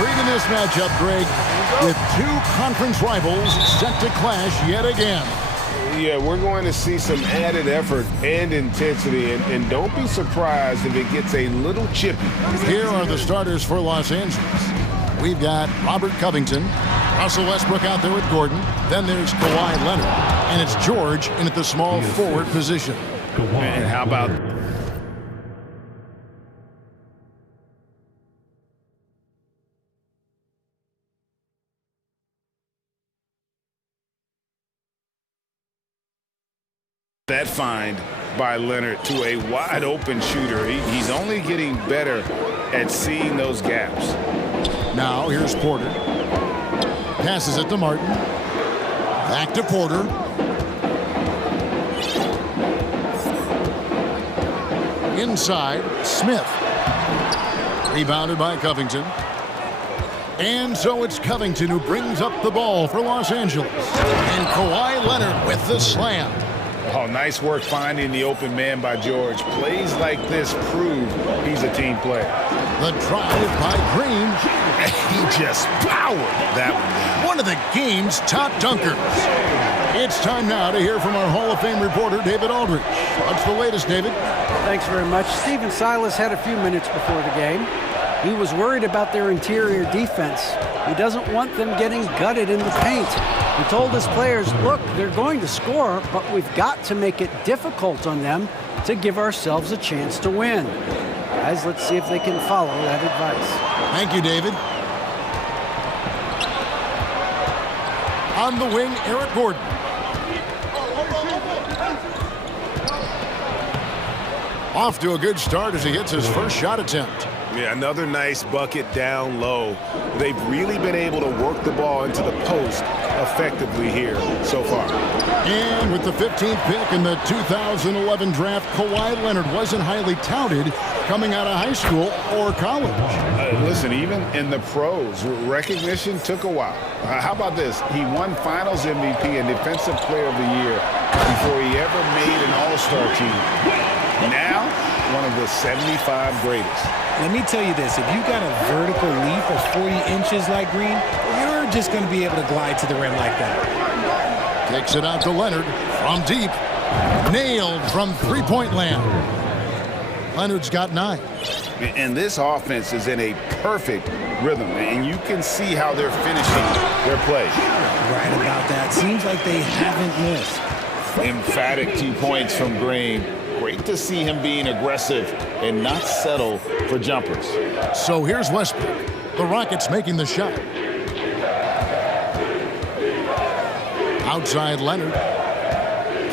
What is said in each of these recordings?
intrigue in this matchup, Greg, with two conference rivals set to clash yet again. Yeah, we're going to see some added effort and intensity, and don't be surprised if it gets a little chippy. Here are the starters for Los Angeles. We've got Robert Covington, Russell Westbrook out there with Gordon. Then there's Kawhi Leonard, and it's George in at the small forward position. And how about that find by Leonard to a wide-open shooter? He's only getting better at seeing those gaps. Now here's Porter. Passes it to Martin. Back to Porter. Inside, Smith. Rebounded by Covington. And so it's Covington who brings up the ball for Los Angeles. And Kawhi Leonard with the slam. Oh, nice work finding the open man by George. Plays like this prove he's a team player. The drive by Green. He just powered that one. One of the game's top dunkers. It's time now to hear from our Hall of Fame reporter, David Aldridge. What's the latest, David? Thanks very much. Stephen Silas had a few minutes before the game. He was worried about their interior defense. He doesn't want them getting gutted in the paint. He told his players, look, they're going to score, but we've got to make it difficult on them to give ourselves a chance to win. Guys, let's see if they can follow that advice. Thank you, David. On the wing, Eric Gordon. Off to a good start as he hits his first shot attempt. Yeah, another nice bucket down low. They've really been able to work the ball into the post effectively here so far. And with the 15th pick in the 2011 draft, Kawhi Leonard wasn't highly touted coming out of high school or college. Listen, even in the pros, recognition took a while. How about this? He won Finals MVP and Defensive Player of the Year before he ever made an All-Star team. Now, one of the 75 greatest. Let me tell you this, if you got a vertical leap of 40 inches like Green, you're just going to be able to glide to the rim like that. Kicks it out to Leonard from deep. Nailed from three-point land. Leonard's got 9. And this offense is in a perfect rhythm, and you can see how they're finishing their play. Right about that. Seems like they haven't missed. Emphatic 2 points from Green. Great to see him being aggressive and not settle for jumpers. So here's Westbrook. The Rockets making the shot. Outside Leonard.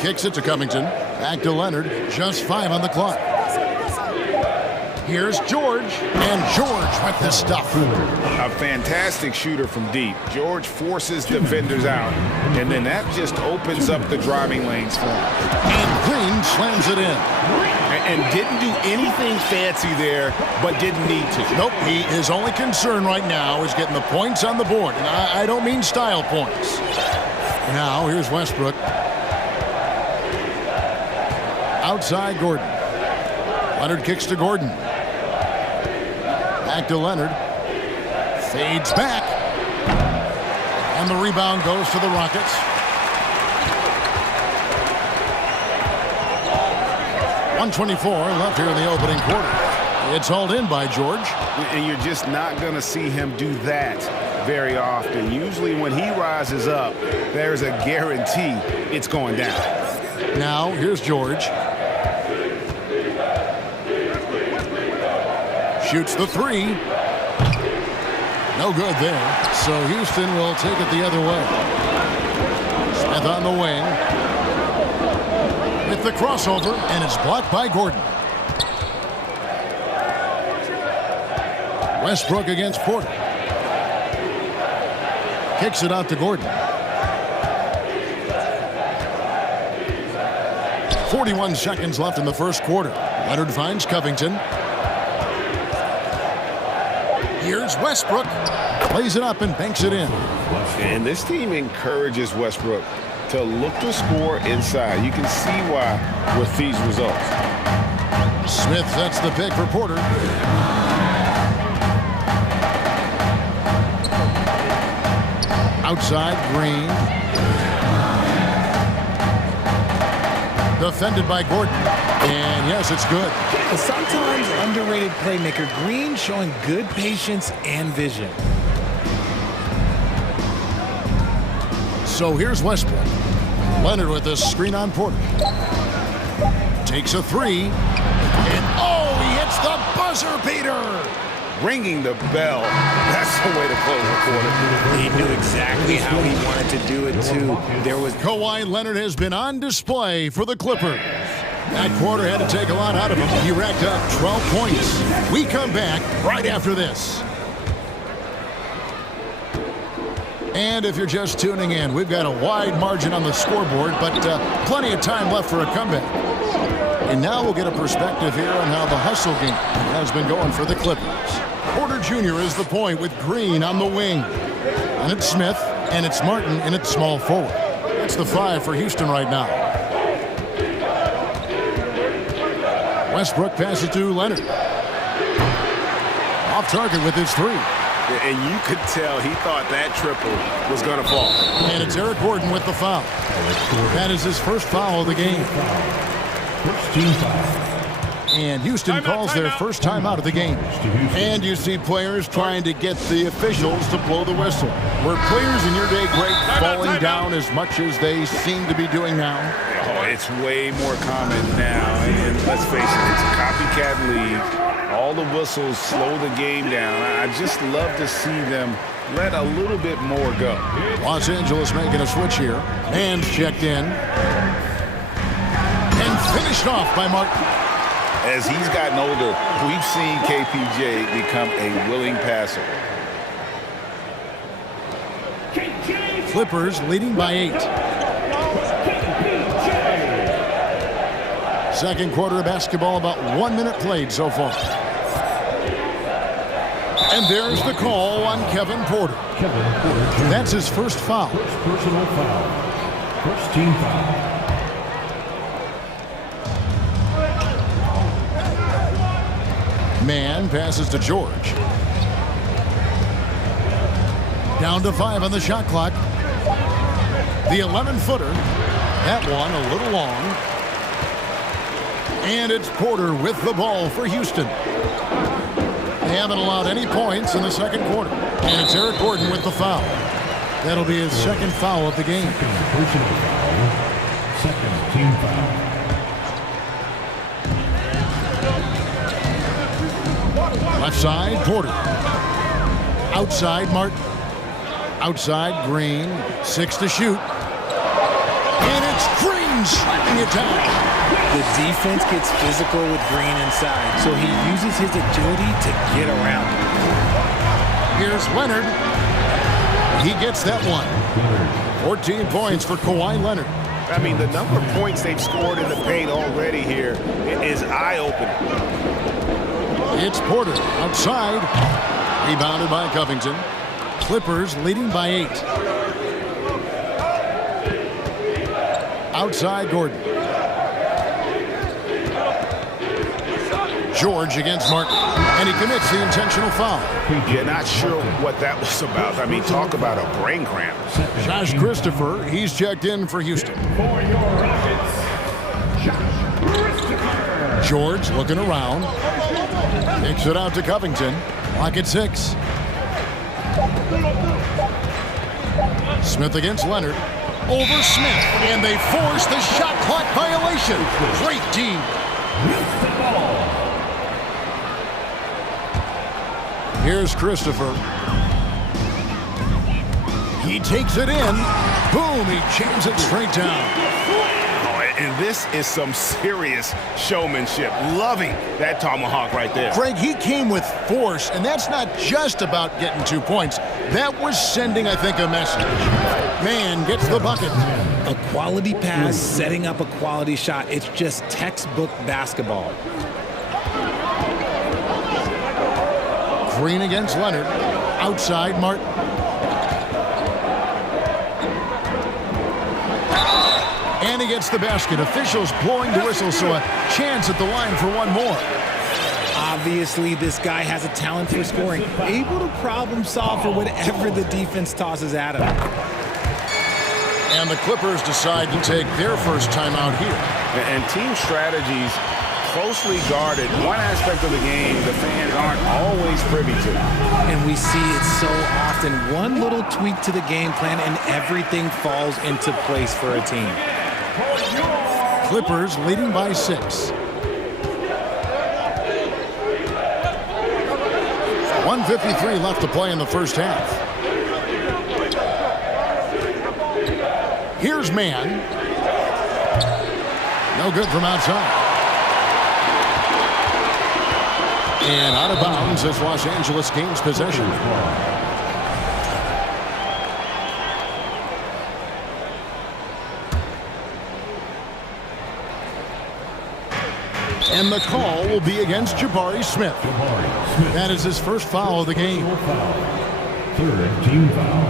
Kicks it to Covington. Back to Leonard. Just 5 on the clock. Here's George. And George with the stuff. A fantastic shooter from deep. George forces defenders out, and then that just opens up the driving lanes for him. And Green slams it in. And didn't do anything fancy there, but didn't need to. Nope, his only concern right now is getting the points on the board. And I don't mean style points. Now, here's Westbrook. Outside Gordon. Leonard kicks to Gordon. Back to Leonard. Fades back. And the rebound goes to the Rockets. .124 left here in the opening quarter. It's hauled in by George. And you're just not going to see him do that very often. Usually when he rises up, there's a guarantee it's going down. Now, here's George. Shoots the 3. No good there. So Houston will take it the other way. Smith on the wing. With the crossover, and it's blocked by Gordon. Westbrook against Porter. Kicks it out to Gordon. 41 seconds left in the first quarter. Leonard finds Covington. Here's Westbrook. Plays it up and banks it in. And this team encourages Westbrook to look to score inside. You can see why with these results. Smith sets the pick for Porter. Outside, Green. Defended by Gordon. And yes, it's good. A sometimes underrated playmaker, Green showing good patience and vision. So here's Westbrook. Leonard with a screen on Porter. Takes a three. And oh, he hits the buzzer beater. Ringing the bell. That's the way to close the quarter. He knew exactly how he wanted to do it, too. Kawhi Leonard has been on display for the Clippers. That quarter had to take a lot out of him. He racked up 12 points. We come back right after this. And if you're just tuning in, we've got a wide margin on the scoreboard, but plenty of time left for a comeback. And now we'll get a perspective here on how the hustle game has been going for the Clippers. Porter Jr. is the point with Green on the wing. And it's Smith, and it's Martin, and it's small forward. That's the 5 for Houston right now. Westbrook passes to Leonard. Off target with his 3. And you could tell he thought that triple was going to fall. And it's Eric Gordon with the foul. That is his first foul of the game. First team foul. And Houston calls their first timeout of the game. And you see players trying to get the officials to blow the whistle. Were players in your day, Greg, falling down as much as they seem to be doing now? Oh, it's way more common now. And let's face it, it's a copycat league. All the whistles slow the game down. I just love to see them let a little bit more go. Los Angeles making a switch here. Hands checked in. And finished off by Martin. As he's gotten older, we've seen KPJ become a willing passer. Clippers leading by 8. Second quarter of basketball, about 1 minute played so far. And there's the call on Kevin Porter. That's his first foul. First personal foul. First team foul. Man passes to George. Down to 5 on the shot clock. The 11-footer. That one a little long. And it's Porter with the ball for Houston. They haven't allowed any points in the second quarter. And it's Eric Gordon with the foul. That'll be his second foul of the game. Second personal foul. Second team foul. Left side, Porter. Outside, Martin. Outside, Green. 6 to shoot. And it's Green slapping it down. The defense gets physical with Green inside, so he uses his agility to get around it. Here's Leonard. He gets that one. 14 points for Kawhi Leonard. I mean, the number of points they've scored in the paint already here is eye-opening. It's Porter outside. Rebounded by Covington. Clippers leading by 8. Outside Gordon. George against Martin. And he commits the intentional foul. Yeah, not sure what that was about. I mean, talk about a brain cramp. Josh Christopher, he's checked in for Houston. For your Rockets, Josh Christopher. George looking around. Kicks it out to Covington. Clock at 6. Smith against Leonard. Over Smith. And they force the shot clock violation. Great team. Here's Christopher. He takes it in. Boom, he jams it straight down. And this is some serious showmanship. Loving that tomahawk right there. Greg, he came with force, and that's not just about getting 2 points. That was sending, I think, a message. Man gets the bucket. A quality pass, setting up a quality shot. It's just textbook basketball. Green against Leonard. Outside, Martin. And he gets the basket. Officials blowing the whistle, so a chance at the line for one more. Obviously, this guy has a talent for scoring, able to problem solve for whatever the defense tosses at him. And the Clippers decide to take their first timeout here. And team strategies closely guarded. One aspect of the game the fans aren't always privy to. And we see it so often. One little tweak to the game plan and everything falls into place for a team. Clippers leading by 6. 1:53 left to play in the first half. Here's man. No good from outside. And out of bounds as Los Angeles gains possession. And the call will be against Jabari Smith. That is his first foul of the game. Third team foul.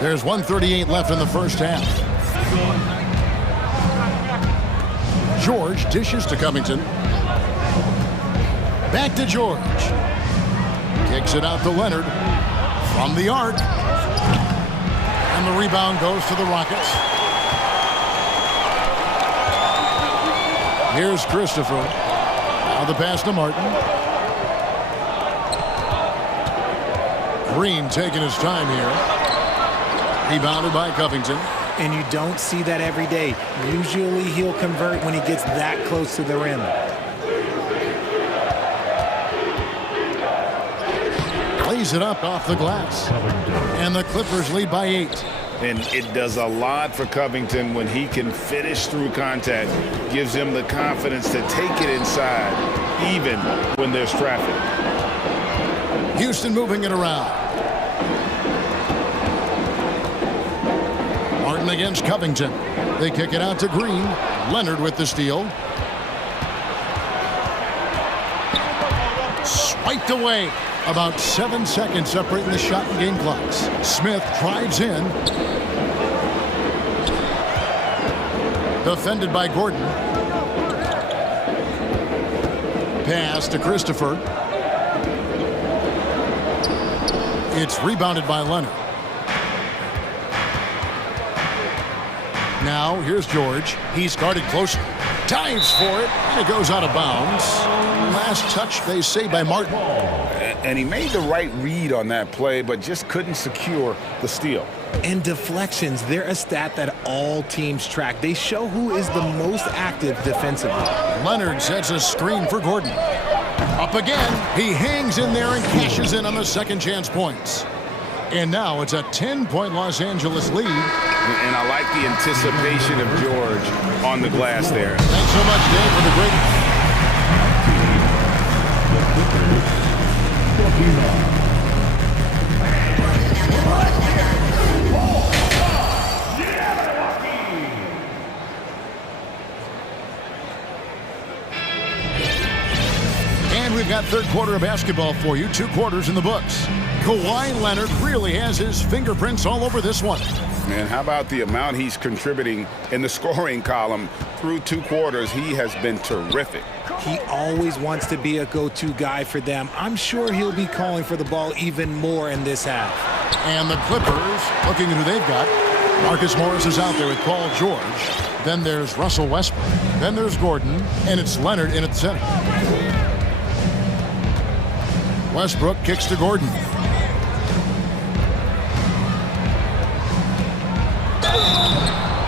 There's 1:38 left in the first half. George dishes to Covington. Back to George. Kicks it out to Leonard. From the arc. And the rebound goes to the Rockets. Here's Christopher. Now the pass to Martin. Green taking his time here. Rebounded by Covington. And you don't see that every day. Usually he'll convert when he gets that close to the rim. Lays it up off the glass. And the Clippers lead by 8. And it does a lot for Covington when he can finish through contact. Gives him the confidence to take it inside, even when there's traffic. Houston moving it around. Martin against Covington. They kick it out to Green. Leonard with the steal. Swiped away. About 7 seconds separating the shot and game clocks. Smith drives in. Defended by Gordon. Pass to Christopher. It's rebounded by Leonard. Now here's George. He's guarded closely. Dives for it, and it goes out of bounds. Last touch, they say, by Martin. And he made the right read on that play, but just couldn't secure the steal. And deflections, they're a stat that all teams track. They show who is the most active defensively. Leonard sets a screen for Gordon. Up again. He hangs in there and cashes in on the second chance points. And now it's a 10-point Los Angeles lead. And I like the anticipation of George on the glass there. Thanks so much, Dave, for the great... And we've got third quarter of basketball for you. 2 quarters in the books. Kawhi Leonard really has his fingerprints all over this one. Man, how about the amount he's contributing in the scoring column through 2 quarters? He has been terrific. He always wants to be a go-to guy for them. I'm sure he'll be calling for the ball even more in this half. And the Clippers, looking at who they've got. Marcus Morris is out there with Paul George. Then there's Russell Westbrook. Then there's Gordon. And it's Leonard in at center. Westbrook kicks to Gordon.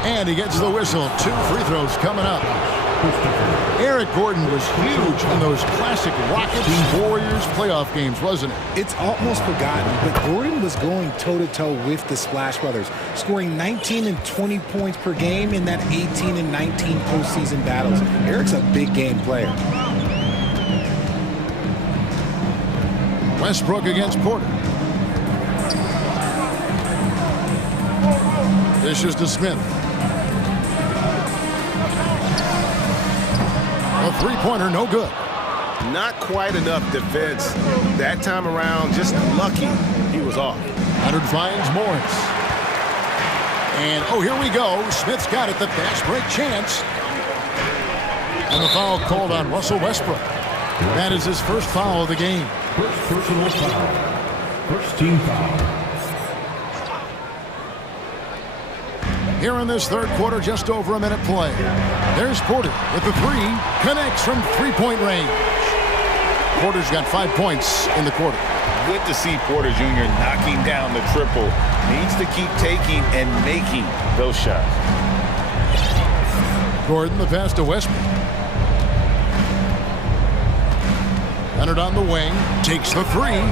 And he gets the whistle. 2 free throws coming up. Eric Gordon was huge in those classic Rockets Warriors playoff games, wasn't it? It's almost forgotten, but Gordon was going toe-to-toe with the Splash Brothers, scoring 19 and 20 points per game in that 18 and 19 postseason battles. Eric's a big game player. Westbrook against Porter. Dishes to Smith. A three-pointer, no good. Not quite enough defense that time around. Just lucky he was off. Leonard finds Morris. And, oh, here we go. Smith's got it. The fast break chance. And the foul called on Russell Westbrook. That is his first foul of the game. First personal foul. First team foul. Here in this third quarter, just over a minute play. There's Porter with the three. Connects from three-point range. Porter's got 5 points in the quarter. Good to see Porter Jr. knocking down the triple. Needs to keep taking and making those shots. Gordon, the pass to Westbrook. Leonard on the wing. Takes the three.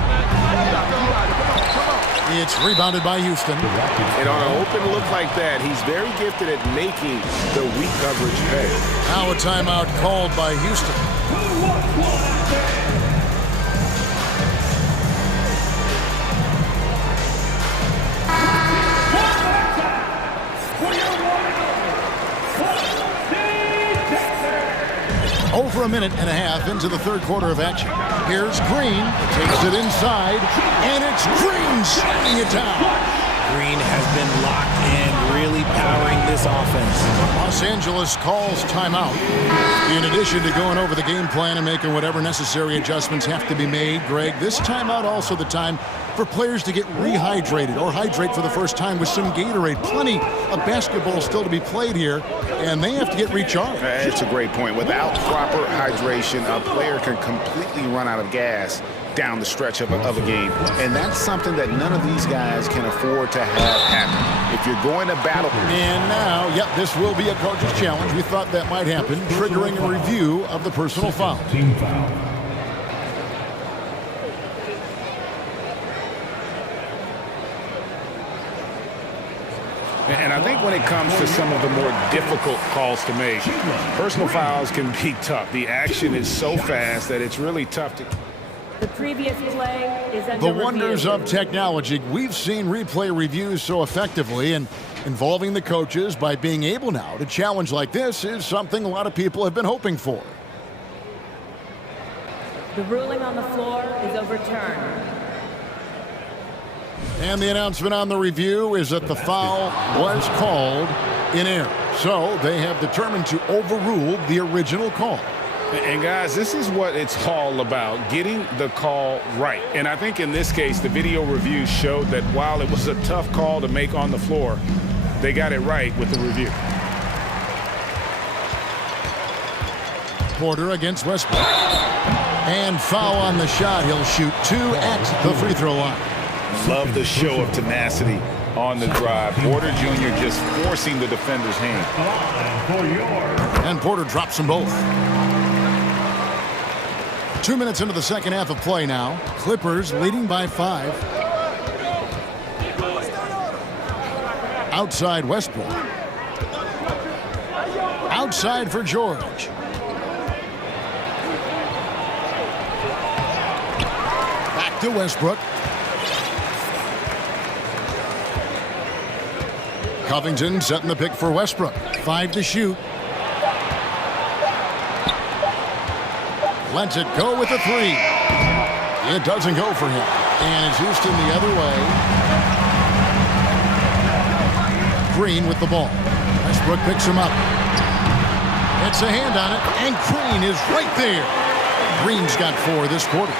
It's rebounded by Houston. And on an open look like that, he's very gifted at making the weak coverage pay. Now a timeout called by Houston. Over a minute and a half into the third quarter of action. Here's Green, takes it inside, and it's Green slamming it down. Green has been locked in, really powering this offense. Los Angeles calls timeout. In addition to going over the game plan and making whatever necessary adjustments have to be made, Greg, this timeout also the time for players to get rehydrated or hydrate for the first time with some Gatorade. Plenty of basketball still to be played here, and they have to get recharged. That's a great point. Without proper hydration, a player can completely run out of gas down the stretch of a game. And that's something that none of these guys can afford to have happen. If you're going to battle. And now, yep, this will be a coach's challenge. We thought that might happen, triggering a review of the personal foul. Team foul. And I think when it comes to some of the more difficult calls to make, personal fouls can be tough. The action is so fast that it's really tough to... The previous play is under The review. wonders of technology. We've seen replay reviews so effectively, and involving the coaches by being able now to challenge like this is something a lot of people have been hoping for. The ruling on the floor is overturned. And the announcement on the review is that the foul was called in error. So they have determined to overrule the original call. And guys, this is what it's all about, getting the call right. And I think in this case, the video review showed that while it was a tough call to make on the floor, they got it right with the review. Porter against Westbrook. And foul on the shot. He'll shoot two at the free throw line. Love the show of tenacity on the drive. Porter Jr. just forcing the defender's hand. And Porter drops them both. 2 minutes into the second half of play now. Clippers leading by 5. Outside Westbrook. Outside for George. Back to Westbrook. Covington setting the pick for Westbrook. 5 to shoot. Lets it go with a 3. It doesn't go for him. And it's Houston the other way. Green with the ball. Westbrook picks him up. It's a hand on it, and Green is right there. Green's got 4 this quarter.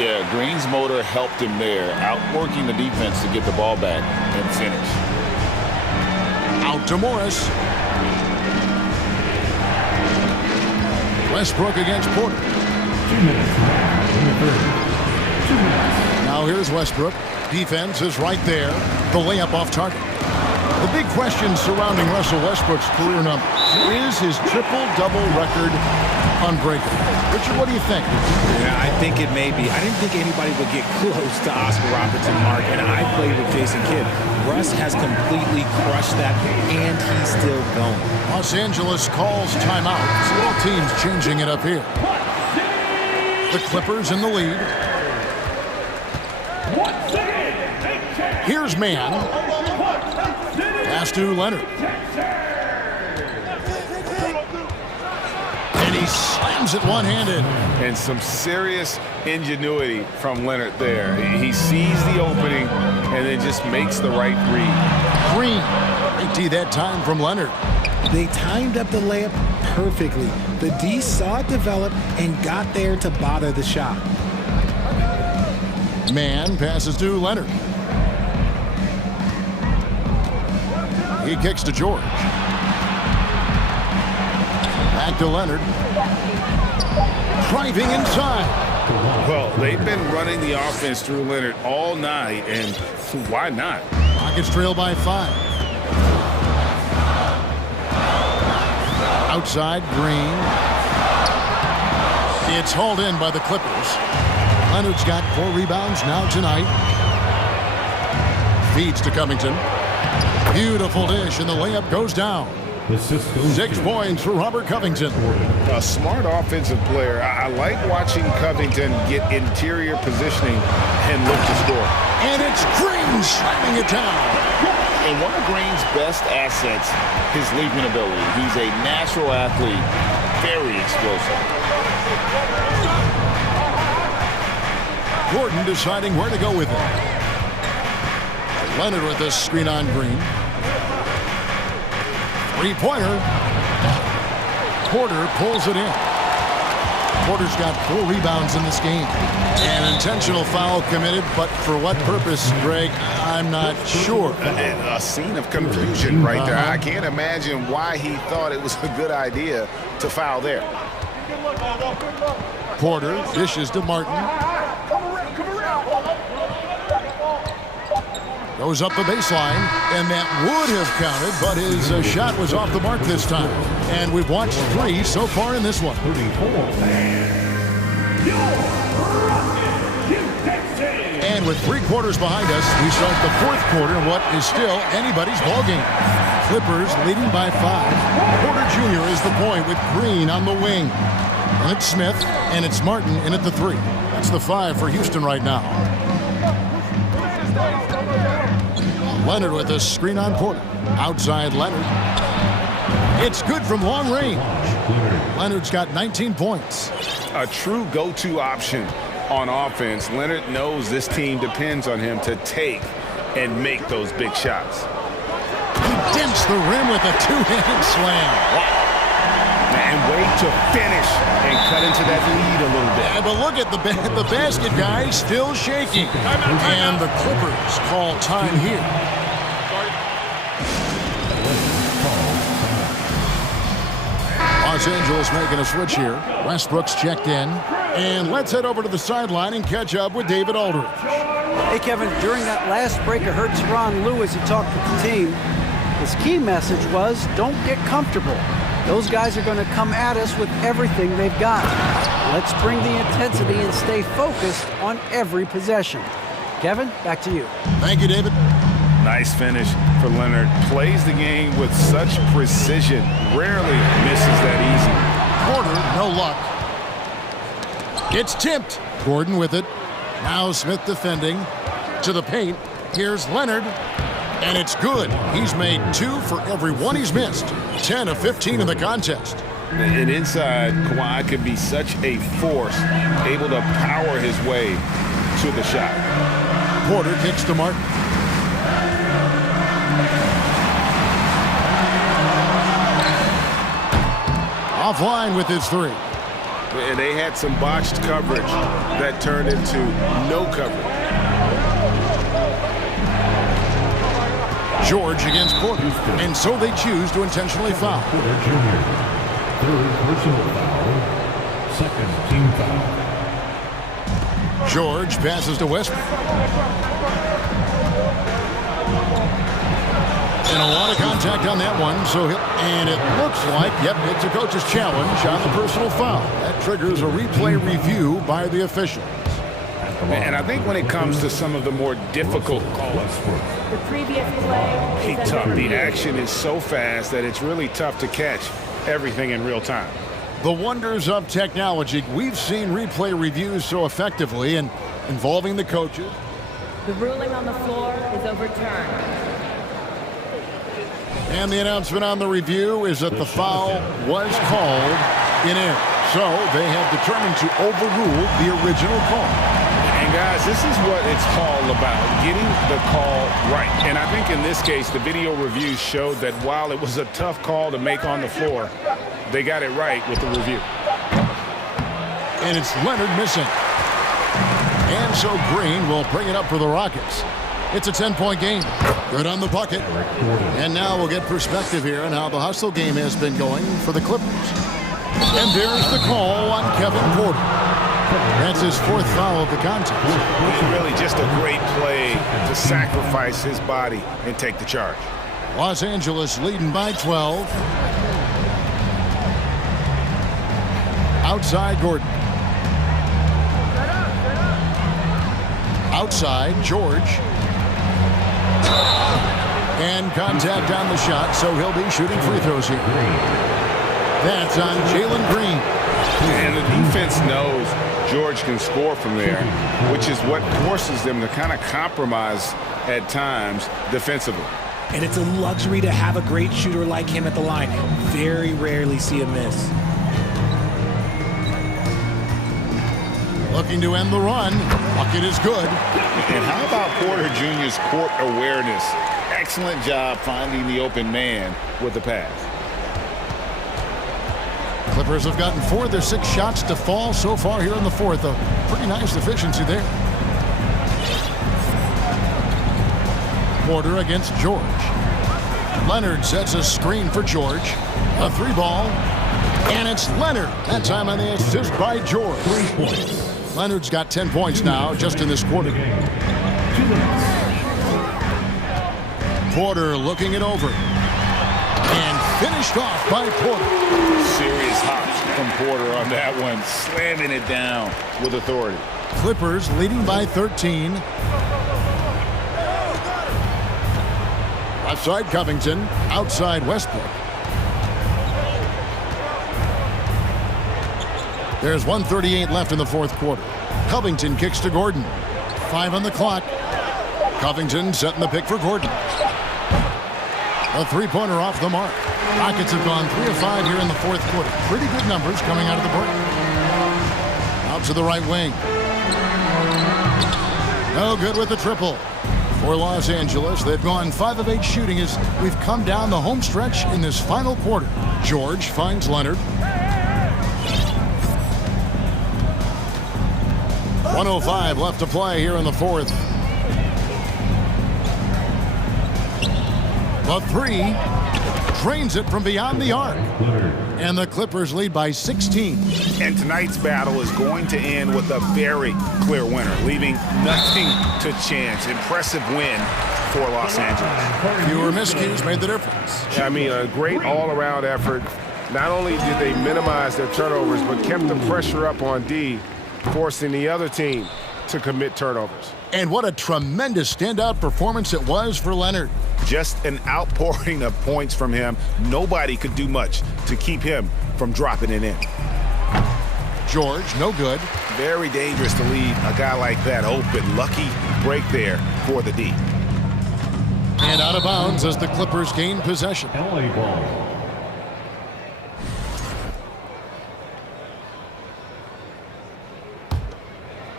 Yeah, Green's motor helped him there, outworking the defense to get the ball back and finish. Out to Morris. Westbrook against Porter. 2 minutes in the third. 2 minutes. Now here's Westbrook. Defense is right there. The layup off target. The big question surrounding Russell Westbrook's career numbers. Is his triple-double record unbreakable? Richard, what do you think? Yeah, I think it may be. I didn't think anybody would get close to Oscar Robertson, Mark, and I played with Jason Kidd. Russ has completely crushed that, and he's still going. Los Angeles calls timeout. So all teams changing it up here. The Clippers in the lead. Here's Mann. Pass to Leonard. And he slams it one-handed. And some serious ingenuity from Leonard there. He sees the opening and then just makes the right read. Green. Great D that time from Leonard. They timed up the layup perfectly. The D saw it develop and got there to bother the shot. Man passes to Leonard. He kicks to George. Back to Leonard. Driving inside. Well, they've been running the offense through Leonard all night, and why not? Rockets trail by 5. Outside, Green. It's hauled in by the Clippers. Leonard's got 4 rebounds now tonight. Feeds to Covington. Beautiful dish, and the layup goes down. 6 points for Robert Covington. A smart offensive player. I like watching Covington get interior positioning and look to score. And it's Green slamming it down. And one of Green's best assets, his leaping ability. He's a natural athlete, very explosive. Gordon deciding where to go with it. Leonard with this screen on Green. 3-pointer. Porter pulls it in. Porter's got 4 rebounds in this game. An intentional foul committed, but for what purpose, Greg, I'm not sure. A scene of confusion right there. I can't imagine why he thought it was a good idea to foul there. Porter dishes to Martin. Goes up the baseline, and that would have counted, but his shot was off the mark this time. And we've watched 3 so far in this one. And with 3 quarters behind us, we start the 4th quarter in what is still anybody's ballgame. Clippers leading by 5. Porter Jr. is the point with Green on the wing. And it's Smith, and it's Martin in at the 3. That's the 5 for Houston right now. Leonard with a screen on Porter. Outside Leonard. It's good from long range. Leonard's got 19 points. A true go-to option on offense. Leonard knows this team depends on him to take and make those big shots. He dents the rim with a 2-handed slam. And wait to finish and cut into that lead a little bit. Yeah, but look at the basket guy still shaking. And the Clippers call time here. Los Angeles making a switch here. Westbrook's checked in. And let's head over to the sideline and catch up with David Aldridge. Hey, Kevin, during that last break, I heard Teron Lue as he talked with the team. His key message was, don't get comfortable. Those guys are going to come at us with everything they've got. Let's bring the intensity and stay focused on every possession. Kevin, back to you. Thank you, David. Nice finish for Leonard. Plays the game with such precision. Rarely misses that easy. Porter, no luck. It's tipped. Gordon with it. Now Smith defending. To the paint. Here's Leonard. And it's good. He's made 2 for every 1 he's missed. 10 of 15 in the contest. And inside, Kawhi could be such a force, able to power his way to the shot. Porter kicks to Martin. Offline with his 3. And they had some botched coverage that turned into no coverage. George against Porter. And so they choose to intentionally foul. Porter Jr. 3rd personal foul. 2nd team foul. George passes to Westbrook. And a lot of contact on that one, and it looks like, yep, it's a coach's challenge on the personal foul. That triggers a replay review by the officials. And I think when it comes to some of the more difficult calls, The previous play is under the review. action is so fast that it's really tough to catch everything in real time. The wonders of technology. We've seen replay reviews so effectively and involving the coaches. The ruling on the floor is overturned. And the announcement on the review is that the foul was called in error. So they have determined to overrule the original call. And guys, this is what it's all about, getting the call right. And I think in this case, the video reviews showed that while it was a tough call to make on the floor, they got it right with the review. And it's Leonard missing. And so Green will bring it up for the Rockets. It's a 10-point game. Good on the bucket. And now we'll get perspective here on how the hustle game has been going for the Clippers. And there's the call on Kevin Porter. That's his fourth foul of the contest. Really just a great play to sacrifice his body and take the charge. Los Angeles leading by 12. Outside Gordon. Outside George. And contact on the shot, so he'll be shooting free throws here. That's on Jalen Green. And the defense knows George can score from there, which is what forces them to kind of compromise at times defensively. And it's a luxury to have a great shooter like him at the line. Very rarely see a miss. Looking to end the run. Bucket is good. And how about Porter Jr.'s court awareness? Excellent job finding the open man with the pass. Clippers have gotten 4 of their 6 shots to fall so far here in the fourth. A pretty nice efficiency there. Porter against George. Leonard sets a screen for George. A 3-ball. And it's Leonard. That time on the assist by George. 3 points. Leonard's got 10 points now just in this quarter. 2 minutes. Porter looking it over. And finished off by Porter. Serious hops from Porter on that one, slamming it down with authority. Clippers leading by 13. Outside Covington, outside Westbrook. There's 1:38 left in the fourth quarter. Covington kicks to Gordon. 5 on the clock. Covington setting the pick for Gordon. A 3-pointer off the mark. Rockets have gone 3 of 5 here in the fourth quarter. Pretty good numbers coming out of the break. Out to the right wing. No good with the triple. For Los Angeles, they've gone 5 of 8 shooting as we've come down the home stretch in this final quarter. George finds Leonard. 1:05 left to play here in the fourth. The 3 drains it from beyond the arc. And the Clippers lead by 16. And tonight's battle is going to end with a very clear winner, leaving nothing to chance. Impressive win for Los Angeles. Fewer miscues made the difference. I mean, a great all-around effort. Not only did they minimize their turnovers, but kept the pressure up on D, forcing the other team to commit turnovers. And what a tremendous standout performance it was for Leonard. Just an outpouring of points from him. Nobody could do much to keep him from dropping it in. George, no good. Very dangerous to leave a guy like that open. Lucky break there for the D. And out of bounds as the Clippers gain possession. LA ball.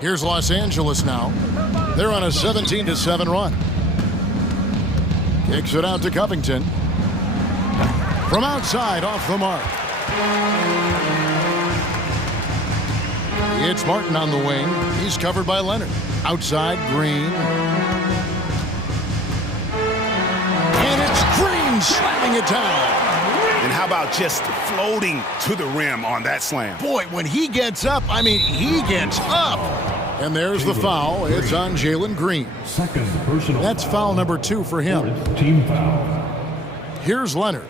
Here's Los Angeles now. They're on a 17-7 run. Kicks it out to Covington. From outside, off the mark. It's Martin on the wing. He's covered by Leonard. Outside, Green. And it's Green slamming it down. And how about just floating to the rim on that slam? Boy, when he gets up, I mean, he gets up. And there's the foul. It's on Jalen Green. Second personal. That's foul number 2 for him. Fourth team foul. Here's Leonard.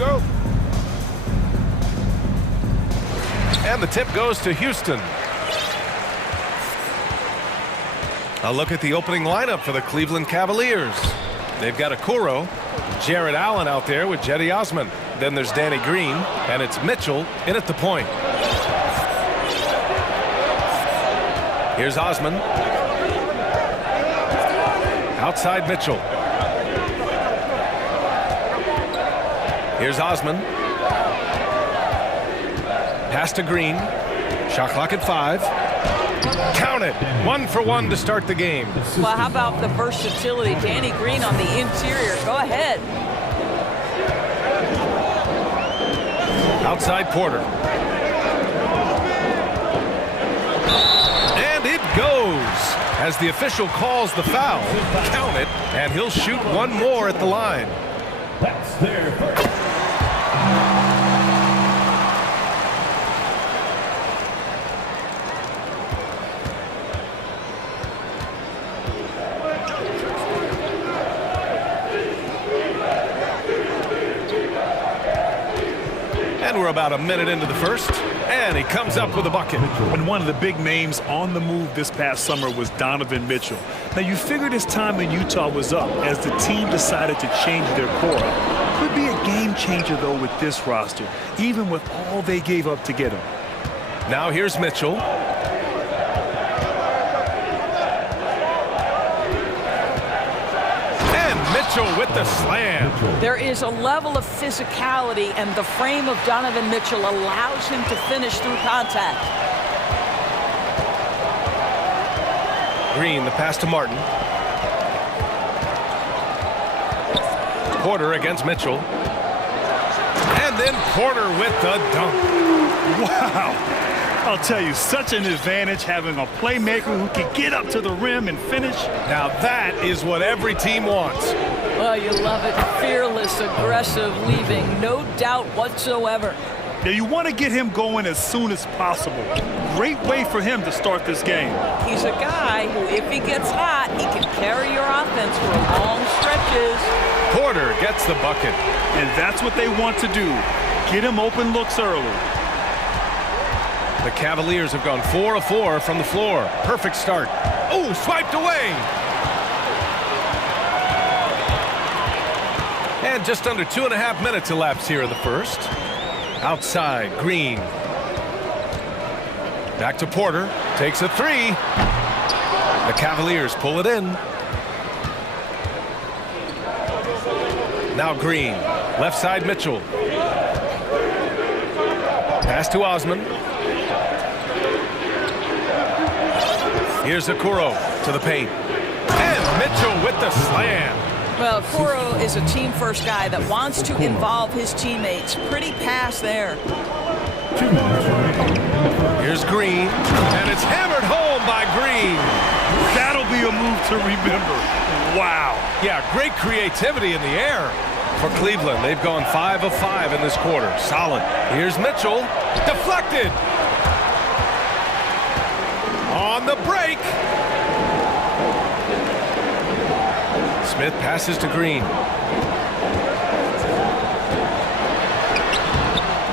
go. And the tip goes to Houston. A look at the opening lineup for the Cleveland Cavaliers. They've got Okoro, Jared Allen out there with Jetty Osman. Then there's Danny Green, and it's Mitchell in at the point. Here's Osman. Outside Mitchell. Here's Osman. Pass to Green. Shot clock at 5. Count it. 1 for 1 to start the game. Well, how about the versatility? Danny Green on the interior. Go ahead. Outside Porter. And it goes. As the official calls the foul, count it, and he'll shoot one more at the line. That's their first. And we're about a minute into the first, and he comes up with a bucket. And one of the big names on the move this past summer was Donovan Mitchell. Now, you figured his time in Utah was up as the team decided to change their core. Could be a game changer, though, with this roster, even with all they gave up to get him. Now here's Mitchell. Mitchell with the slam. There is a level of physicality, and the frame of Donovan Mitchell allows him to finish through contact. Green, the pass to Martin. Porter against Mitchell. And then Porter with the dunk. Wow. I'll tell you, such an advantage having a playmaker who can get up to the rim and finish. Now that is what every team wants. Well, you love it. Fearless, aggressive, leaving no doubt whatsoever. Now, you want to get him going as soon as possible. Great way for him to start this game. He's a guy who, if he gets hot, he can carry your offense for long stretches. Porter gets the bucket. And that's what they want to do. Get him open looks early. The Cavaliers have gone 4 of 4 from the floor. Perfect start. Oh, swiped away. And just under 2.5 minutes elapsed here in the first. Outside, Green. Back to Porter. Takes a 3. The Cavaliers pull it in. Now Green. Left side, Mitchell. Pass to Osman. Here's Okoro to the paint. And Mitchell with the slam. Well, Okoro is a team-first guy that wants to involve his teammates. Pretty pass there. Here's Green, and it's hammered home by Green. That'll be a move to remember. Wow. Yeah, great creativity in the air for Cleveland. They've gone 5 of 5 in this quarter. Solid. Here's Mitchell. Deflected. On the break. Smith passes to Green.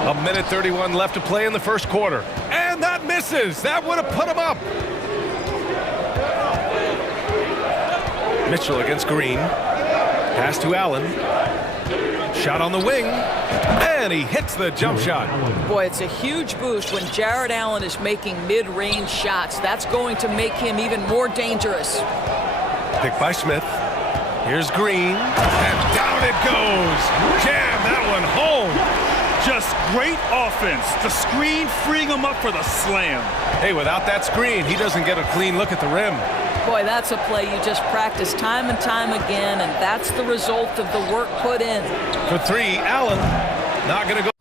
1:31 left to play in the first quarter. And that misses. That would have put him up. Mitchell against Green. Pass to Allen. Shot on the wing. And he hits the jump shot. Boy, it's a huge boost when Jared Allen is making mid-range shots. That's going to make him even more dangerous. Picked by Smith. Here's Green. And down it goes. Jam that one home. Just great offense. The screen freeing him up for the slam. Hey, without that screen, he doesn't get a clean look at the rim. Boy, that's a play you just practice time and time again, and that's the result of the work put in. For 3, Allen. Not going to go.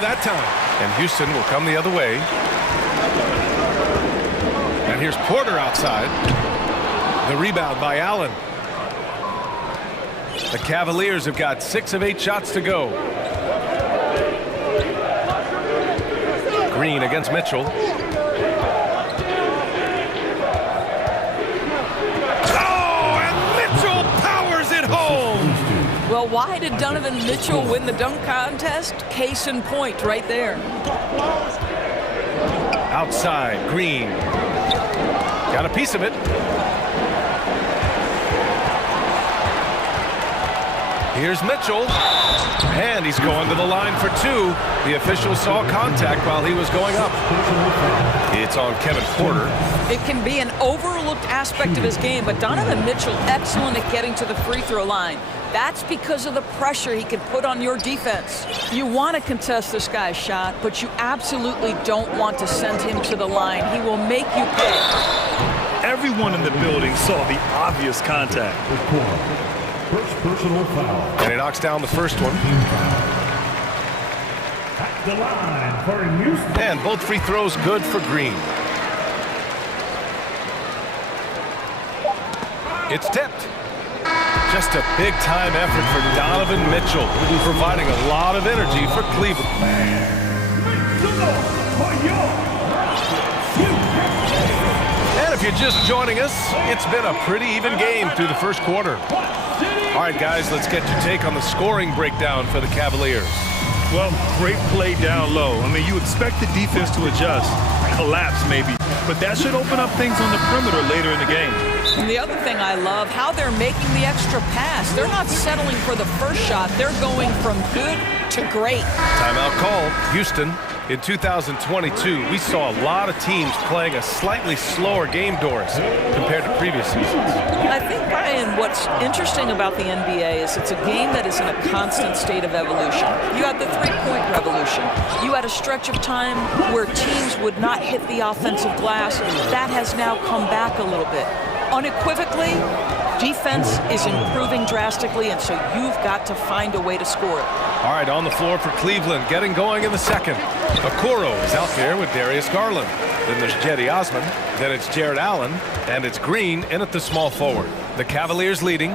That time. And Houston will come the other way. And here's Porter outside. The rebound by Allen. The Cavaliers have got 6 of 8 shots to go. Green against Mitchell. Well, why did Donovan Mitchell win the dunk contest? Case in point right there. Outside, Green. Got a piece of it. Here's Mitchell. And he's going to the line for two. The official saw contact while he was going up. It's on Kevin Porter. It can be an overlooked aspect of his game, but Donovan Mitchell excellent at getting to the free throw line. That's because of the pressure he can put on your defense. You want to contest this guy's shot, but you absolutely don't want to send him to the line. He will make you pay. Everyone in the building saw the obvious contact. First personal foul. And he knocks down the first one. At the line for Houston. And both free throws good for Green. It's tipped. Just a big-time effort for Donovan Mitchell, providing a lot of energy for Cleveland. And if you're just joining us, it's been a pretty even game through the first quarter. All right, guys, let's get your take on the scoring breakdown for the Cavaliers. Well, great play down low. I mean, you expect the defense to adjust, collapse maybe, but that should open up things on the perimeter later in the game. And the other thing I love, how they're making the extra pass. They're not settling for the first shot. They're going from good to great. Timeout called. Houston. In 2022, we saw a lot of teams playing a slightly slower game, Doris, compared to previous seasons. I think, Brian, what's interesting about the NBA is it's a game that is in a constant state of evolution. You had the three-point revolution. You had a stretch of time where teams would not hit the offensive glass. That has now come back a little bit. Unequivocally, defense is improving drastically, and so you've got to find a way to score it. All right, on the floor for Cleveland, getting going in the second. Okoro is out there with Darius Garland. Then there's Cedi Osman. Then it's Jared Allen. And it's Green in at the small forward. The Cavaliers leading.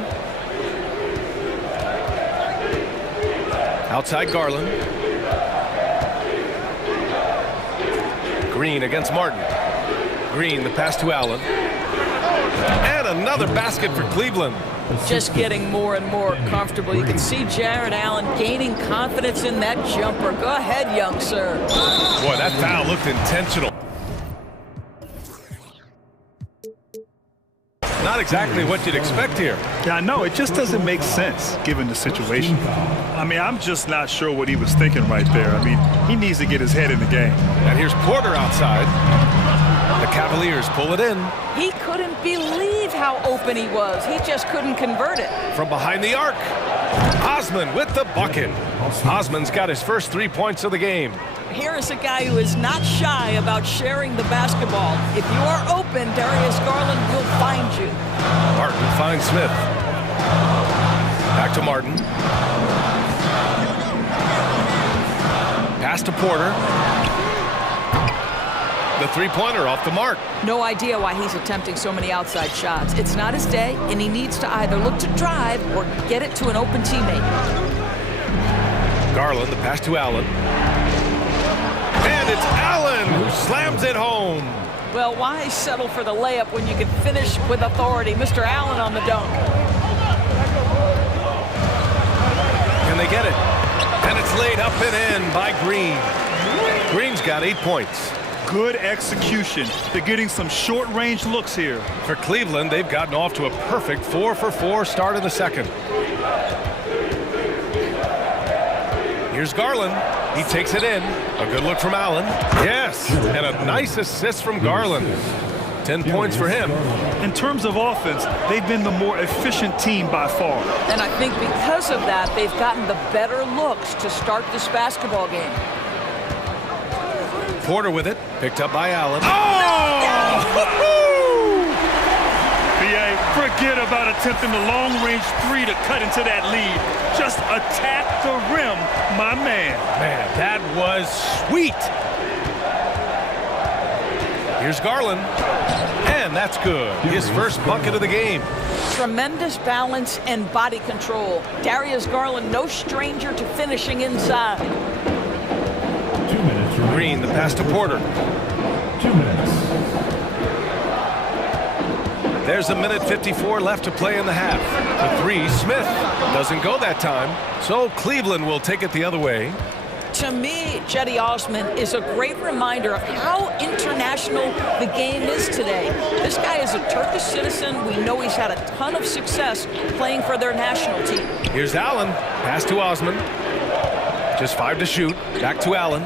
Outside Garland. Green against Martin. Green, the pass to Allen. And another basket for Cleveland. Just getting more and more comfortable. You can see Jared Allen gaining confidence in that jumper. Go ahead, young sir. Boy, that foul looked intentional. Not exactly what you'd expect here. Yeah, I know. It just doesn't make sense given the situation. I mean, I'm just not sure what he was thinking right there. I mean, he needs to get his head in the game. And here's Porter outside. The Cavaliers pull it in. He couldn't believe how open he was. He just couldn't convert it. From behind the arc, Osman with the bucket. Osman's got his first 3 points of the game. Here is a guy who is not shy about sharing the basketball. If you are open, Darius Garland will find you. Martin finds Smith. Back to Martin. Pass to Porter. The three-pointer off the mark. No idea why he's attempting so many outside shots. It's not his day, and he needs to either look to drive or get it to an open teammate. Garland, the pass to Allen. And it's Allen who slams it home. Well, why settle for the layup when you can finish with authority? Mr. Allen on the dunk. Can they get it? And it's laid up and in by Green. Green's got 8 points. Good execution. They're getting some short-range looks here. For Cleveland, they've gotten off to a perfect 4-for-4 start in the second. Here's Garland. He takes it in. A good look from Allen. Yes, and a nice assist from Garland. 10 points for him. In terms of offense, they've been the more efficient team by far. And I think because of that, they've gotten the better looks to start this basketball game. Porter with it, picked up by Allen. Oh! B.A., forget about attempting the long-range three to cut into that lead. Just attack the rim, my man. Man, that was sweet. Here's Garland, and that's good. His first bucket of the game. Tremendous balance and body control. Darius Garland, no stranger to finishing inside. 2 minutes remaining. Green, the pass to Porter. 2 minutes. There's 1:54 left to play in the half. The three, Smith doesn't go that time, so Cleveland will take it the other way. To me, Cedi Osman is a great reminder of how international the game is today. This guy is a Turkish citizen. We know he's had a ton of success playing for their national team. Here's Allen. Pass to Osman. Just 5 to shoot. Back to Allen.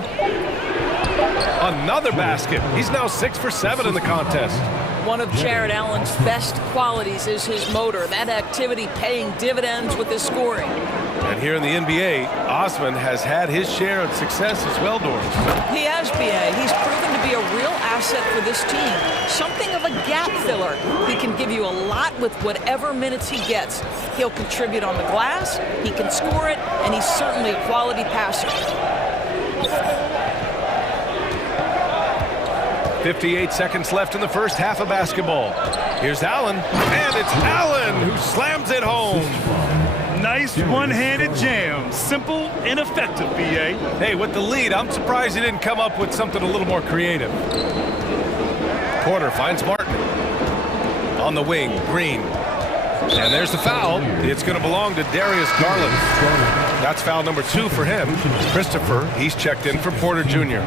Another basket. He's now 6 for 7 in the contest. One of Jared Allen's best qualities is his motor. That activity paying dividends with his scoring. And here in the NBA, Osman has had his share of success as well, Doris. He has, B.A. He's proven to be a real asset for this team. Something of a gap filler. He can give you a lot with whatever minutes he gets. He'll contribute on the glass, he can score it, and he's certainly a quality passer. 58 seconds left in the first half of basketball. Here's Allen, and it's Allen who slams it home. Nice one-handed jam. Simple and effective, B.A. Hey, with the lead, I'm surprised he didn't come up with something a little more creative. Porter finds Martin. On the wing, Green. And there's the foul. It's going to belong to Darius Garland. That's foul number 2 for him. Christopher, he's checked in for Porter Jr.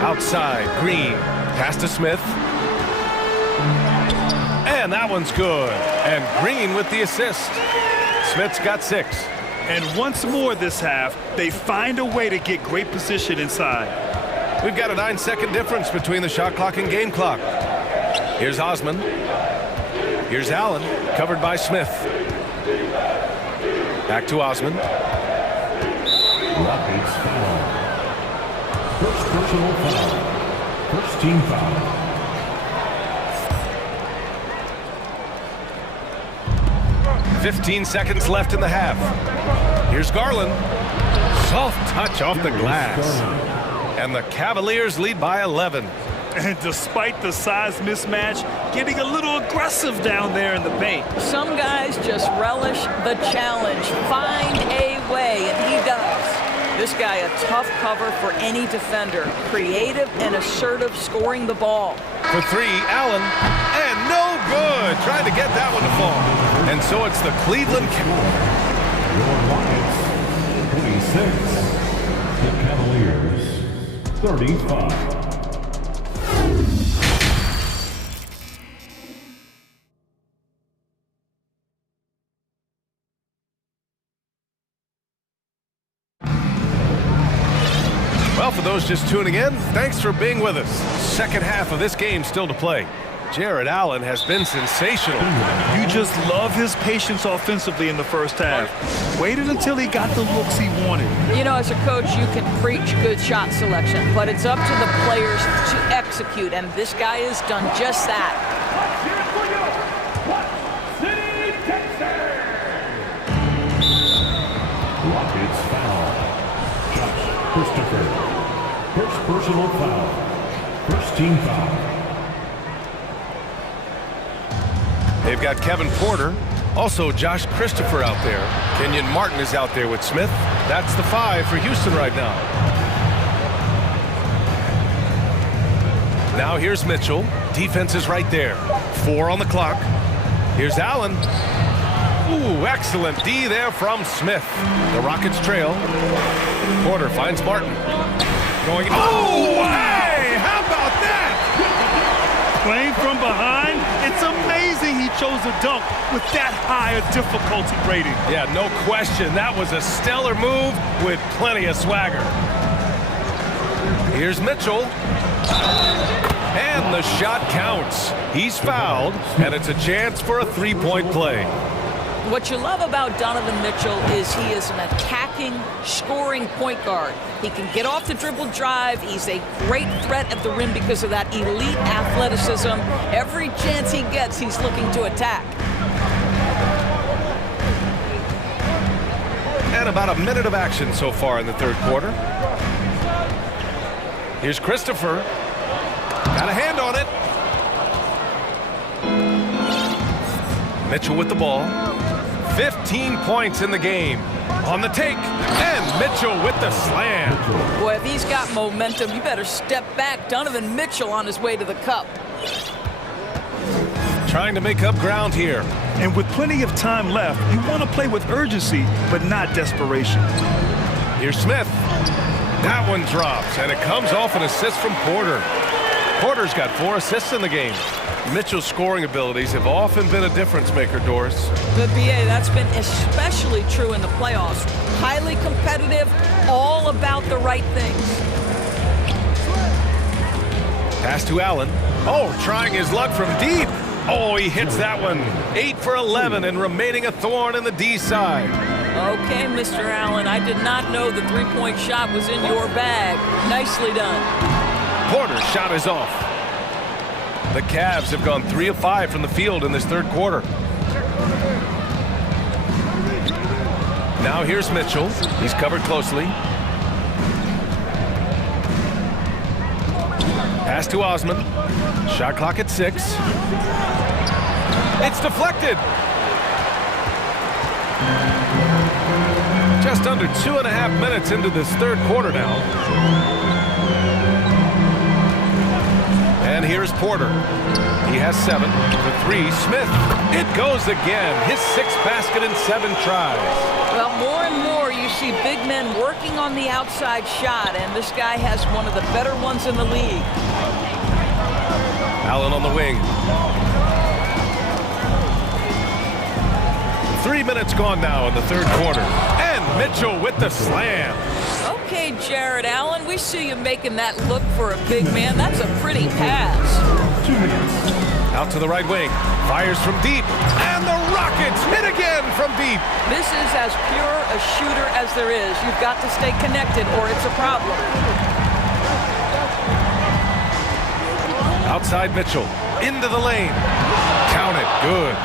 Outside, Green. Pass to Smith. And that one's good. And Green with the assist. Smith's got 6. And once more this half, they find a way to get great position inside. We've got a 9-second difference between the shot clock and game clock. Here's Osman. Here's Allen, covered by Smith. Back to Osman. Rockets foul. First personal foul. First team foul. .15 seconds left in the half. Here's Garland. Soft touch off the glass. And the Cavaliers lead by 11. And despite the size mismatch, getting a little aggressive down there in the paint. Some guys just relish the challenge. Find a way, and he does. This guy a tough cover for any defender. Creative and assertive scoring the ball. For 3, Allen. And no good. Trying to get that one to fall. And so it's the Cleveland Rockets 26. The Cavaliers 35. Well, for those just tuning in, thanks for being with us. Second half of this game still to play. Jared Allen has been sensational. You just love his patience offensively in the first half. Waited until he got the looks he wanted. You know, as a coach, you can preach good shot selection, but it's up to the players to execute, and this guy has done just that. Rockets foul. Josh Christopher. First personal foul. First team foul. They've got Kevin Porter, also Josh Christopher out there. Kenyon Martin is out there with Smith. That's the 5 for Houston right now. Now here's Mitchell. Defense is right there. 4 on the clock. Here's Allen. Ooh, excellent D there from Smith. The Rockets trail. Porter finds Martin. Going, oh, hey, how about that? Playing from behind, it's amazing he chose a dunk with that high a difficulty rating. Yeah, no question. That was a stellar move with plenty of swagger. Here's Mitchell. And the shot counts. He's fouled, and it's a chance for a 3-point play. What you love about Donovan Mitchell is he is an attacking, scoring point guard. He can get off the dribble drive. He's a great threat at the rim because of that elite athleticism. Every chance he gets, he's looking to attack. And about a minute of action so far in the third quarter. Here's Christopher. Got a hand on it. Mitchell with the ball. 15 points in the game. On the take, and Mitchell with the slam. Boy, if he's got momentum, you better step back. Donovan Mitchell on his way to the cup. Trying to make up ground here. And with plenty of time left, you want to play with urgency, but not desperation. Here's Smith. That one drops, and it comes off an assist from Porter. Porter's got 4 assists in the game. Mitchell's scoring abilities have often been a difference maker, Doris. But BA, that's been especially true in the playoffs. Highly competitive, all about the right things. Pass to Allen. Oh, trying his luck from deep. Oh, he hits that one. 8 for 11 and remaining a thorn in the D side. Okay, Mr. Allen, I did not know the three-point shot was in your bag. Nicely done. Porter's shot is off. The Cavs have gone 3 of 5 from the field in this third quarter. Now here's Mitchell. He's covered closely. Pass to Osman. Shot clock at 6. It's deflected. Just under 2.5 minutes into this third quarter now. And here's Porter. He has 7 for 3. Smith. It goes again. His 6th basket in 7 tries. Well, more and more you see big men working on the outside shot, and this guy has one of the better ones in the league. Allen on the wing. 3 minutes gone now in the third quarter. And Mitchell with the slam. Okay, Jared Allen, we see you making that look for a big man. That's a pretty pass. 2 minutes. Out to the right wing. Fires from deep. And the Rockets hit again from deep. This is as pure a shooter as there is. You've got to stay connected or it's a problem. Outside Mitchell. Into the lane. Count it. Good.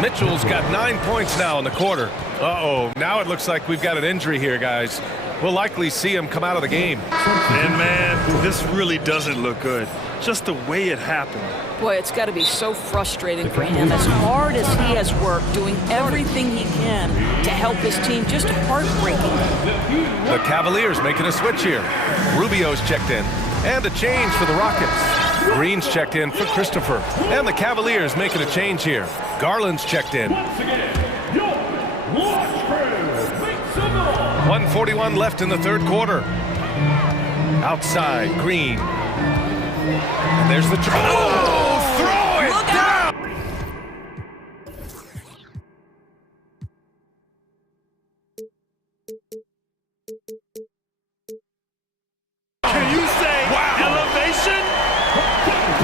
Mitchell's got 9 points now in the quarter. Uh-oh. Now it looks like we've got an injury here, guys. We'll likely see him come out of the game. And man, this really doesn't look good. Just the way it happened. Boy, it's got to be so frustrating for him. As hard as he has worked, doing everything he can to help his team, just heartbreaking. The Cavaliers making a switch here. Rubio's checked in. And a change for the Rockets. Green's checked in for Christopher. And the Cavaliers making a change here. Garland's checked in. 1:41 left in the third quarter. Outside, Green. And there's the throw it down! Can you say elevation?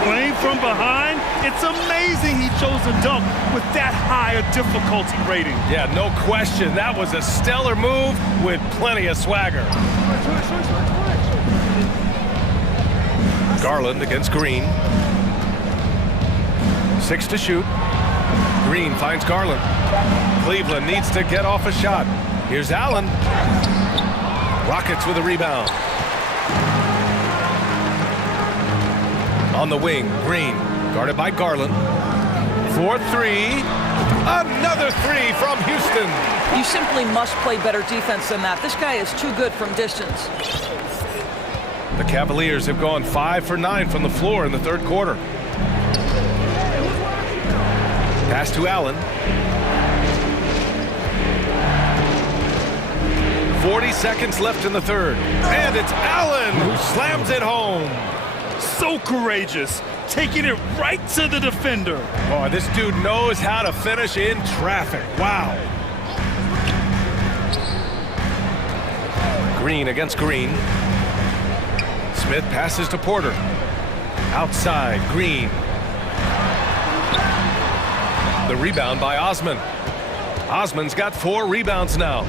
Playing from behind, it's amazing he chose a dunk with that higher difficulty rating. Yeah, no question. That was a stellar move with plenty of swagger. Garland against Green. 6 to shoot. Green finds Garland. Cleveland needs to get off a shot. Here's Allen. Rockets with a rebound. On the wing, Green, guarded by Garland. 4-3. Another 3 from Houston. You simply must play better defense than that. This guy is too good from distance. The Cavaliers have gone 5 for 9 from the floor in the third quarter. Pass to Allen. 40 seconds left in the third. And it's Allen who slams it home. So courageous, taking it right to the defender. Oh, this dude knows how to finish in traffic. Wow. Green against Green. Smith passes to Porter. Outside, Green. The rebound by Osman. Osman's got 4 rebounds now.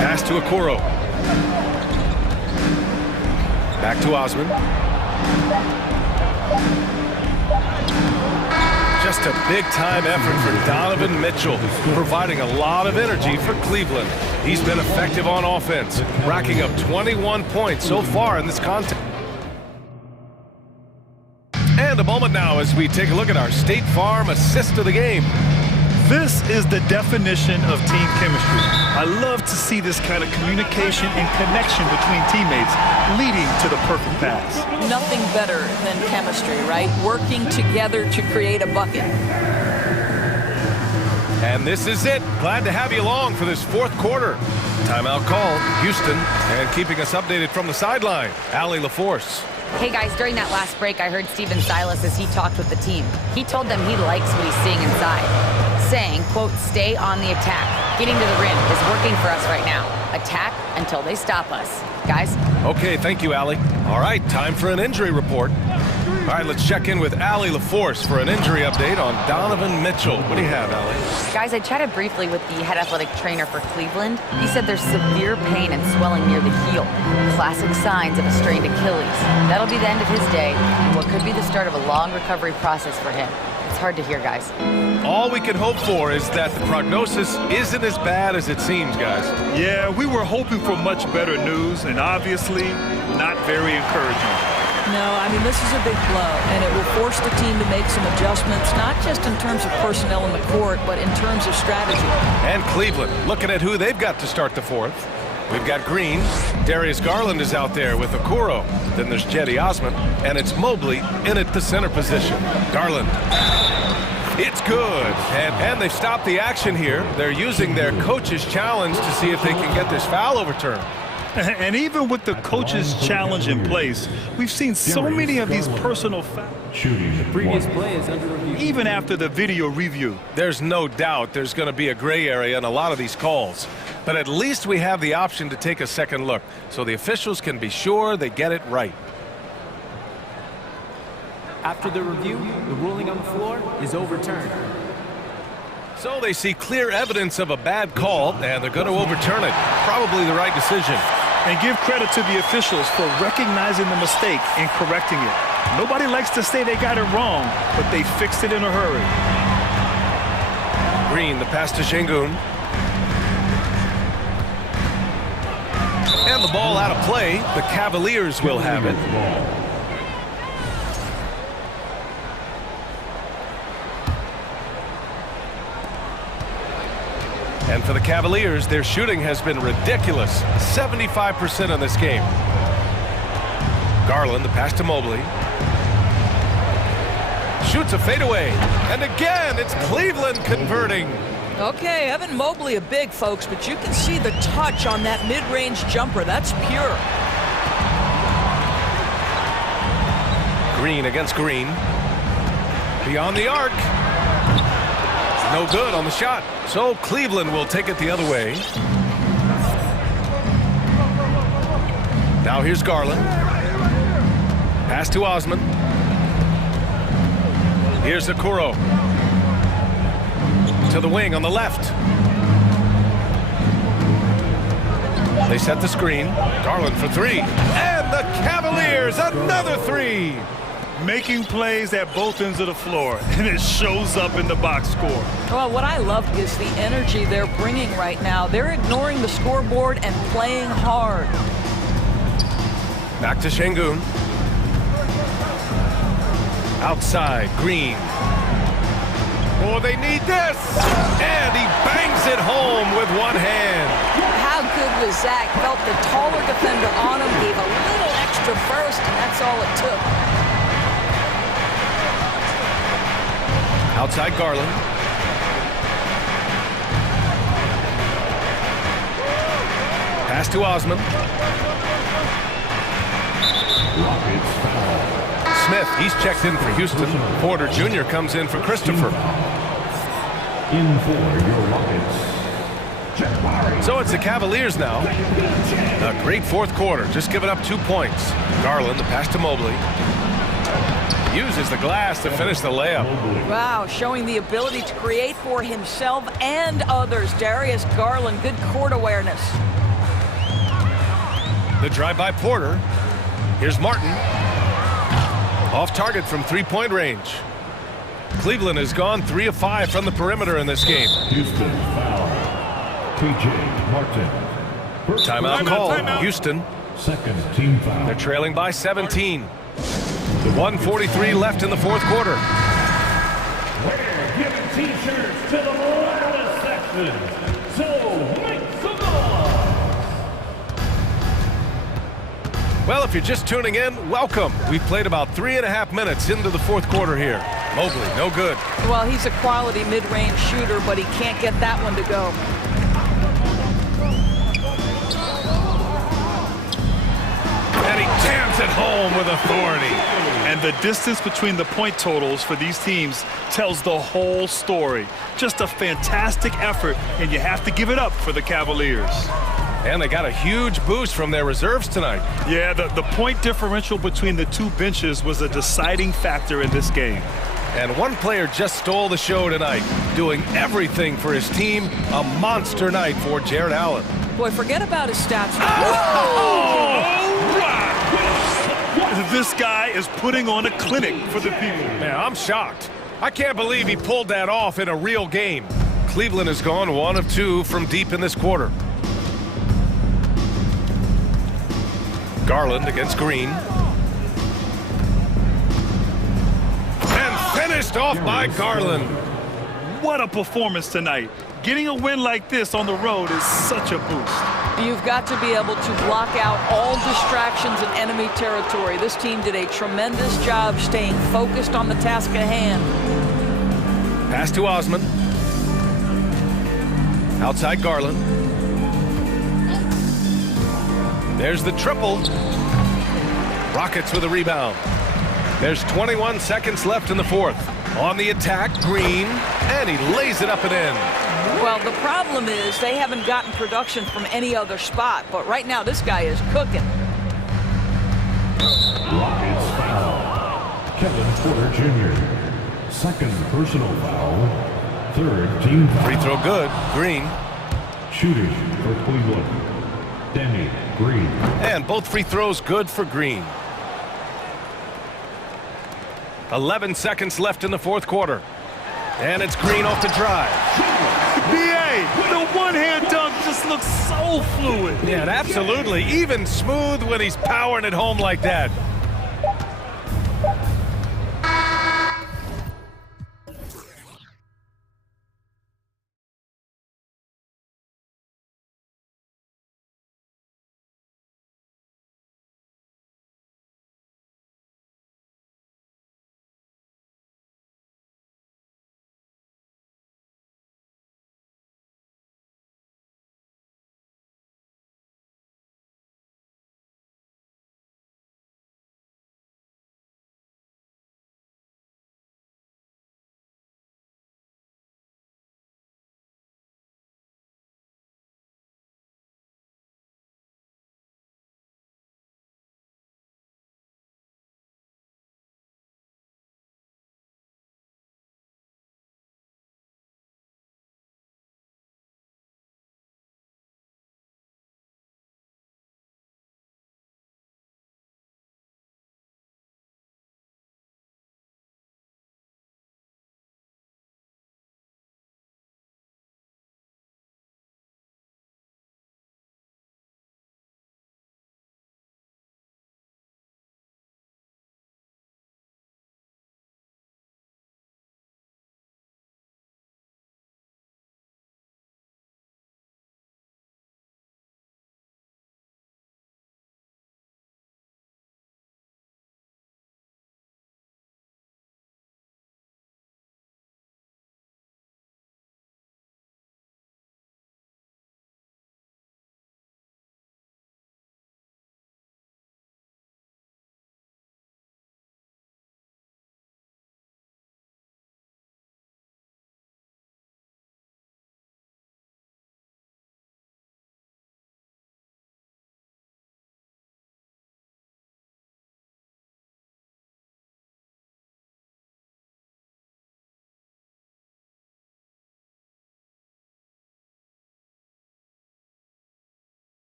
Pass to Okoro. Back to Osman. Just a big-time effort for Donovan Mitchell, providing a lot of energy for Cleveland. He's been effective on offense, racking up 21 points so far in this contest. And And a moment now as we take a look at our State Farm assist of the game. This is the definition of team chemistry. I love to see this kind of communication and connection between teammates leading to the perfect pass. Nothing better than chemistry, right? Working together to create a bucket. And this is it. Glad to have you along for this fourth quarter. Timeout called, Houston, and keeping us updated from the sideline, Allie LaForce. Hey guys, during that last break, I heard Stephen Silas as he talked with the team. He told them he likes what he's seeing inside, saying, quote, stay on the attack. Getting to the rim is working for us right now. Attack until they stop us. Guys? Okay, thank you, Allie. All right, time for an injury report. All right, let's check in with Allie LaForce for an injury update on Donovan Mitchell. What do you have, Allie? Guys, I chatted briefly with the head athletic trainer for Cleveland. He said there's severe pain and swelling near the heel. Classic signs of a strained Achilles. That'll be the end of his day, and what could be the start of a long recovery process for him. It's hard to hear, guys. All we can hope for is that the prognosis isn't as bad as it seems, guys. Yeah, we were hoping for much better news, and obviously not very encouraging. No, I mean, this is a big blow, and it will force the team to make some adjustments, not just in terms of personnel in the court, but in terms of strategy. And Cleveland, looking at who they've got to start the fourth. We've got Green. Darius Garland is out there with Okoro. Then there's Cedi Osman, and it's Mobley in at the center position. Garland. It's good. And they've stopped the action here. They're using their coach's challenge to see if they can get this foul overturned. And even with the coach's challenge in place, we've seen so many of these personal fouls. Shooting. The previous play is under review. Even after the video review. There's no doubt there's going to be a gray area in a lot of these calls. But at least we have the option to take a second look, so the officials can be sure they get it right. After the review, the ruling on the floor is overturned. So they see clear evidence of a bad call, and they're going to overturn it. Probably the right decision. And give credit to the officials for recognizing the mistake and correcting it. Nobody likes to say they got it wrong, but they fixed it in a hurry. Green, the pass to Şengün. And the ball out of play. The Cavaliers will have it. And for the Cavaliers, their shooting has been ridiculous. 75% in this game. Garland, the pass to Mobley. Shoots a fadeaway. And again, it's Cleveland converting. Okay, Evan Mobley a big, folks, but you can see the touch on that mid-range jumper. That's pure. Green against Green. Beyond the arc. No good on the shot. So Cleveland will take it the other way. Now here's Garland. Pass to Osman. Here's Okoro. To the wing on the left. They set the screen. Garland for three. And the Cavaliers, another three. Making plays at both ends of the floor, and it shows up in the box score. Well, what I love is the energy they're bringing right now. They're ignoring the scoreboard and playing hard. Back to Şengün. Outside, Green. Oh, they need this! And he bangs it home with one hand. How good was that? Felt the taller defender on him, gave a little extra burst, and that's all it took. Outside Garland. Pass to Osman. Smith, he's checked in for Houston. Porter Jr. comes in for Christopher. In for your Rockets. So it's the Cavaliers now. A great fourth quarter, just giving up 2 points. Garland, the pass to Mobley. Uses the glass to finish the layup. Wow, showing the ability to create for himself and others. Darius Garland, good court awareness. The drive by Porter. Here's Martin. Off target from three-point range. Cleveland has gone 3 of 5 from the perimeter in this game. Houston foul. P.J. Martin. Timeout call. Houston. Second team foul. They're trailing by 17. 1:43 left in the fourth quarter. We're giving T-shirts to the loudest section. So make some noise. Well, if you're just tuning in, welcome. We've played about 3.5 minutes into the fourth quarter here. Mobley, no good. Well, he's a quality mid-range shooter, but he can't get that one to go. And he jams it home with authority. And the distance between the point totals for these teams tells the whole story. Just a fantastic effort, and you have to give it up for the Cavaliers. And they got a huge boost from their reserves tonight. Yeah, the point differential between the two benches was a deciding factor in this game. And one player just stole the show tonight, doing everything for his team. A monster night for Jared Allen. Boy, forget about his stats. This guy is putting on a clinic for the people. Man, I'm shocked. I can't believe he pulled that off in a real game. Cleveland has gone 1 of 2 from deep in this quarter. Garland against Green. And finished off by Garland. What a performance tonight. Getting a win like this on the road is such a boost. You've got to be able to block out all distractions in enemy territory. This team did a tremendous job staying focused on the task at hand. Pass to Osman. Outside Garland. There's the triple. Rockets with a rebound. There's 21 seconds left in the fourth. On the attack, Green, and he lays it up and in. Well, the problem is they haven't gotten production from any other spot, but right now this guy is cooking. Rockets foul. Kevin Porter Jr. Second personal foul. Third team foul. Free throw good. Green. Shooting for Cleveland. Danny Green. And both free throws good for Green. 11 seconds left in the fourth quarter. And it's Green off the drive. BA, the one-hand dunk just looks so fluid. Yeah, absolutely. Even smooth when he's powering it home like that.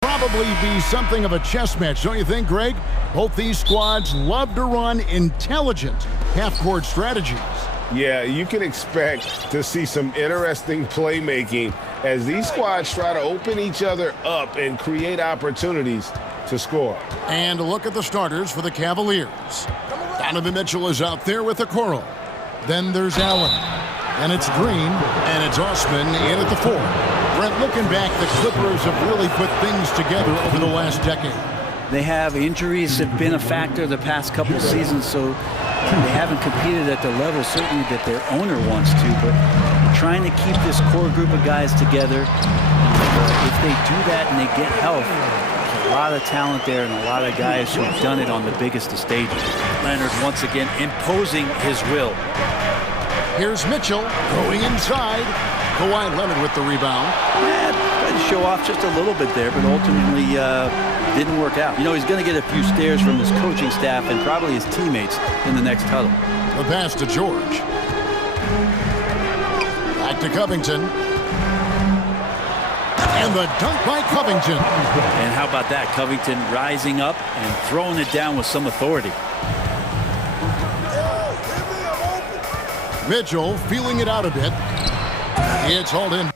Probably be something of a chess match, don't you think, Greg? Both these squads love to run intelligent half-court strategies. Yeah, you can expect to see some interesting playmaking as these squads try to open each other up and create opportunities to score. And a look at the starters for the Cavaliers. Donovan Mitchell is out there with Okoro. Then there's Allen. And it's Green, and it's Osman in at the 4. Brent, looking back, the Clippers have really put things together over the last decade. They have injuries have been a factor the past couple of seasons, so they haven't competed at the level certainly that their owner wants to, but trying to keep this core group of guys together. If they do that and they get health, there's a lot of talent there and a lot of guys who've done it on the biggest of stages. Leonard once again imposing his will. Here's Mitchell going inside. Kawhi Leonard with the rebound. Tried to show off just a little bit there, but ultimately didn't work out. You know, he's going to get a few stares from his coaching staff and probably his teammates in the next huddle. The pass to George. Back to Covington. And the dunk by Covington. And how about that? Covington rising up and throwing it down with some authority. Mitchell feeling it out a bit. It's hauled in.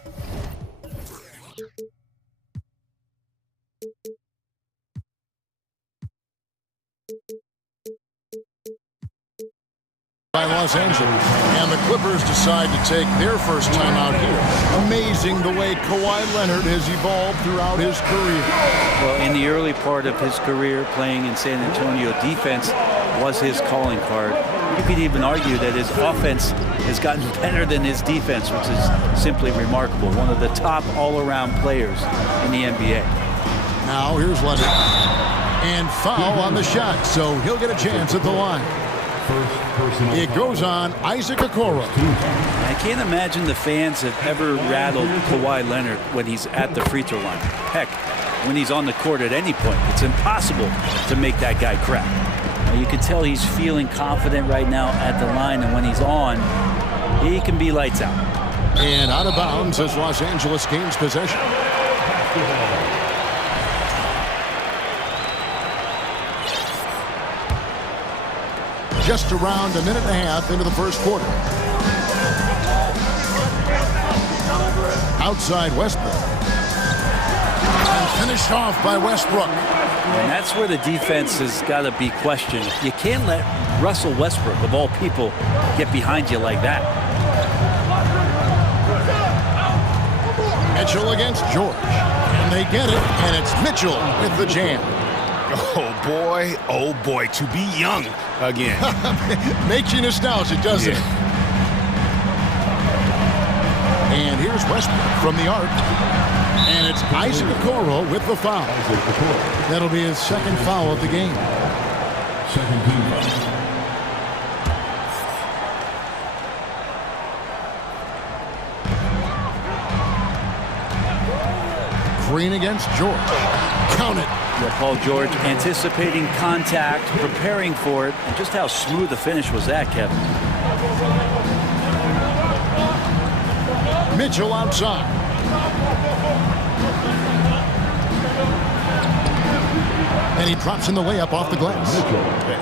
By Los Angeles. And the Clippers decide to take their first time out here. Amazing the way Kawhi Leonard has evolved throughout his career. Well, in the early part of his career playing in San Antonio, defense was his calling card. You could even argue that his offense has gotten better than his defense, which is simply remarkable. One of the top all-around players in the NBA. Now here's Leonard. And foul on the shot, so he'll get a chance at the line. It goes on Isaac Okoro. I can't imagine the fans have ever rattled Kawhi Leonard when he's at the free throw line. Heck, when he's on the court at any point, it's impossible to make that guy crack. You can tell he's feeling confident right now at the line, and when he's on, he can be lights out. And out of bounds as Los Angeles gains possession. Just around a minute and a half into the first quarter. Outside Westbrook. And finished off by Westbrook. And that's where the defense has got to be questioned. You can't let Russell Westbrook, of all people, get behind you like that. Mitchell against George. And they get it, and it's Mitchell with the jam. Oh boy, to be young again. Makes you nostalgic, doesn't it? And here's Westbrook from the arc. And it's Isaac Okoro with the foul. That'll be his second foul of the game. Second team foul. Green against George. Count it. Yeah, Paul George anticipating contact, preparing for it, and just how smooth the finish was that, Kevin. Mitchell outside. And he drops in the layup off the glass.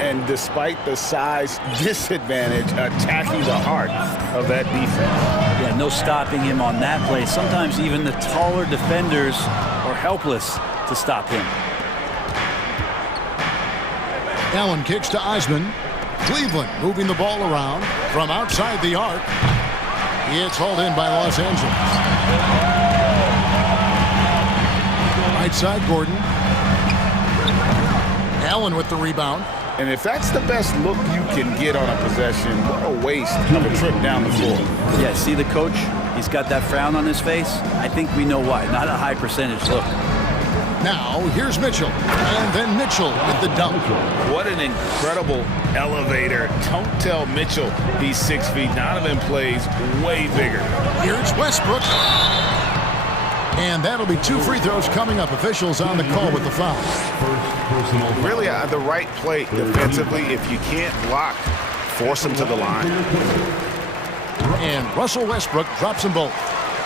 And despite the size disadvantage, attacking the heart of that defense. Yeah, no stopping him on that play. Sometimes even the taller defenders are helpless to stop him. Allen kicks to Osman. Cleveland moving the ball around from outside the arc. It's hauled in by Los Angeles. Right side, Gordon. Allen with the rebound. And if that's the best look you can get on a possession, what a waste of a trip down the floor. Yeah, see the coach? He's got that frown on his face. I think we know why. Not a high percentage look. Now, here's Mitchell. And then Mitchell with the dunk. What an incredible elevator. Don't tell Mitchell he's 6 feet. Donovan plays way bigger. Here's Westbrook. And that'll be 2 free throws coming up. Officials on the call with the foul. Really, the right play defensively. If you can't block, force them to the line. And Russell Westbrook drops them both.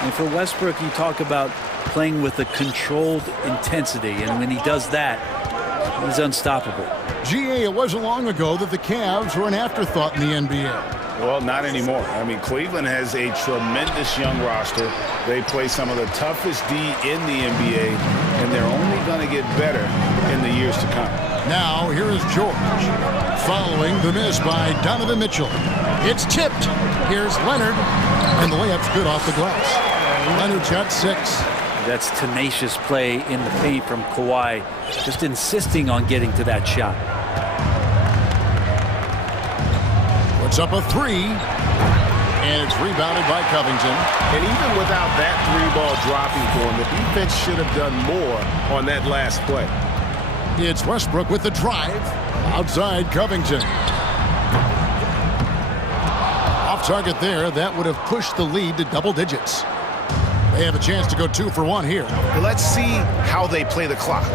And for Westbrook, you talk about playing with a controlled intensity, and when he does that, he's unstoppable. GA, it wasn't long ago that the Cavs were an afterthought in the NBA. Well, not anymore. I mean, Cleveland has a tremendous young roster. They play some of the toughest D in the NBA, and they're only going to get better in the years to come. Now, here is George. Following the miss by Donovan Mitchell. It's tipped. Here's Leonard, and the layup's good off the glass. Leonard's got 6. That's tenacious play in the paint from Kawhi, just insisting on getting to that shot. Puts up a 3, and it's rebounded by Covington. And even without that 3-ball dropping for him, the defense should have done more on that last play. It's Westbrook with the drive. Outside Covington. Off target there. That would have pushed the lead to double digits. They have a chance to go 2 for 1 here. Let's see how they play the clock.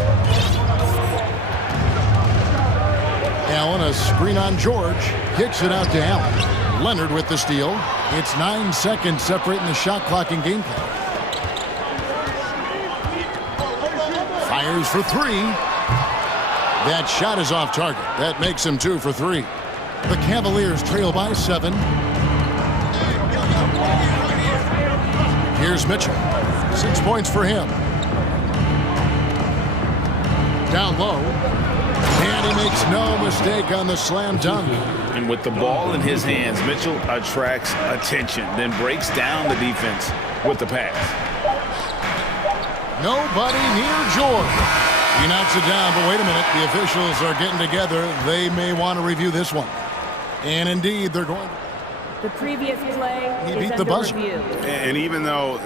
Allen, a screen on George. Kicks it out to Allen. Leonard with the steal. It's 9 seconds separating the shot clock and gameplay. Fires for 3. That shot is off target. That makes him 2 for 3. The Cavaliers trail by 7. Here's Mitchell. 6 points for him. Down low. And he makes no mistake on the slam dunk. And with the ball in his hands, Mitchell attracts attention, then breaks down the defense with the pass. Nobody near George. He knocks it down, but wait a minute. The officials are getting together. They may want to review this one. And indeed, they're going to. The previous play He is beat the under buzzer. review. And even though,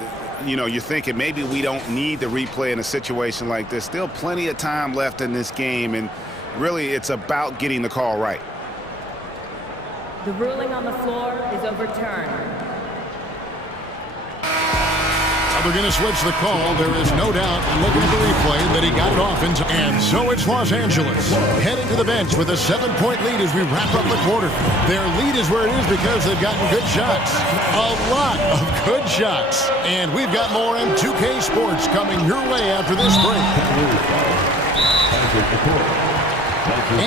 you're thinking maybe we don't need the replay in a situation like this, still plenty of time left in this game, and really it's about getting the call right. The ruling on the floor is overturned. We're going to switch the call. There is no doubt, looking at the replay, that he got it off in time. And so it's Los Angeles heading to the bench with a 7-point lead as we wrap up the quarter. Their lead is where it is because they've gotten good shots. A lot of good shots. And we've got more in 2K Sports coming your way after this break.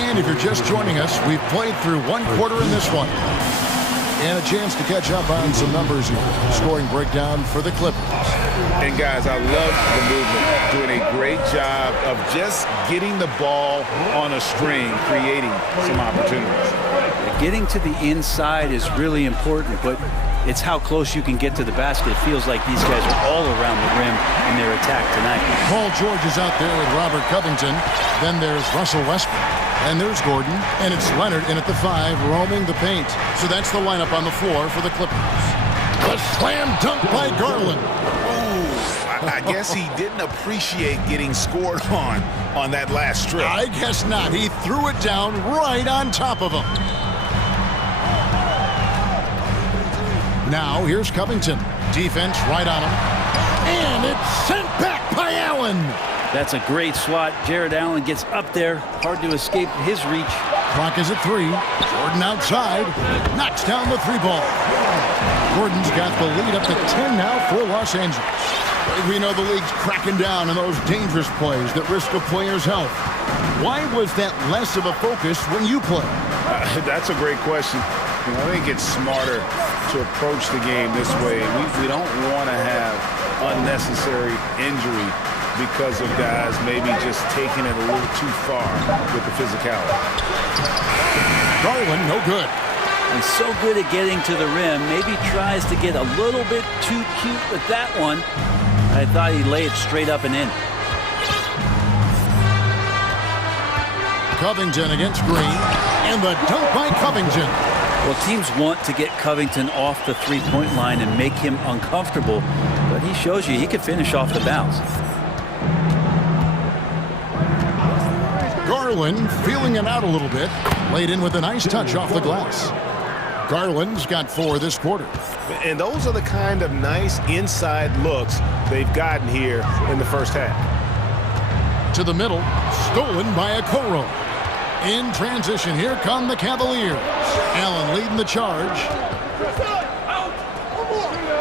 And if you're just joining us, we've played through 1 quarter in this one. And a chance to catch up on some numbers here. Scoring breakdown for the Clippers. And guys, I love the movement. Doing a great job of just getting the ball on a string, creating some opportunities. Getting to the inside is really important, but it's how close you can get to the basket. It feels like these guys are all around the rim in their attack tonight. Paul George is out there with Robert Covington. Then there's Russell Westbrook. And there's Gordon. And it's Leonard in at the 5, roaming the paint. So that's the lineup on the floor for the Clippers. The slam dunk by Garland. I guess he didn't appreciate getting scored on that last strip. I guess not. He threw it down right on top of him. Now here's Covington. Defense right on him. And it's sent back by Allen. That's a great swat. Jared Allen gets up there. Hard to escape his reach. Clock is at 3. Jordan outside. Knocks down the 3-ball. Gordon's got the lead up to 10 now for Los Angeles. We know the league's cracking down on those dangerous plays that risk a player's health. Why was that less of a focus when you play? That's a great question. I think it's smarter to approach the game this way. We don't want to have unnecessary injury because of guys maybe just taking it a little too far with the physicality. Garland, no good. And so good at getting to the rim. Maybe tries to get a little bit too cute with that one. I thought he'd lay it straight up and in. Covington against Green. And the dunk by Covington. Well, teams want to get Covington off the 3-point line and make him uncomfortable, but he shows you he could finish off the bounce. Stolen, feeling it out a little bit. Laid in with a nice touch off the glass. Garland's got 4 this quarter. And those are the kind of nice inside looks they've gotten here in the first half. To the middle, stolen by Okoro. In transition, here come the Cavaliers. Allen leading the charge.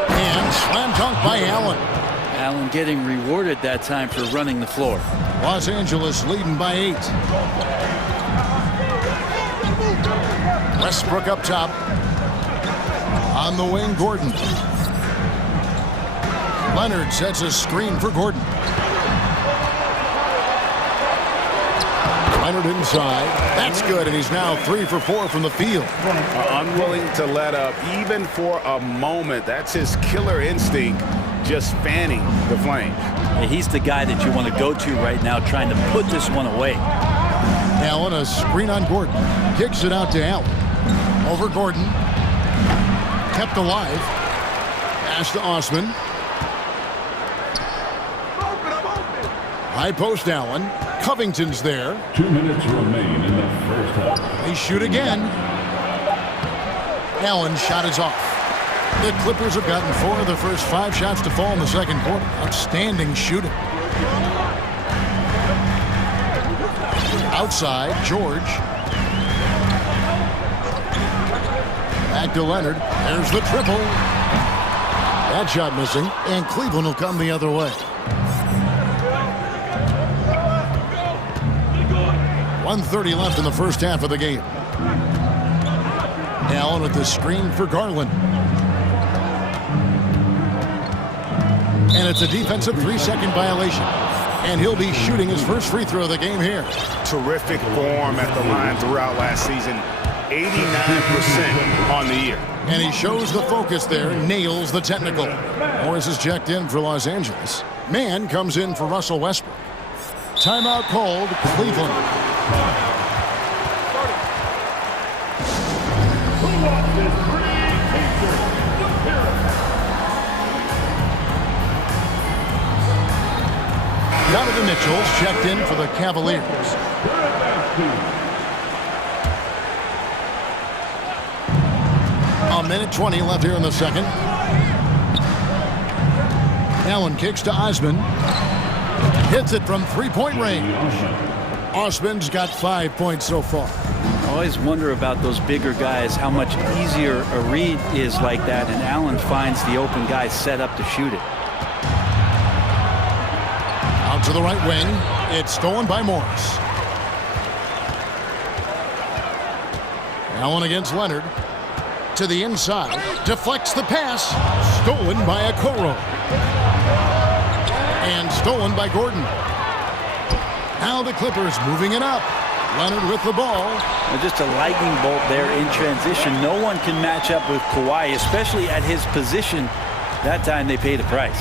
And slam dunk by Allen. Allen getting rewarded that time for running the floor. Los Angeles leading by 8. Westbrook up top. On the wing, Gordon. Leonard sets a screen for Gordon. Leonard inside. That's good, and he's now 3 for 4 from the field. Unwilling to let up, even for a moment. That's his killer instinct, just fanning the flame. He's the guy that you want to go to right now, trying to put this one away. Allen, a screen on Gordon. Kicks it out to Allen. Over Gordon. Kept alive. Pass to Osman. High post Allen. Covington's there. 2 minutes remain in the first half. They shoot again. Allen's shot is off. The Clippers have gotten 4 of their first 5 shots to fall in the second quarter. Outstanding shooting. Outside, George. Back to Leonard. There's the triple. That shot missing, and Cleveland will come the other way. 1:30 left in the first half of the game. Allen with the screen for Garland. And it's a defensive 3-second violation. And he'll be shooting his first free throw of the game here. Terrific form at the line throughout last season. 89% on the year. And he shows the focus there, nails the technical. Morris is checked in for Los Angeles. Mann comes in for Russell Westbrook. Timeout called, Cleveland. Donovan Mitchell's checked in for the Cavaliers. A minute 20 left here in the second. Allen kicks to Osman. Hits it from 3-point range. Osman's got 5 points so far. I always wonder about those bigger guys, how much easier a read is like that, and Allen finds the open guy set up to shoot it. Out to the right wing. It's stolen by Morris. Allen against Leonard. To the inside. Deflects the pass. Stolen by Okoro. And stolen by Gordon. Now the Clippers moving it up. Leonard with the ball. Just a lightning bolt there in transition. No one can match up with Kawhi, especially at his position. That time they paid a price.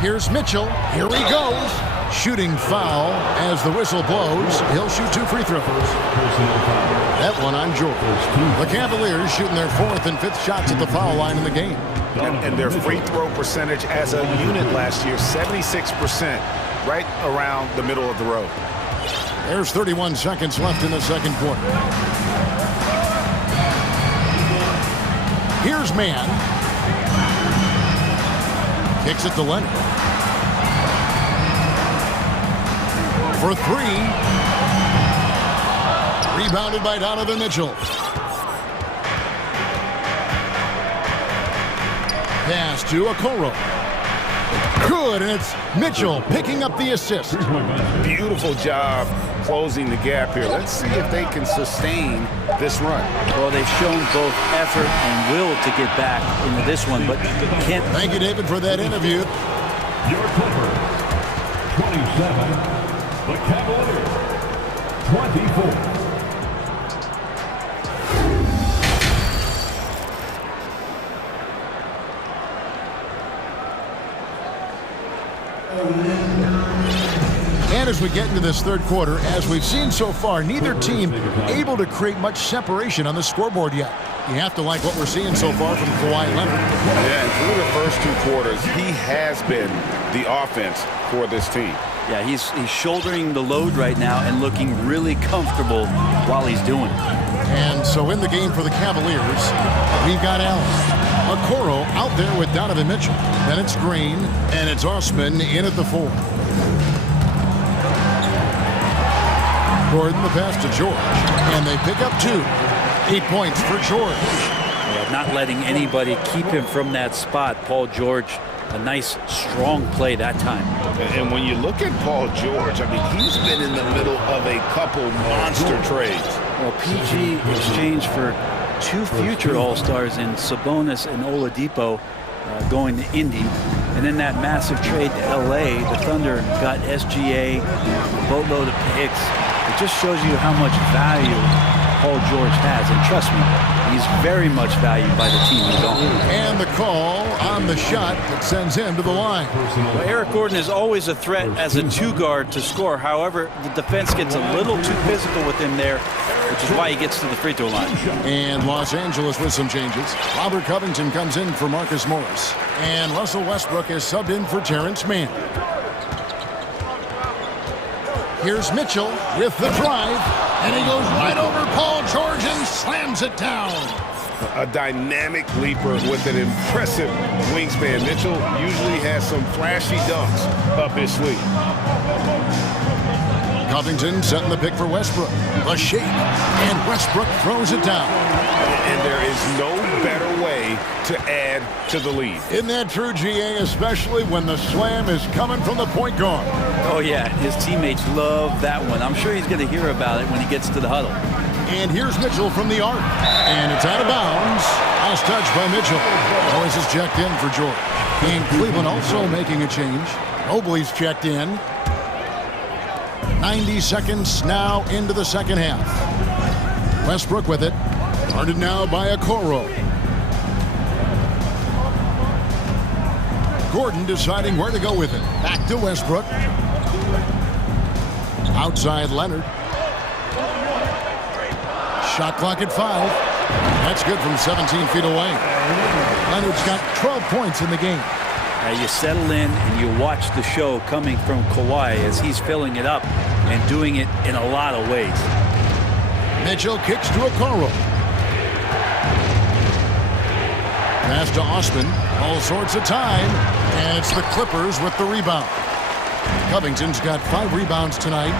Here's Mitchell. Here he goes. Shooting foul as the whistle blows. He'll shoot 2 free throws. That one on George. The Cavaliers shooting their 4th and 5th shots at the foul line in the game. And their free throw percentage as a unit last year, 76%, right around the middle of the road. There's 31 seconds left in the second quarter. Here's Mann. Kicks it to Leonard. For 3. Rebounded by Donovan Mitchell. Pass to Okoro. Good, and it's Mitchell picking up the assist. Beautiful job closing the gap here. Let's see if they can sustain this run. Well, they've shown both effort and will to get back into this one, but can't. Thank you, David, for that interview. Your Clippers, 27. The Cavaliers, 24. And as we get into this third quarter, as we've seen so far, neither team able to create much separation on the scoreboard yet. You have to like what we're seeing so far from Kawhi Leonard. Yeah, and through the first 2 quarters, he has been the offense for this team. Yeah, he's shouldering the load right now and looking really comfortable while he's doing it. And so in the game for the Cavaliers, we've got Allen. Okoro out there with Donovan Mitchell. Then it's Green, and it's Osman in at the 4. Gordon the pass to George, and they pick up 2. 8 points for George. Yeah, not letting anybody keep him from that spot. Paul George, a nice, strong play that time. And when you look at Paul George, I mean, he's been in the middle of a couple monster trades. Well, PG exchanged for 2 future All-Stars in Sabonis and Oladipo going to Indy. And then that massive trade to LA, the Thunder got SGA, a boatload of picks. It just shows you how much value Paul George has. And trust me, he's very much valued by the team he's on. And the call on the shot that sends him to the line. Well, Eric Gordon is always a threat as a 2-guard to score. However, the defense gets a little too physical with him there, which is why he gets to the free throw line. And Los Angeles with some changes. Robert Covington comes in for Marcus Morris. And Russell Westbrook is subbed in for Terrence Mann. Here's Mitchell with the drive. And he goes right over Paul George and slams it down. A dynamic leaper with an impressive wingspan. Mitchell usually has some flashy dunks up his sleeve. Covington setting the pick for Westbrook. A shake, and Westbrook throws it down. And there is no better way to add to the lead. Isn't that true, GA, especially when the slam is coming from the point guard? Oh, yeah, his teammates love that one. I'm sure he's going to hear about it when he gets to the huddle. And here's Mitchell from the arc. And it's out of bounds. Last touch by Mitchell. Morris is checked in for George. And Cleveland also making a change. Mobley's checked in. 90 seconds now into the second half. Westbrook with it. Guarded now by Okoro. Gordon deciding where to go with it. Back to Westbrook. Outside Leonard. Shot clock at 5. That's good from 17 feet away. Leonard's got 12 points in the game. You settle in and you watch the show coming from Kawhi as he's filling it up and doing it in a lot of ways. Mitchell kicks to Okoro. Pass to Osman. All sorts of time. And it's the Clippers with the rebound. Covington's got 5 rebounds tonight.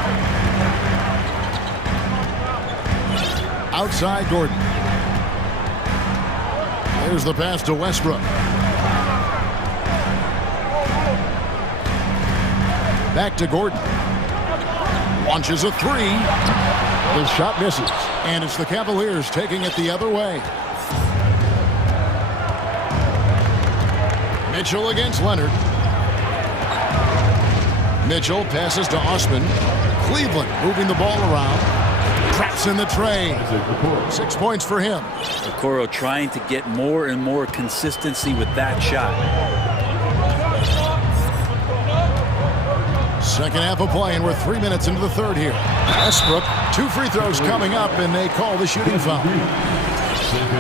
Outside Gordon. There's the pass to Westbrook. Back to Gordon. Launches a 3. The shot misses. And it's the Cavaliers taking it the other way. Mitchell against Leonard. Mitchell passes to Osman. Cleveland moving the ball around. Traps in the tray. 6 points for him. Okoro trying to get more and more consistency with that shot. Second half of play, and we're 3 minutes into the third here. Westbrook, 2 free throws coming up, and they call the shooting foul.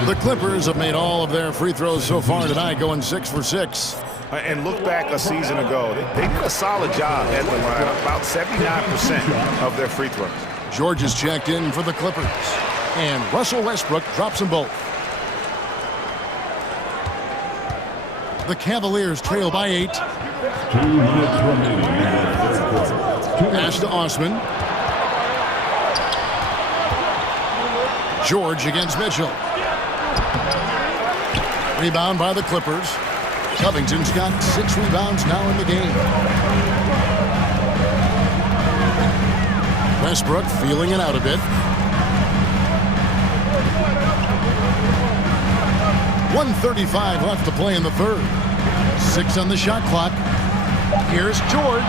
The Clippers have made all of their free throws so far tonight, going 6 for 6. And look back a season ago. They did a solid job at the line, about 79% of their free throws. George is checked in for the Clippers. And Russell Westbrook drops them both. The Cavaliers trail by 8. 2 minutes remaining. Pass to Osman. George against Mitchell. Rebound by the Clippers. Covington's got 6 rebounds now in the game. Westbrook feeling it out a bit. 1:35 left to play in the third. 6 on the shot clock. Here's George.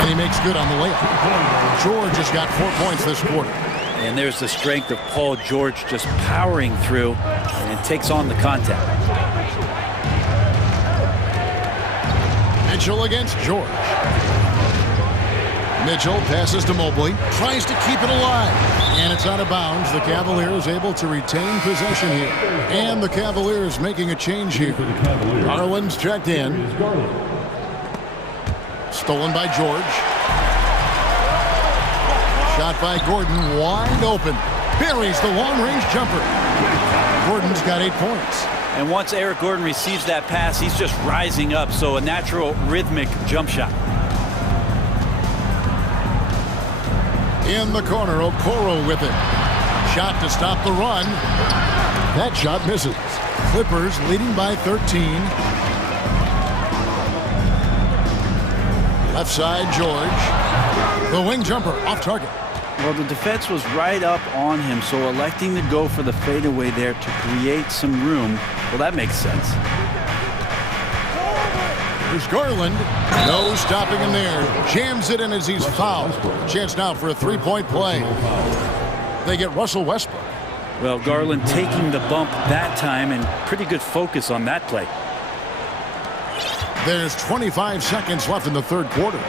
And he makes good on the layup. George has got 4 points this quarter. And there's the strength of Paul George just powering through and takes on the contact. Mitchell against George. Mitchell passes to Mobley. Tries to keep it alive. And it's out of bounds. The Cavaliers able to retain possession here. And the Cavaliers making a change here. Garland's checked in. stolen by George. Shot by Gordon, wide open. Buries the long-range jumper. Gordon's got 8 points. And once Eric Gordon receives that pass, he's just rising up, so a natural rhythmic jump shot. In the corner, Okoro with it. Shot to stop the run. That shot misses. Clippers leading by 13. Left side, George. The wing jumper off target. Well, the defense was right up on him, so electing to go for the fadeaway there to create some room, well, that makes sense. Here's Garland. No stopping him there. Jams it in as he's fouled. Chance now for a three-point play. They get Russell Westbrook. Well, Garland taking the bump that time, and pretty good focus on that play. There's 25 seconds left in the third quarter.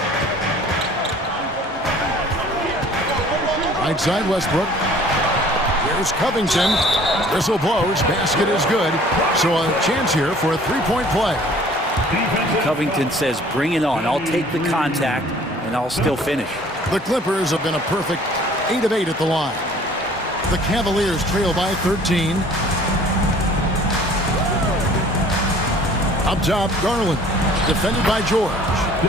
Right side, Westbrook. Here's Covington. Whistle blows. Basket is good. So a chance here for a three-point play. Covington says, bring it on. I'll take the contact, and I'll still finish. The Clippers have been a perfect 8 of 8 at the line. The Cavaliers trail by 13. Up top, Garland. Defended by George.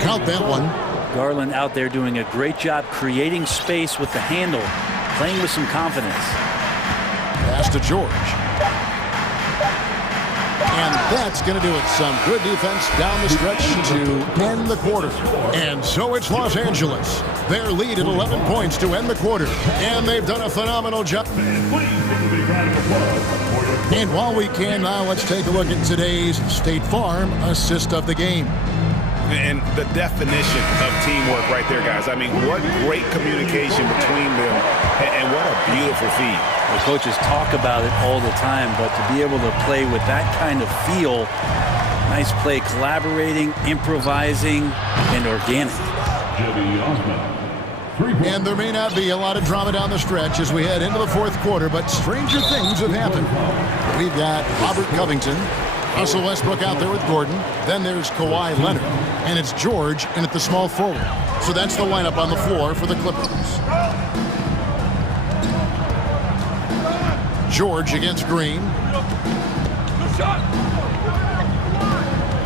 Count that one. Garland out there doing a great job creating space with the handle, playing with some confidence. Pass to George. And that's going to do it. Some good defense down the stretch to end the quarter. And so it's Los Angeles. Their lead at 11 points to end the quarter. And they've done a phenomenal job. And while we can now, let's take a look at today's State Farm assist of the game. And the definition of teamwork right there, guys. I mean, what great communication between them, and what a beautiful feed. The coaches talk about it all the time, but to be able to play with that kind of feel, nice play, collaborating, improvising, and organic. And there may not be a lot of drama down the stretch as we head into the fourth quarter, but stranger things have happened. We've got Robert Covington, Russell Westbrook out there with Gordon. Then there's Kawhi Leonard. And it's George in at the small forward. So that's the lineup on the floor for the Clippers. George against Green.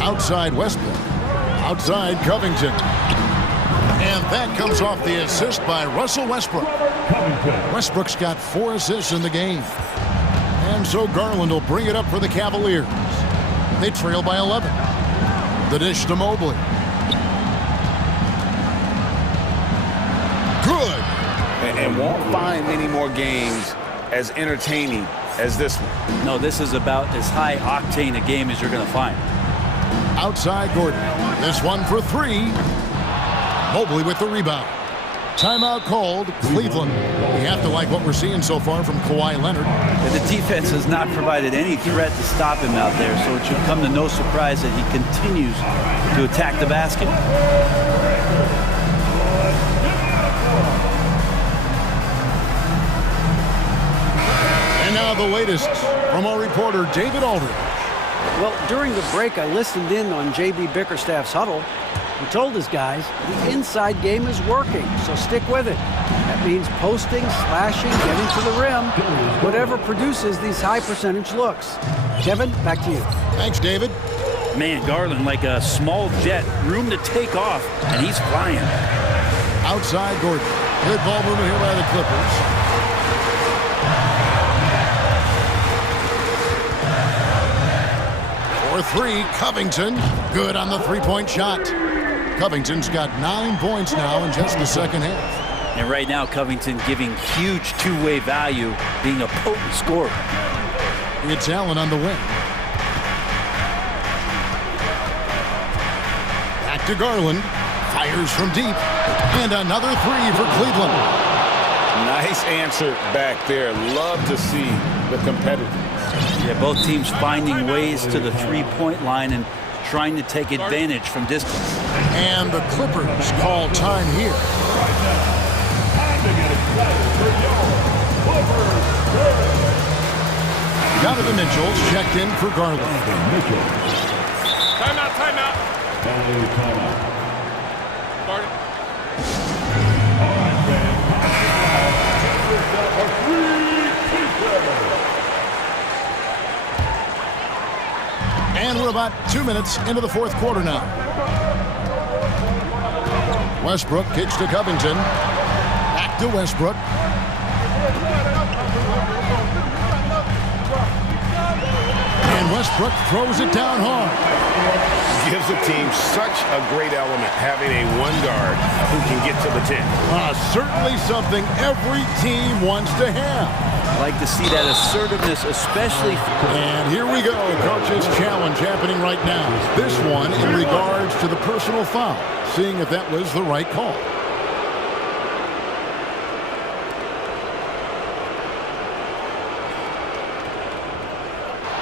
Outside Westbrook. Outside Covington. And that comes off the assist by Russell Westbrook. Westbrook's got 4 assists in the game. And so Garland will bring it up for the Cavaliers. They trail by 11. The dish to Mobley. Good. And won't find many more games as entertaining as this one. No, this is about as high octane a game as you're going to find. Outside Gordon. This one for 3. Mobley with the rebound. Timeout called, Cleveland. We have to like what we're seeing so far from Kawhi Leonard. And the defense has not provided any threat to stop him out there, so it should come to no surprise that he continues to attack the basket. And now the latest from our reporter, David Aldridge. Well, during the break, I listened in on J.B. Bickerstaff's huddle. He told his guys the inside game is working, so stick with it. That means posting, slashing, getting to the rim, whatever produces these high percentage looks. Kevin, back to you. Thanks, David. Man, Garland like a small jet, room to take off, and he's flying. Outside Gordon. Good ball movement here by the Clippers. For 3, Covington. Good on the three-point shot. Covington's got 9 points now in just the second half. And right now, Covington giving huge two-way value, being a potent scorer. It's Allen on the wing. Back to Garland. Fires from deep. And another 3 for Cleveland. Nice answer back there. Love to see the competitors. Yeah, both teams finding ways to the three-point line and trying to take advantage from distance. And the Clippers call time here. Donovan Mitchell's checked in for Garland. Timeout. And we're about 2 minutes into the fourth quarter now. Westbrook kicks to Covington. Back to Westbrook. And Westbrook throws it down hard. Gives the team such a great element, having a one guard who can get to the 10. Certainly something every team wants to have. I like to see that assertiveness, especially. And here we go, coach's challenge happening right now. This one in regards to the personal foul, seeing if that was the right call.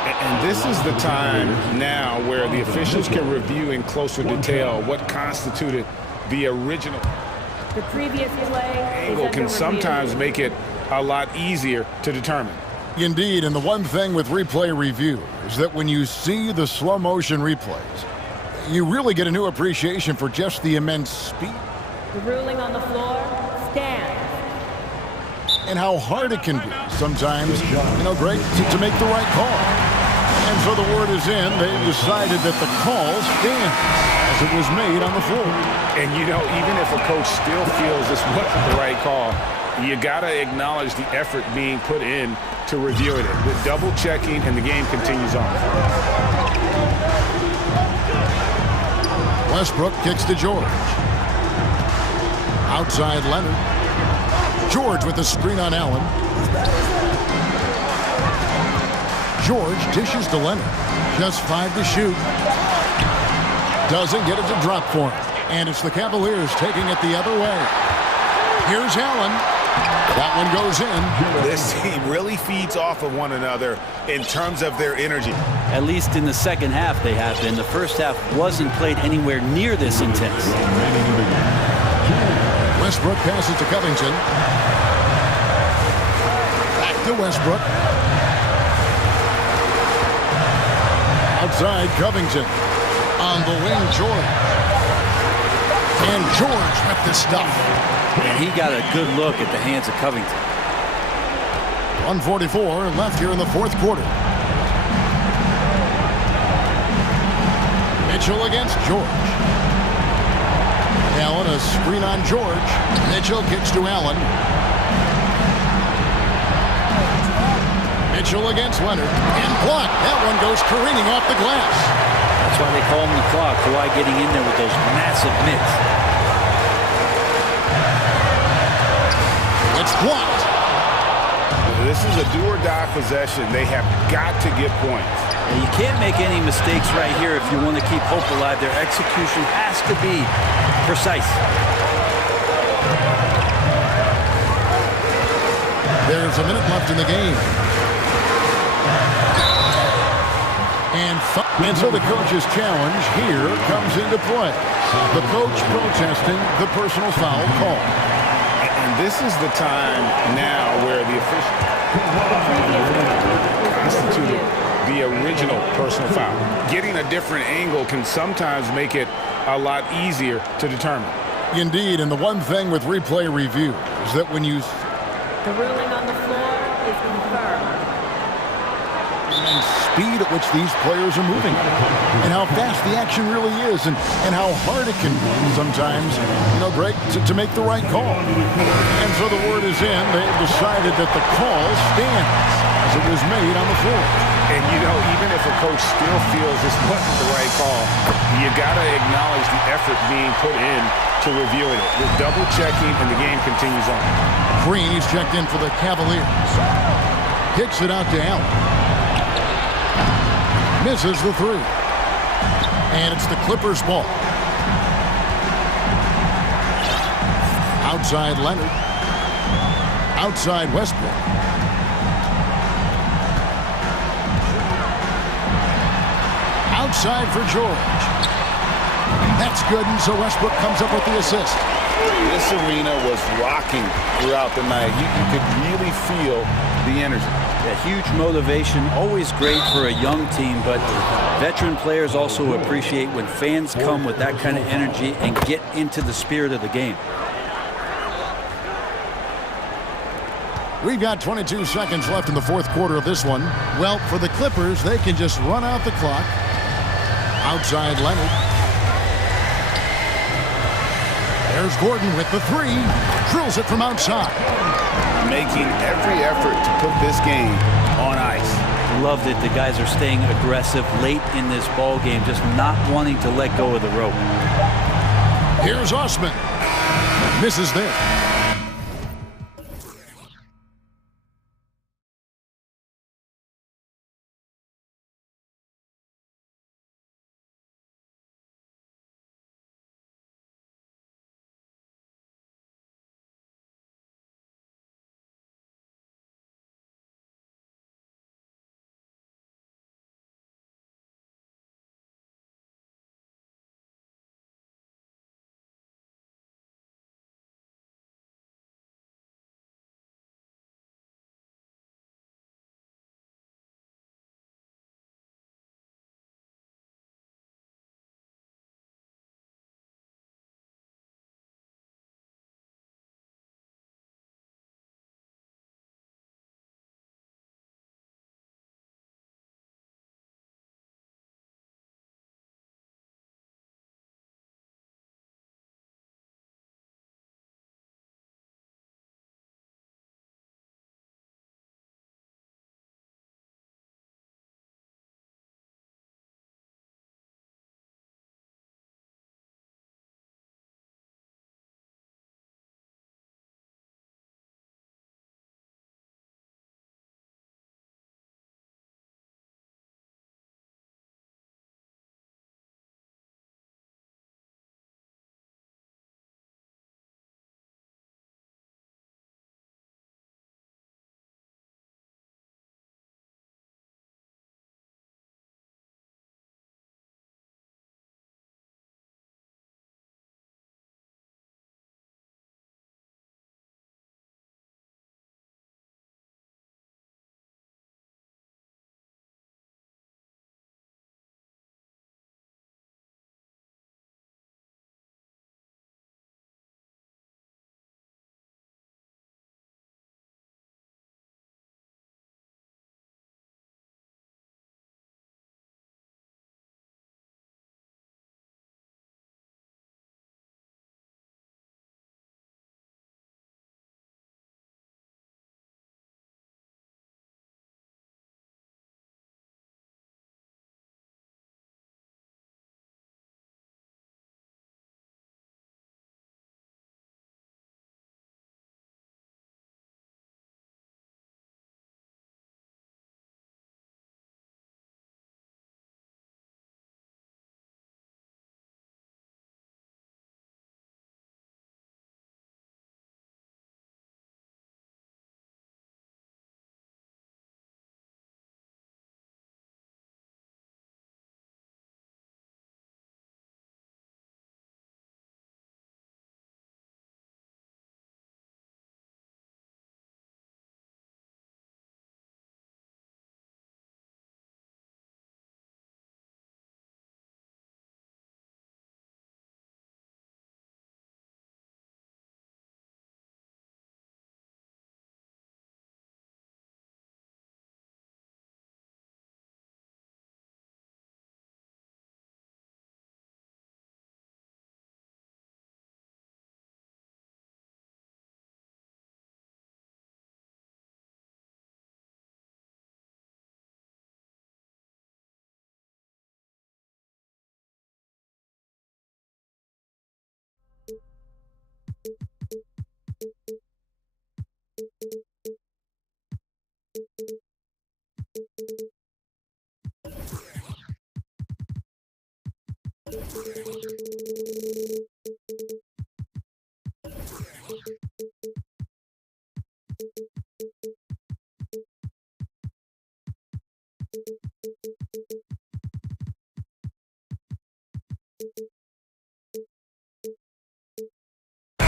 And this is the time now where the officials can review in closer detail what constituted the original. The previous play Angle can sometimes make it a lot easier to determine. Indeed, and the one thing with replay review is that when you see the slow motion replays, you really get a new appreciation for just the immense speed. The ruling on the floor stands. And how hard it can be sometimes, Greg, to make the right call. And so the word is in. They've decided that the call stands as it was made on the floor. And, even if a coach still feels this wasn't the right call, you got to acknowledge the effort being put in to reviewing it. With double checking, and the game continues on. Westbrook kicks to George. Outside Leonard. George with the screen on Allen. George dishes to Leonard. Just 5 to shoot. Doesn't get it to drop for him. And it's the Cavaliers taking it the other way. Here's Allen. That one goes in. This team really feeds off of one another in terms of their energy. At least in the second half they have been. The first half wasn't played anywhere near this intense. Westbrook passes to Covington. Back to Westbrook. Outside Covington. On the wing, George. And George with the stuff. And he got a good look at the hands of Covington. 1:44 left here in the fourth quarter. Mitchell against George. Allen, a screen on George. Mitchell kicks to Allen. Mitchell against Leonard. And blocked. That one goes careening off the glass. That's why they call him the clock. Kawhi getting in there with those massive mitts. It's blocked. This is a do-or-die possession. They have got to get points. And you can't make any mistakes right here if you want to keep hope alive. Their execution has to be precise. There's a minute left in the game. And so the coach's challenge here comes into play. The coach protesting the personal foul call. And this is the time now where the official constituted the original personal foul. Getting a different angle can sometimes make it a lot easier to determine. Indeed, and the one thing with replay review is that when you... The ruling on the floor is confirmed. And speed at which these players are moving, and how fast the action really is, and how hard it can be sometimes, Greg, to make the right call. And so the word is in. They've decided that the call stands as it was made on the floor. And, even if a coach still feels this wasn't the right call, you got to acknowledge the effort being put in to reviewing it. With double checking, and the game continues on. Green, he's checked in for the Cavaliers. Kicks it out to Allen. Misses the three. And it's the Clippers' ball. Outside Leonard. Outside Westbrook. Outside for George. That's good, and so Westbrook comes up with the assist. This arena was rocking throughout the night. You could really feel the energy. A huge motivation, always great for a young team, but veteran players also appreciate when fans come with that kind of energy and get into the spirit of the game. We've got 22 seconds left in the fourth quarter of this one. Well, for the Clippers, they can just run out the clock. Outside Leonard. There's Gordon with the three. Drills it from outside. Making every effort to put this game on ice. Loved it. The guys are staying aggressive late in this ball game, just not wanting to let go of the rope. Here's Osman. Misses this.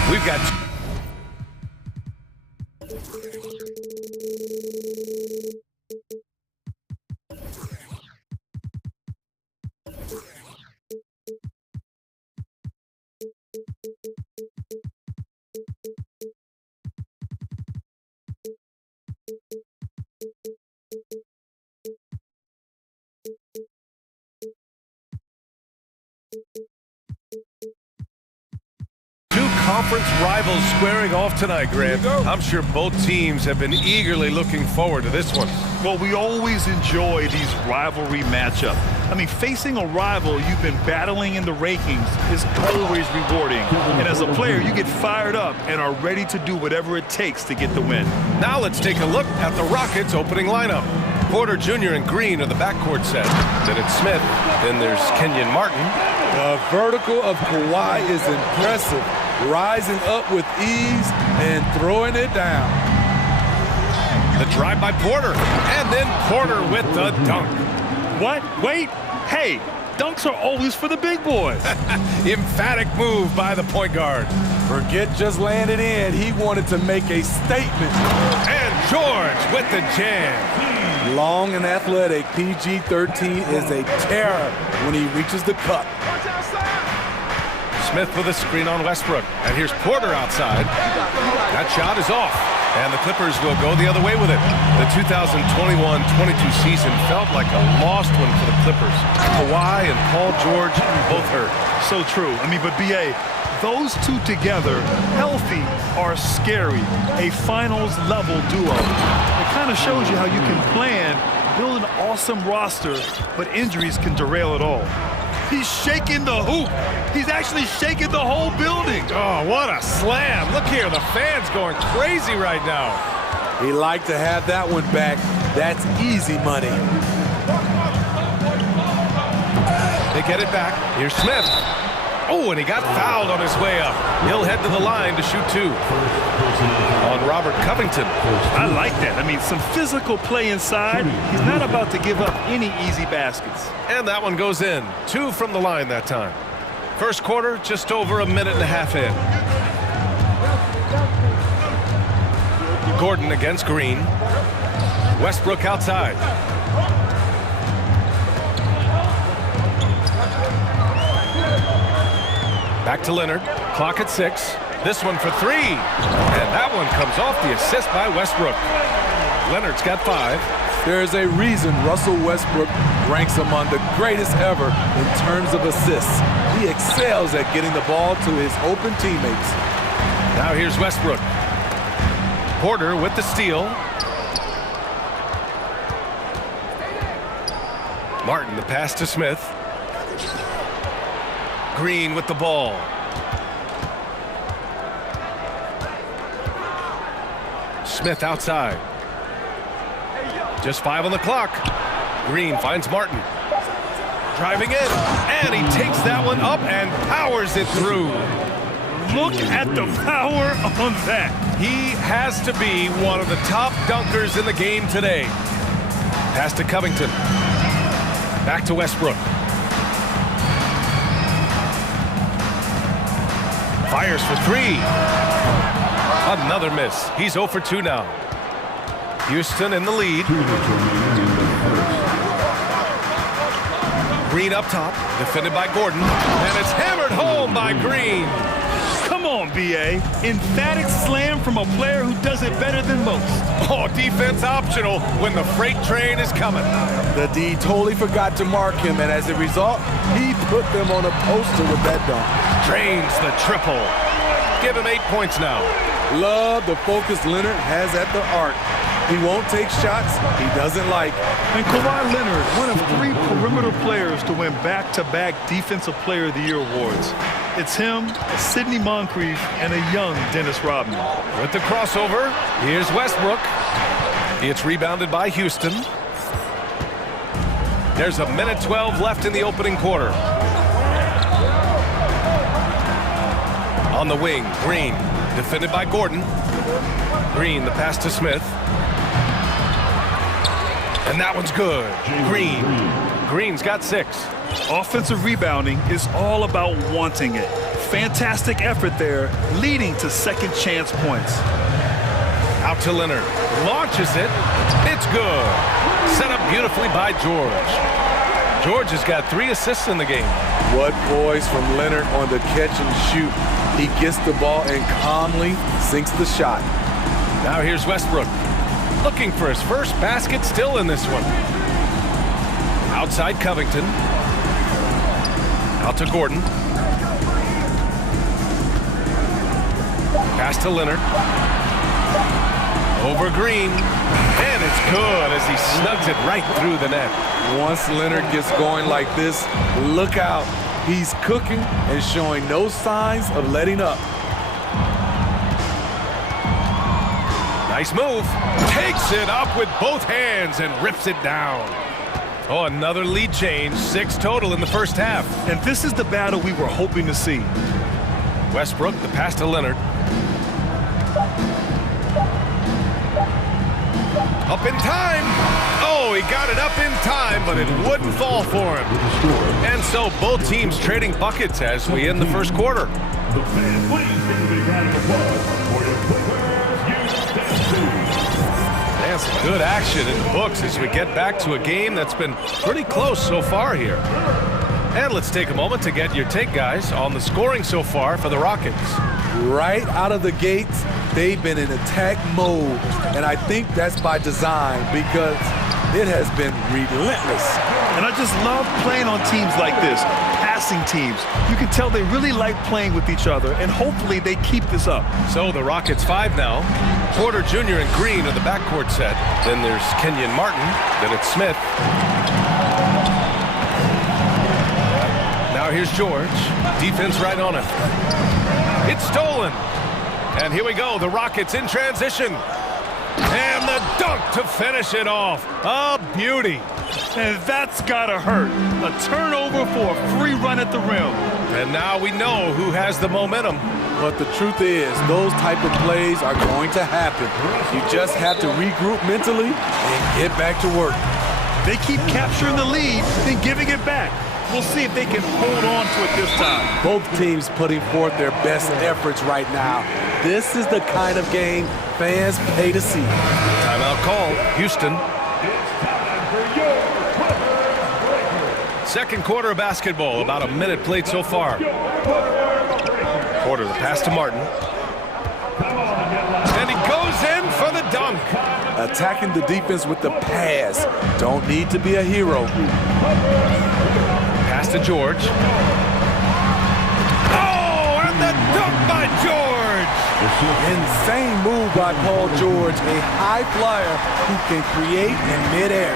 We've got conference rivals squaring off tonight, Grant. I'm sure both teams have been eagerly looking forward to this one. Well, we always enjoy these rivalry matchups. I mean, facing a rival you've been battling in the rankings is always rewarding. And as a player, you get fired up and are ready to do whatever it takes to get the win. Now let's take a look at the Rockets' opening lineup. Porter Jr. and Green are the backcourt set. Then it's Smith. Then there's Kenyon Martin. The vertical of Kawhi is impressive. Rising up with ease and throwing it down. The drive by Porter. And then Porter with the dunk. What? Wait. Hey, dunks are always for the big boys. Emphatic move by the point guard. Forget just laying it in. He wanted to make a statement. And George with the jam. Long and athletic, PG-13 is a terror when he reaches the cup. Smith with a screen on Westbrook. And here's Porter outside. That shot is off. And the Clippers will go the other way with it. The 2021-22 season felt like a lost one for the Clippers. Kawhi and Paul George both hurt. So true. I mean, but B.A., those two together, healthy, are scary. A finals-level duo. It kind of shows you how you can plan, build an awesome roster, but injuries can derail it all. He's shaking the hoop. He's actually shaking the whole building. Oh, what a slam. Look here, the fans going crazy right now. He liked to have that one back. That's easy money. They get it back. Here's Smith. Oh, and he got fouled on his way up. He'll head to the line to shoot two. On Robert Covington. I like that. I mean, some physical play inside. He's not about to give up any easy baskets. And that one goes in. Two from the line that time. First quarter, just over a minute and a half in. Gordon against Green. Westbrook outside. Back to Leonard. Clock at 6. This one for 3. And that one comes off the assist by Westbrook. Leonard's got 5. There's a reason Russell Westbrook ranks among the greatest ever in terms of assists. He excels at getting the ball to his open teammates. Now here's Westbrook. Porter with the steal. Martin the pass to Smith. Green with the ball. Smith outside. Just 5 on the clock. Green finds Martin. Driving in. And he takes that one up and powers it through. Look at the power on that. He has to be one of the top dunkers in the game today. Pass to Covington. Back to Westbrook. Fires for 3. Another miss. He's 0 for 2 now. Houston in the lead. Green up top, defended by Gordon, and it's hammered home by Green. Come on, B.A. Emphatic slam from a player who does it better than most. Oh, defense optional when the freight train is coming. The D totally forgot to mark him, and as a result, he put them on a poster with that dunk. Drains the triple. Give him 8 points now. Love the focus Leonard has at the arc. He won't take shots he doesn't like. And Kawhi Leonard, one of 3 perimeter players to win back-to-back Defensive Player of the Year awards. It's him, Sidney Moncrief, and a young Dennis Rodman. With the crossover, here's Westbrook. It's rebounded by Houston. There's a minute 12 left in the opening quarter. On the wing, Green, defended by Gordon. Green, the pass to Smith. And that one's good. Green. Green's got 6. Offensive rebounding is all about wanting it. Fantastic effort there, leading to second chance points. Out to Leonard. Launches it. It's good. Set up beautifully by George. George has got 3 assists in the game. What poise from Leonard on the catch and shoot. He gets the ball and calmly sinks the shot. Now here's Westbrook. Looking for his first basket still in this one. Outside Covington. Out to Gordon. Pass to Leonard. Over Green. And it's good as he snugs it right through the net. Once Leonard gets going like this, look out. He's cooking and showing no signs of letting up. Nice move. Takes it up with both hands and rips it down. Oh, another lead change. 6 total in the first half. And this is the battle we were hoping to see. Westbrook, the pass to Leonard. Up in time. Oh, he got it up in time, but it wouldn't fall for him. And so both teams trading buckets as we end the first quarter. And some good action in the books as we get back to a game that's been pretty close so far here. And let's take a moment to get your take, guys, on the scoring so far for the Rockets. Right out of the gates, they've been in attack mode. And I think that's by design because it has been relentless. And I just love playing on teams like this, passing teams. You can tell they really like playing with each other, and hopefully they keep this up. So the Rockets 5 now. Porter Jr. and Green are the backcourt set. Then there's Kenyon Martin. Then it's Smith. Now here's George. Defense right on him. It's stolen. And here we go. The Rockets in transition. And the dunk to finish it off. A beauty. And that's gotta hurt. A turnover for a free run at the rim. And now we know who has the momentum. But the truth is, those type of plays are going to happen. You just have to regroup mentally and get back to work. They keep capturing the lead, then giving it back. We'll see if they can hold on to it this time. Both teams putting forth their best efforts right now. This is the kind of game fans pay to see. Timeout call, Houston. Second quarter of basketball, about a minute played so far. Porter, the pass to Martin. And he goes in for the dunk. Attacking the defense with the pass. Don't need to be a hero. Pass to George. Oh, and the dunk by George. Insane move by Paul George, a high flyer who can create in midair.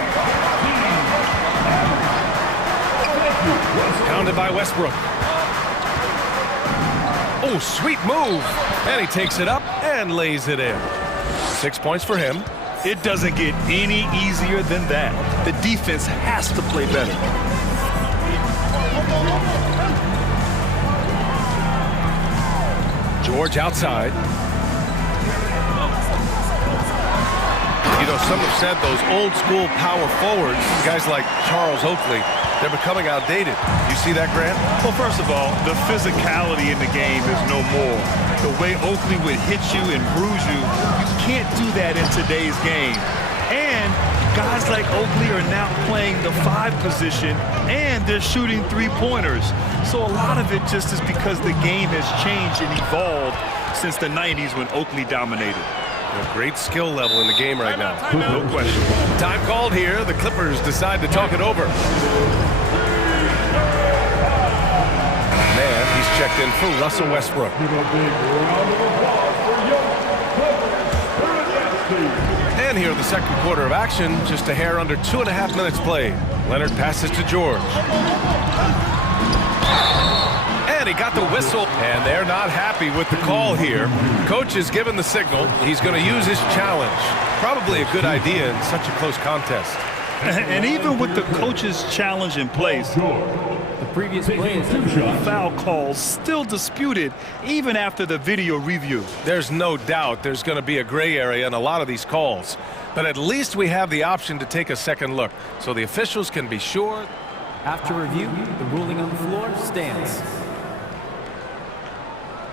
Pounded by Westbrook. Oh, sweet move. And he takes it up and lays it in. 6 points for him. It doesn't get any easier than that. The defense has to play better. George outside. You know, some have said those old school power forwards, guys like Charles Oakley, they're becoming outdated. You see that, Grant? Well, first of all, the physicality in the game is no more. The way Oakley would hit you and bruise you, you can't do that in today's game. And guys like Oakley are now playing the 5 position, and they're shooting 3-pointers. So a lot of it just is because the game has changed and evolved since the 90s when Oakley dominated. A great skill level in the game right now. No question. Time called here. The Clippers decide to talk it over. Man, he's checked in for Russell Westbrook. And here the second quarter of action, just a hair under 2.5 minutes played. Leonard passes to George. And he got the whistle, and they're not happy with the call here. Coach is given the signal. He's going to use his challenge. Probably a good idea in such a close contest. And even with the coach's challenge in place, the previous play is foul calls still disputed even after the video review. There's no doubt there's going to be a gray area in a lot of these calls. But at least we have the option to take a second look, so the officials can be sure. After review, the ruling on the floor stands.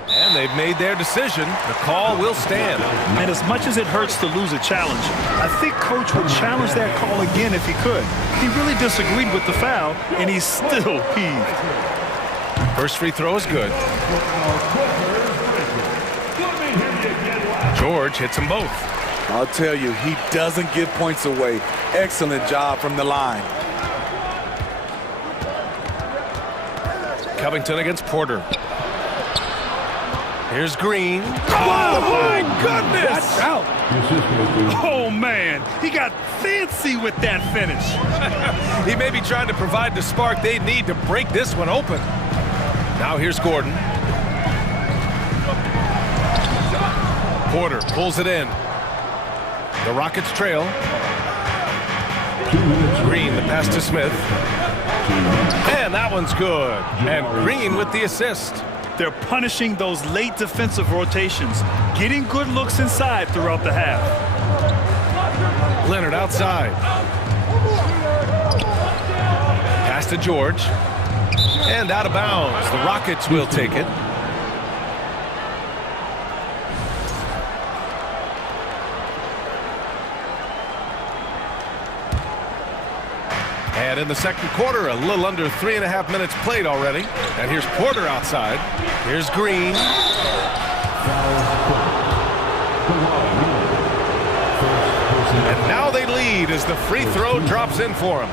And they've made their decision. The call will stand. And as much as it hurts to lose a challenge, I think Coach would challenge that call again if he could. He really disagreed with the foul, and he's still peeved. First free throw is good. George hits them both. I'll tell you, he doesn't give points away. Excellent job from the line. Covington against Porter. Here's Green. Oh, my goodness! That's out. Oh, man. He got fancy with that finish. He may be trying to provide the spark they need to break this one open. Now here's Gordon. Porter pulls it in. The Rockets trail. Green, the pass to Smith. And that one's good. And Green with the assist. They're punishing those late defensive rotations, getting good looks inside throughout the half. Leonard outside. Pass to George. And out of bounds. The Rockets will take it. And in the second quarter, a little under 3.5 minutes played already. And here's Porter outside. Here's Green. And now they lead as the free throw drops in for him.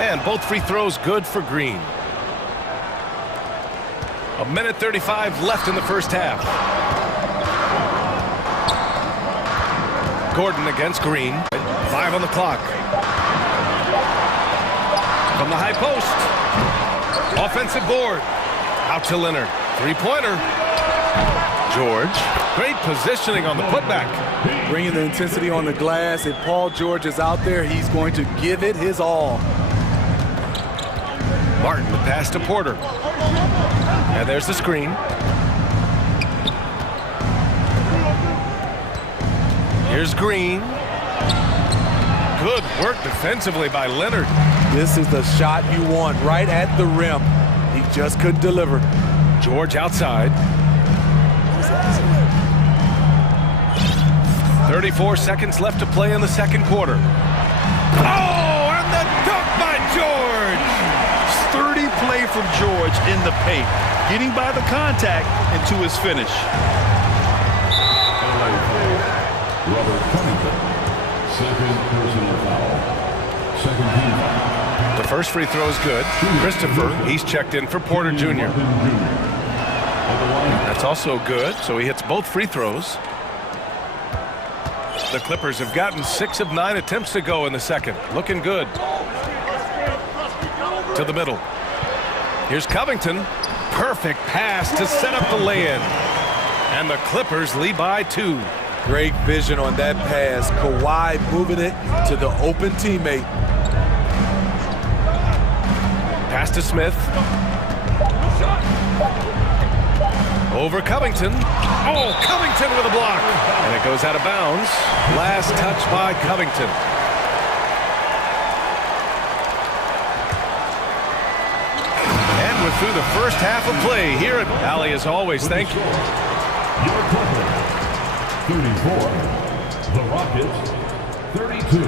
And both free throws good for Green. 1:35 left in the first half. Gordon against Green. 5 on the clock. From the high post. Offensive board. Out to Leonard. Three-pointer. George. Great positioning on the putback. Bringing the intensity on the glass. If Paul George is out there, he's going to give it his all. Martin, the pass to Porter. And there's the screen. Here's Green. Good work defensively by Leonard. This is the shot you want right at the rim. He just couldn't deliver. George outside. 34 seconds left to play in the second quarter. Oh, and the dunk by George! Sturdy play from George in the paint, getting by the contact and to his finish. Robert Covington, second personal foul. Second team foul. The first free throw is good. Christopher, he's checked in for Porter Jr. That's also good, so he hits both free throws. The Clippers have gotten 6 of 9 attempts to go in the second. Looking good. To the middle. Here's Covington. Perfect pass to set up the lay-in. And the Clippers lead by 2. Great vision on that pass. Kawhi moving it to the open teammate. Pass to Smith. Over Covington. Oh, Covington with a block. And it goes out of bounds. Last touch by Covington. And we're through the first half of play here at Allie, as always. Thank you. Your Clippers, 34. The Rockets, 32.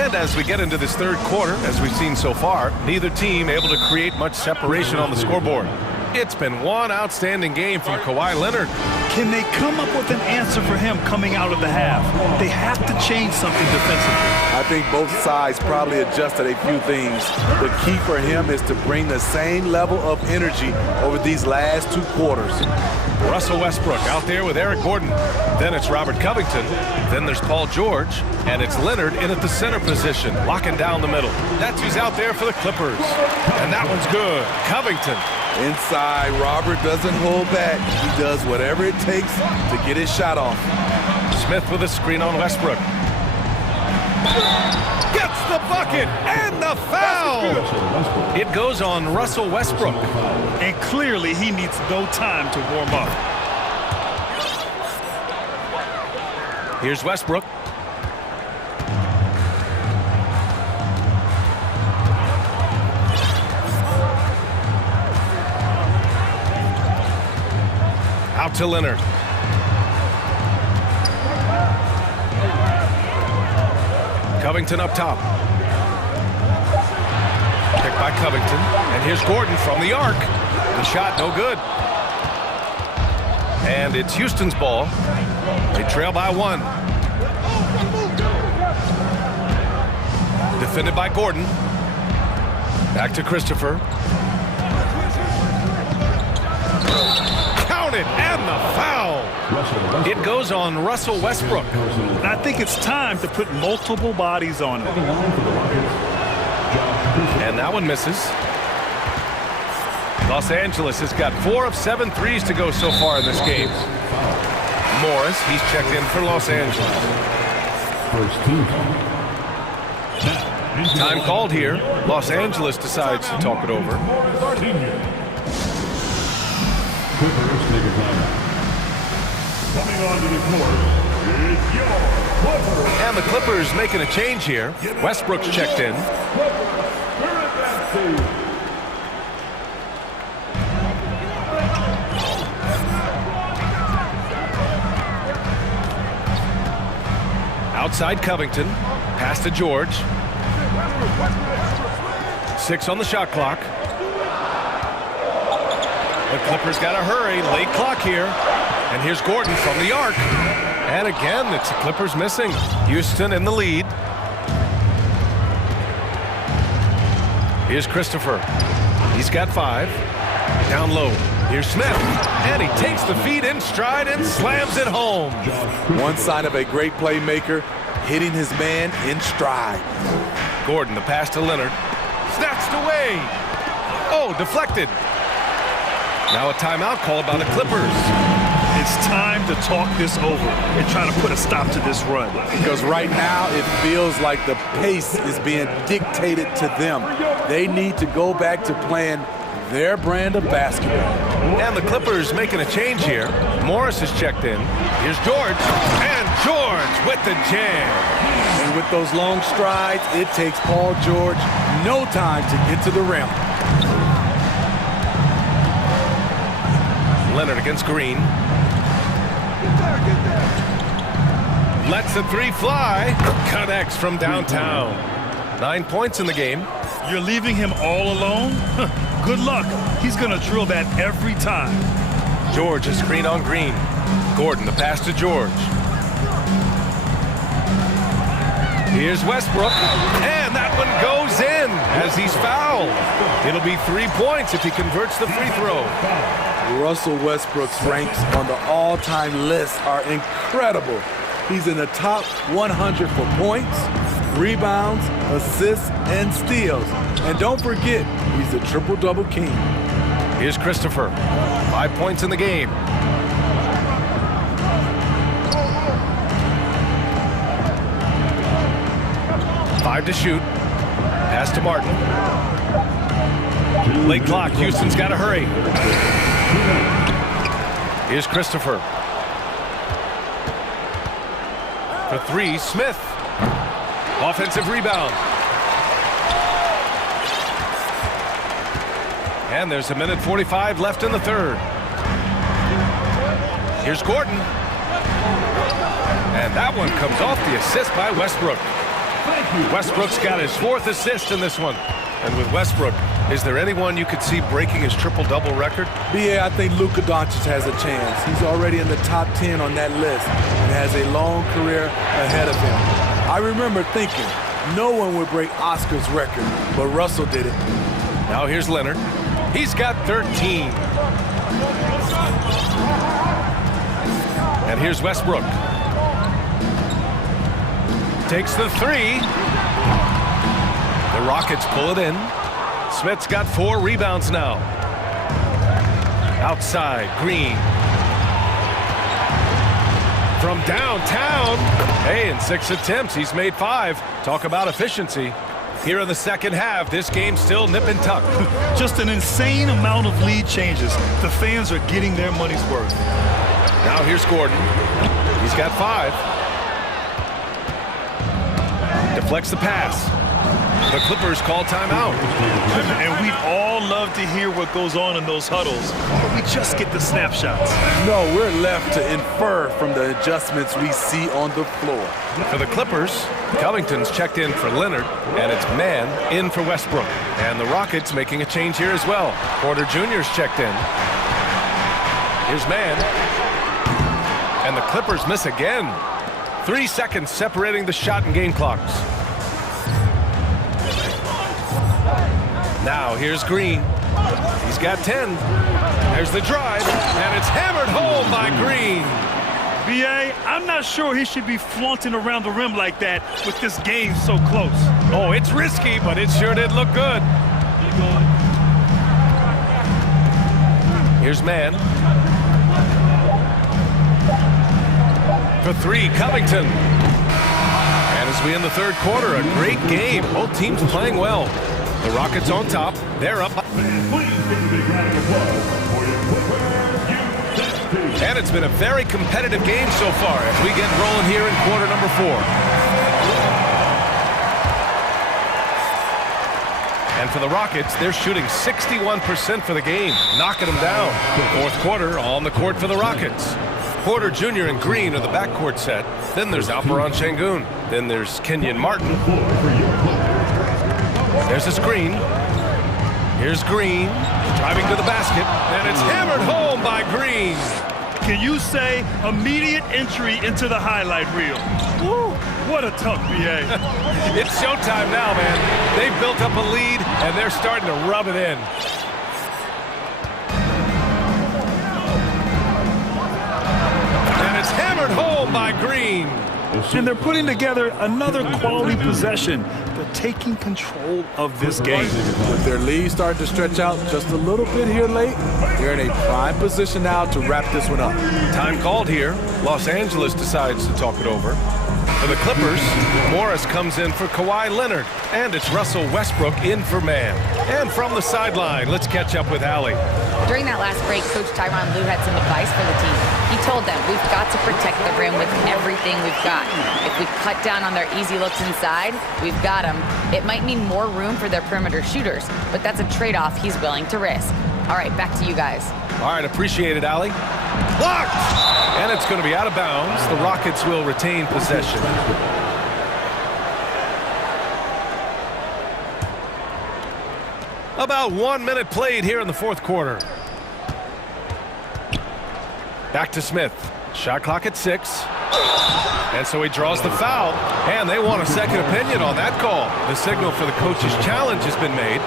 And as we get into this third quarter, as we've seen so far, neither team able to create much separation on the scoreboard. It's been one outstanding game from Kawhi Leonard. Can they come up with an answer for him coming out of the half? They have to change something defensively. I think both sides probably adjusted a few things. The key for him is to bring the same level of energy over these last 2 quarters. Russell Westbrook out there with Eric Gordon. Then it's Robert Covington. Then there's Paul George. And it's Leonard in at the center position, locking down the middle. That's who's out there for the Clippers. And that one's good. Covington. Inside, Robert doesn't hold back. He does whatever it takes to get his shot off. Smith with a screen on Westbrook. Gets the bucket and the foul. It goes on Russell Westbrook. And clearly he needs no time to warm up. Here's Westbrook. Out to Leonard. Covington up top. Picked by Covington. And here's Gordon from the arc. The shot no good. And it's Houston's ball. They trail by 1. Defended by Gordon. Back to Christopher. Counted, and the foul. It goes on Russell Westbrook. I think it's time to put multiple bodies on him. And that one misses. Los Angeles has got 4 of 7 threes to go so far in this game. Morris, he's checked in for Los Angeles. First team. Time called here. Los Angeles decides to talk it over. Clippers take a timeout. Coming onto the court is your Clippers. And the Clippers making a change here. Westbrook's checked in. Outside Covington. Pass to George. 6 on the shot clock. The Clippers got to hurry. Late clock here. And here's Gordon from the arc. And again, it's the Clippers missing. Houston in the lead. Here's Christopher. He's got 5. Down low. Here's Smith. And he takes the feed in stride and slams it home. One sign of a great playmaker, hitting his man in stride. Gordon, the pass to Leonard. Snatched away. Oh, deflected. Now a timeout called by the Clippers. It's time to talk this over and try to put a stop to this run. Because right now it feels like the pace is being dictated to them. They need to go back to playing their brand of basketball. And the Clippers making a change here. Morris is checked in. Here's George. And George with the jam. And with those long strides, it takes Paul George no time to get to the rim. Leonard against Green. Lets the 3 fly. Connects from downtown. 9 points in the game. You're leaving him all alone? Good luck. He's going to drill that every time. George is screen on Green. Gordon, the pass to George. Here's Westbrook. And that one goes in as he's fouled. It'll be 3 points if he converts the free throw. Russell Westbrook's ranks on the all-time list are incredible. He's in the top 100 for points, rebounds, assists, and steals. And don't forget, he's the triple-double king. Here's Christopher. 5 points in the game. Five to shoot. Pass to Martin. Late clock. Houston's got to hurry. Here's Christopher. For 3, Smith. Offensive rebound. And there's 1:45 left in the third. Here's Gordon. And that one comes off the assist by Westbrook. Westbrook's got his 4th assist in this one. And with Westbrook, is there anyone you could see breaking his triple-double record? Yeah, I think Luka Doncic has a chance. He's already in the top 10 on that list and has a long career ahead of him. I remember thinking no one would break Oscar's record, but Russell did it. Now here's Leonard. He's got 13. And here's Westbrook. Takes the 3. The Rockets pull it in. Smith's got 4 rebounds now. Outside, Green. From downtown. Hey, in 6 attempts, he's made 5. Talk about efficiency. Here in the second half, this game's still nip and tuck. Just an insane amount of lead changes. The fans are getting their money's worth. Now here's Gordon. He's got 5. Deflects the pass. The Clippers call timeout. And we'd all love to hear what goes on in those huddles, but we just get the snapshots. No, we're left to infer from the adjustments we see on the floor. For the Clippers, Covington's checked in for Leonard, and it's man in for Westbrook. And the Rockets making a change here as well. Porter Jr.'s checked in. Here's man. And the Clippers miss again. 3 seconds separating the shot and game clocks. Now here's Green. He's got 10. There's the drive, and it's hammered home by Green. B.A., I'm not sure he should be flaunting around the rim like that with this game so close. Oh, it's risky, but it sure did look good. Here's Mann. For 3, Covington. And as we end the third quarter, a great game. Both teams playing well. The Rockets on top. They're up. And it's been a very competitive game so far as we get rolling here in quarter number 4. And for the Rockets, they're shooting 61% for the game, knocking them down. Fourth quarter on the court for the Rockets. Porter Jr. and Green are the backcourt set. Then there's Alperon Şengün. Then there's Kenyon Martin. There's a screen. Here's Green, driving to the basket, and it's hammered home by Green. Can you say immediate entry into the highlight reel? Woo, what a tough B.A. It's showtime now, man. They've built up a lead, and they're starting to rub it in. And it's hammered home by Green. And they're putting together another quality possession. They're taking control of this game. With their lead starting to stretch out just a little bit here late, they're in a prime position now to wrap this one up. Time called here. Los Angeles decides to talk it over. For the Clippers, Morris comes in for Kawhi Leonard. And it's Russell Westbrook in for Mann. And from the sideline, let's catch up with Allie. During that last break, Coach Tyronn Lue had some advice for the team. He told them, we've got to protect the rim with everything we've got. If we cut down on their easy looks inside, we've got them. It might mean more room for their perimeter shooters, but that's a trade-off he's willing to risk. All right, back to you guys. All right, appreciate it, Allie. Blocked! And it's going to be out of bounds. The Rockets will retain possession. About 1 minute played here in the fourth quarter. Back to Smith. Shot clock at 6. And so he draws the foul. And they want a second opinion on that call. The signal for the coach's challenge has been made.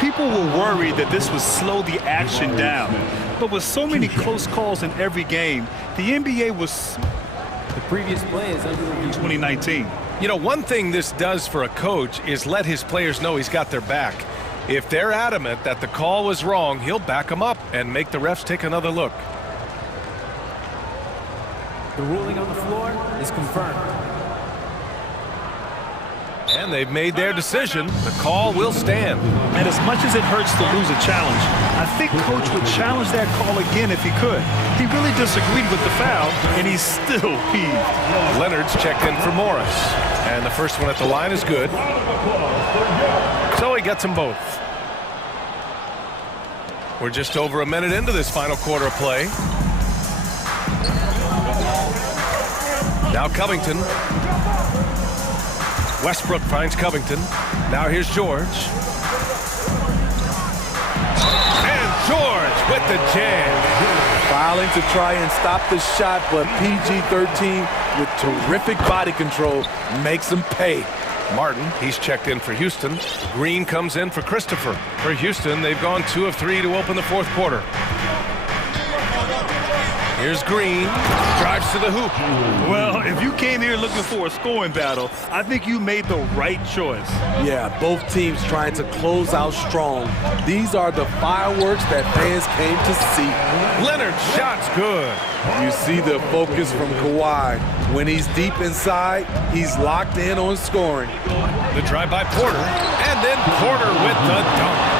People were worried that this would slow the action down. But with so many close calls in every game, the NBA was... The previous play is under review. 2019. You know, one thing this does for a coach is let his players know he's got their back. If they're adamant that the call was wrong, he'll back them up and make the refs take another look. The ruling on the floor is confirmed. And they've made their decision. The call will stand. And as much as it hurts to lose a challenge, I think Coach would challenge that call again if he could. He really disagreed with the foul, and he's still peeved. Leonard's checked in for Morris. And the first one at the line is good. So he gets them both. We're just over a minute into this final quarter of play. Now Covington. Westbrook finds Covington. Now here's George. And George with the jam. Fouling to try and stop the shot, but PG-13 with terrific body control makes him pay. Martin, he's checked in for Houston. Green comes in for Christopher. For Houston, they've gone 2 of 3 to open the fourth quarter. Here's Green, drives to the hoop. Well, if you came here looking for a scoring battle, I think you made the right choice. Yeah, both teams trying to close out strong. These are the fireworks that fans came to see. Leonard's shot's good. You see the focus from Kawhi. When he's deep inside, he's locked in on scoring. The drive by Porter, and then Porter with the dunk.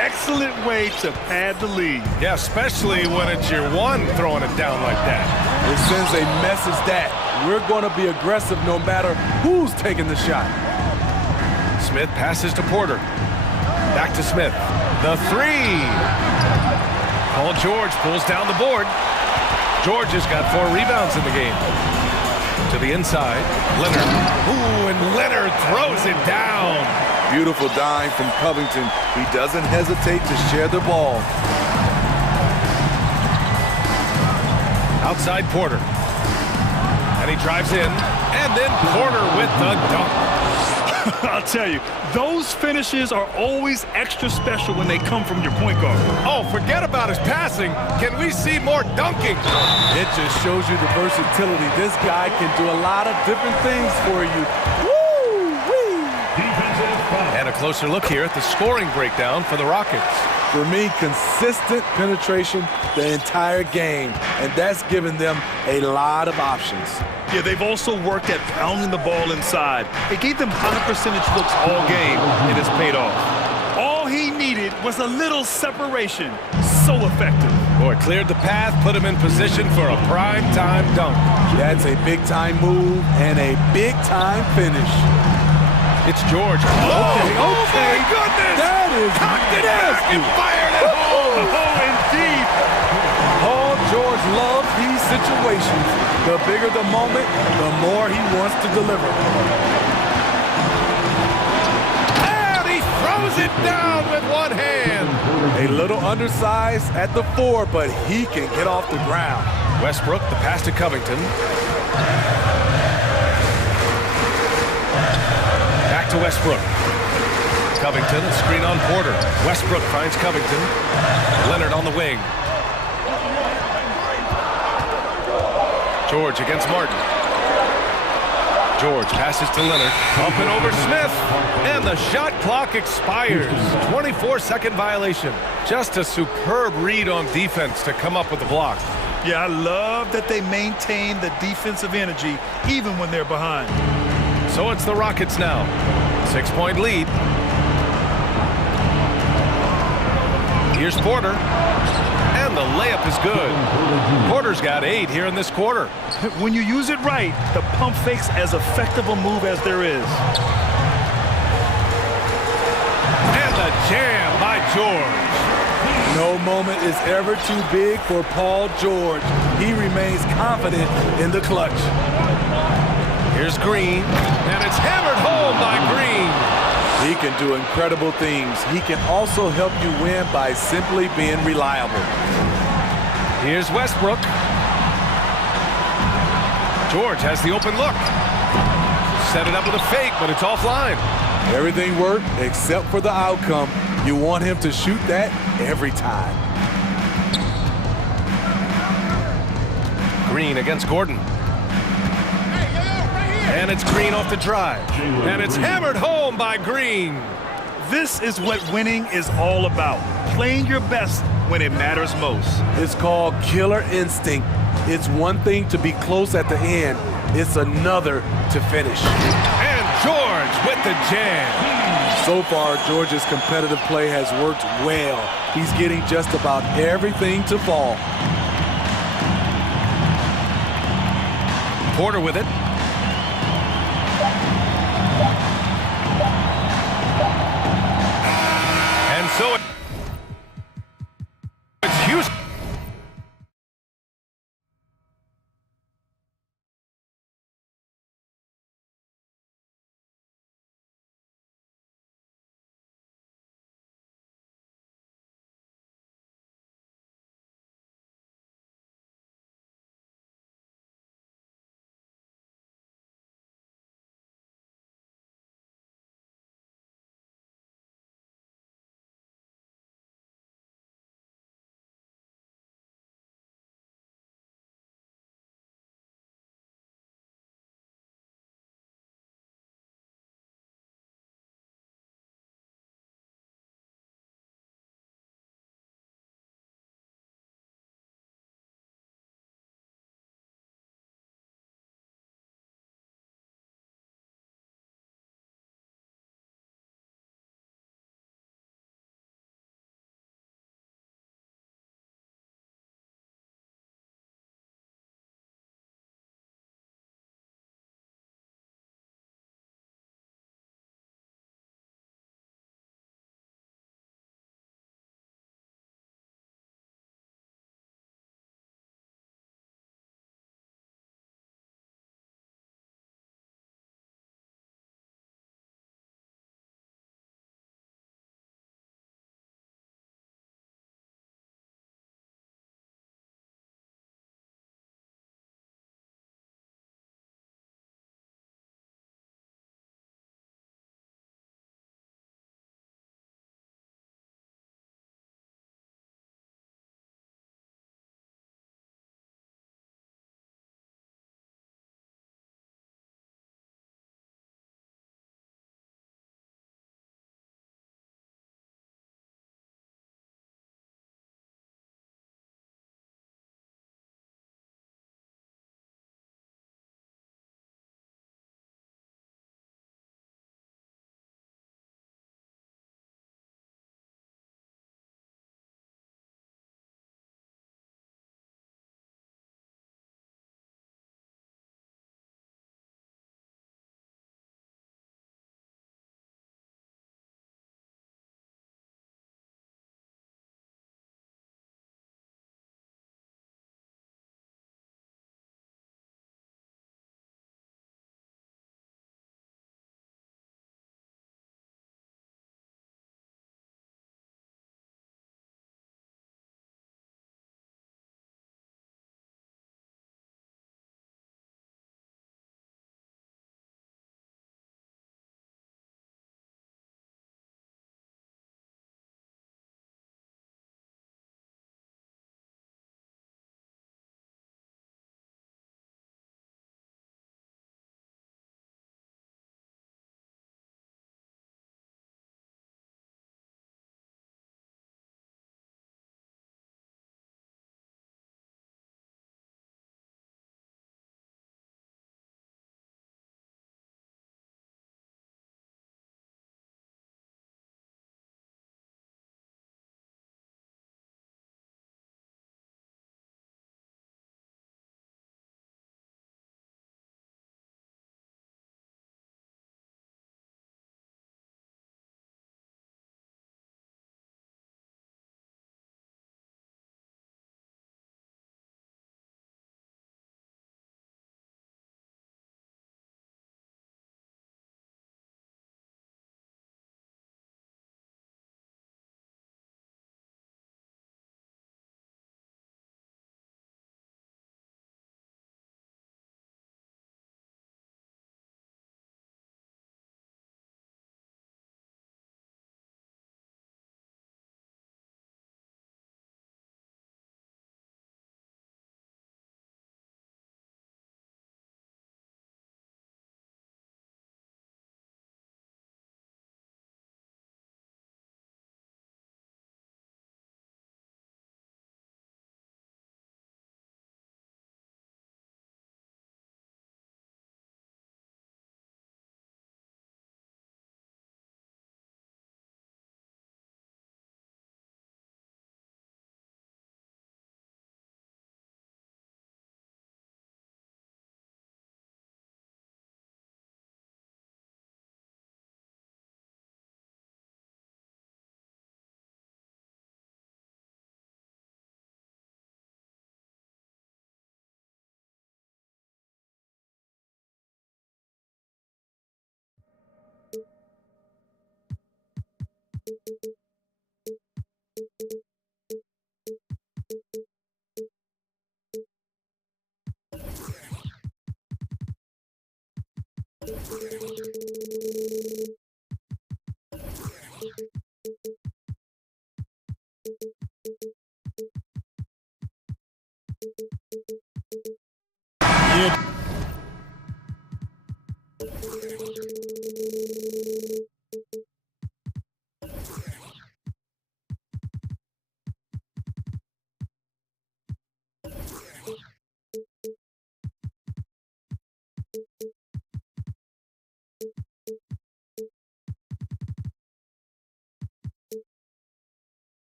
Excellent way to pad the lead. Yeah, especially when it's your one throwing it down like that. It sends a message that we're going to be aggressive no matter who's taking the shot. Smith passes to Porter. Back to Smith. The 3. Paul George pulls down the board. George has got 4 rebounds in the game. To the inside, Leonard. Ooh, and Leonard throws it down. Beautiful dime from Covington. He doesn't hesitate to share the ball. Outside Porter. And he drives in. And then Porter with the dunk. I'll tell you, those finishes are always extra special when they come from your point guard. Oh, forget about his passing. Can we see more dunking? It just shows you the versatility. This guy can do a lot of different things for you. And a closer look here at the scoring breakdown for the Rockets. For me, consistent penetration the entire game, and that's given them a lot of options. Yeah, they've also worked at pounding the ball inside. It gave them high percentage looks all game, and it's paid off. All he needed was a little separation. So effective. Boy, cleared the path, put him in position for a prime-time dunk. That's a big-time move and a big-time finish. It's George. Okay. Oh my goodness! That is cocked it back and fired it home. Oh, indeed. Paul George loves these situations. The bigger the moment, the more he wants to deliver. And he throws it down with one hand. A little undersized at the 4, but he can get off the ground. Westbrook, the pass to Covington. Back to Westbrook. Covington, a screen on Porter. Westbrook finds Covington. Leonard on the wing. George against Martin. George passes to Leonard. Up and over Smith. And the shot clock expires. 24-second violation. Just a superb read on defense to come up with the block. Yeah, I love that they maintain the defensive energy even when they're behind. So it's the Rockets now. 6-point lead. Here's Porter. And the layup is good. Porter's got 8 here in this quarter. When you use it right, the pump fake's as effective a move as there is. And the jam by George. No moment is ever too big for Paul George. He remains confident in the clutch. Here's Green, and it's hammered home by Green. He can do incredible things. He can also help you win by simply being reliable. Here's Westbrook. George has the open look. Set it up with a fake, but it's offline. Everything worked except for the outcome. You want him to shoot that every time. Green against Gordon. And it's Green off the drive. And it's hammered home by Green. This is what winning is all about. Playing your best when it matters most. It's called killer instinct. It's one thing to be close at the end. It's another to finish. And George with the jam. So far, George's competitive play has worked well. He's getting just about everything to fall. Porter with it. And so it's Houston.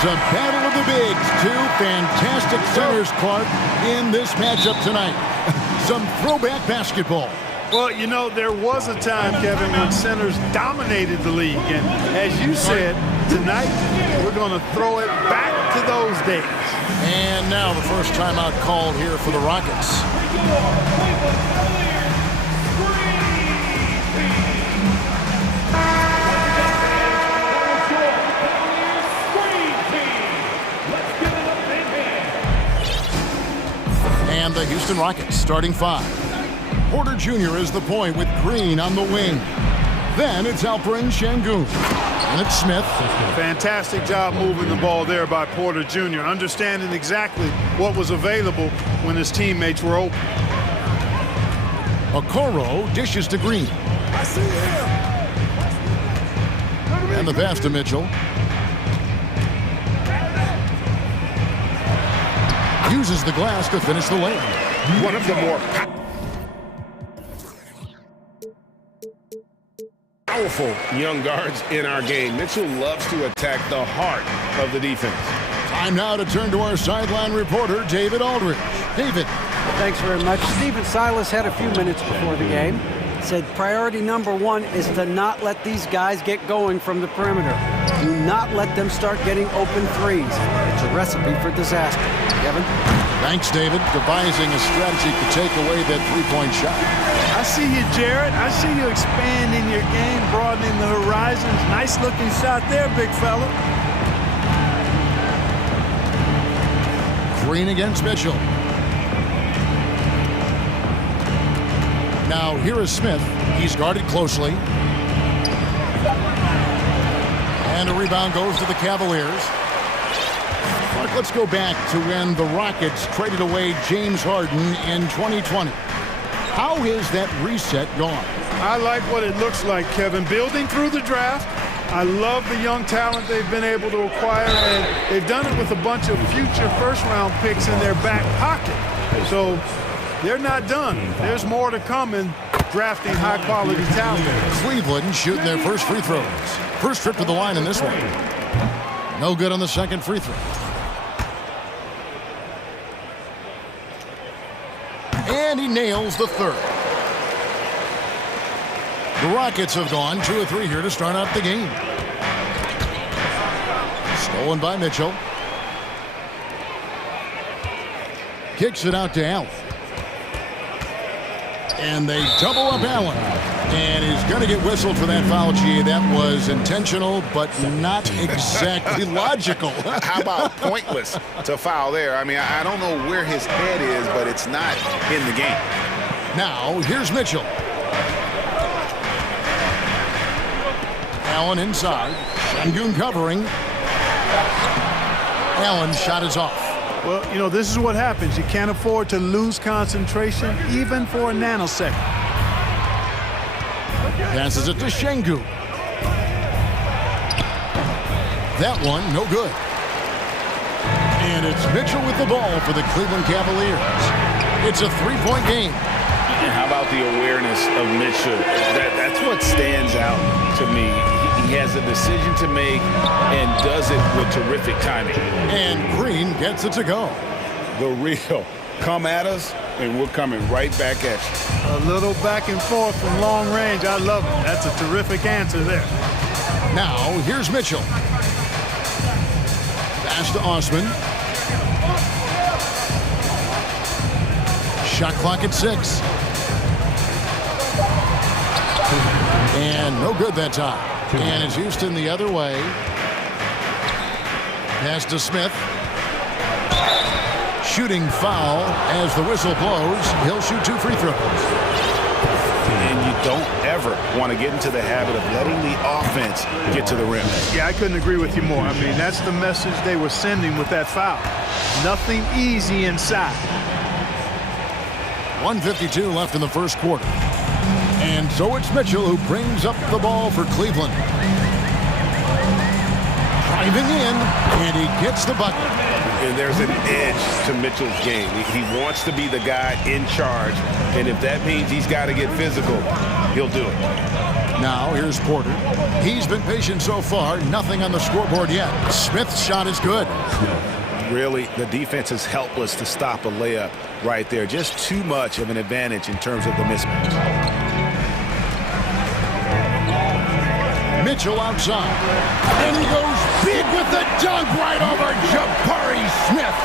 The battle of the bigs. Two fantastic centers, Clark, in this matchup tonight. Some throwback basketball. Well, you know, there was a time, Kevin, when centers dominated the league. And as you said, tonight we're going to throw it back to those days. And now the first timeout called here for the Rockets. And the Houston Rockets starting five. Porter Jr. is the point with Green on the wing. Then it's Alperen Şengün. And it's Smith. Fantastic job moving the ball there by Porter Jr., understanding exactly what was available when his teammates were open. Okoro dishes to Green. I see him. And the pass to Mitchell. Uses the glass to finish the layup. One of the more powerful young guards in our game. Mitchell loves to attack the heart of the defense. Time now to turn to our sideline reporter, David Aldridge. David. Thanks very much. Stephen Silas had a few minutes before the game. Said priority number one is to not let these guys get going from the perimeter. Do not let them start getting open threes. It's a recipe for disaster. Kevin? Thanks, David. Devising a strategy to take away that three-point shot. I see you, Jared. I see you expanding your game, broadening the horizons. Nice looking shot there, big fella. Green against Mitchell. Now here is Smith. He's guarded closely. And a rebound goes to the Cavaliers. Mark, let's go back to when the Rockets traded away James Harden in 2020. How has that reset gone? I like what it looks like, Kevin. Building through the draft. I love the young talent they've been able to acquire, and they've done it with a bunch of future first-round picks in their back pocket. So they're not done. There's more to come in drafting high-quality talent. Cleveland shooting their first free throws. First trip to the line in this one. No good on the second free throw. And he nails the third. The Rockets have gone 2 of 3 here to start out the game. Stolen by Mitchell. Kicks it out to Allen. And they double up Allen. And he's going to get whistled for that foul, G. That was intentional, but not exactly logical. How about pointless to foul there? I mean, I don't know where his head is, but it's not in the game. Now, here's Mitchell. Allen inside. Şengün covering. Allen's shot is off. Well, you know, this is what happens. You can't afford to lose concentration, even for a nanosecond. Passes it to Şengün. That one, no good. And it's Mitchell with the ball for the Cleveland Cavaliers. It's a three-point game. And how about the awareness of Mitchell? That's what stands out to me. He has a decision to make and does it with terrific timing. And Green gets it to go. The real come at us, and we're coming right back at you. A little back and forth from long range. I love it. That's a terrific answer there. Now, here's Mitchell. Pass to Osman. Shot clock at 6. And no good that time. And it's Houston the other way. Pass to Smith. Shooting foul as the whistle blows. He'll shoot 2 free throws. And you don't ever want to get into the habit of letting the offense get to the rim. Yeah, I couldn't agree with you more. I mean, that's the message they were sending with that foul. Nothing easy inside. 1:52 left in the first quarter. And so it's Mitchell who brings up the ball for Cleveland. Driving in, and he gets the bucket. And there's an edge to Mitchell's game. He wants to be the guy in charge, and if that means he's got to get physical, he'll do it. Now here's Porter. He's been patient so far. Nothing on the scoreboard yet. Smith's shot is good. Really, the defense is helpless to stop a layup right there. Just too much of an advantage in terms of the mismatch. Mitchell outside. And he goes big with the dunk right over Jabari Smith.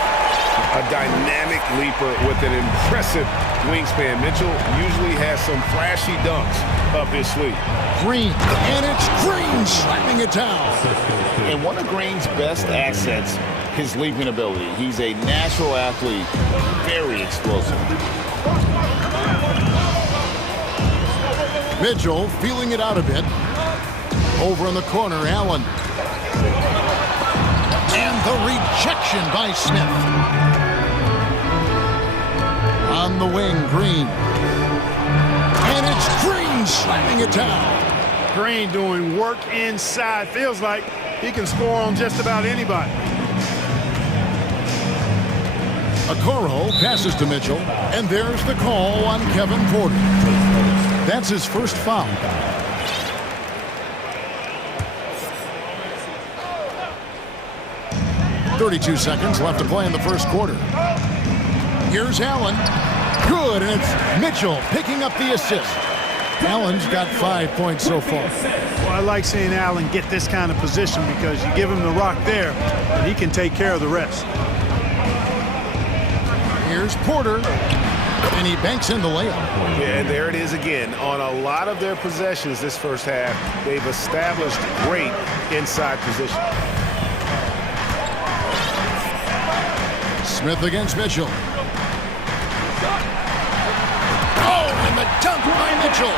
A dynamic leaper with an impressive wingspan. Mitchell usually has some flashy dunks up his sleeve. Green, and it's Green slapping it down. And one of Green's best assets, his leaping ability. He's a natural athlete, very explosive. Mitchell feeling it out a bit. Over in the corner, Allen. And the rejection by Smith. On the wing, Green. And it's Green slamming it down. Green doing work inside. Feels like he can score on just about anybody. Okoro passes to Mitchell. And there's the call on Kevin Porter. That's his first foul. .32 seconds left to play in the first quarter. Here's Allen. Good, and it's Mitchell picking up the assist. Allen's got 5 points so far. Well, I like seeing Allen get this kind of position because you give him the rock there, and he can take care of the rest. Here's Porter, and he banks in the layup. Yeah, and there it is again. On a lot of their possessions this first half, they've established great inside position. Smith against Mitchell. Oh, and the dunk by Mitchell.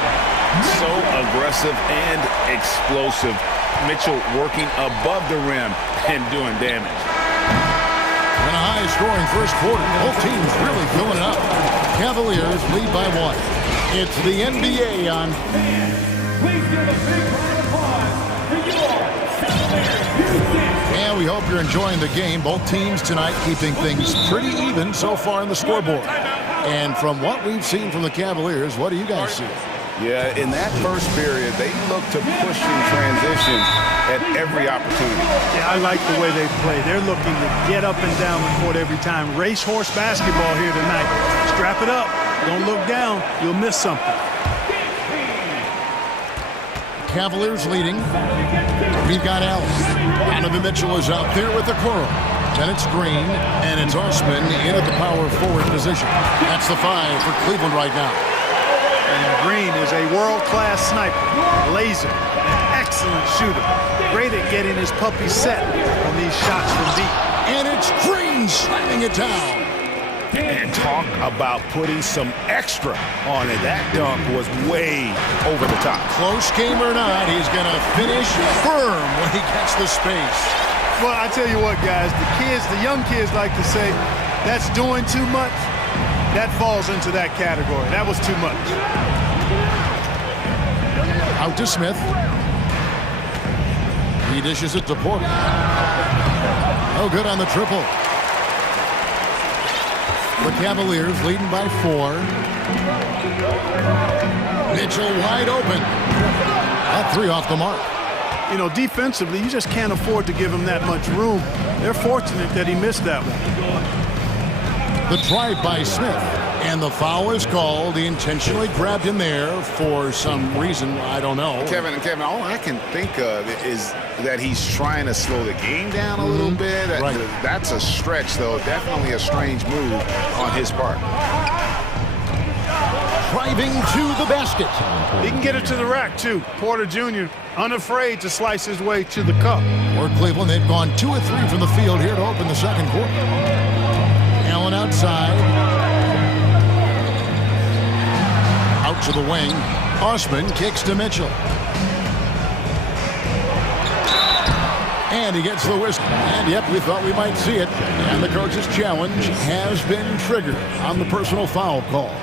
So aggressive and explosive. Mitchell working above the rim and doing damage. In a high-scoring first quarter, both teams really filling it up. Cavaliers lead by 1. It's the NBA on. Please give a big round of applause for your Cavaliers. And we hope you're enjoying the game. Both teams tonight keeping things pretty even so far in the scoreboard. And from what we've seen from the Cavaliers, what do you guys see? Yeah, in that first period, they look to push in transition at every opportunity. Yeah, I like the way they play. They're looking to get up and down the court every time. Racehorse basketball here tonight. Strap it up. Don't look down. You'll miss something. Cavaliers leading. We've got Allen. Donovan Mitchell is out there with the Okoro. Then it's Green, and it's Osman in at the power forward position. That's the 5 for Cleveland right now. And Green is a world-class sniper, laser, an excellent shooter. Great at getting his puppy set on these shots from deep. And it's Green slamming it down. And talk about putting some extra on it. That dunk was way over the top. Close game or not, he's going to finish firm when he gets the space. Well, I tell you what, guys, the young kids like to say, that's doing too much. That falls into that category. That was too much. Out to Smith. He dishes it to Porter. No good on the triple. The Cavaliers leading by 4. Mitchell wide open. That 3 off the mark. You know, defensively, you just can't afford to give him that much room. They're fortunate that he missed that one. The drive by Smith. And the foul is called. He intentionally grabbed him there for some reason. I don't know. Kevin, all I can think of is that he's trying to slow the game down a little bit. Right. That's a stretch, though. Definitely a strange move on his part. driving to the basket. He can get it to the rack, too. Porter Jr., unafraid to slice his way to the cup. For Cleveland, they've gone 2 of 3 from the field here to open the second quarter. Allen outside. Out to the wing. Osman kicks to Mitchell. And he gets the whistle. And yep, we thought we might see it. And the coach's challenge has been triggered on the personal foul call.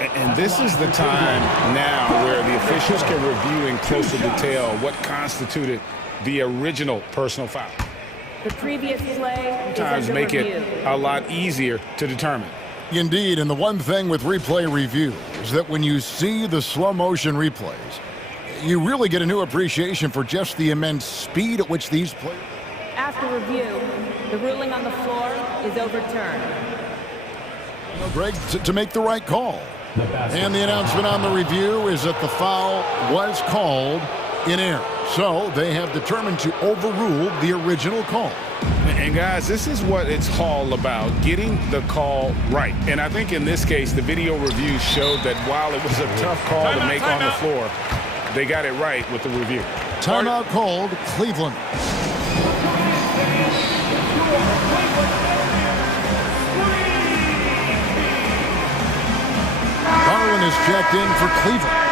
And this is the time now where the officials can review in closer detail what constituted the original personal foul. The previous play Sometimes make it a lot easier to determine. Indeed, and the one thing with replay review is that when you see the slow motion replays, you really get a new appreciation for just the immense speed at which these players... After review, the ruling on the floor is overturned. Greg, to make the right call. And the announcement on the review is that the foul was called in error. So they have determined to overrule the original call. And guys, this is what it's all about, getting the call right. And I think in this case, the video review showed that while it was a tough call to make on the floor, they got it right with the review. Timeout called, Cleveland. Garland is checked in for Cleveland.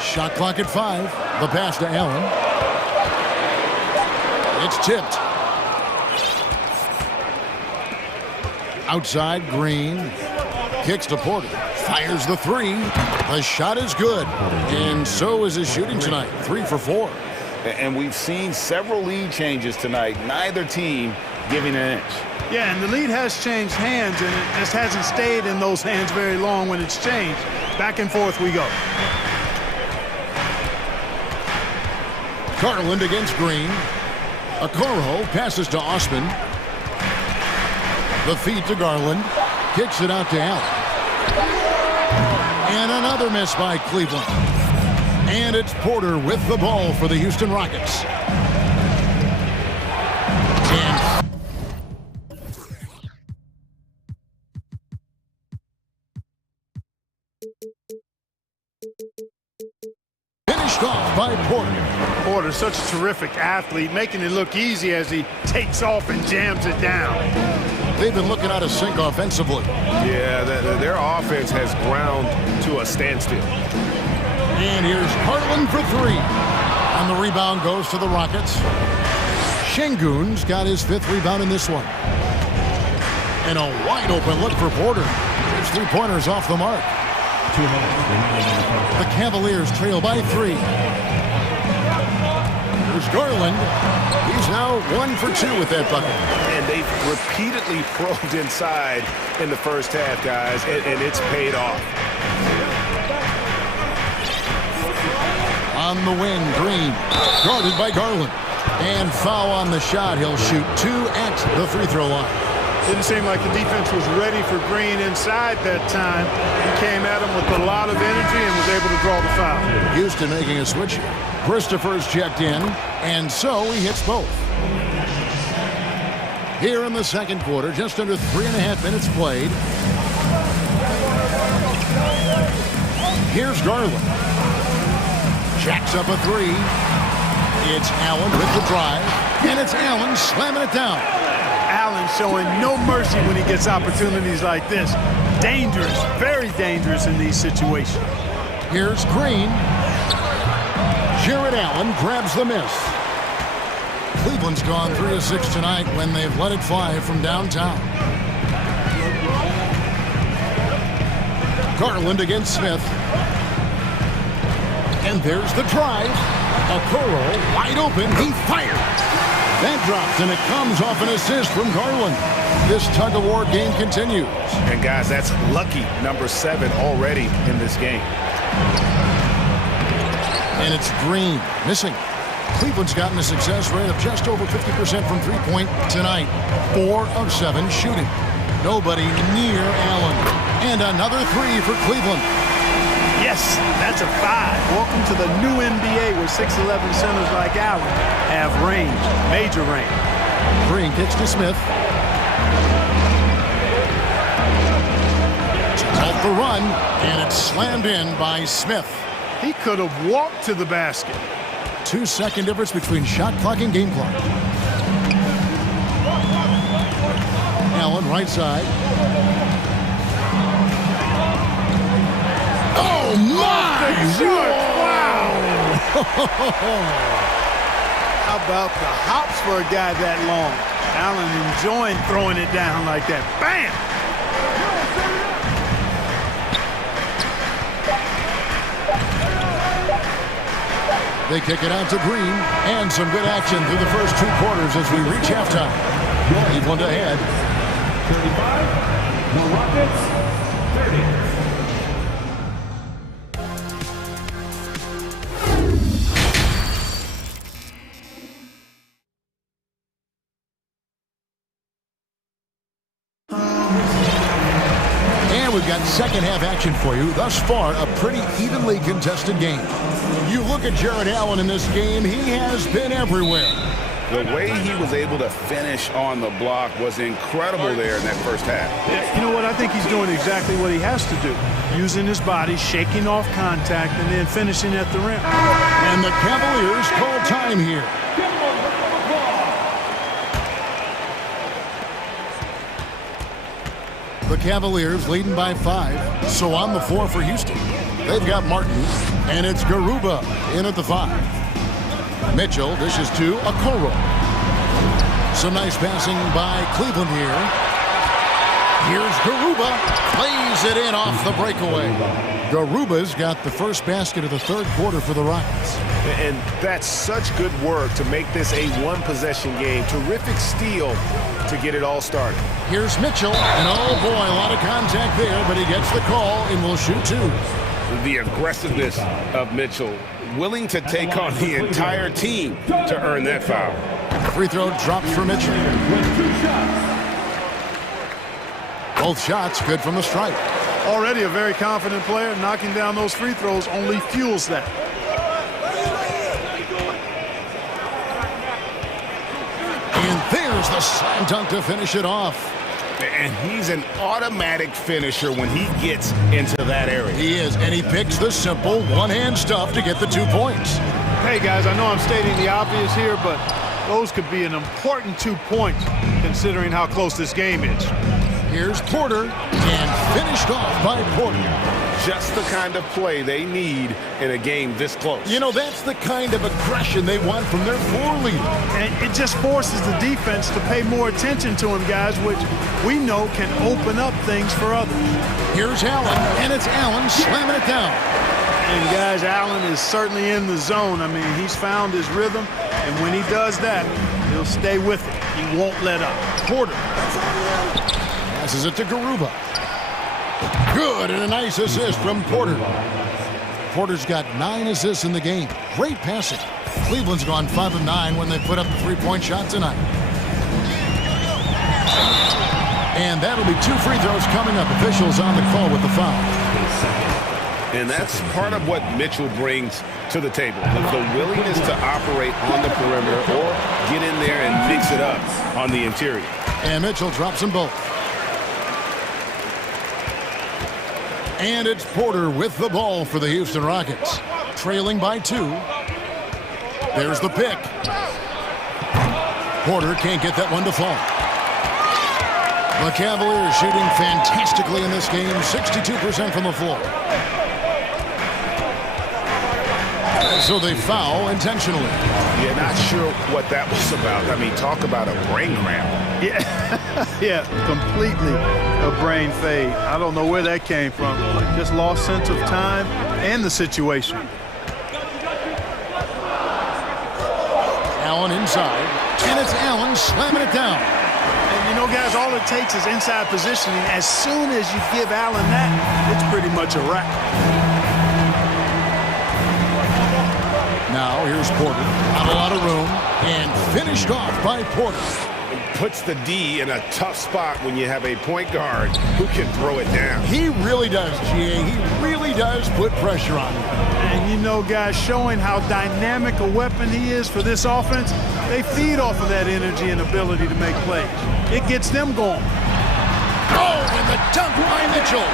Shot clock at 5. The pass to Allen. It's tipped. Outside, Green. Kicks to Porter. Fires the 3. The shot is good. And so is his shooting tonight. 3 for 4. And we've seen several lead changes tonight. Neither team giving an inch. Yeah, and the lead has changed hands, and it just hasn't stayed in those hands very long when it's changed. Back and forth we go. Garland against Green. Okoro passes to Osman. The feed to Garland. Kicks it out to Allen. And another miss by Cleveland. And it's Porter with the ball for the Houston Rockets. And finished off by Porter. Porter's such a terrific athlete, making it look easy as he takes off and jams it down. They've been looking out of sync offensively. Yeah, their offense has ground to a standstill. And here's Garland for 3. And the rebound goes to the Rockets. Şengün's got his 5th rebound in this one. And a wide open look for Porter. His 3-pointers off the mark. The Cavaliers trail by 3. Here's Garland. He's now 1 for 2 with that bucket. And they've repeatedly probed inside in the first half, guys, and it's paid off. On the wing, Green, guarded by Garland. And foul on the shot. He'll shoot 2 at the free throw line. Didn't seem like the defense was ready for Green inside that time. He came at him with a lot of energy and was able to draw the foul. Houston making a switch. Christopher's checked in, and so he hits both. Here in the second quarter, just under 3.5 minutes played. Here's Garland. Jacks up a 3. It's Allen with the drive, and it's Allen slamming it down. Allen showing no mercy when he gets opportunities like this. Dangerous, very dangerous in these situations. Here's Green. Jared Allen grabs the miss. Cleveland's gone 3 of 6 tonight when they've let it fly from downtown. Garland against Smith. And there's the drive. Okoro wide open. He fired. That drops, and it comes off an assist from Garland. This tug-of-war game continues. And guys, that's lucky number 7 already in this game. And it's Green missing. Cleveland's gotten a success rate of just over 50% from three-point tonight. 4 of 7 shooting. Nobody near Allen. And another 3 for Cleveland. Yeah, Yes, that's a 5. Welcome to the new NBA where 6'11 centers like Allen have range, major range. Green kicks to Smith. Off the run, and it's slammed in by Smith. He could have walked to the basket. 2-second difference between shot clock and game clock. Allen, right side. Oh, my! Wow! How about the hops for a guy that long? Allen enjoying throwing it down like that. Bam! They kick it out to Green, and some good action through the first 2 quarters as we reach halftime. Cleveland ahead. 35, the Rockets, 30. We've got second half action for you. Thus far, a pretty evenly contested game. You look at Jared Allen in this game, he has been everywhere. The way he was able to finish on the block was incredible there in that first half. You know what? I think he's doing exactly what he has to do. Using his body, shaking off contact, and then finishing at the rim. And the Cavaliers call time here. The Cavaliers leading by 5. So on the floor for Houston, they've got Martin, and it's Garuba in at the 5. Mitchell dishes to Okoro. Some nice passing by Cleveland here. Here's Garuba. Plays it in off the breakaway. Garuba's got the first basket of the third quarter for the Rockets. And that's such good work to make this a one-possession game. Terrific steal to get it all started. Here's Mitchell, and oh boy, a lot of contact there, but he gets the call and will shoot 2. The aggressiveness of Mitchell, willing to take on the entire team to earn that foul. Free throw dropped for Mitchell. Both shots good from the stripe. Already a very confident player. Knocking down those free throws only fuels that. And there's the slam dunk to finish it off. And he's an automatic finisher when he gets into that area. He is, and he picks the simple one-hand stuff to get the 2 points. Hey, guys, I know I'm stating the obvious here, but those could be an important 2 points considering how close this game is. Here's Porter, and finished off by Porter. Just the kind of play they need in a game this close. You know, that's the kind of aggression they want from their floor leader. And it just forces the defense to pay more attention to him, guys, which we know can open up things for others. Here's Allen, and it's Allen slamming it down. And, guys, Allen is certainly in the zone. I mean, he's found his rhythm, and when he does that, he'll stay with it. He won't let up. Porter passes it to Garuba. Good, and a nice assist from Porter. Porter's got 9 assists in the game. Great passing. Cleveland's gone 5 of 9 when they put up the 3-point shot tonight. And that'll be 2 free throws coming up. Officials on the call with the foul. And that's part of what Mitchell brings to the table. The willingness to operate on the perimeter or get in there and mix it up on the interior. And Mitchell drops them both. And it's Porter with the ball for the Houston Rockets. Trailing by 2. There's the pick. Porter can't get that one to fall. The Cavaliers shooting fantastically in this game, 62% from the floor. So they foul intentionally. Yeah, not sure what that was about. I mean, talk about a brain cramp. Yeah, completely a brain fade. I don't know where that came from. Just lost sense of time and the situation. Allen inside, and it's Allen slamming it down. And you know, guys, all it takes is inside positioning. As soon as you give Allen that, it's pretty much a wrap. Now here's Porter. Not a lot of room, and finished off by Porter. puts the D in a tough spot when you have a point guard who can throw it down. He really does, GA. He really does put pressure on him. And you know, guys, showing how dynamic a weapon he is for this offense, they feed off of that energy and ability to make plays. It gets them going. Oh, and the dunk by Mitchell.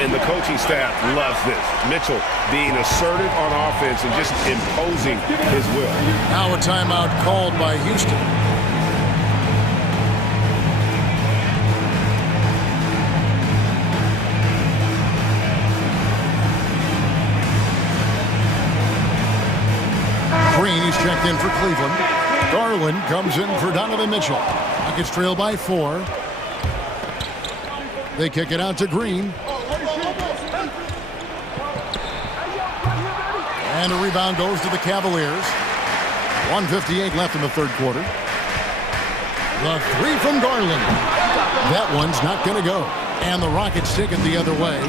And the coaching staff loves this. Mitchell being assertive on offense and just imposing his will. Now a timeout called by Houston. Green, he's checked in for Cleveland. Garland comes in for Donovan Mitchell. Rockets trail by 4. They kick it out to Green. And a rebound goes to the Cavaliers. 1:58 left in the third quarter. The three from Garland. That one's not going to go. And the Rockets take it the other way.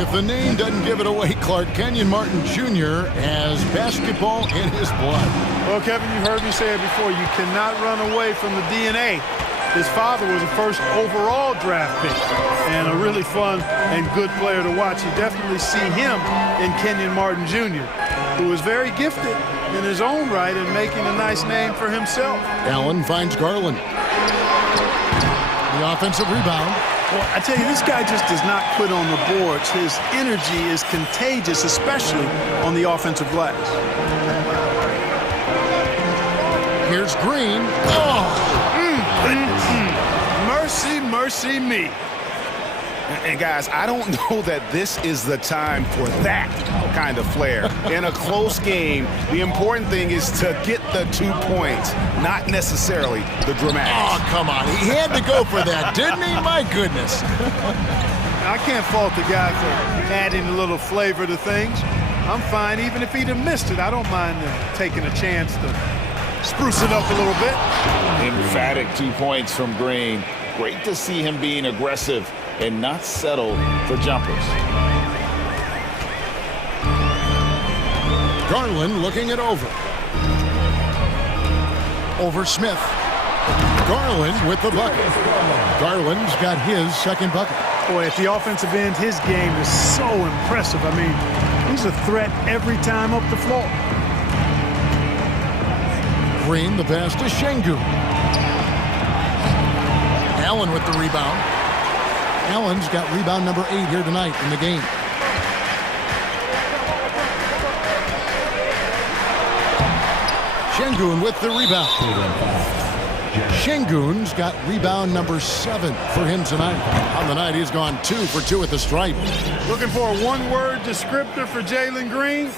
If the name doesn't give it away, Clark, Kenyon Martin Jr. has basketball in his blood. Well, Kevin, you've heard me say it before. You cannot run away from the DNA. His father was a first overall draft pick and a really fun and good player to watch. You definitely see him in Kenyon Martin Jr., who is very gifted in his own right and making a nice name for himself. Allen finds Garland. The offensive rebound. Well, I tell you, this guy just does not quit on the boards. His energy is contagious, especially on the offensive glass. Here's Green. Oh! Mercy, mercy me. And guys, I don't know that this is the time for that kind of flair. In a close game, the important thing is to get the 2 points, not necessarily the dramatics. Oh, come on. He had to go for that, didn't he? My goodness. I can't fault the guy for adding a little flavor to things. I'm fine. Even if he'd have missed it, I don't mind taking a chance to spruce it up a little bit. Emphatic 2 points from Green. Great to see him being aggressive and not settle for jumpers. Garland looking it over. Over Smith. Garland with the bucket. Garland's got his second bucket. Boy, at the offensive end, his game is so impressive. I mean, he's a threat every time up the floor. Green, the pass to Şengün. Allen with the rebound. Allen's got rebound number 8 here tonight in the game. Şengün with the rebound. Şengün's got rebound number 7 for him tonight. On the night, he's gone 2 for 2 at the stripe. Looking for a one-word descriptor for Jalen Green?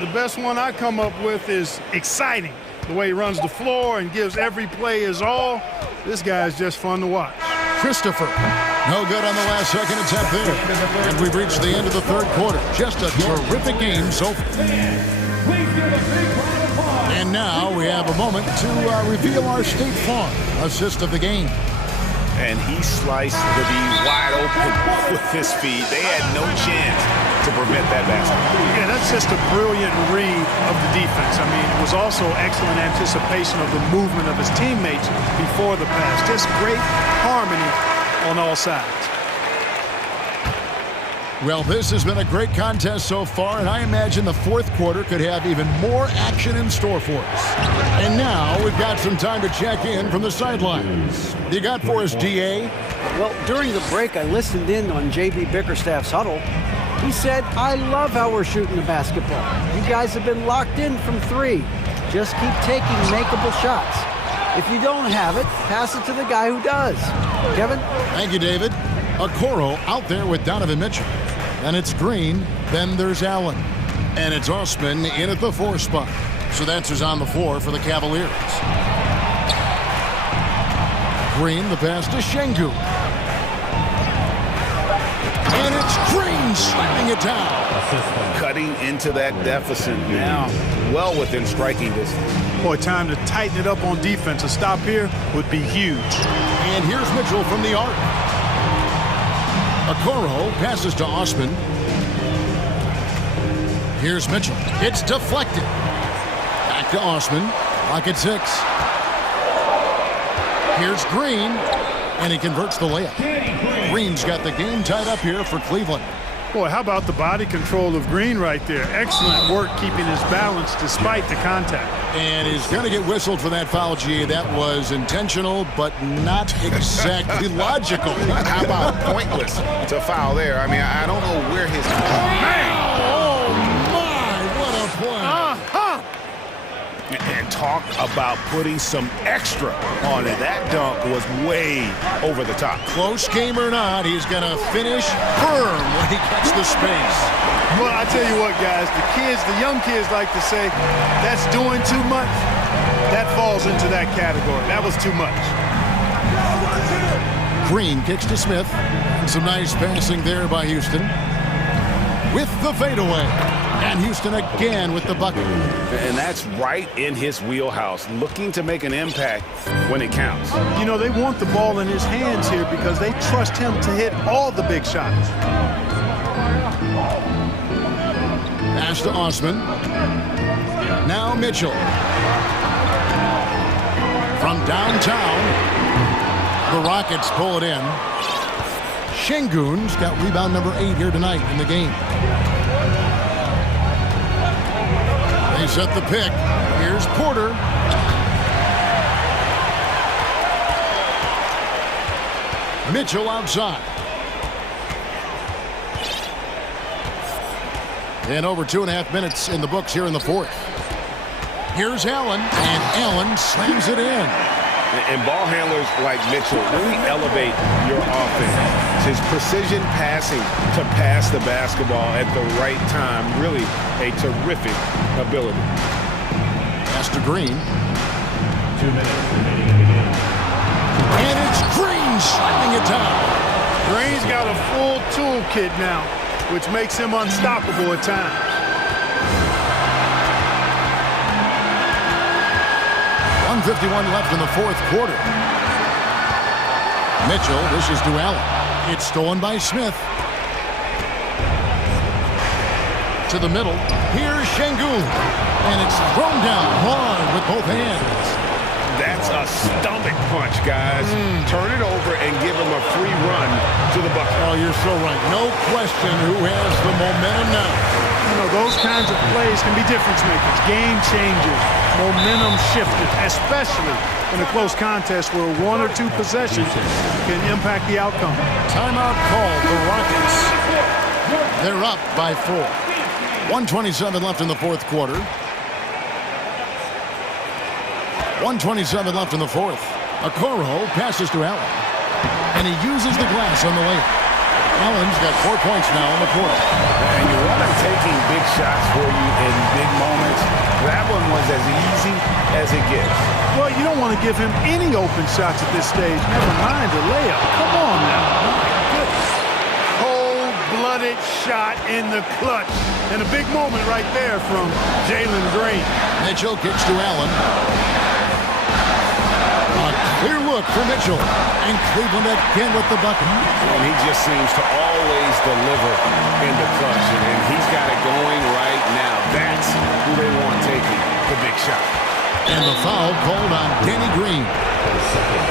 The best one I come up with is exciting. The way he runs the floor and gives every play his all. This guy is just fun to watch. Christopher, no good on the last second attempt there. And we've reached the end of the third quarter. Just a terrific game so far. And now we have a moment to reveal our State Farm assist of the game. And he sliced the D wide open with his feet. They had no chance to prevent that basket. Yeah, that's just a brilliant read of the defense. I mean, it was also excellent anticipation of the movement of his teammates before the pass. Just great harmony on all sides. Well, this has been a great contest so far, and I imagine the fourth quarter could have even more action in store for us. And now we've got some time to check in from the sidelines. You got for us, DA? Well, during the break, I listened in on J.B. Bickerstaff's huddle. He said, I love how we're shooting the basketball. You guys have been locked in from 3. Just keep taking makeable shots. If you don't have it, pass it to the guy who does. Kevin? Thank you, David. Okoro out there with Donovan Mitchell. Then it's Green. Then there's Allen. And it's Osman in at the 4 spot. So that's who's on the floor for the Cavaliers. Green, the pass to Şengün. And it's Green slamming it down. Cutting into that deficit now, well within striking distance. Boy, time to tighten it up on defense. A stop here would be huge. And here's Mitchell from the arc. Okoro passes to Osman. Here's Mitchell. It's deflected. Back to Osman. Lock at 6. Here's Green, and he converts the layup. Green's got the game tied up here for Cleveland. Boy, how about the body control of Green right there? Excellent work keeping his balance despite the contact. And he's going to get whistled for that foul, G. That was intentional, but not exactly logical. How about pointless to foul there? I mean, I don't know where his... Oh, my, what a play. And talk about putting some extra on it. That dunk was way over the top. Close game or not, he's going to finish firm when he gets the space. Well, I tell you what, guys, the young kids like to say, that's doing too much. That falls into that category. That was too much. Green kicks to Smith. And some nice passing there by Houston. With the fadeaway. And Houston again with the bucket. And that's right in his wheelhouse, looking to make an impact when it counts. You know, they want the ball in his hands here because they trust him to hit all the big shots. Pass to Osman. Now Mitchell. From downtown, the Rockets pull it in. Şengün's got rebound number 8 here tonight in the game. They set the pick. Here's Porter. Mitchell outside. And over 2.5 minutes in the books here in the fourth. Here's Allen, and Allen slams it in. And ball handlers like Mitchell really elevate your offense. His precision passing to pass the basketball at the right time, really a terrific ability. Pass to Green. 2 minutes remaining in the game. And it's Green slamming it down. Green's got a full toolkit now, which makes him unstoppable at times. 1:51 left in the fourth quarter. Mitchell dishes to Allen. It's stolen by Smith. To the middle. Here's Şengün. And it's thrown down hard with both hands. That's a stomach punch, guys. Turn it over and give him a free run to the bucket. Oh, you're so right. No question who has the momentum now. You know, those kinds of plays can be difference makers, game changers, momentum shifters, especially in a close contest where 1 or 2 possessions can impact the outcome. Timeout called the Rockets. They're up by 4. 1:27 left in the fourth quarter. 1:27 left in the fourth. Okoro passes to Allen. And he uses the glass on the layup. Allen's got 4 points now in the quarter. And you want him taking big shots for you in big moments. That one was as easy as it gets. Well, you don't want to give him any open shots at this stage. Never mind the layup. Come on now. Cold-blooded shot in the clutch. And a big moment right there from Jalen Green. Mitchell kicks to Allen. A clear look for Mitchell. And Cleveland again with the bucket. And he just seems to always deliver in the clutch. And he's got it going right now. That's who they want taking the big shot. And the foul called on Danny Green.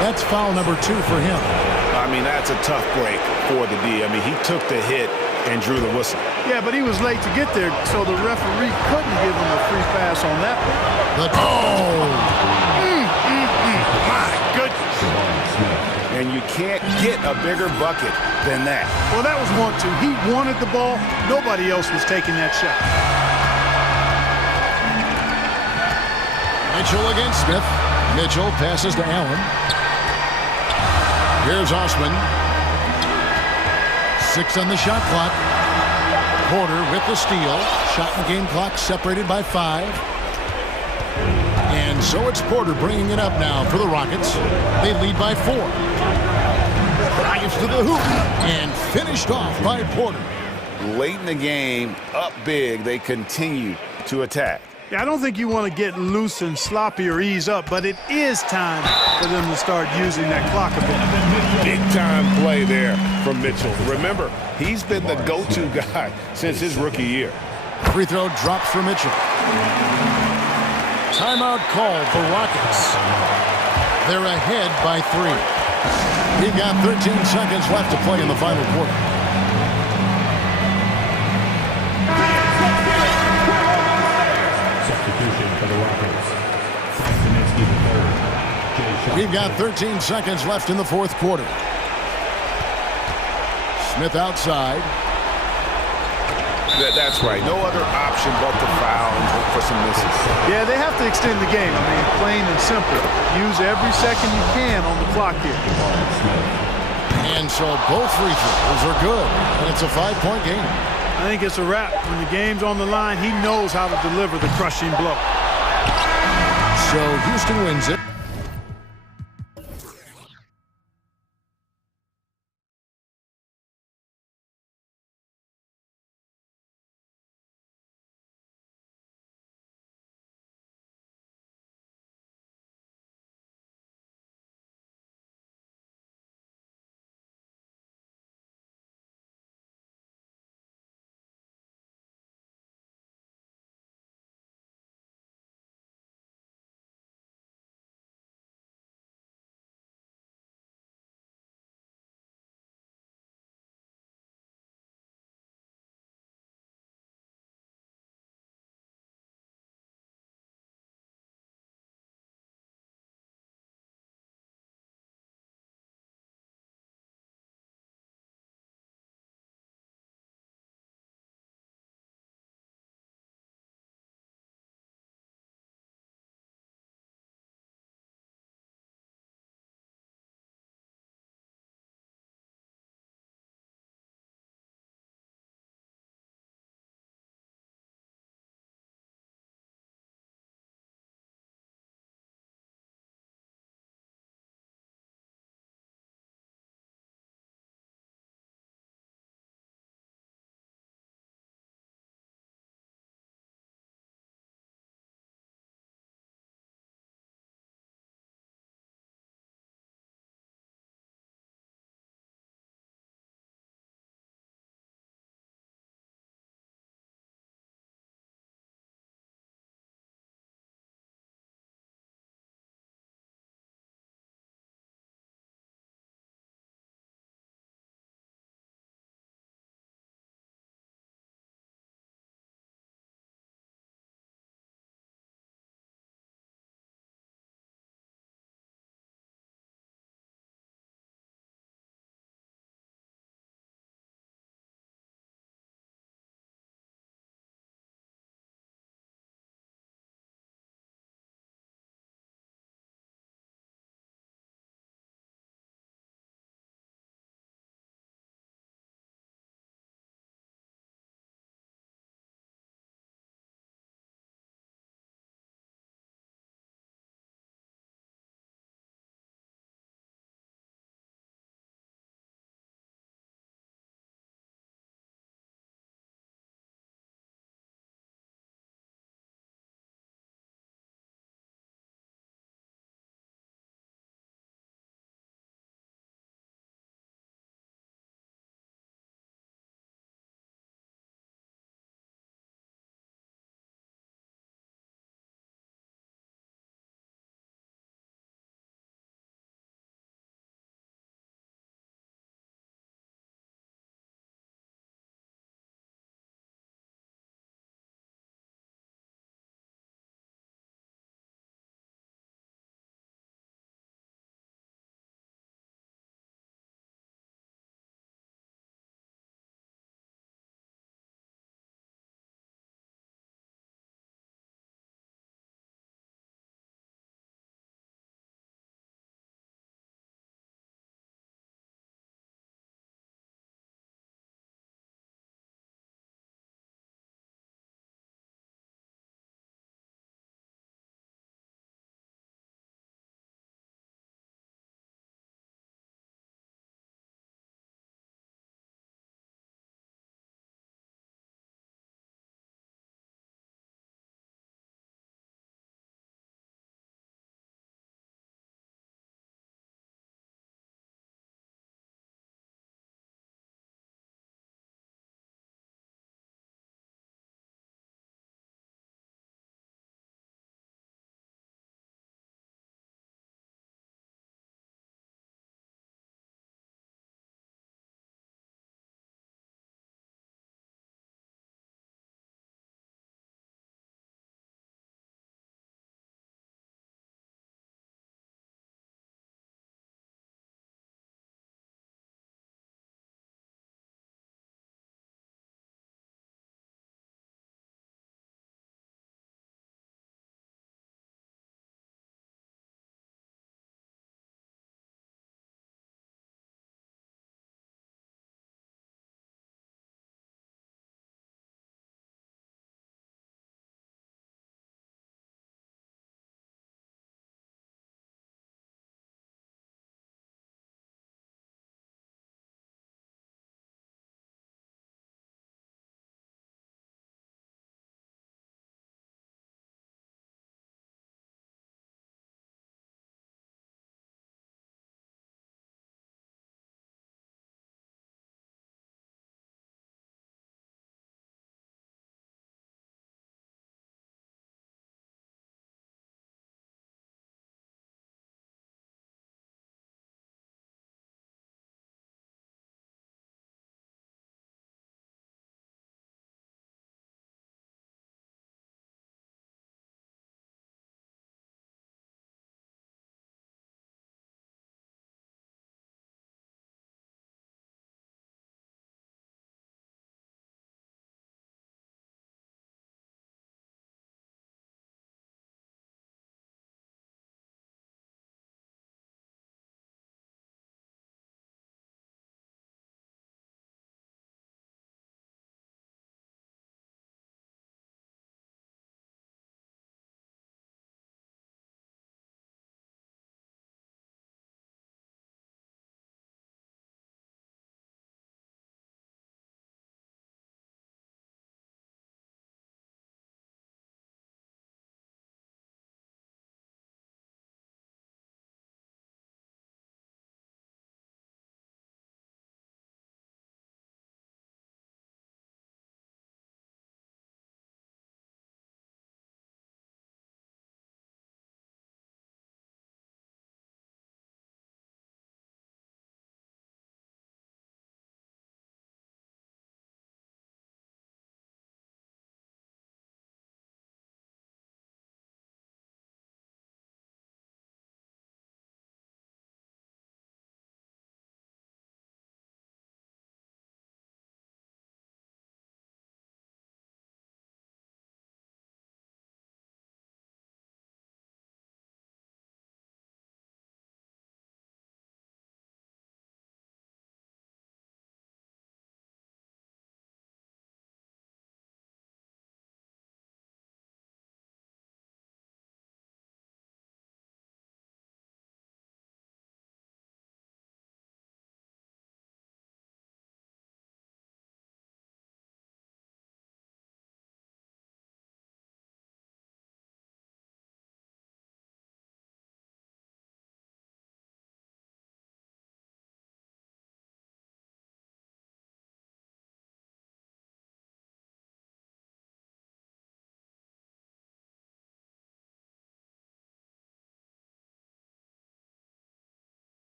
That's foul number 2 for him. I mean, that's a tough break for the D. I mean, he took the hit and drew the whistle. Yeah, but he was late to get there, so the referee couldn't give him a free pass on that one. My goodness. And you can't get a bigger bucket than that. Well, that was 1-2. He wanted the ball. Nobody else was taking that shot. Mitchell against Smith. Mitchell passes to Allen. Here's Osman. 6 on the shot clock. Porter with the steal. Shot and game clock separated by 5. And so it's Porter bringing it up now for the Rockets. They lead by 4. Drives to the hoop and finished off by Porter. Late in the game, up big, they continue to attack. Yeah, I don't think you want to get loose and sloppy or ease up, but it is time for them to start using that clock a bit. Big time play there from Mitchell. Remember, he's been the go-to guy since his rookie year. Free throw drops for Mitchell. Timeout called for Rockets. They're ahead by 3. We've got 13 seconds left to play in the final quarter. Substitution for the Rockets. We've got 13 seconds left in the fourth quarter. Smith outside. That's right. No other option but to foul and hope for some misses. Yeah, they have to extend the game. I mean, plain and simple. Use every second you can on the clock here. And so both free throws are good. And it's a 5-point game. I think it's a wrap. When the game's on the line, he knows how to deliver the crushing blow. So Houston wins it.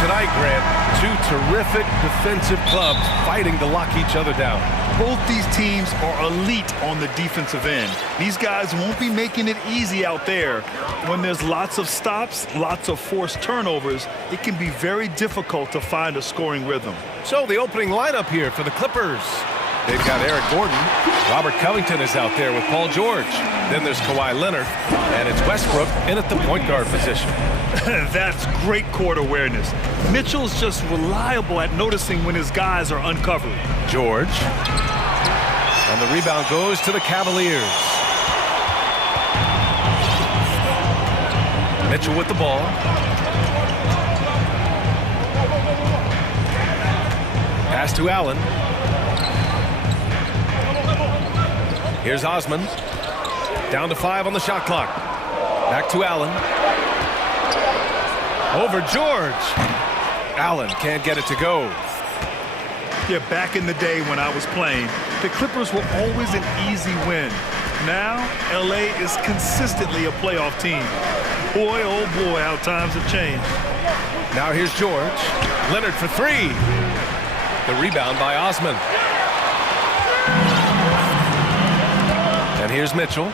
Tonight, Grant, two terrific defensive clubs fighting to lock each other down. Both these teams are elite on the defensive end. These guys won't be making it easy out there. When there's lots of stops, lots of forced turnovers, it can be very difficult to find a scoring rhythm. So the opening lineup here for the Clippers. They've got Eric Gordon. Robert Covington is out there with Paul George. Then there's Kawhi Leonard. And it's Westbrook in at the point guard position. That's great court awareness. Mitchell's just reliable at noticing when his guys are uncovered. George. And the rebound goes to the Cavaliers. Mitchell with the ball. Pass to Allen. Here's Osman. Down to 5 on the shot clock. Back to Allen. Over George. Allen can't get it to go. Yeah, back in the day when I was playing, the Clippers were always an easy win. Now, LA is consistently a playoff team. Boy, oh boy, how times have changed. Now here's George. Leonard for 3. The rebound by Osman. And here's Mitchell.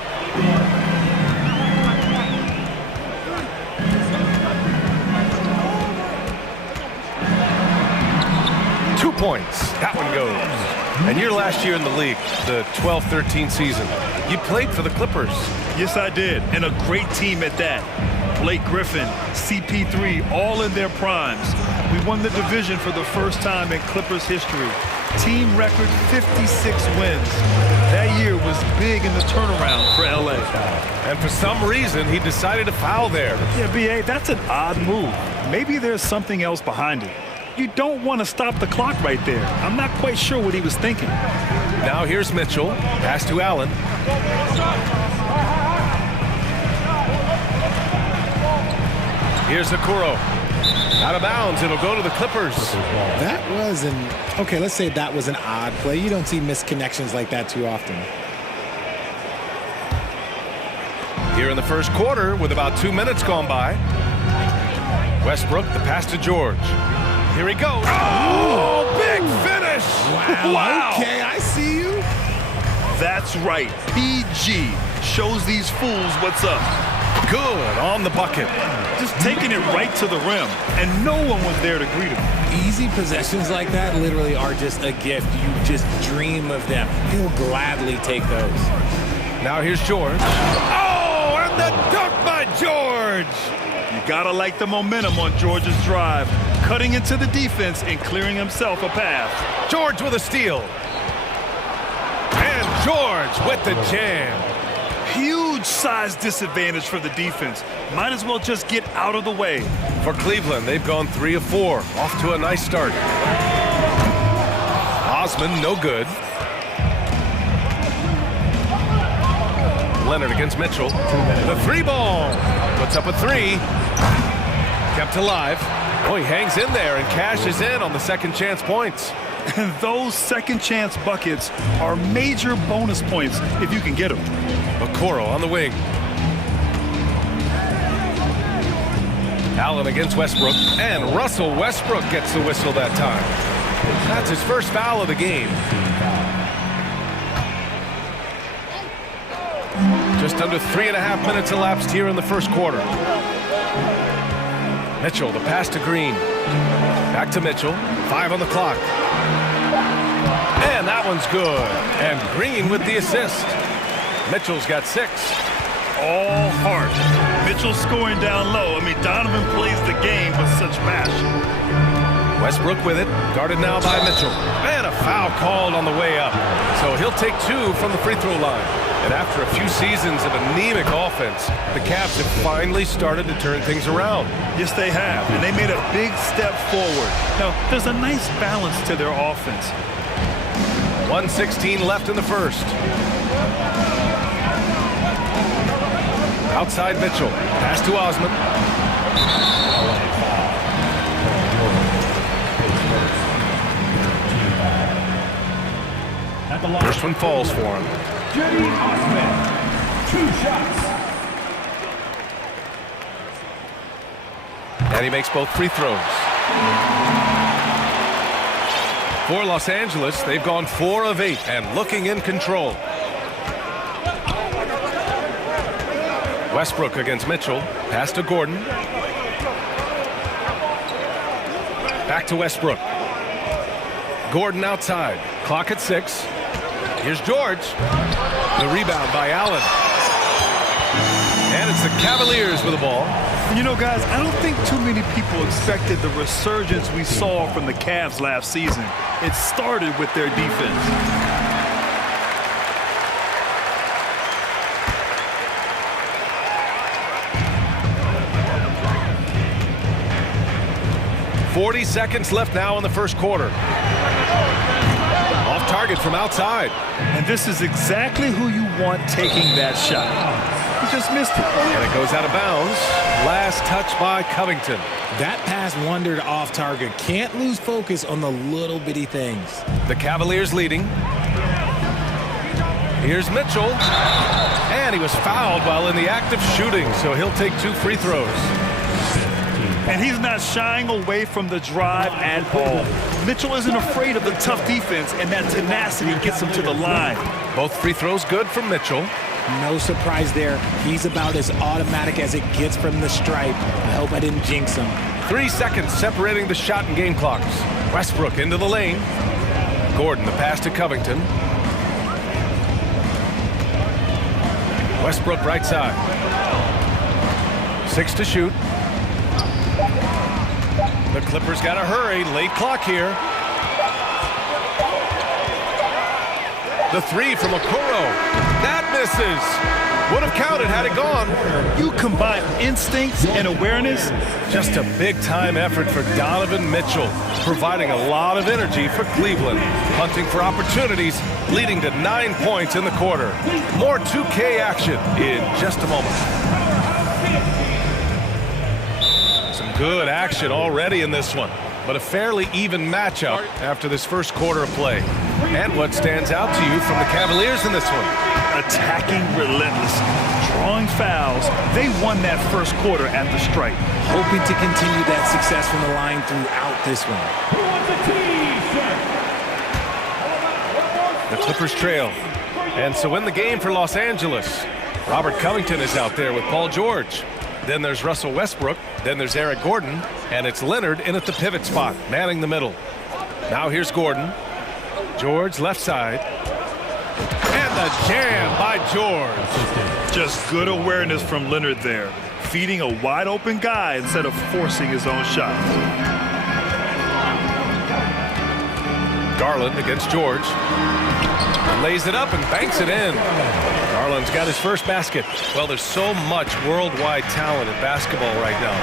Points. That one goes. And your last year in the league, the 12-13 season, you played for the Clippers. Yes, I did. And a great team at that. Blake Griffin, CP3, all in their primes. We won the division for the first time in Clippers history. Team record 56 wins. That year was big in the turnaround for LA. And for some reason, he decided to foul there. Yeah, B.A., that's an odd move. Maybe there's something else behind it. You don't want to stop the clock right there. I'm not quite sure what he was thinking. Now here's Mitchell. Pass to Allen. Here's Okoro. Out of bounds. It'll go to the Clippers. That was okay, let's say that was an odd play. You don't see misconnections like that too often. Here in the first quarter with about 2 minutes gone by. Westbrook, the pass to George. Here he goes. Oh, big finish. Wow. Okay, I see you. That's right. PG shows these fools what's up. Good on the bucket. Just taking it right to the rim, and no one was there to greet him. Easy possessions like that literally are just a gift. You just dream of them. He'll gladly take those. Now here's George. Oh, and the dunk by George. You gotta like the momentum on George's drive, cutting into the defense and clearing himself a path. George with a steal. And George with the jam. Huge size disadvantage for the defense. Might as well just get out of the way. For Cleveland, they've gone 3 of 4. Off to a nice start. Osman, no good. Leonard against Mitchell. The 3-ball. Puts up a 3. Kept alive. Oh, he hangs in there and cashes in on the second chance points. And those second chance buckets are major bonus points if you can get them. Okoro on the wing. Allen against Westbrook. And Russell Westbrook gets the whistle that time. That's his first foul of the game. Just under 3.5 minutes elapsed here in the first quarter. Mitchell, the pass to Green. Back to Mitchell. 5 on the clock. And that one's good. And Green with the assist. Mitchell's got 6. All heart. Mitchell scoring down low. I mean, Donovan plays the game with such passion. Westbrook with it. Guarded now by Mitchell. And a foul called on the way up. So he'll take 2 from the free throw line. And after a few seasons of anemic offense, the Cavs have finally started to turn things around. Yes, they have. And they made a big step forward. Now, there's a nice balance to their offense. 1:16 left in the first. Outside Mitchell. Pass to Osman. First one falls for him. Osman, 2 shots. And he makes both free throws. For Los Angeles, they've gone 4 of 8 and looking in control. Westbrook against Mitchell. Pass to Gordon. Back to Westbrook. Gordon outside. Clock at 6. Here's George. The rebound by Allen. And it's the Cavaliers with the ball. You know, guys, I don't think too many people expected the resurgence we saw from the Cavs last season. It started with their defense. .40 seconds left now in the first quarter. Off target from outside. And this is exactly who you want taking that shot. He just missed it. And it goes out of bounds. Last touch by Covington. That pass wandered off target. Can't lose focus on the little bitty things. The Cavaliers leading. Here's Mitchell. And he was fouled while in the act of shooting, so he'll take 2 free throws. And he's not shying away from the drive at all. Mitchell isn't afraid of the tough defense, and that tenacity gets him to the line. Both free throws good from Mitchell. No surprise there. He's about as automatic as it gets from the stripe. I hope I didn't jinx him. 3 seconds separating the shot and game clocks. Westbrook into the lane. Gordon, the pass to Covington. Westbrook right side. 6 to shoot. The Clippers got to hurry. Late clock here. The 3 from Okoro. That misses. Would have counted had it gone. You combine instincts and awareness. Just a big-time effort for Donovan Mitchell, providing a lot of energy for Cleveland, hunting for opportunities, leading to 9 points in the quarter. More 2K action in just a moment. Some good action already in this one, but a fairly even matchup after this first quarter of play. And what stands out to you from the Cavaliers in this one? Attacking relentlessly, drawing fouls. They won that first quarter at the stripe. Hoping to continue that success from the line throughout this one. The Clippers trail. And so in the game for Los Angeles, Robert Covington is out there with Paul George. Then there's Russell Westbrook. Then there's Eric Gordon. And it's Leonard in at the pivot spot, manning the middle. Now here's Gordon. George left side. And the jam by George. Just good awareness from Leonard there. Feeding a wide open guy instead of forcing his own shots. Garland against George. Lays it up and banks it in. Garland's got his first basket. Well, there's so much worldwide talent in basketball right now.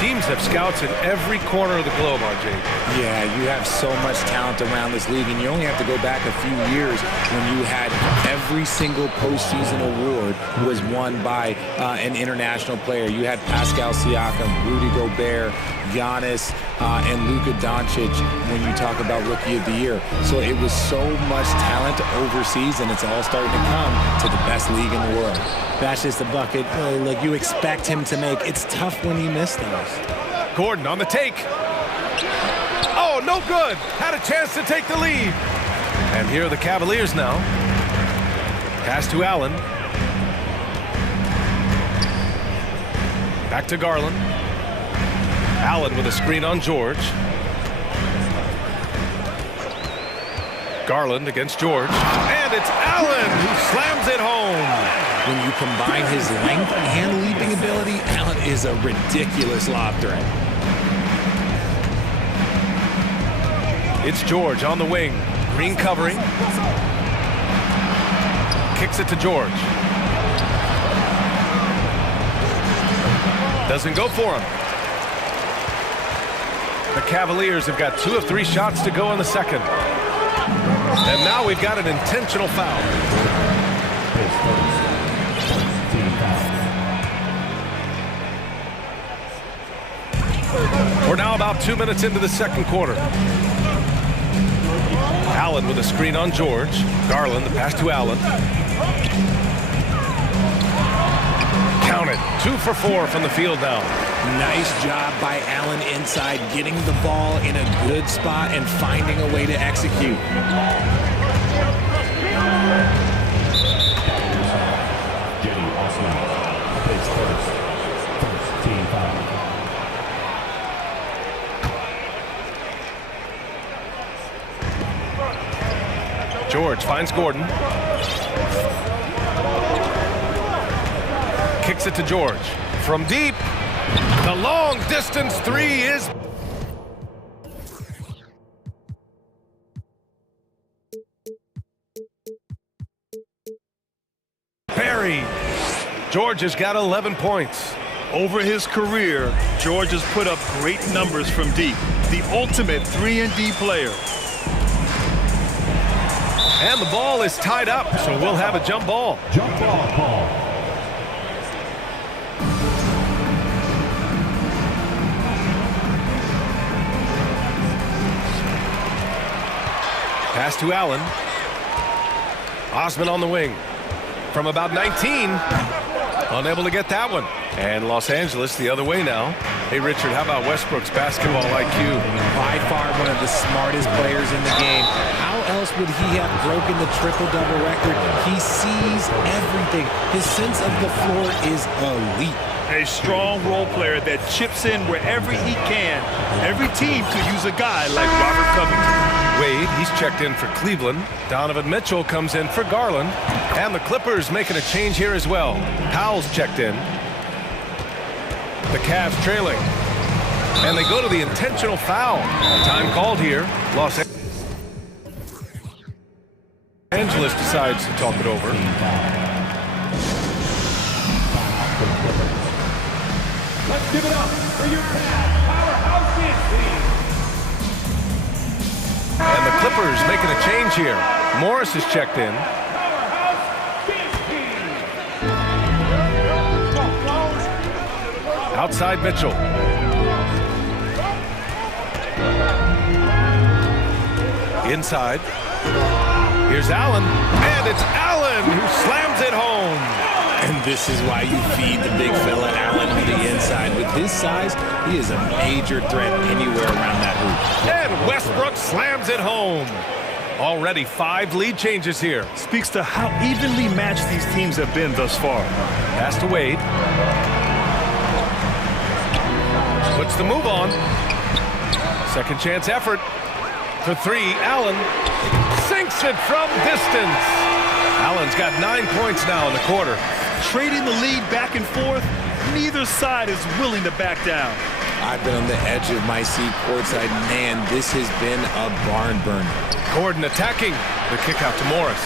Teams have scouts in every corner of the globe, RJ. Yeah, you have so much talent around this league, and you only have to go back a few years when you had every single postseason award was won by an international player. You had Pascal Siakam, Rudy Gobert, Giannis, and Luka Doncic when you talk about Rookie of the Year. So it was so much talent overseas, and it's all starting to come to the best league in the world. That's just a bucket like you expect him to make. It's tough when you miss those. Gordon on the take. Oh, no good. Had a chance to take the lead. And here are the Cavaliers now. Pass to Allen. Back to Garland. Allen with a screen on George. Garland against George. And it's Allen who slams it home. When you combine his length and leaping ability, Allen is a ridiculous lob threat. It's George on the wing. Green covering. Kicks it to George. Doesn't go for him. The Cavaliers have got 2 of 3 shots to go in the second. And now we've got an intentional foul. We're now about 2 minutes into the second quarter. Allen with a screen on George. Garland, the pass to Allen. Count it. 2 for 4 from the field now. Nice job by Allen inside, getting the ball in a good spot and finding a way to execute. George finds Gordon. Kicks it to George. From deep, the long distance three is... buried. George has got 11 points. Over his career, George has put up great numbers from deep. The ultimate 3-and-D player. And the ball is tied up, so we'll have a jump ball. Jump ball call. Pass to Allen. Osman on the wing. From about 19. Unable to get that one. And Los Angeles the other way now. Hey, Richard, how about Westbrook's basketball IQ? By far one of the smartest players in the game. How else would he have broken the triple-double record? He sees everything. His sense of the floor is elite. A strong role player that chips in wherever he can. Every team could use a guy like Robert Covington. Wade, he's checked in for Cleveland. Donovan Mitchell comes in for Garland. And the Clippers making a change here as well. Powell's checked in. The Cavs trailing. And they go to the intentional foul. Time called here. Los Angeles decides to talk it over. Let's give it up for your powerhouse team. And the Clippers making a change here. Morris is checked in. Outside Mitchell. Inside. Here's Allen. And it's Allen who slams it home. And this is why you feed the big fella Allen on the inside. With his size, he is a major threat anywhere around that hoop. And Westbrook slams it home. Already 5 lead changes here. Speaks to how evenly matched these teams have been thus far. Pass to Wade. Puts the move on. Second chance effort. For 3, Allen sinks it from distance. Allen's got 9 points now in the quarter. Trading the lead back and forth, neither side is willing to back down. I've been on the edge of my seat courtside. Man, this has been a barn burner. Gordon attacking. The kick out to Morris.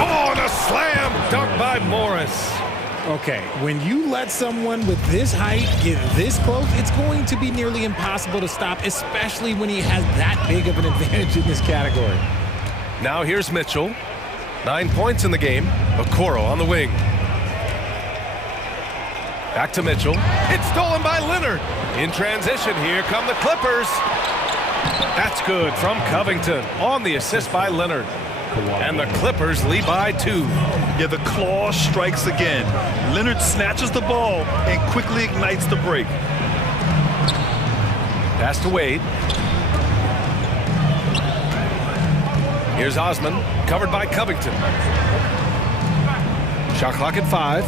Oh, and a slam dunk by Morris. Okay, when you let someone with this height get this close, it's going to be nearly impossible to stop, especially when he has that big of an advantage in this category. Now here's Mitchell. 9 points in the game. Okoro on the wing. Back to Mitchell. It's stolen by Leonard. In transition, here come the Clippers. That's good from Covington on the assist by Leonard. And the Clippers lead by 2. Yeah, the claw strikes again. Leonard snatches the ball and quickly ignites the break. Pass to Wade. Here's Osman, covered by Covington. Shot clock at 5.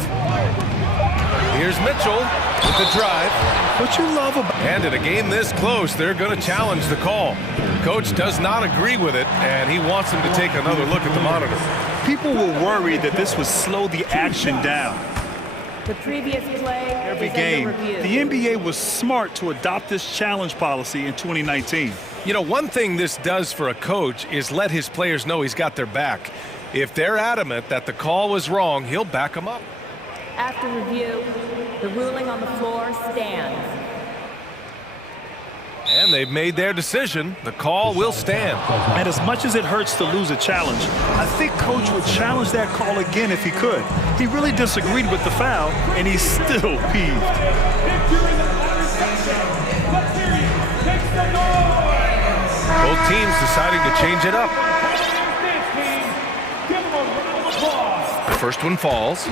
Here's Mitchell with the drive. What you love about... And in a game this close, they're going to challenge the call. Coach does not agree with it, and he wants him to take another look at the monitor. People were worried that this would slow the action down. The previous play Every is game, under review. the NBA was smart to adopt this challenge policy in 2019. You know, one thing this does for a coach is let his players know he's got their back. If they're adamant that the call was wrong, he'll back them up. After review, the ruling on the floor stands. And they've made their decision. The call will stand. And as much as it hurts to lose a challenge, I think Coach would challenge that call again if he could. He really disagreed with the foul, and he's still peeved. Both teams deciding to change it up. The first one falls.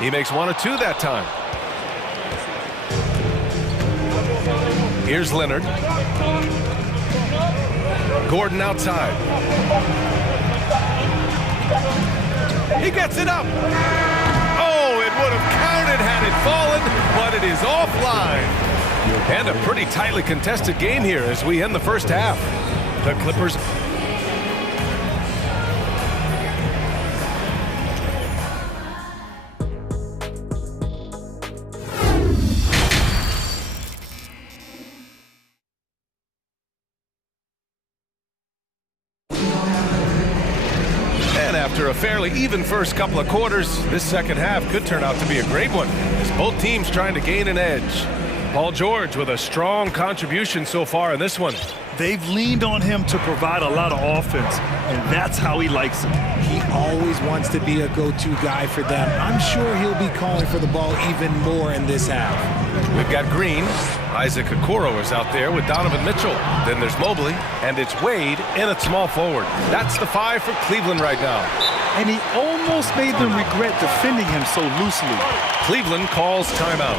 He makes one of two that time. Here's Leonard. Gordon outside. He gets it up. Oh, it would have counted had it fallen, but it is offline. And a pretty tightly contested game here as we end the first half. The Clippers. After a fairly even first couple of quarters, this second half could turn out to be a great one, as both teams trying to gain an edge. Paul George with a strong contribution so far in this one. They've leaned on him to provide a lot of offense, and that's how he likes it. He always wants to be a go-to guy for them. I'm sure he'll be calling for the ball even more in this half. We've got Green. Isaac Okoro is out there with Donovan Mitchell. Then there's Mobley, and it's Wade in at small forward. That's the 5 for Cleveland right now. And he almost made them regret defending him so loosely. Cleveland calls timeout.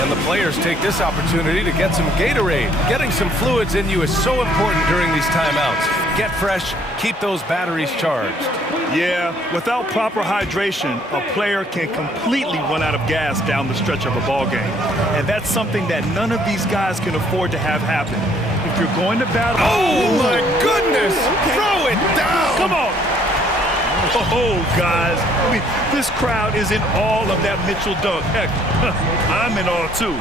And the players take this opportunity to get some Gatorade. Getting some fluids in you is so important during these timeouts. Get fresh, keep those batteries charged. Yeah, without proper hydration, a player can completely run out of gas down the stretch of a ball game. And that's something that none of these guys can afford to have happen. If you're going to battle... Oh, my goodness! Okay. Throw it down! Come on! Oh, guys, I mean, this crowd is in awe of that Mitchell dunk. Heck, I'm in awe, too.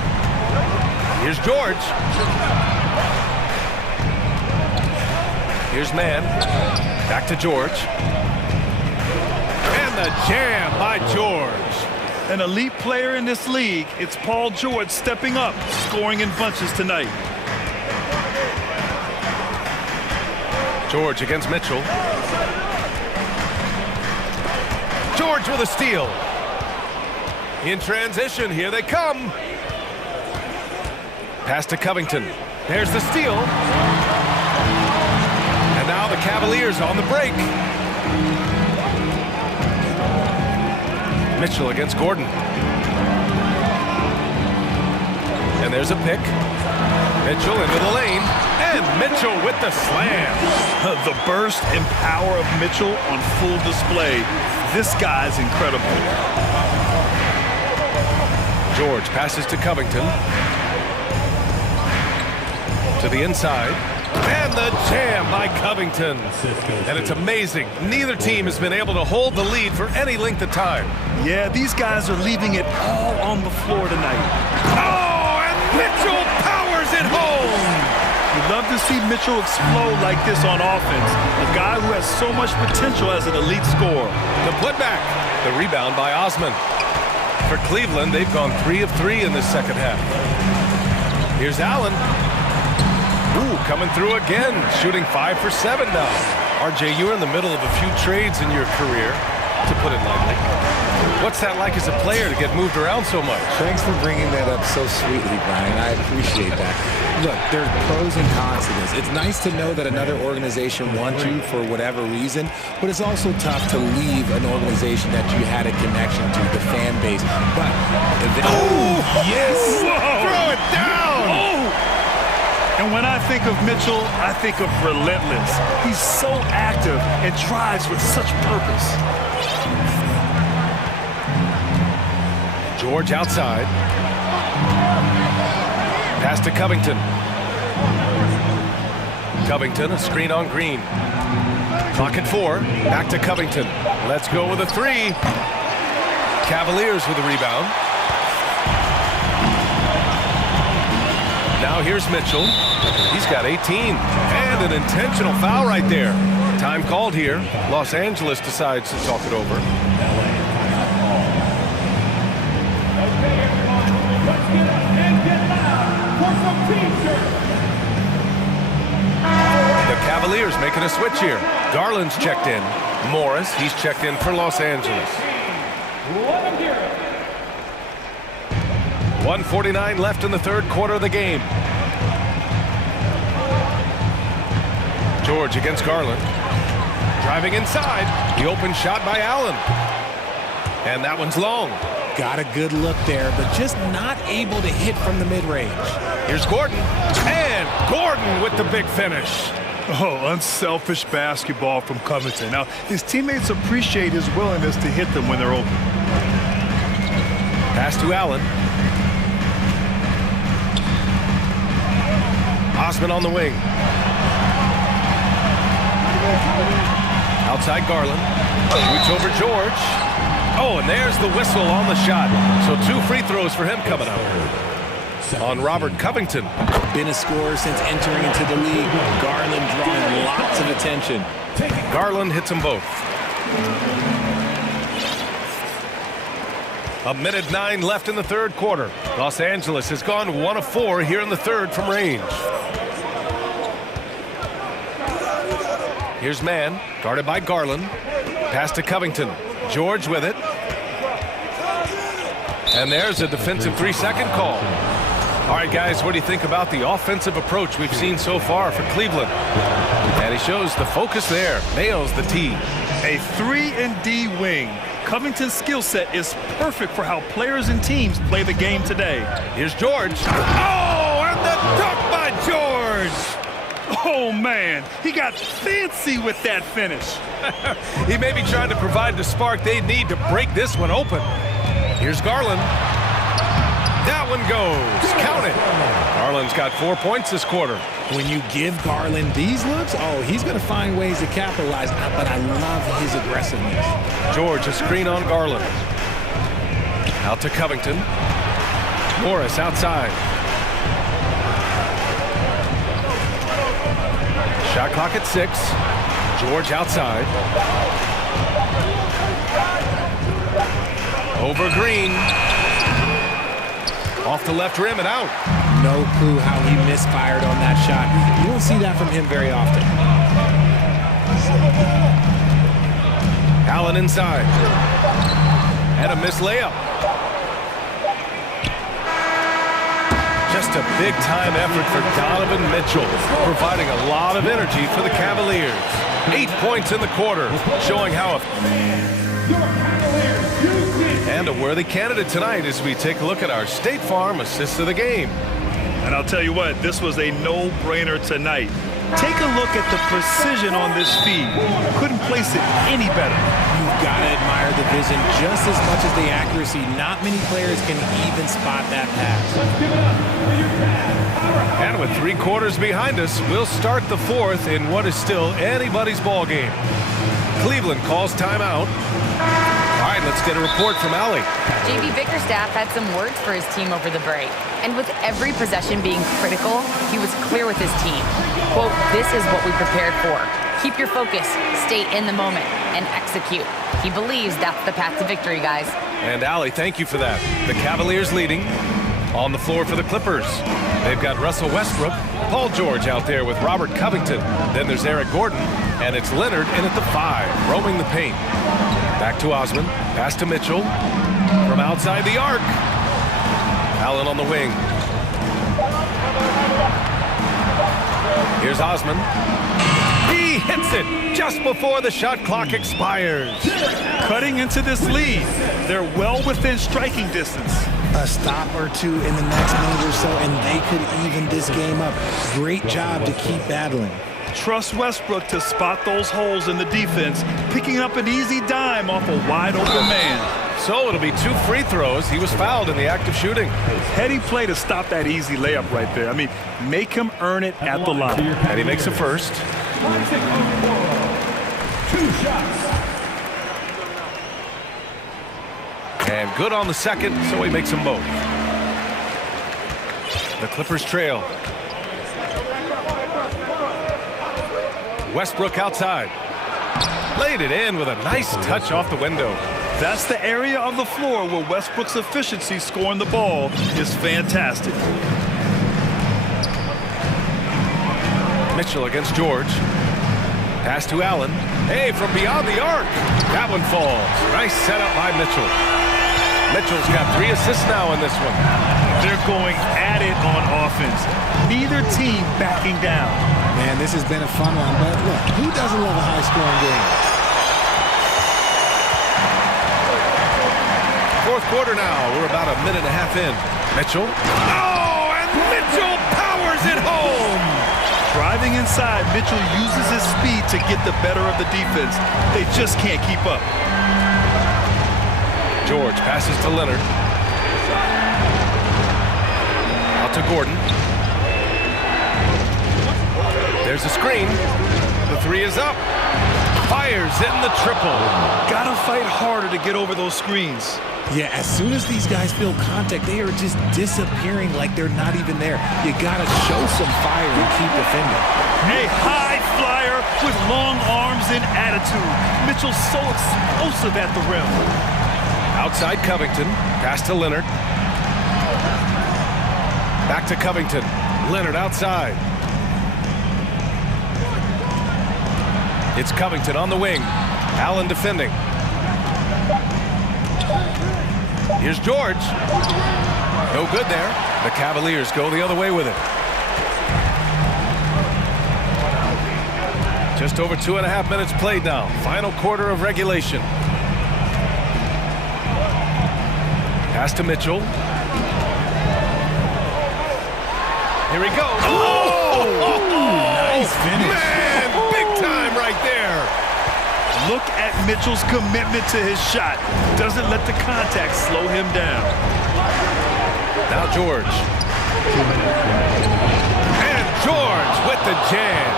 Here's George. Here's Mann. Back to George. And the jam by George. An elite player in this league, it's Paul George stepping up, scoring in bunches tonight. George against Mitchell. George with a steal. In transition, here they come. Pass to Covington. There's the steal. And now the Cavaliers on the break. Mitchell against Gordon. And there's a pick. Mitchell into the lane. And Mitchell with the slam. The burst and power of Mitchell on full display. This guy's incredible. George passes to Covington. To the inside. And the jam by Covington. And it's amazing. Neither team has been able to hold the lead for any length of time. Yeah, these guys are leaving it all on the floor tonight. Oh, and Mitchell powers it home. You'd love to see Mitchell explode like this on offense. A guy who has so much potential as an elite scorer. The putback. The rebound by Osman. For Cleveland, they've gone 3 of 3 in this second half. Here's Allen. Ooh, coming through again. Shooting 5 for 7 now. RJ, you're in the middle of a few trades in your career, to put it lightly. What's that like as a player to get moved around so much? Thanks for bringing that up so sweetly, Brian. I appreciate that. Look, there are pros and cons to this. It's nice to know that another organization wants you for whatever reason, but it's also tough to leave an organization that you had a connection to, the fan base. But oh, yes! Whoa. Throw it down! Oh! And when I think of Mitchell, I think of relentless. He's so active and drives with such purpose. George outside. Pass to Covington. Covington, a screen on Green. Clock at 4. Back to Covington. Let's go with a 3. Cavaliers with a rebound. Now here's Mitchell. He's got 18. And an intentional foul right there. Time called here. Los Angeles decides to talk it over. The Cavaliers making a switch here. Garland's checked in. Morris, he's checked in for Los Angeles. 1:49 left in the third quarter of the game. George against Garland. Driving inside. The open shot by Allen. And that one's long. Got a good look there, but just not able to hit from the mid-range. Here's Gordon. And Gordon with the big finish. Oh, unselfish basketball from Covington. Now, his teammates appreciate his willingness to hit them when they're open. Pass to Allen. Osman on the wing. Outside Garland. Shoots over George. Oh, and there's the whistle on the shot. So 2 free throws for him coming up. On Robert Covington. Been a scorer since entering into the league. Garland drawing lots of attention. Garland hits them both. 1:09 left in the third quarter. Los Angeles has gone 1 of 4 here in the third from range. Here's Mann, guarded by Garland. Pass to Covington. George with it. And there's a defensive 3-second call. All right, guys, what do you think about the offensive approach we've seen so far for Cleveland? And he shows the focus there. Nails the tee. A 3-and-D wing. Covington's skill set is perfect for how players and teams play the game today. Here's George. Oh, and the dunk by George. Oh, man, he got fancy with that finish. He may be trying to provide the spark they need to break this one open. Here's Garland. That one goes. Count it. Garland's got 4 points this quarter. When you give Garland these looks, oh, he's going to find ways to capitalize, but I love his aggressiveness. George, a screen on Garland. Out to Covington. Morris outside. Shot clock at 6. George outside. Over Green. Off the left rim and out. No clue how he misfired on that shot. You don't see that from him very often. Allen inside. And a missed layup. Just a big-time effort for Donovan Mitchell, providing a lot of energy for the Cavaliers. 8 points in the quarter, showing how and a worthy candidate tonight as we take a look at our State Farm assist of the game. And I'll tell you what, this was a no-brainer tonight. Take a look at the precision on this feed. Couldn't place it any better. You've got to admire the vision just as much as the accuracy. Not many players can even spot that pass. And with 3 quarters behind us, we'll start the fourth in what is still anybody's ball game. Cleveland calls timeout. All right, let's get a report from Allie. JB Bickerstaff had some words for his team over the break. And with every possession being critical, he was clear with his team. Quote, "This is what we prepared for. Keep your focus, stay in the moment, and execute." He believes that's the path to victory, guys. And Allie, thank you for that. The Cavaliers leading. On the floor for the Clippers, they've got Russell Westbrook, Paul George out there with Robert Covington. Then there's Eric Gordon, and it's Leonard in at the 5, roaming the paint. Back to Osman, pass to Mitchell. From outside the arc. Allen on the wing. Here's Osman. He hits it just before the shot clock expires. Cutting into this lead. They're well within striking distance. A stop or two in the next minute or so, and they could even this game up. Great job to keep battling. Trust Westbrook to spot those holes in the defense, picking up an easy dime off a wide-open man. So it'll be 2 free throws. He was fouled in the act of shooting. Heady play to stop that easy layup right there. I mean, make him earn it at the line. And he makes a first. 2 shots. And good on the second, so he makes them both. The Clippers trail. Westbrook outside. Laid it in with a nice touch off the window. That's the area of the floor where Westbrook's efficiency scoring the ball is fantastic. Mitchell against George. Pass to Allen. Hey, from beyond the arc. That one falls. Nice setup by Mitchell. Mitchell's got 3 assists now in this one. They're going at it on offense. Neither team backing down. Man, this has been a fun one, but look, who doesn't love a high-scoring game? Fourth quarter now. We're about a minute and a half in. Mitchell. Oh, and Mitchell powers it home. Driving inside, Mitchell uses his speed to get the better of the defense. They just can't keep up. George passes to Leonard. Out to Gordon. There's a screen. The 3 is up. Fires in the triple. Gotta fight harder to get over those screens. Yeah, as soon as these guys feel contact, they are just disappearing like they're not even there. You gotta show some fire and keep defending. A high flyer with long arms and attitude. Mitchell's so explosive at the rim. Outside Covington. Pass to Leonard. Back to Covington. Leonard outside. It's Covington on the wing. Allen defending. Here's George. No good there. The Cavaliers go the other way with it. Just over 2.5 minutes played now. Final quarter of regulation. Pass to Mitchell. Here he goes. Oh! Nice finish. Man, big time right there. Look at Mitchell's commitment to his shot. Doesn't let the contact slow him down. Now George. And George with the jam.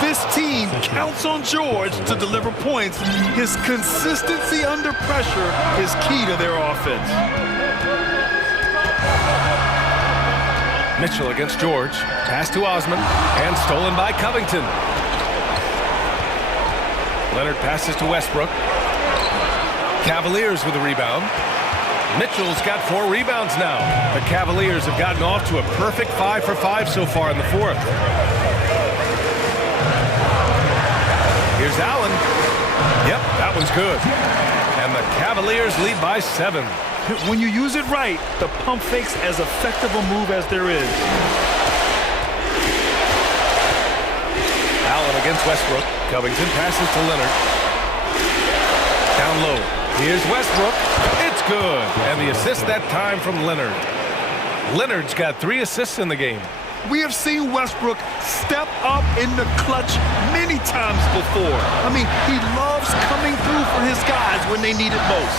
This team counts on George to deliver points. His consistency under pressure is key to their offense. Mitchell against George. Pass to Osman. And stolen by Covington. Leonard passes to Westbrook. Cavaliers with a rebound. Mitchell's got 4 rebounds now. The Cavaliers have gotten off to a perfect 5 for 5 so far in the fourth. Here's Allen. Yep, that one's good. And the Cavaliers lead by 7. When you use it right, the pump fake's as effective a move as there is. Allen against Westbrook. Covington passes to Leonard. Down low. Here's Westbrook. It's good. And the assist that time from Leonard. Leonard's got 3 assists in the game. We have seen Westbrook step up in the clutch many times before. I mean, he loves coming through for his guys when they need it most.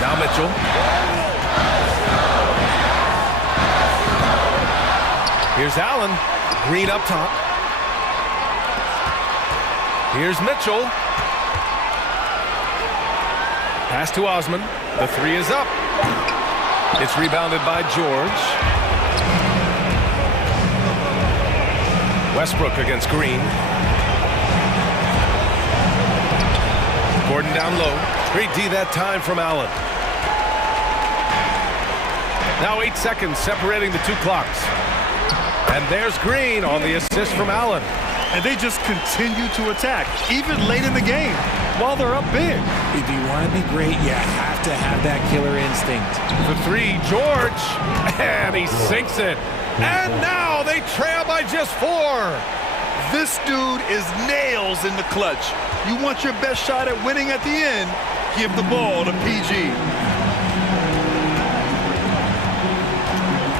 Now Mitchell. Here's Allen. Green up top. Here's Mitchell. Pass to Osman. The 3 is up. It's rebounded by George. Westbrook against Green. Gordon down low. Great D that time from Allen. Now 8 seconds separating the 2 clocks. And there's Green on the assist from Allen. And they just continue to attack, even late in the game, while they're up big. If you want to be great, you have to have that killer instinct. For 3, George. And he sinks it. And now they trail by just 4. This dude is nails in the clutch. You want your best shot at winning at the end, give the ball to PG.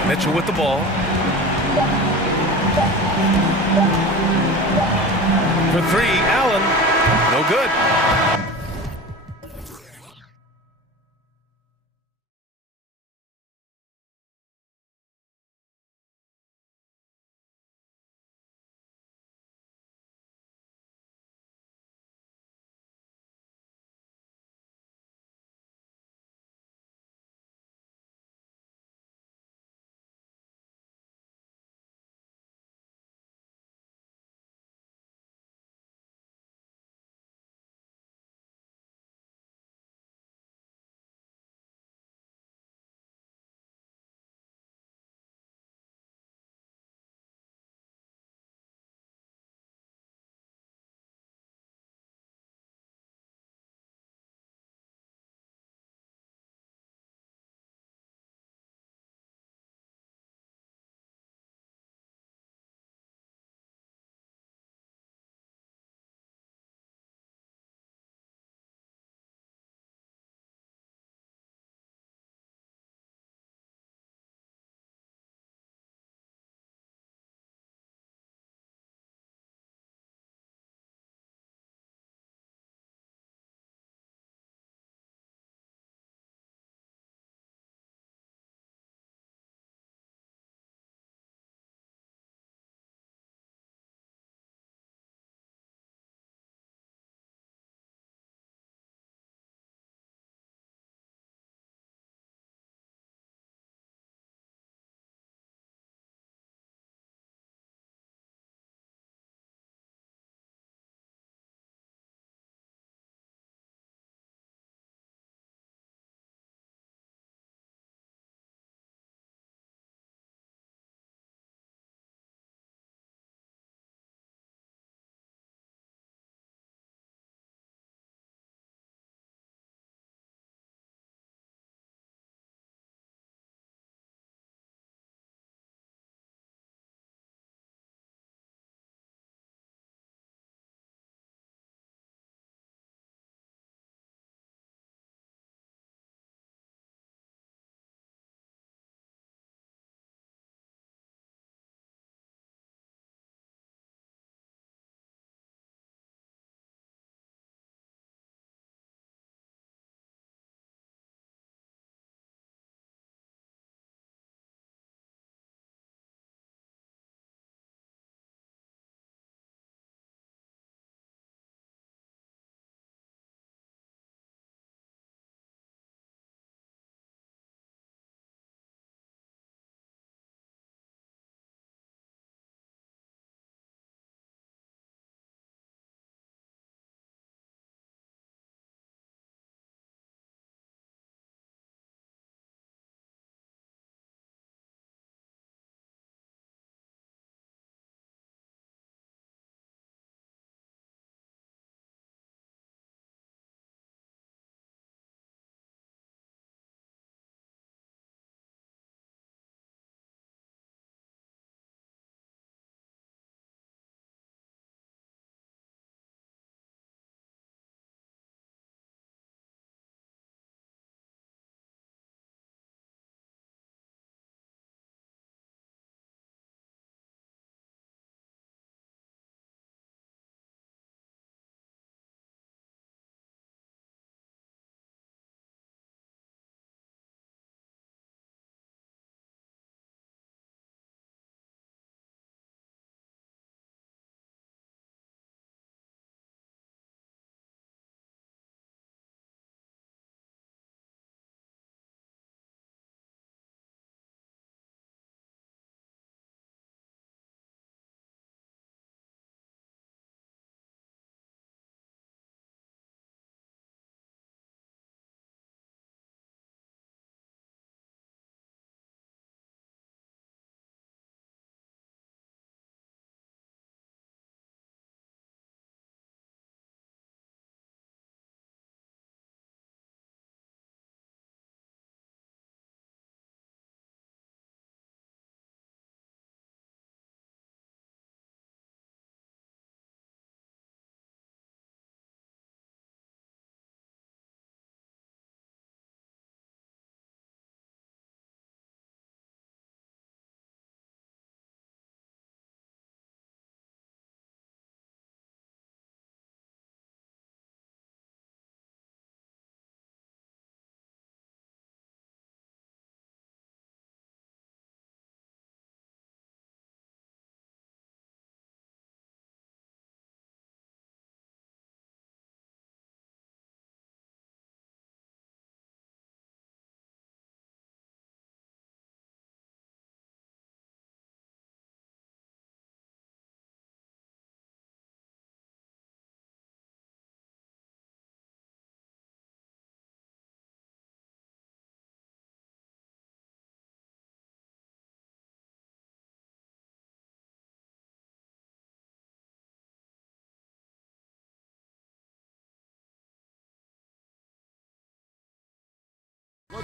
Mitchell with the ball. For 3, Allen. No good.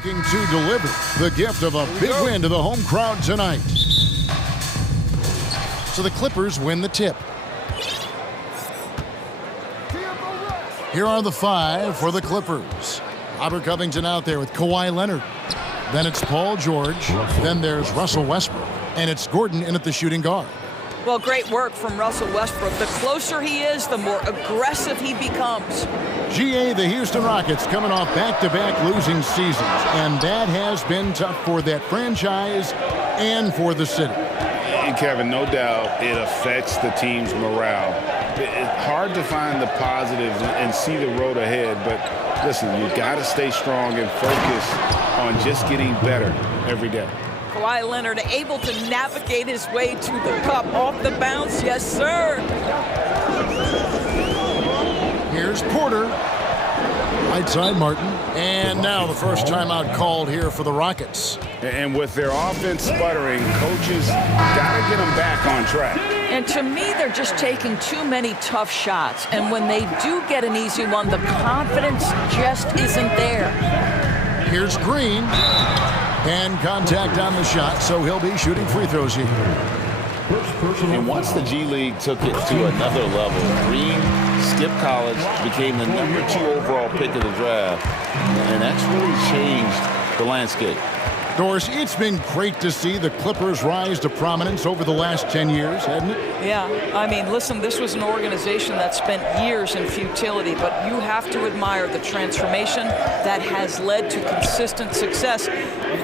looking to deliver the gift of a big win to the home crowd tonight. So the Clippers win the tip. Here are the 5 for the Clippers. Robert Covington out there with Kawhi Leonard. Then it's Paul George. Then there's Russell Westbrook. And it's Gordon in at the shooting guard. Well, great work from Russell Westbrook. The closer he is, the more aggressive he becomes. GA, the Houston Rockets coming off back-to-back losing seasons. And that has been tough for that franchise and for the city. And Kevin, no doubt it affects the team's morale. It's hard to find the positives and see the road ahead, but listen, you got to stay strong and focus on just getting better every day. Kawhi Leonard able to navigate his way to the cup off the bounce. Yes, sir. Here's Porter. Right side, Martin. And now the first timeout called here for the Rockets. And with their offense sputtering, coaches got to get them back on track. And to me, they're just taking too many tough shots. And when they do get an easy one, the confidence just isn't there. Here's Green. And contact on the shot, so he'll be shooting free throws here. And once the G League took it to another level, Green skipped college, became the #2 overall pick of the draft, and that's really changed the landscape. Doris, it's been great to see the Clippers rise to prominence over the last 10 years, hasn't it? Yeah, I mean, listen, this was an organization that spent years in futility, but you have to admire the transformation that has led to consistent success.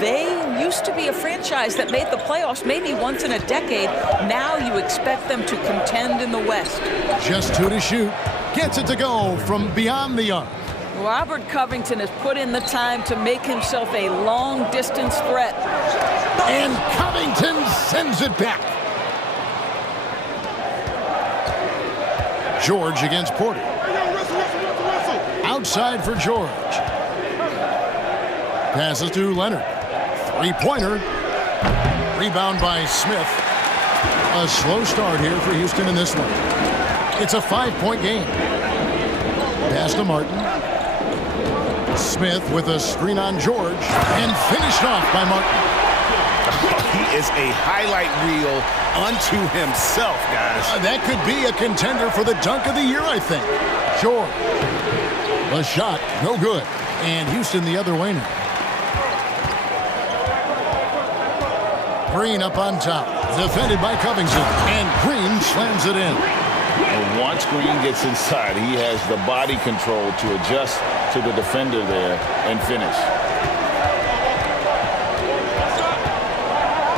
They used to be a franchise that made the playoffs maybe once in a decade. Now you expect them to contend in the West. Just 2 to shoot. Gets it to go from beyond the arc. Robert Covington has put in the time to make himself a long-distance threat. And Covington sends it back. George against Porter. Outside for George. Passes to Leonard. Three-pointer. Rebound by Smith. A slow start here for Houston in this one. It's a 5-point game. Pass to Martin. Smith with a screen on George, and finished off by Martin. He is a highlight reel unto himself, guys. That could be a contender for the dunk of the year, I think. George. The shot, no good. And Houston the other way now. Green up on top. Defended by Covington, and Green slams it in. And once Green gets inside, he has the body control to adjust to the defender there and finish.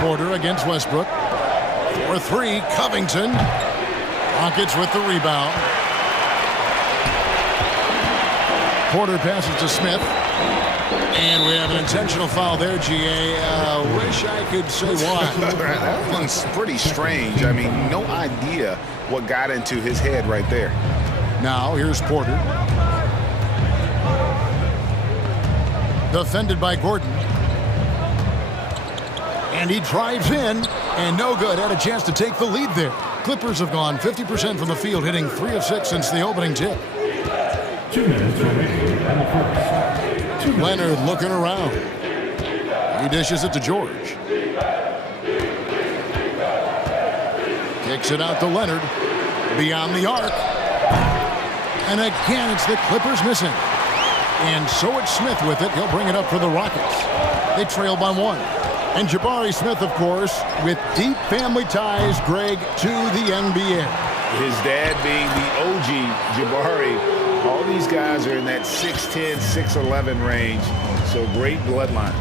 Porter against Westbrook. 4-3, Covington. Rockets with the rebound. Porter passes to Smith. And we have an intentional foul there, GA. Wish I could say why. That one's pretty strange. I mean, no idea what got into his head right there. Now, here's Porter. Defended by Gordon. And he drives in, and no good. Had a chance to take the lead there. Clippers have gone 50% from the field, hitting 3 of 6 since the opening tip. 2 minutes remaining on the first. Leonard looking around. He dishes it to George. Kicks it out to Leonard. Beyond the arc. And again, it's the Clippers missing. And so it's Smith with it. He'll bring it up for the Rockets. They trail by 1. And Jabari Smith, of course, with deep family ties, Greg, to the NBA. His dad being the OG Jabari. All these guys are in that 6'10", 6'11" range, so great bloodlines.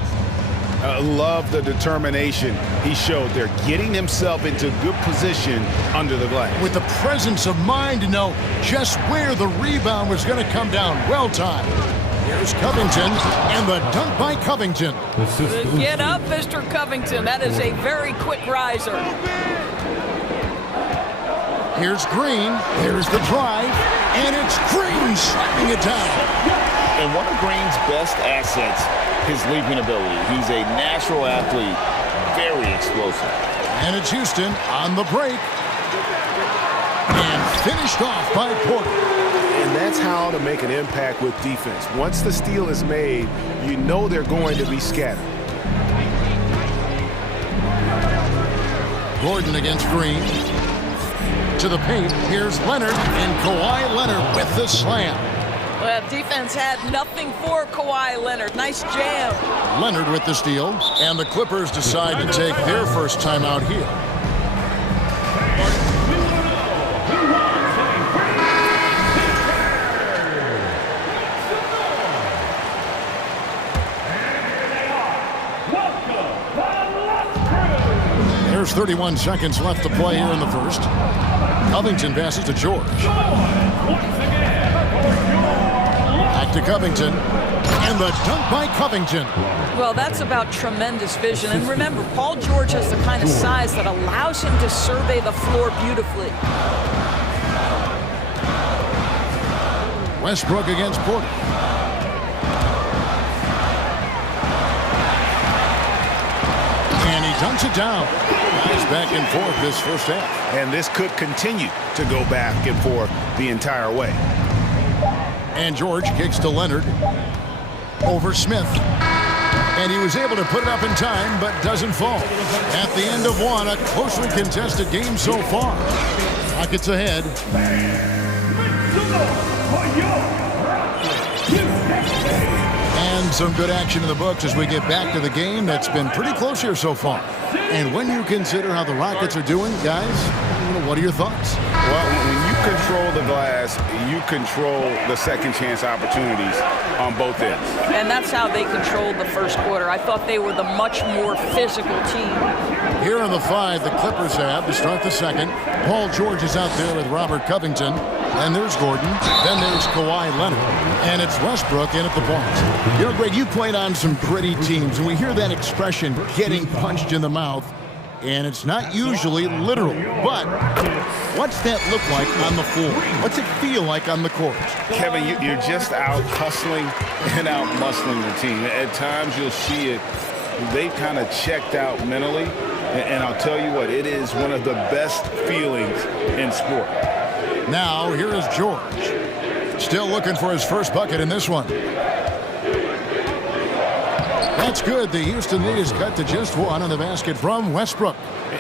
Love the determination he showed there, getting himself into good position under the glass. With the presence of mind to know just where the rebound was going to come down. Well timed. Here's Covington, and the dunk by Covington. Get up, Mr. Covington. That is a very quick riser. Here's Green. There's the drive. And it's Green slamming it down. And one of Green's best assets, his leaping ability. He's a natural athlete, very explosive. And it's Houston on the break. And finished off by Porter. And that's how to make an impact with defense. Once the steal is made, you know they're going to be scattered. Gordon against Green. To the paint, here's Leonard, and Kawhi Leonard with the slam. Well, defense had nothing for Kawhi Leonard. Nice jam. Leonard with the steal, and the Clippers decide to take their first timeout here. There's 31 seconds left to play here in the first. Covington passes to George. Back to Covington. And the dunk by Covington. Well, that's about tremendous vision. And remember, Paul George has the kind of size that allows him to survey the floor beautifully. Westbrook against Porter. And he dunks it down. Guys back and forth this first half. And this could continue to go back and forth the entire way. And George kicks to Leonard. Over Smith. And he was able to put it up in time, but doesn't fall. At the end of one, a closely contested game so far. Rockets ahead. And some good action in the books as we get back to the game that's been pretty close here so far. And when you consider how the Rockets are doing, guys, what are your thoughts? Well, when you control the glass, you control the second chance opportunities on both ends. And that's how they controlled the first quarter. I thought they were the much more physical team. Here are the five the Clippers have to start the second. Paul George is out there with Robert Covington. Then there's Gordon. Then there's Kawhi Leonard. And it's Westbrook in at the point. You know, Greg, you played on some pretty teams, and we hear that expression, getting punched in the mouth. And it's not usually literal. But what's that look like on the floor? What's it feel like on the court? Kevin, you're just out hustling and out muscling the team. At times you'll see it. They've kind of checked out mentally. And I'll tell you what, it is one of the best feelings in sport. Now, here is George. Still looking for his first bucket in this one. That's good. The Houston lead is cut to just one on the basket from Westbrook.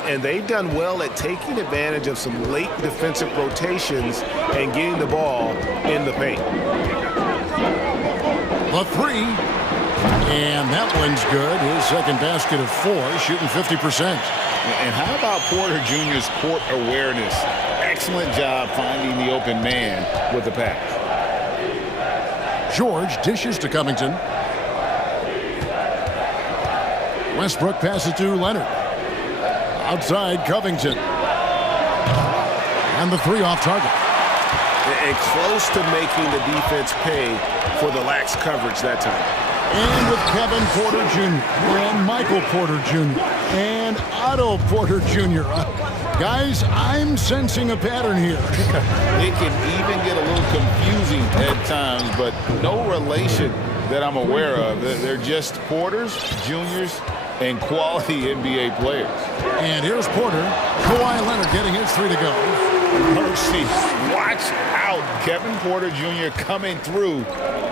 And they've done well at taking advantage of some late defensive rotations and getting the ball in the paint. The three. And that one's good. His second basket of 4, shooting 50%. And how about Porter Jr.'s court awareness? Excellent job finding the open man with the pass. George dishes to Covington. Westbrook passes to Leonard. Outside Covington. And the three off target. And close to making the defense pay for the lax coverage that time. And with Kevin Porter Jr. and Michael Porter Jr. and Otto Porter Jr. Guys, I'm sensing a pattern here. It can even get a little confusing at times, but no relation that I'm aware of. They're just Porters, Juniors, and quality NBA players. And here's Porter. Kawhi Leonard getting his 3 to go. Mercy. Watch out. Kevin Porter Jr. coming through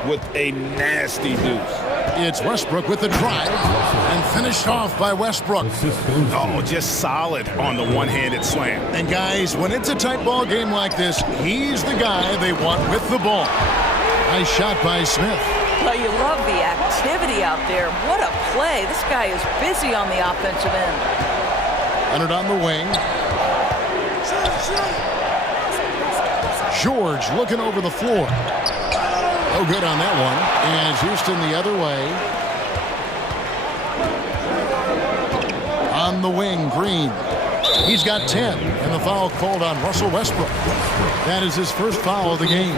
with a nasty deuce. It's Westbrook with the drive and finished off by Westbrook. Oh, just solid on the one-handed slam. And guys, when it's a tight ball game like this, he's the guy they want with the ball. Nice shot by Smith. Well, you love the activity out there. What a play. This guy is busy on the offensive end. Leonard on the wing. George looking over the floor. No good on that one. And it's Houston the other way. On the wing, Green. He's got 10. And the foul called on Russell Westbrook. That is his first foul of the game.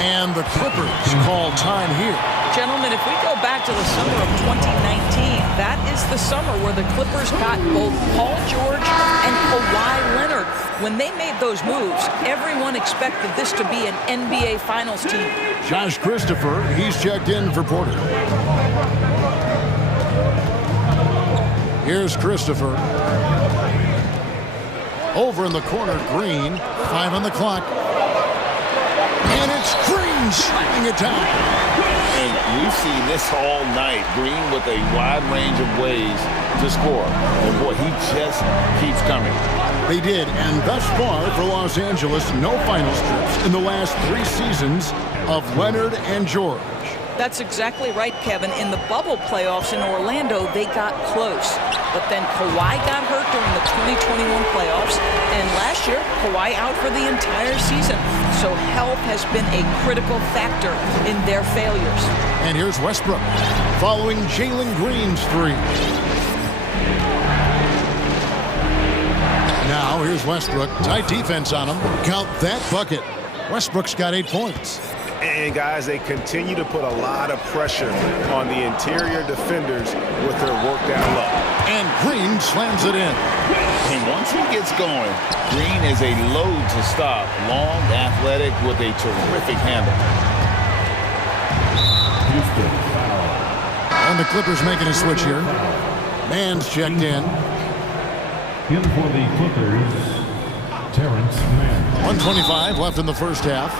And the Clippers call time here. Gentlemen, if we go back to the summer of 2019, that is the summer where the Clippers got both Paul George and Kawhi Leonard. When they made those moves, everyone expected this to be an NBA Finals team. Josh Christopher, he's checked in for Porter. Here's Christopher. Over in the corner, Green. 5 on the clock. And it's Green slamming it down. And we've seen this all night. Green with a wide range of ways to score. And boy, he just keeps coming. They did, and thus far for Los Angeles, no finals trips in the last 3 seasons of Leonard and George. That's exactly right, Kevin. In the bubble playoffs in Orlando, they got close. But then Kawhi got hurt during the 2021 playoffs, and last year, Kawhi out for the entire season. So health has been a critical factor in their failures. And here's Westbrook, following Jalen Green's 3. Now here's Westbrook, tight defense on him. Count that bucket. Westbrook's got 8 points. And guys, they continue to put a lot of pressure on the interior defenders with their work down low. And Green slams it in. And once he gets going, Green is a load to stop. Long, athletic, with a terrific handle. And the Clippers making a switch here. Man's checked in. In for the Clippers, Terrence Mann. 1:25 left in the first half.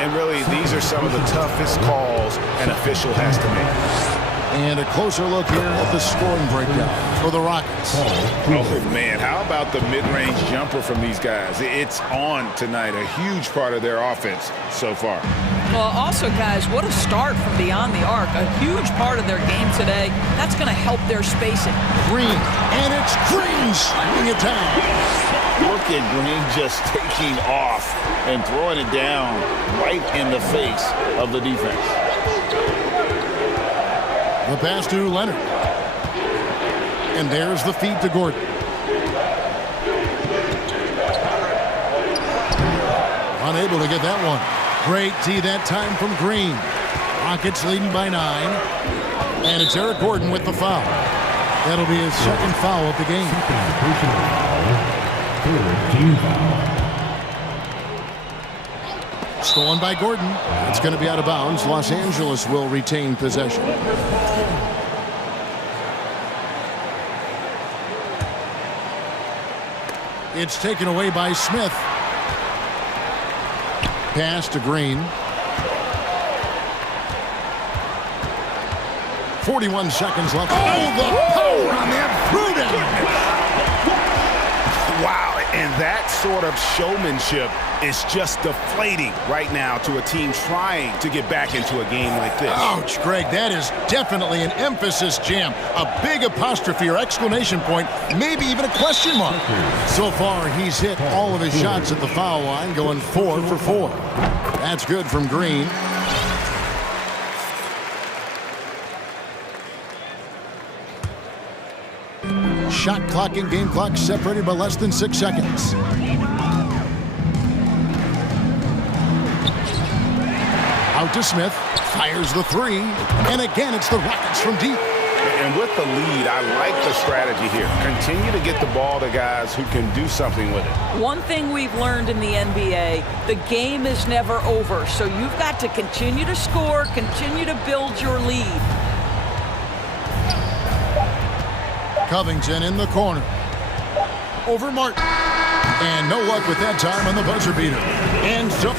And really, these are some of the toughest calls an official has to make. And a closer look here at the scoring breakdown for the Rockets. Oh, man, how about the mid-range jumper from these guys? It's on tonight, a huge part of their offense so far. Well, also, guys, what a start from beyond the arc. A huge part of their game today. That's going to help their spacing. Green, and it's Green slamming it down. Look at Green just taking off and throwing it down right in the face of the defense. The pass to Leonard. And there's the feed to Gordon. Unable to get that one. Great D that time from Green. Rockets leading by 9. And it's Eric Gordon with the foul. That'll be his second foul of the game. Team foul. Stolen by Gordon. It's going to be out of bounds. Los Angeles will retain possession. It's taken away by Smith. Pass to Green. 41 seconds left. Oh, the power on that threw down. Wow, and that sort of showmanship is just deflating right now to a team trying to get back into a game like this. Ouch, Greg, that is definitely an emphasis jam. A big apostrophe or exclamation point, maybe even a question mark. So far, he's hit all of his shots at the foul line, going 4 for 4. That's good from Green. Shot clock and game clock separated by less than 6 seconds. Out to Smith, fires the 3, and again it's the Rockets from deep. And with the lead, I like the strategy here. Continue to get the ball to guys who can do something with it. One thing we've learned in the NBA, the game is never over, so you've got to continue to score, continue to build your lead. Covington in the corner. Over Martin. And no luck with that time on the buzzer beater. And so...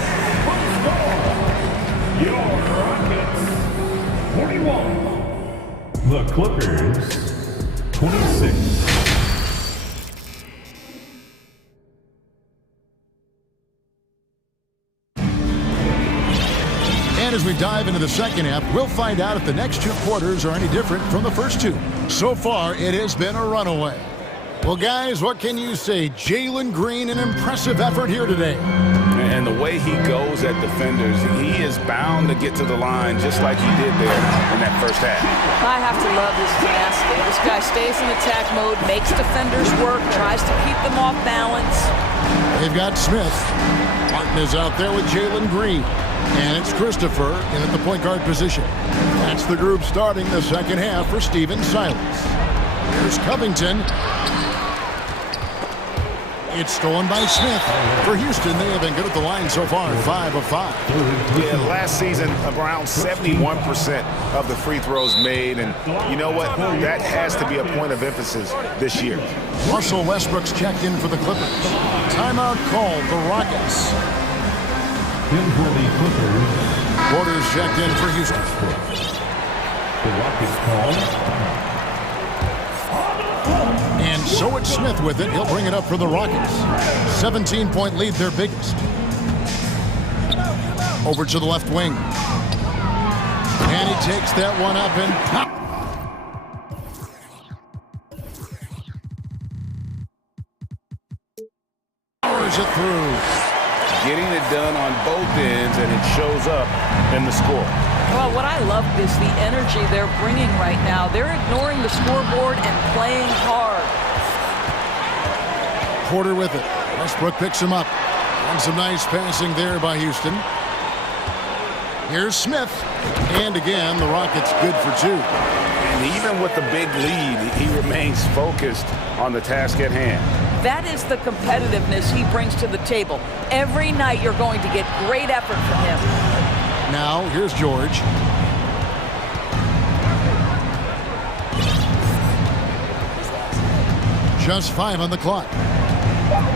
Your Rockets, 41. The Clippers, 26. And as we dive into the second half, we'll find out if the next 2 quarters are any different from the first 2. So far, it has been a runaway. Well, guys, what can you say? Jalen Green, an impressive effort here today. And the way he goes at defenders, he is bound to get to the line just like he did there in that first half. I have to love his tenacity. This guy stays in attack mode, makes defenders work, tries to keep them off balance. They've got Smith. Martin is out there with Jalen Green. And it's Christopher in at the point guard position. That's the group starting the second half for Stephen Silas. Here's Covington. It's stolen by Smith. For Houston, they have been good at the line so far, 5 of 5. Yeah, last season, around 71% of the free throws made. And you know what? That has to be a point of emphasis this year. Russell Westbrook's checked in for the Clippers. timeout called. The Rockets. In for the Clippers. Porter's checked in for Houston. The Rockets call. And so it's Smith with it. He'll bring it up for the Rockets. 17-point lead, their biggest. Over to the left wing. And he takes that one up and pop. Powers it through. Getting it done on both ends, and it shows up in the score. Well, what I love is the energy they're bringing right now. They're ignoring the scoreboard and playing hard. Porter with it. Westbrook picks him up. And some nice passing there by Houston. Here's Smith. And again, the Rockets good for two. And even with the big lead, he remains focused on the task at hand. That is the competitiveness he brings to the table. Every night you're going to get great effort from him. Now, here's George. Just 5 on the clock.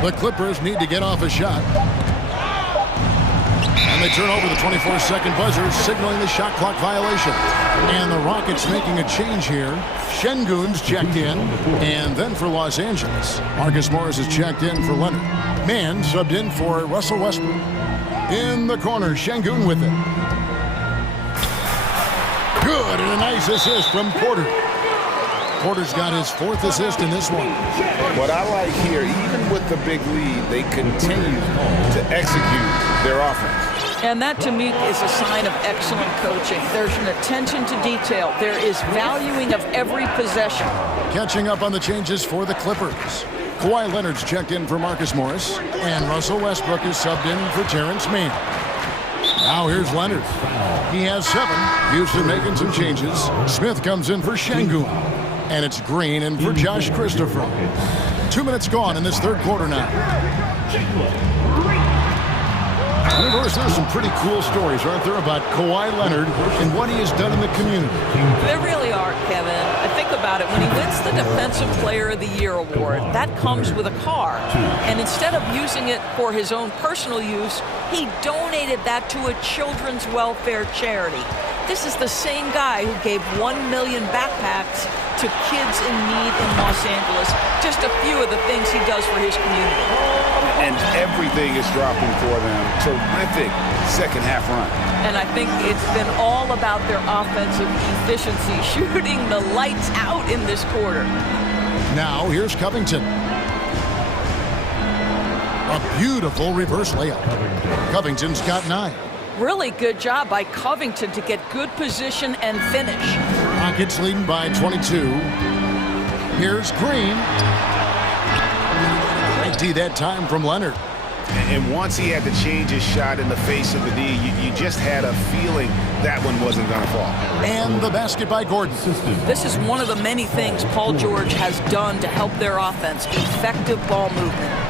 The Clippers need to get off a shot. And they turn over the 24-second buzzer, signaling the shot clock violation. And the Rockets making a change here. Şengün's checked in. And then for Los Angeles, Marcus Morris is checked in for Leonard. Mann subbed in for Russell Westbrook. In the corner, Şengün with it. Good, and a nice assist from Porter. Porter's got his 4th assist in this one. What I like here, even with the big lead, they continue to execute their offense. And that, to me, is a sign of excellent coaching. There's an attention to detail. There is valuing of every possession. Catching up on the changes for the Clippers. Kawhi Leonard's checked in for Marcus Morris. And Russell Westbrook is subbed in for Terrence Mann. Now here's Leonard. He has 7. Houston making some changes. Smith comes in for Şengün. And it's Green in for Josh Christopher. 2 minutes gone in this third quarter now. There's some pretty cool stories, aren't there, about Kawhi Leonard and what he has done in the community. There really are, Kevin. I think about it. When he wins the Defensive Player of the Year award, that comes with a car. And instead of using it for his own personal use, he donated that to a children's welfare charity. This is the same guy who gave 1 million backpacks to kids in need in Los Angeles. Just a few of the things he does for his community. And everything is dropping for them. Terrific second half run. And I think it's been all about their offensive efficiency, shooting the lights out in this quarter. Now here's Covington. A beautiful reverse layup. Covington's got 9. Really good job by Covington to get good position and finish. Rockets leading by 22. Here's Green. Great D that time from Leonard. And once he had to change his shot in the face of the D, you just had a feeling that one wasn't going to fall. And the basket by Gordon. This is one of the many things Paul George has done to help their offense. Effective ball movement.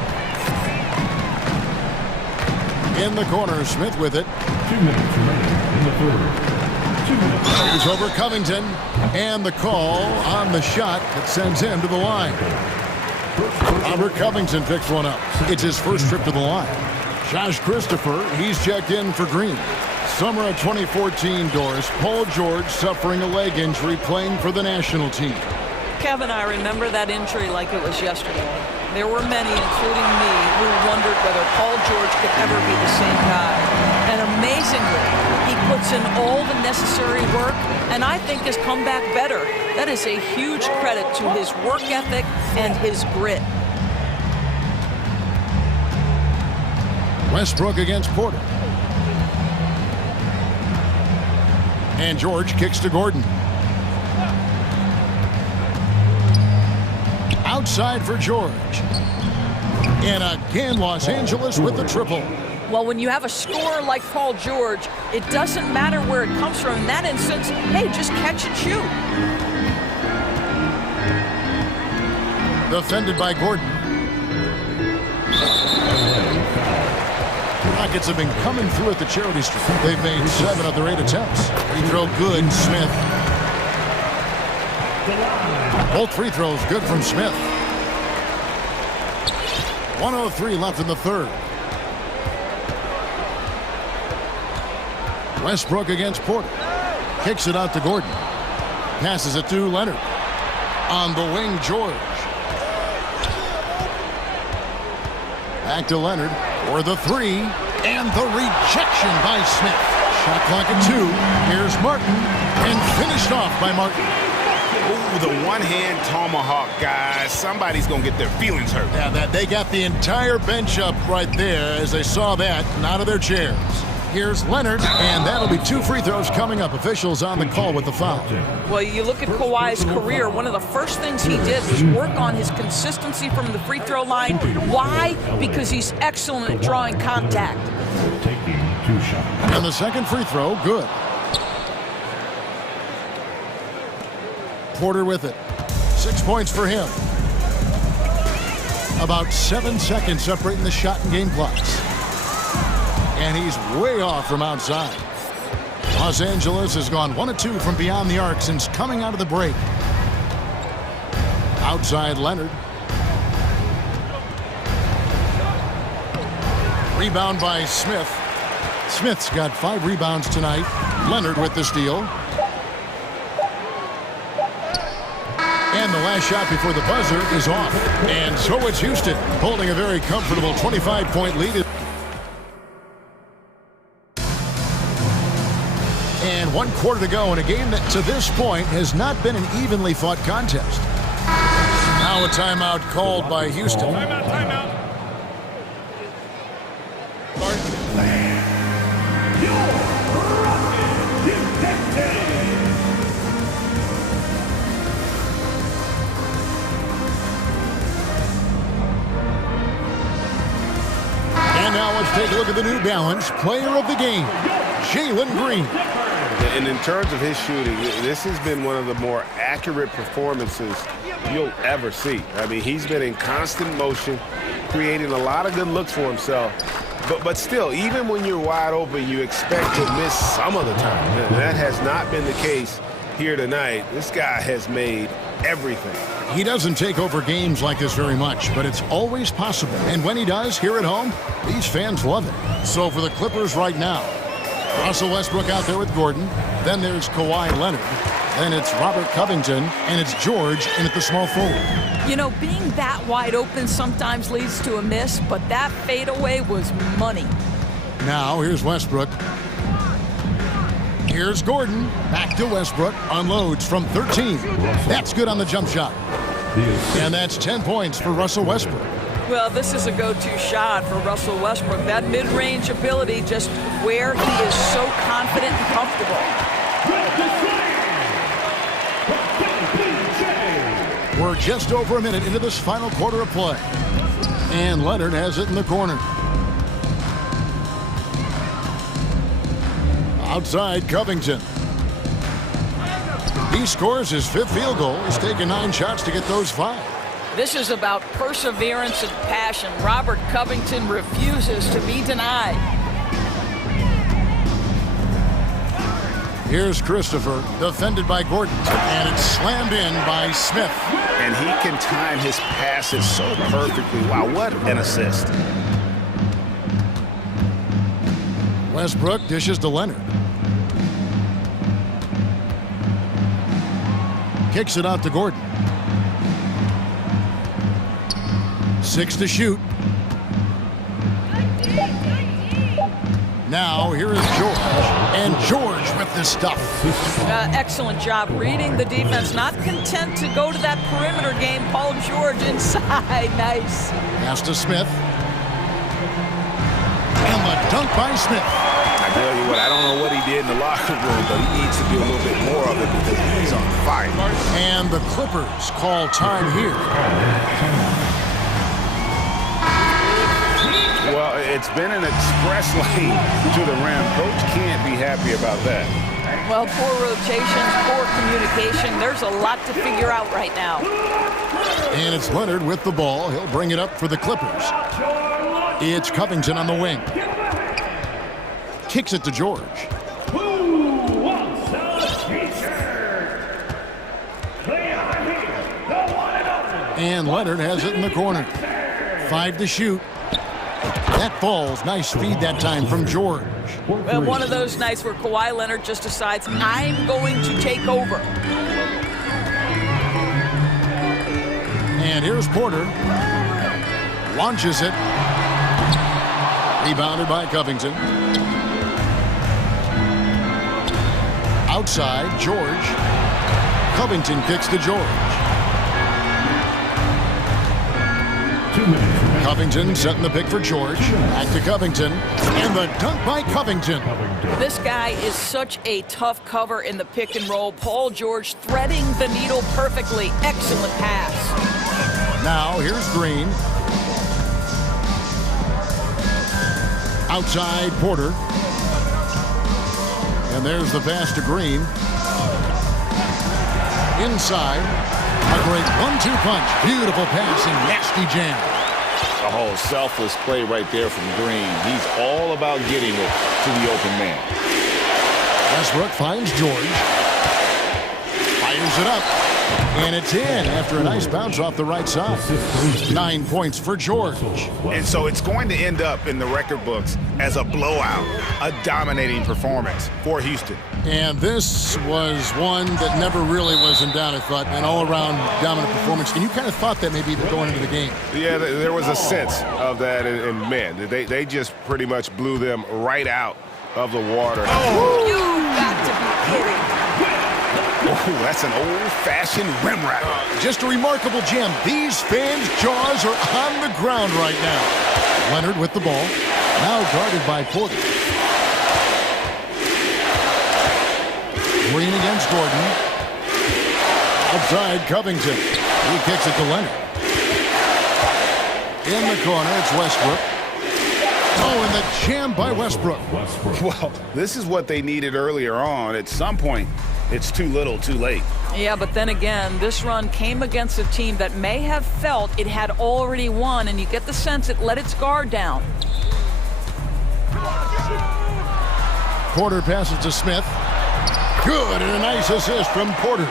In the corner, Smith with it. 2 minutes remaining in the third. 2 minutes. He's over Covington. And the call on the shot that sends him to the line. Robert Covington picks one up. It's his first trip to the line. Josh Christopher, he's checked in for Green. Summer of 2014, Doris. Paul George suffering a leg injury playing for the national team. Kevin, I remember that injury like it was yesterday. There were many, including me, who wondered whether Paul George could ever be the same guy. And amazingly, he puts in all the necessary work, and I think has come back better. That is a huge credit to his work ethic and his grit. Westbrook against Porter. And George kicks to Gordon. Outside for George. And again, Los Angeles with the triple. Well, when you have a scorer like Paul George, it doesn't matter where it comes from. In that instance, hey, just catch and shoot. Defended by Gordon. The Rockets have been coming through at the charity stripe. They've made 7 of their 8 attempts. Free throw good, Smith. Both free throws good from Smith. 1:03 left in the third. Westbrook against Porter. Kicks it out to Gordon. Passes it to Leonard. On the wing, George. Back to Leonard for the three. And the rejection by Smith. Shot clock at 2. Here's Martin. And finished off by Martin. Ooh, the one-hand tomahawk, guys. Somebody's going to get their feelings hurt. Yeah, they got the entire bench up right there as they saw that and out of their chairs. Here's Leonard, and that'll be 2 free throws coming up. Officials on the call with the foul. Well, you look at Kawhi's career, one of the first things he did was work on his consistency from the free throw line. Why? Because he's excellent at drawing contact. Taking 2 shots. And the second free throw, good. Porter with it. 6 points for him. About 7 seconds separating the shot and game clocks. And he's way off from outside. Los Angeles has gone 1 of 2 from beyond the arc since coming out of the break. Outside Leonard. Rebound by Smith. Smith's got 5 rebounds tonight. Leonard with the steal. And the last shot before the buzzer is off. And so it's Houston holding a very comfortable 25-point lead. And 1 quarter to go in a game that to this point has not been an evenly fought contest. Now a timeout called by Houston. Timeout. And now let's take a look at the New Balance player of the game, Jalen Green. And in terms of his shooting, this has been one of the more accurate performances you'll ever see. I mean, he's been in constant motion, creating a lot of good looks for himself. But still, even when you're wide open, you expect to miss some of the time. And that has not been the case here tonight. This guy has made everything. He doesn't take over games like this very much, but it's always possible. And when he does, here at home, these fans love it. So for the Clippers right now, Russell Westbrook out there with Gordon. Then there's Kawhi Leonard. Then it's Robert Covington, and it's George in at the small forward. You know, being that wide open sometimes leads to a miss, but that fadeaway was money. Now here's Westbrook. Here's Gordon. Back to Westbrook. Unloads from 13. That's good on the jump shot. And that's 10 points for Russell Westbrook. Well, this is a go-to shot for Russell Westbrook. That mid-range ability, just where he is so confident and comfortable. We're just over a minute into this final quarter of play. And Leonard has it in the corner. Outside Covington. He scores his 5th field goal. He's taken 9 shots to get those 5. This is about perseverance and passion. Robert Covington refuses to be denied. Here's Christopher, defended by Gordon, and it's slammed in by Smith. And he can time his passes so perfectly. Wow, what an assist. Westbrook dishes to Leonard. Kicks it out to Gordon. 6 to shoot. Now here is George. And George with the stuff. Excellent job reading the defense. Not content to go to that perimeter game. Paul George inside. Nice. Pass to Smith. And the dunk by Smith. I tell you what, I don't know what he did in the locker room, but he needs to do a little bit more of it because he's on fire. And the Clippers call time here. Well, it's been an express lane to the rim. Coach can't be happy about that. Well, poor rotations, poor communication. There's a lot to figure out right now. And it's Leonard with the ball. He'll bring it up for the Clippers. It's Covington on the wing. Kicks it to George. And Leonard has it in the corner. 5 to shoot. That falls. Nice feed that time from George. Well, one of those nights where Kawhi Leonard just decides, I'm going to take over. And here's Porter. Launches it. Rebounded by Covington. Outside, George. Covington kicks to George. 2 minutes. Covington setting the pick for George. Back to Covington. And the dunk by Covington. This guy is such a tough cover in the pick and roll. Paul George threading the needle perfectly. Excellent pass. Now here's Green. Outside, Porter. And there's the pass to Green. Inside. A great 1-2 punch. Beautiful pass and nasty jam. A whole selfless play right there from Green. He's all about getting it to the open man. Westbrook finds George. Fires it up. And it's in after a nice bounce off the right side. 9 points for George. And so it's going to end up in the record books as a blowout, a dominating performance for Houston. And this was one that never really was in doubt, I thought, an all-around dominant performance. And you kind of thought that maybe going into the game. Yeah, there was a sense of that, and man, they just pretty much blew them right out of the water. Oh. You've got to be kidding. Oh, that's an old-fashioned rim wrap. Just a remarkable jam. These fans' jaws are on the ground right now. Leonard with the ball. Now guarded by Porter. Green against Gordon. Outside, Covington. He kicks it to Leonard. In the corner, it's Westbrook. Oh, and the jam by Westbrook. Well, this is what they needed earlier on. At some point, it's too little, too late. Yeah, but then again, this run came against a team that may have felt it had already won, and you get the sense it let its guard down. Porter passes to Smith. Good, and a nice assist from Porter.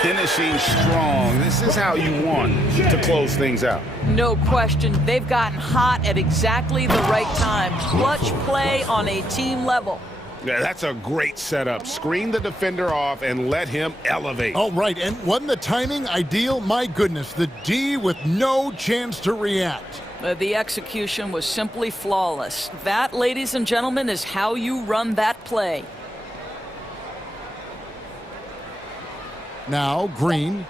Finishing strong. This is how you want to close things out. No question. They've gotten hot at exactly the right time. Clutch play on a team level. Yeah, that's a great setup. Screen the defender off and let him elevate. Oh, right, and wasn't the timing ideal? My goodness, the D with no chance to react. The execution was simply flawless. That, ladies and gentlemen, is how you run that play. Now, Green.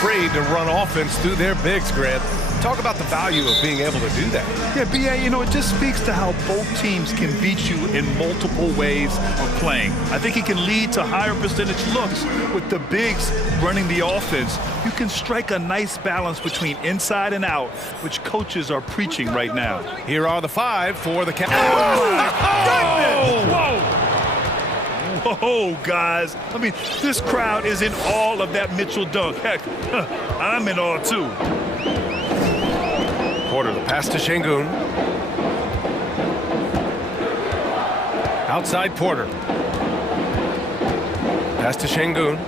afraid to run offense through their bigs, Grant. Talk about the value of being able to do that. Yeah, B.A., you know, it just speaks to how both teams can beat you in multiple ways of playing. I think he can lead to higher percentage looks with the bigs running the offense. You can strike a nice balance between inside and out, which coaches are preaching right now. Here are the 5 for the Cavs. Oh, my goodness! Whoa! Whoa, guys. I mean, this crowd is in awe of that Mitchell dunk. Heck, I'm in awe, too. Porter, the pass to Şengün. Outside Porter. Pass to Şengün.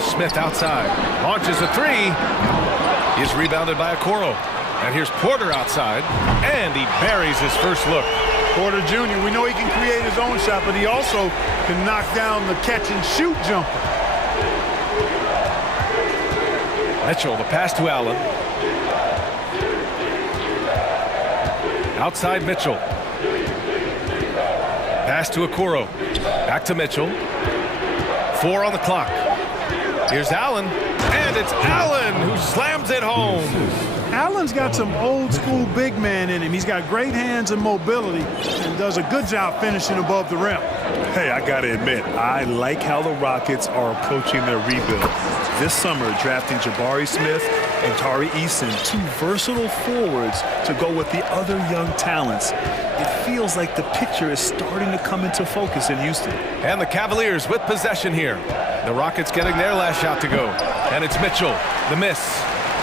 Smith outside. Launches a 3. He's rebounded by Okoro. And here's Porter outside. And he buries his first look. Porter Jr., we know he can create his own shot, but he also can knock down the catch-and-shoot jumper. Mitchell, the pass to Allen. Outside Mitchell. Pass to Okoro. Back to Mitchell. 4 on the clock. Here's Allen. And it's Allen who slams it home. Allen's got some old-school big man in him. He's got great hands and mobility and does a good job finishing above the rim. Hey, I got to admit, I like how the Rockets are approaching their rebuild. This summer, drafting Jabari Smith and Tari Eason, 2 versatile forwards to go with the other young talents. It feels like the picture is starting to come into focus in Houston. And the Cavaliers with possession here. The Rockets getting their last shot to go. And it's Mitchell, the miss.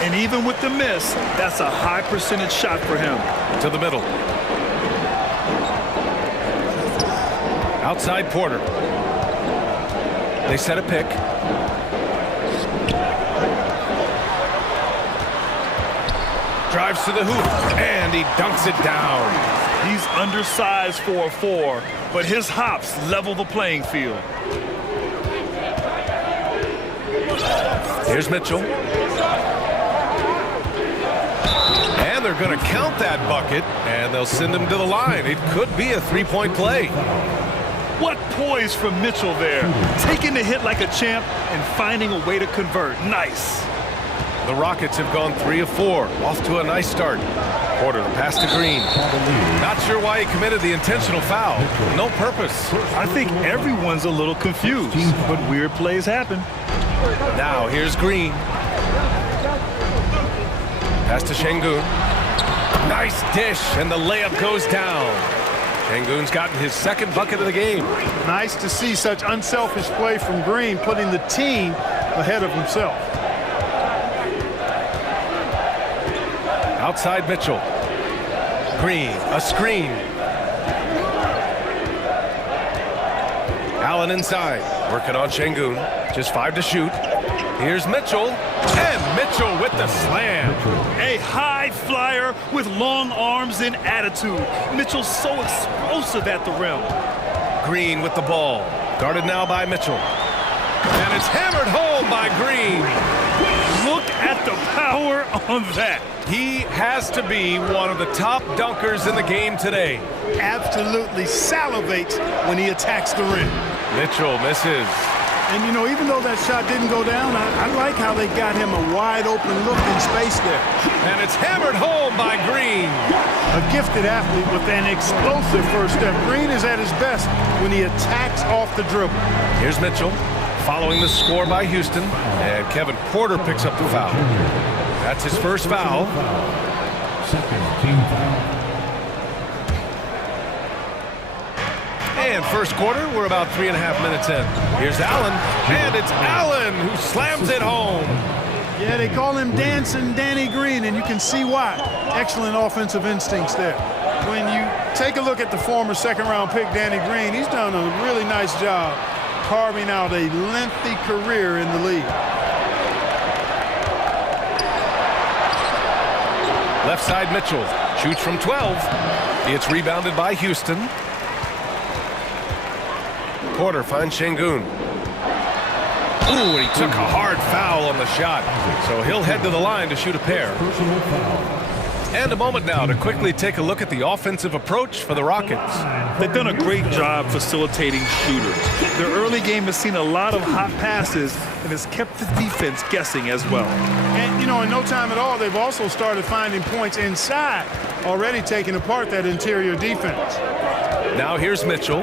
And even with the miss, that's a high percentage shot for him. To the middle. Outside Porter. They set a pick. Drives to the hoop, and he dunks it down. He's undersized for a 4, but his hops level the playing field. Here's Mitchell. And they're going to count that bucket, and they'll send him to the line. It could be a 3-point play. What poise from Mitchell there. Taking the hit like a champ and finding a way to convert. Nice. The Rockets have gone 3 of 4. Off to a nice start. Porter, the pass to Green. Not sure why he committed the intentional foul. No purpose. I think everyone's a little confused, but weird plays happen. Now here's Green. Pass to Şengün. Nice dish, and the layup goes down. Şengün's gotten his second bucket of the game. Nice to see such unselfish play from Green, putting the team ahead of himself. Outside Mitchell. Green, a screen. Allen inside, working on Şengün. Just 5 to shoot. Here's Mitchell, and Mitchell with the slam. A high flyer with long arms and attitude. Mitchell's so explosive at the rim. Green with the ball, guarded now by Mitchell. And it's hammered home by Green. Look at the power on that. He has to be one of the top dunkers in the game today. Absolutely salivates when he attacks the rim. Mitchell misses. And, you know, even though that shot didn't go down, I like how they got him a wide-open look in space there. And it's hammered home by Green. A gifted athlete with an explosive first step. Green is at his best when he attacks off the dribble. Here's Mitchell, following the score by Houston, and Kevin Porter picks up the foul. That's his first foul. Second team foul. And first quarter, we're about 3.5 minutes in. Here's Allen, and it's Allen who slams it home. Yeah, they call him Dancing Danny Green, and you can see why. Excellent offensive instincts there. When you take a look at the former second-round pick, Danny Green, he's done a really nice job carving out a lengthy career in the league. Left side Mitchell shoots from 12. It's rebounded by Houston. Porter finds Şengün. Ooh, and he took a hard foul on the shot. So he'll head to the line to shoot a pair. And a moment now to quickly take a look at the offensive approach for the Rockets. They've done a great job facilitating shooters. Their early game has seen a lot of hot passes and has kept the defense guessing as well. And, you know, in no time at all, they've also started finding points inside, already taking apart that interior defense. Now here's Mitchell.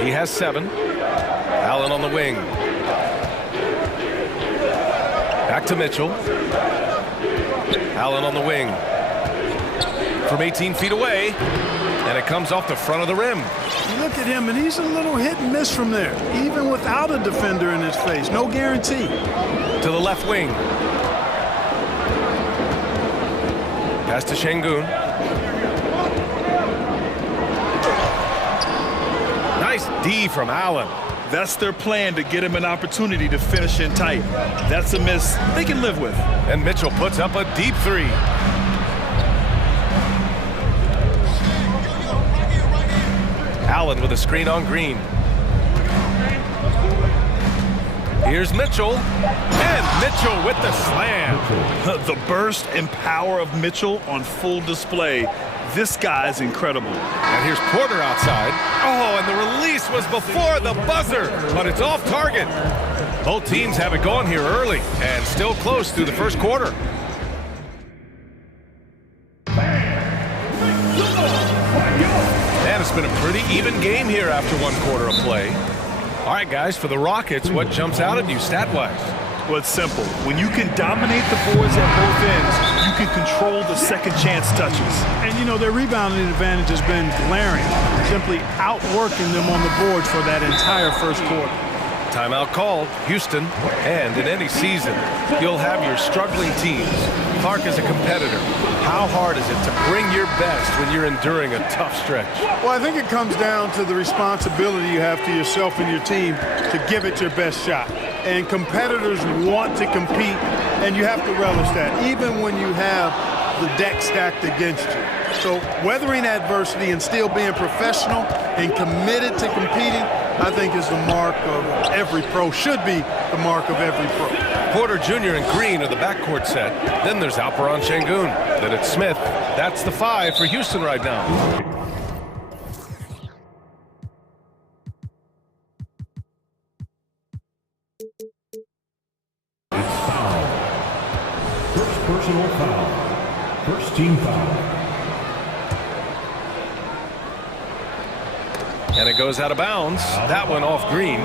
He has 7. Allen on the wing. Back to Mitchell. Allen on the wing. From 18 feet away, and it comes off the front of the rim. You look at him, and he's a little hit and miss from there, even without a defender in his face. No guarantee. To the left wing. Pass to Şengün. Nice D from Allen. That's their plan, to get him an opportunity to finish in tight. That's a miss they can live with. And Mitchell puts up a deep 3. Allen with a screen on Green. Here's Mitchell. And Mitchell with the slam. The burst and power of Mitchell on full display. This guy is incredible. And here's Porter outside. Oh, and the release was before the buzzer, but it's off target. Both teams have it going here early and still close through the first quarter. And it's been a pretty even game here after 1 quarter of play. All right, guys, for the Rockets, what jumps out at you stat-wise? Well, it's simple. When you can dominate the boards at both ends, you can control the second chance touches. And, you know, their rebounding advantage has been glaring, simply outworking them on the boards for that entire first quarter. Timeout called, Houston. And in any season, you'll have your struggling teams. Clark is a competitor. How hard is it to bring your best when you're enduring a tough stretch? Well, I think it comes down to the responsibility you have to yourself and your team to give it your best shot. And competitors want to compete, and you have to relish that, even when you have the deck stacked against you. So weathering adversity and still being professional and committed to competing, I think is the mark of every pro, should be the mark of every pro. Porter Jr. and Green are the backcourt set. Then there's Alperon Şengün. Then it's Smith. That's the 5 for Houston right now. It's foul. First personal foul. First team foul. And it goes out of bounds. That one off Green.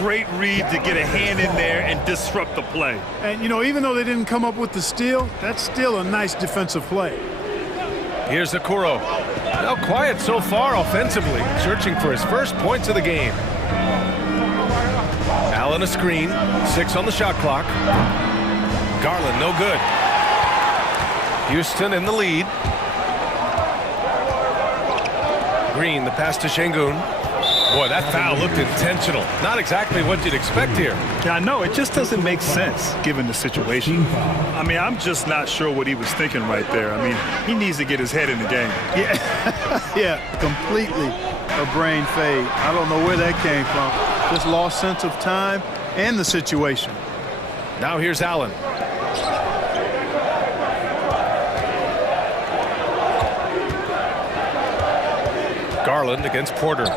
Great read to get a hand in there and disrupt the play. And, you know, even though they didn't come up with the steal, that's still a nice defensive play. Here's Okoro. Now quiet so far offensively, searching for his first points of the game. Allen a screen, 6 on the shot clock. Garland no good. Houston in the lead. Green, the pass to Şengün. Boy, that foul looked intentional. Not exactly what you'd expect here. Yeah, I know. It just doesn't make sense given the situation. I mean, I'm just not sure what he was thinking right there. I mean, he needs to get his head in the game. Yeah, yeah, completely a brain fade. I don't know where that came from. Just lost sense of time and the situation. Now here's Allen. Garland against Porter.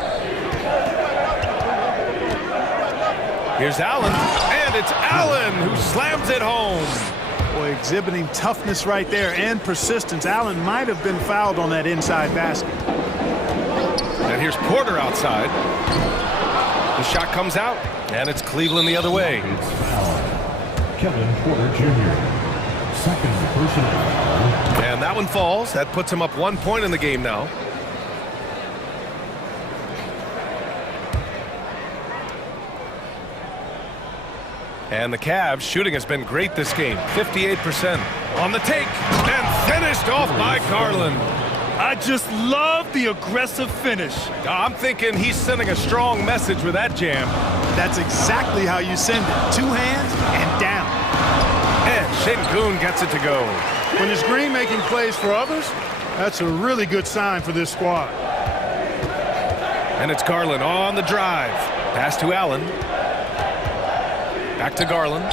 Here's Allen, and it's Allen who slams it home. Boy, exhibiting toughness right there and persistence. Allen might have been fouled on that inside basket. And here's Porter outside. The shot comes out, and it's Cleveland the other way. It's foul. Kevin Porter Jr. Second personal foul. And that one falls. That puts him up 1 point in the game now. And the Cavs shooting has been great this game. 58% on the take and finished off by Garland. I just love the aggressive finish. I'm thinking he's sending a strong message with that jam. That's exactly how you send it. 2 hands and down. And Şengün gets it to go. When it's Green making plays for others, that's a really good sign for this squad. And it's Garland on the drive. Pass to Allen. Back to Garland.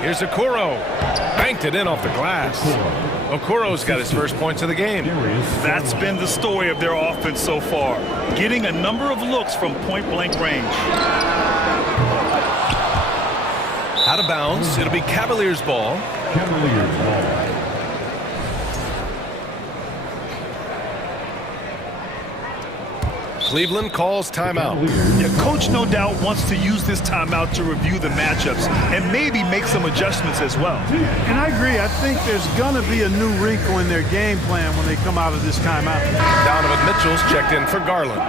Here's Okoro. Banked it in off the glass. Okoro's got his first points of the game. That's been the story of their offense so far, getting a number of looks from point-blank range. Out of bounds. It'll be Cavaliers ball. Cavaliers ball. Cleveland calls timeout. Yeah, coach no doubt wants to use this timeout to review the matchups and maybe make some adjustments as well. And I agree. I think there's going to be a new wrinkle in their game plan when they come out of this timeout. Donovan Mitchell's checked in for Garland.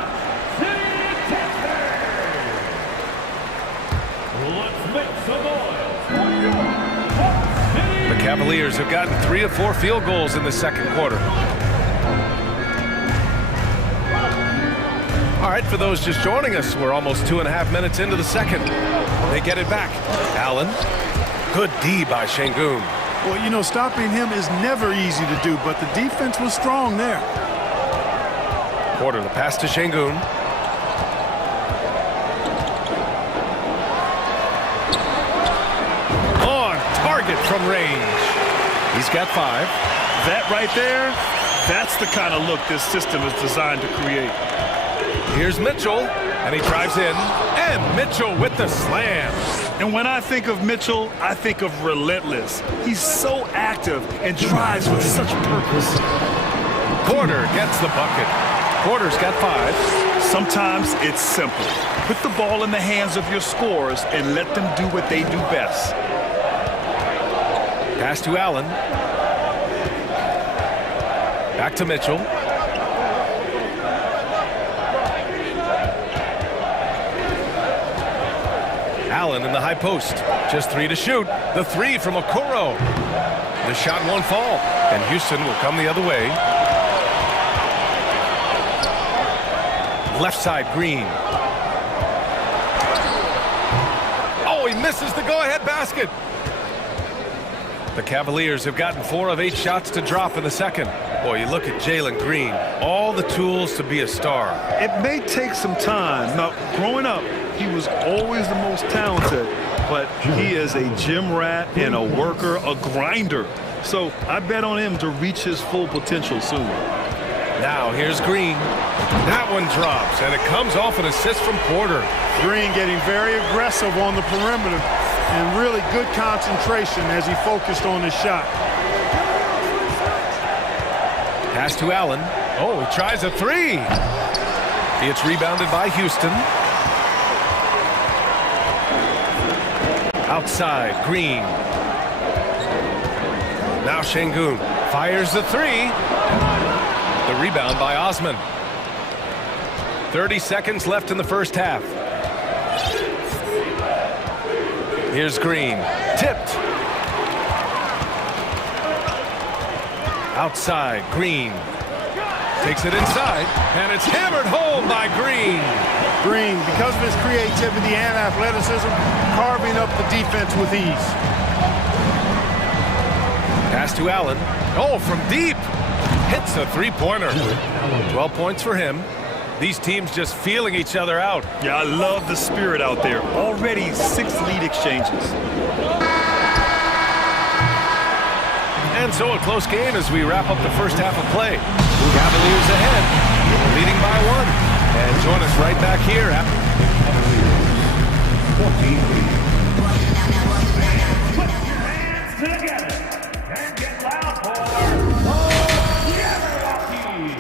The Cavaliers have gotten 3 of 4 field goals in the second quarter. All right, for those just joining us, we're almost 2.5 minutes into the second. They get it back. Allen. Good D by Şengün. Well, you know, stopping him is never easy to do, but the defense was strong there. Porter, the pass to Şengün. On target from range. He's got 5. That right there, that's the kind of look this system is designed to create. Here's Mitchell, and he drives in, and Mitchell with the slam. And when I think of Mitchell, I think of relentless. He's so active and drives with such purpose. Porter gets the bucket. Porter's got 5. Sometimes it's simple. Put the ball in the hands of your scorers and let them do what they do best. Pass to Allen. Back to Mitchell. Allen in the high post. Just 3 to shoot. The 3 from Okoro. The shot won't fall, and Houston will come the other way. Left side, Green. Oh, he misses the go-ahead basket. The Cavaliers have gotten 4 of 8 shots to drop in the second. Boy, you look at Jalen Green. All the tools to be a star. It may take some time. Now, growing up, he was always the most talented, but he is a gym rat and a worker, a grinder. So I bet on him to reach his full potential soon. Now here's Green. That one drops, and it comes off an assist from Porter. Green getting very aggressive on the perimeter and really good concentration as he focused on his shot. Pass to Allen. Oh, he tries a 3. It's rebounded by Houston. Outside, Green. Now Şengün fires the 3. The rebound by Osman. 30 seconds left in the first half. Here's Green. Tipped. Outside, Green. Takes it inside, and it's hammered home by Green. Green, because of his creativity and athleticism, carving up the defense with ease. Pass to Allen. Oh, from deep. Hits a 3-pointer. 12 points for him. These teams just feeling each other out. Yeah, I love the spirit out there. Already 6 lead exchanges. And so a close game as we wrap up the first half of play. Cavaliers ahead, leading by 1. And join us right back here after. Put your hands together and get loud for eHockey.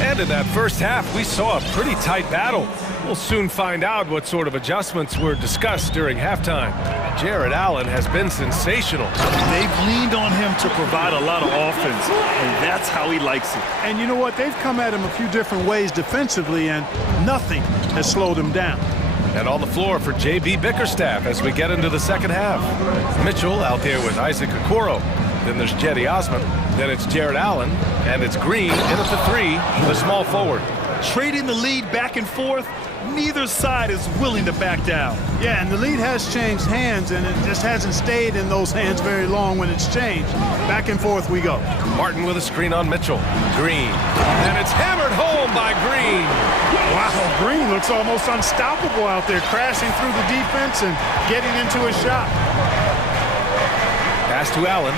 And in that first half, we saw a pretty tight battle. We'll soon find out what sort of adjustments were discussed during halftime. Jared Allen has been sensational. They've leaned on him to provide a lot of offense, and that's how he likes it. And you know what? They've come at him a few different ways defensively, and nothing has slowed him down. And on the floor for J.B. Bickerstaff as we get into the second half. Mitchell out there with Isaac Okoro. Then there's Cedi Osman. Then it's Jared Allen. And it's Green in at the 3, the small forward. Trading the lead back and forth, Neither side is willing to back down. Yeah, and the lead has changed hands, and it just hasn't stayed in those hands very long when it's changed. Back and forth we go. Martin with a screen on Mitchell. Green. And it's hammered home by Green. Wow, Green looks almost unstoppable out there, crashing through the defense and getting into a shot. Pass to Allen.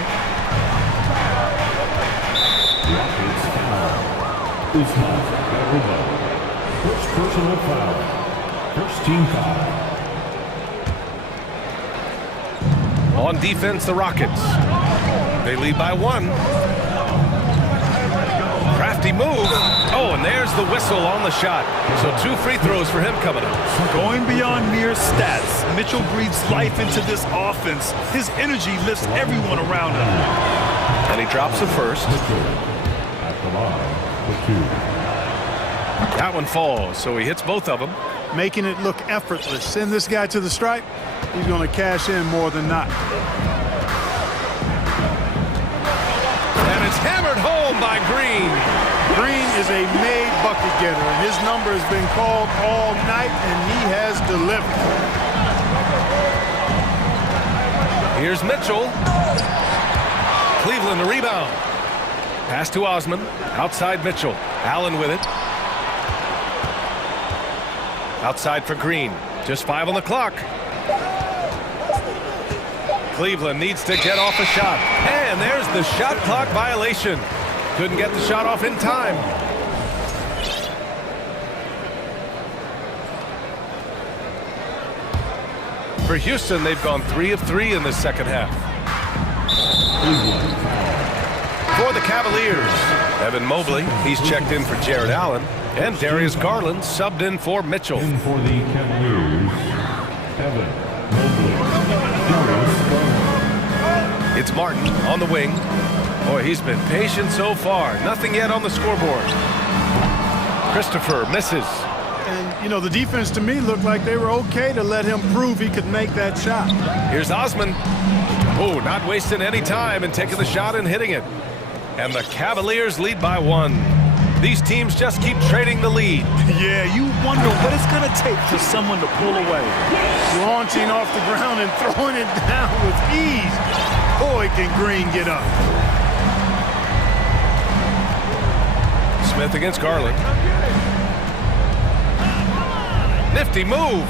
First personal foul. First team foul. On defense, the Rockets. They lead by 1. Crafty move. Oh, and there's the whistle on the shot. So 2 free throws for him coming up. Going beyond mere stats, Mitchell breathes life into this offense. His energy lifts everyone around him. And he drops the first. At the line, the 2. That one falls, so he hits both of them. Making it look effortless. Send this guy to the stripe, he's going to cash in more than not. And it's hammered home by Green. Green is a made bucket getter, and his number has been called all night, and he has delivered. Here's Mitchell. Cleveland, the rebound. Pass to Osman. Outside Mitchell. Allen with it. Outside for Green. Just 5 on the clock. Cleveland needs to get off a shot. And there's the shot clock violation. Couldn't get the shot off in time. For Houston, they've gone 3 of 3 in the second half. For the Cavaliers, Evan Mobley, he's checked in for Jared Allen. And Darius Garland subbed in for Mitchell. In for the Cavaliers, Evan Mobley. Darius Garland. It's Martin on the wing. Boy, he's been patient so far. Nothing yet on the scoreboard. Christopher misses. And, you know, the defense to me looked like they were okay to let him prove he could make that shot. Here's Osman. Oh, not wasting any time and taking the shot and hitting it. And the Cavaliers lead by 1. These teams just keep trading the lead. Yeah, you wonder what it's going to take for someone to pull away. Launching off the ground and throwing it down with ease. Boy, can Green get up. Smith against Garland. Nifty move.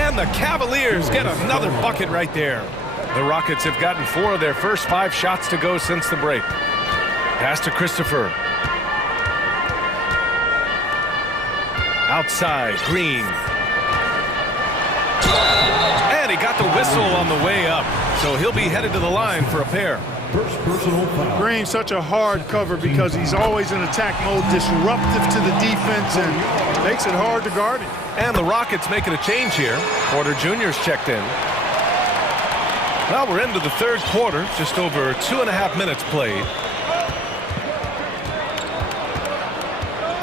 And the Cavaliers get another bucket right there. The Rockets have gotten 4 of their first 5 shots to go since the break. Pass to Christopher. Outside, Green. And he got the whistle on the way up. So he'll be headed to the line for a pair. First personal foul. Green's such a hard cover because he's always in attack mode, disruptive to the defense, and makes it hard to guard it. And the Rockets making a change here. Porter Jr.'s checked in. Well, we're into the third quarter. Just over 2.5 minutes played.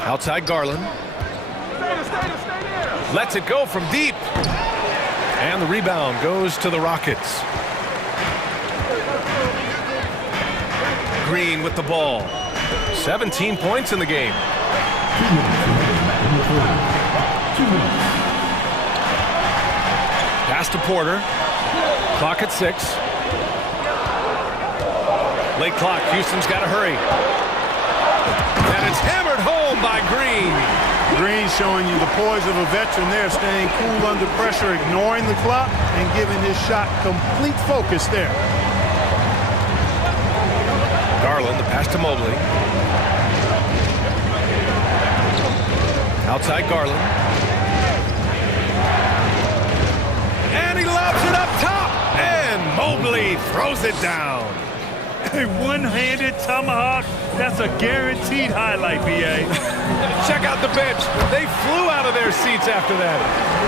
Outside Garland. Lets it go from deep. And the rebound goes to the Rockets. Green with the ball. 17 points in the game. 2 minutes. Pass to Porter. Clock at 6. Late clock. Houston's got to hurry. And it's hammered home by Green. Green showing you the poise of a veteran there, staying cool under pressure, ignoring the clock, and giving his shot complete focus there. Garland, the pass to Mobley. Outside Garland. And he lobs it up top. And Mobley throws it down. A one-handed tomahawk. That's a guaranteed highlight, B.A. Check out the bench. They flew out of their seats after that.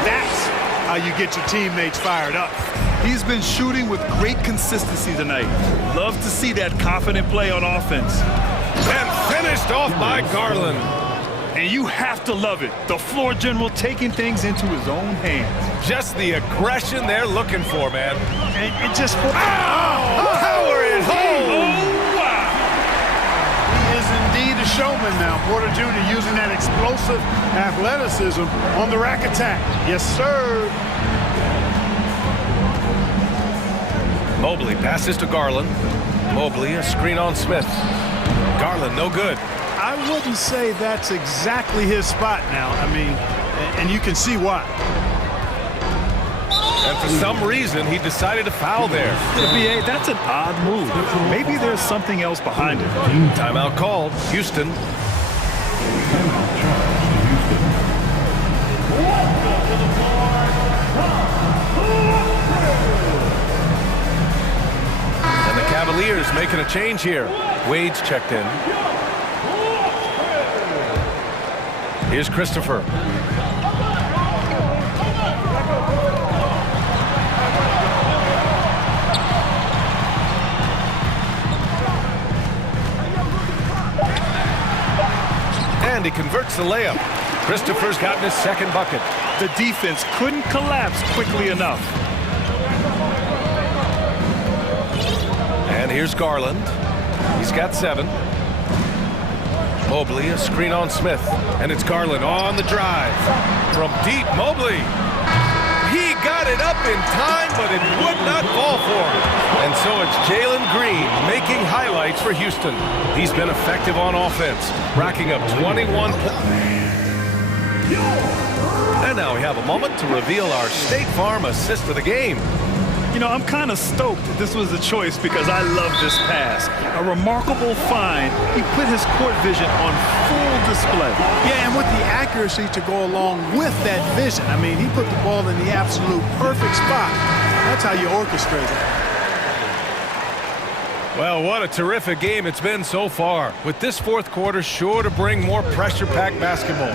That's how you get your teammates fired up. He's been shooting with great consistency tonight. Love to see that confident play on offense. And finished off by Garland. And you have to love it. The floor general taking things into his own hands. Just the aggression they're looking for, man. And just... Power it home! Oh, wow! He is indeed a showman now. Now, Porter Jr. using that explosive athleticism on the rack attack. Yes, sir. Mobley passes to Garland. Mobley, a screen on Smith. Garland, no good. I wouldn't say that's exactly his spot now. I mean, and you can see why. And for some reason, he decided to foul there. BA, that's an odd move. Maybe there's something else behind it. Timeout called. Houston. And the Cavaliers making a change here. Wade's checked in. Here's Christopher. And he converts the layup. Christopher's gotten his second bucket. The defense couldn't collapse quickly enough. And here's Garland. He's got 7. Mobley, a screen on Smith. And it's Garland on the drive. From deep, Mobley. He got it up in time, but it would not fall for him. And so it's Jalen Green making highlights for Houston. He's been effective on offense, racking up 21 points. And now we have a moment to reveal our State Farm assist of the game. You know, I'm kind of stoked this was a choice because I love this pass. A remarkable find. He put his court vision on full display. Yeah, and with the accuracy to go along with that vision. I mean, he put the ball in the absolute perfect spot. That's how you orchestrate it. Well, what a terrific game it's been so far, with this fourth quarter sure to bring more pressure-packed basketball.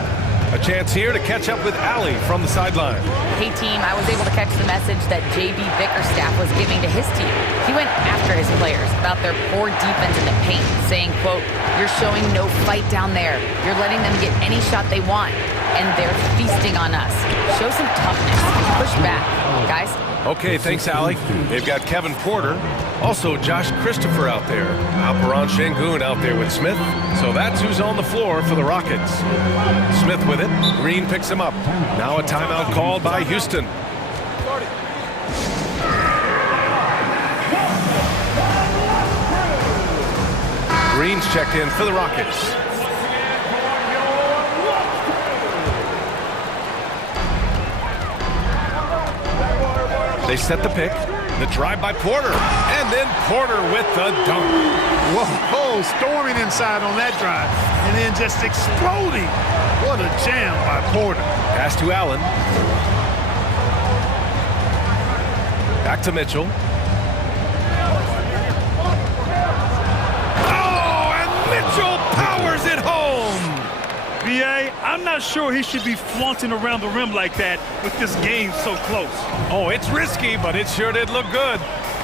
A chance here to catch up with Allie from the sideline. Hey, team, I was able to catch the message that J.B. Bickerstaff was giving to his team. He went after his players about their poor defense in the paint, saying, quote, "You're showing no fight down there. You're letting them get any shot they want, and they're feasting on us. Show some toughness. Push back, guys." Okay, thanks, Allie. They've got Kevin Porter, also Josh Christopher out there. Alperon Şengün out there with Smith. So that's who's on the floor for the Rockets. Smith with it. Green picks him up. Now a timeout called by Houston. Green's checked in for the Rockets. They set the pick. The drive by Porter. And then Porter with the dunk. Whoa, storming inside on that drive. And then just exploding. What a jam by Porter. Pass to Allen. Back to Mitchell. Oh, and Mitchell powers it home. BA, I'm not sure he should be flaunting around the rim like that with this game so close. Oh, it's risky, but it sure did look good.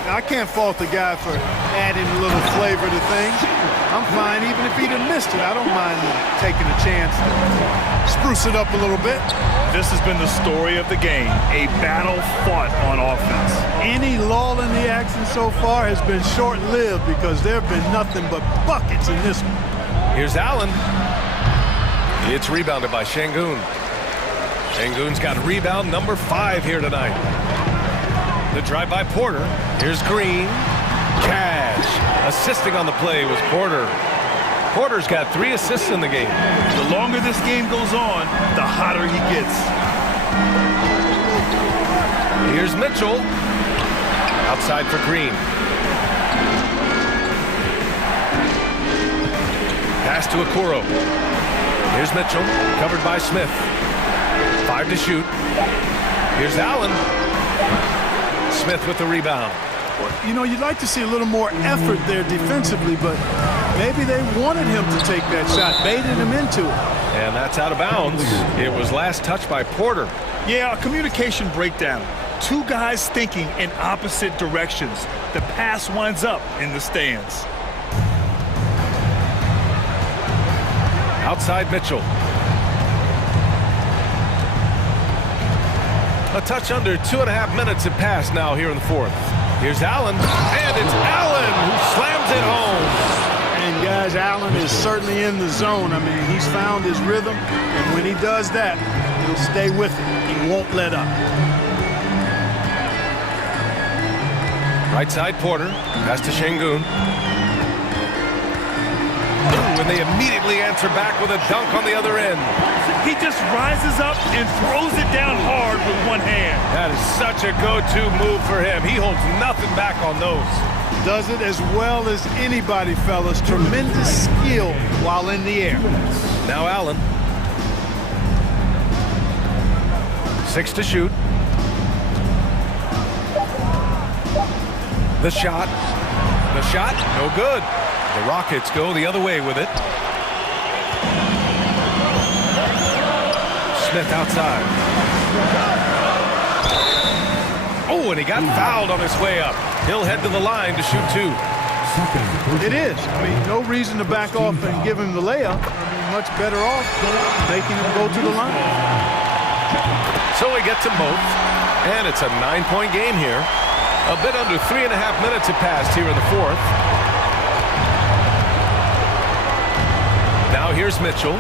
I can't fault the guy for adding a little flavor to things. I'm fine even if he'd have missed it. I don't mind taking a chance to spruce it up a little bit. This has been the story of the game, a battle fought on offense. Any lull in the action so far has been short-lived because there have been nothing but buckets in this one. Here's Allen. It's rebounded by Şengün. Şengün's got rebound number 5 here tonight. The drive by Porter. Here's Green. Cash. Assisting on the play was Porter. Porter's got 3 assists in the game. The longer this game goes on, the hotter he gets. Here's Mitchell. Outside for Green. Pass to Okoro. Here's Mitchell, covered by Smith. 5 to shoot. Here's Allen. Smith with the rebound. Well, you know, you'd like to see a little more effort there defensively, but maybe they wanted him to take that shot, baited him into it. And that's out of bounds. It was last touched by Porter. Yeah, a communication breakdown. 2 guys thinking in opposite directions. The pass winds up in the stands. Outside Mitchell. A touch under 2.5 minutes have passed now here in the fourth. Here's Allen, and it's Allen who slams it home. And guys, Allen is certainly in the zone. I mean, he's found his rhythm, and when he does that, he'll stay with it. He won't let up. Right side, Porter. Pass to Şengün. And they immediately answer back with a dunk on the other end. He just rises up and throws it down hard with one hand. That is such a go-to move for him. He holds nothing back on those. Does it as well as anybody, fellas. Tremendous skill while in the air. Now Allen. 6 to shoot. The shot. The shot, no good. The Rockets go the other way with it. Smith outside. Oh, and he got fouled on his way up. He'll head to the line to shoot 2. It is. I mean, no reason to back off and give him the layup. I mean, much better off making him go to the line. So he gets them both, and it's a 9-point game here. A bit under 3.5 minutes have passed here in the 4th. Now here's Mitchell.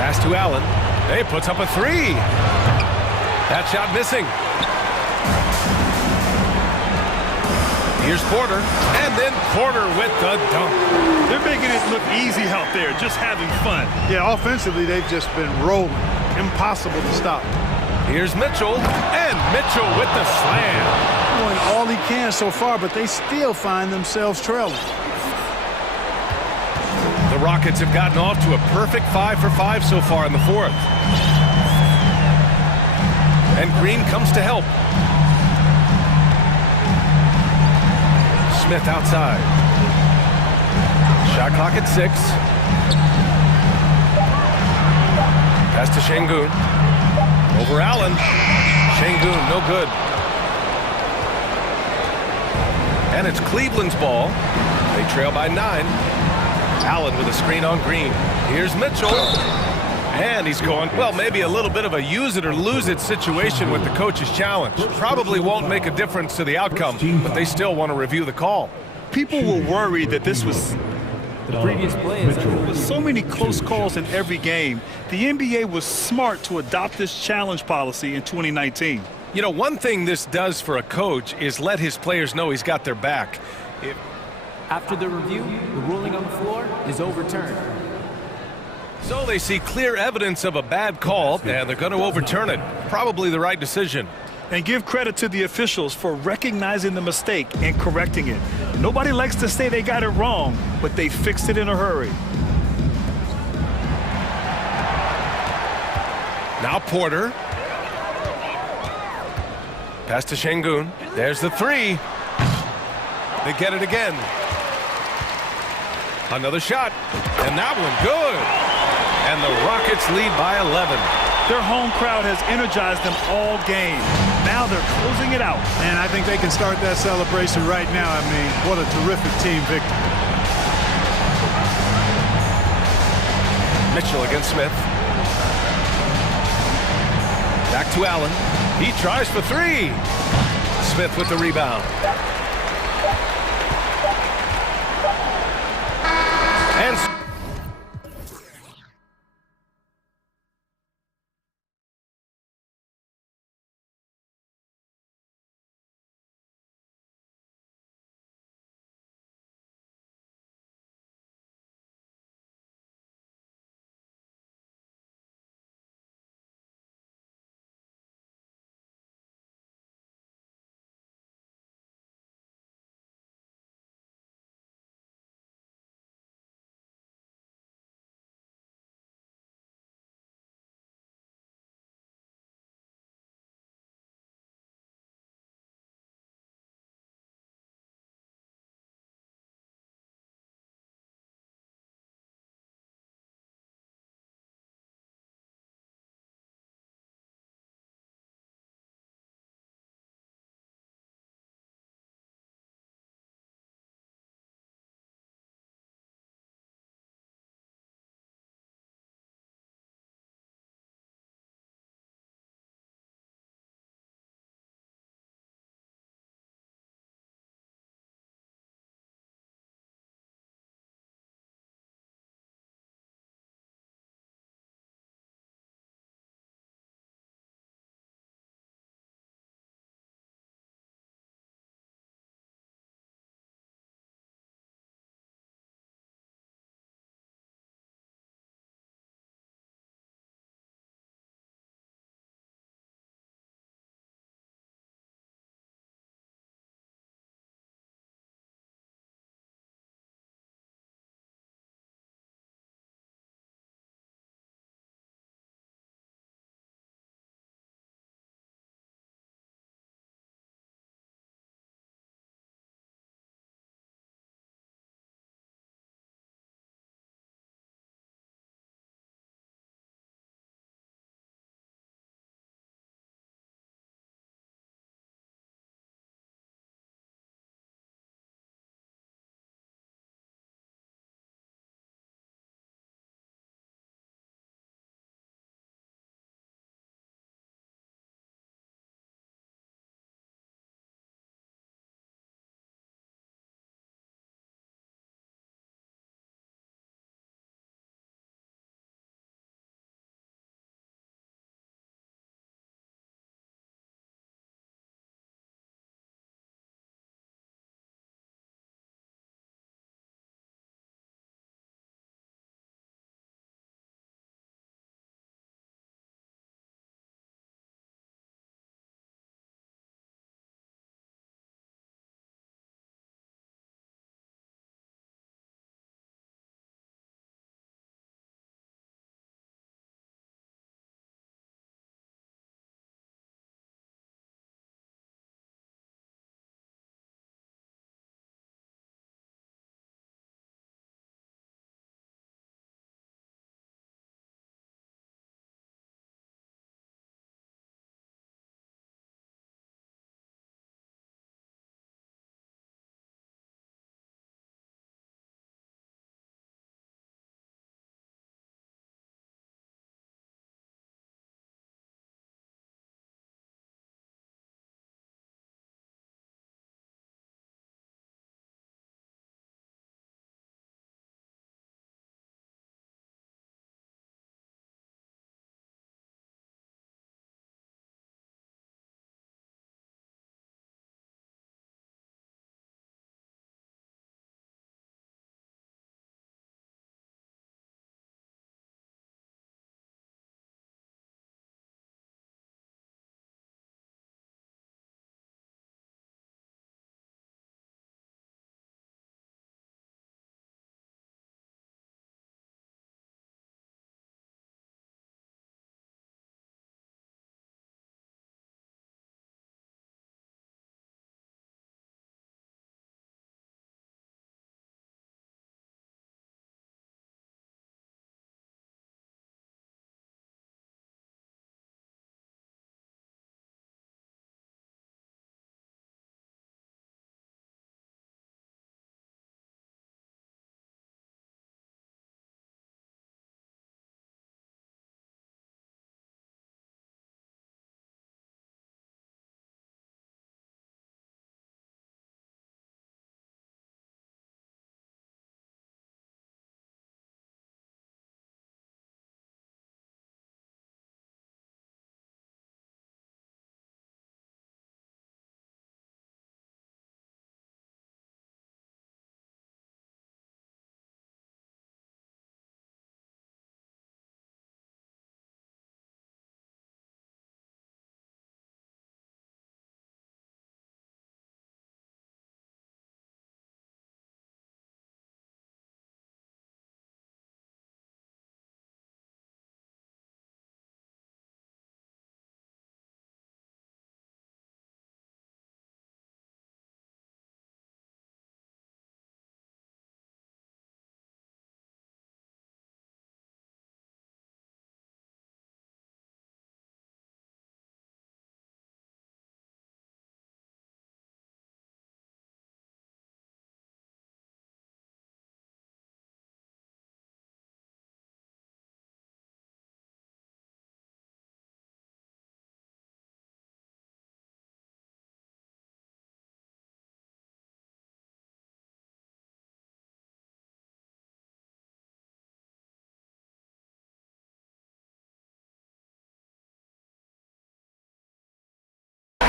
Pass to Allen. He puts up a 3. That shot missing. Here's Porter. And then Porter with the dunk. They're making it look easy out there, just having fun. Yeah, offensively, they've just been rolling. Impossible to stop. Here's Mitchell. And Mitchell with the slam. Doing all he can so far, but they still find themselves trailing. The Rockets have gotten off to a perfect 5 for 5 so far in the 4th. And Green comes to help. Smith outside. Shot clock at 6. Pass to Şengün. Over Allen. Şengün, no good. And it's Cleveland's ball. They trail by 9. Allen with a screen on Green. Here's Mitchell. And he's going, well, maybe a little bit of a use it or lose it situation with the coach's challenge. Probably won't make a difference to the outcome, but they still want to review the call. People were worried that this was The previous play is with so many close calls in every game. The NBA was smart to adopt this challenge policy in 2019. You know, one thing this does for a coach is let his players know he's got their back. After the review, the ruling on the floor is overturned. So they see clear evidence of a bad call, and they're going to overturn it. Probably the right decision. And give credit to the officials for recognizing the mistake and correcting it. Nobody likes to say they got it wrong, but they fixed it in a hurry. Now Porter. Pass to Şengün. There's the 3. They get it again. Another shot. And that one good. And the Rockets lead by 11. Their home crowd has energized them all game. Now they're closing it out. And I think they can start that celebration right now. I mean, what a terrific team victory. Mitchell against Smith. Back to Allen. He tries for 3. Smith with the rebound. And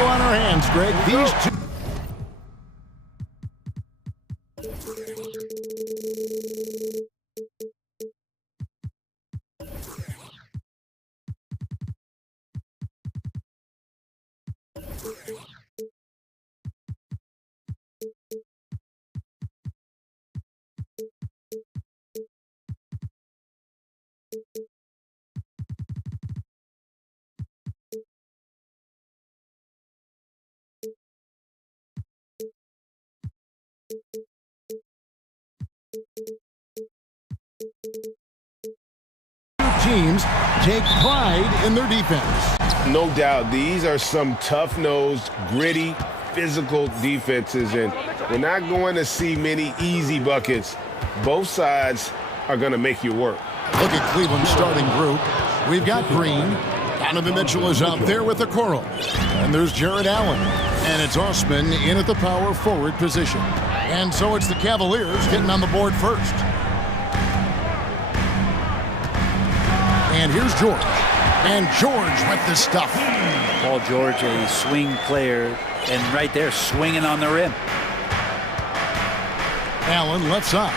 battle on our hands, Greg. These two... teams take pride in their defense. No doubt, these are some tough-nosed, gritty, physical defenses, and we're not going to see many easy buckets. Both sides are going to make you work. Look at Cleveland's starting group. We've got Green. Donovan Mitchell is out there with the Coral. And there's Jared Allen. And it's Osman in at the power forward position. And so it's the Cavaliers getting on the board first. And here's George. And George with the stuff. Paul George, a swing player, and right there swinging on the rim. Allen left side.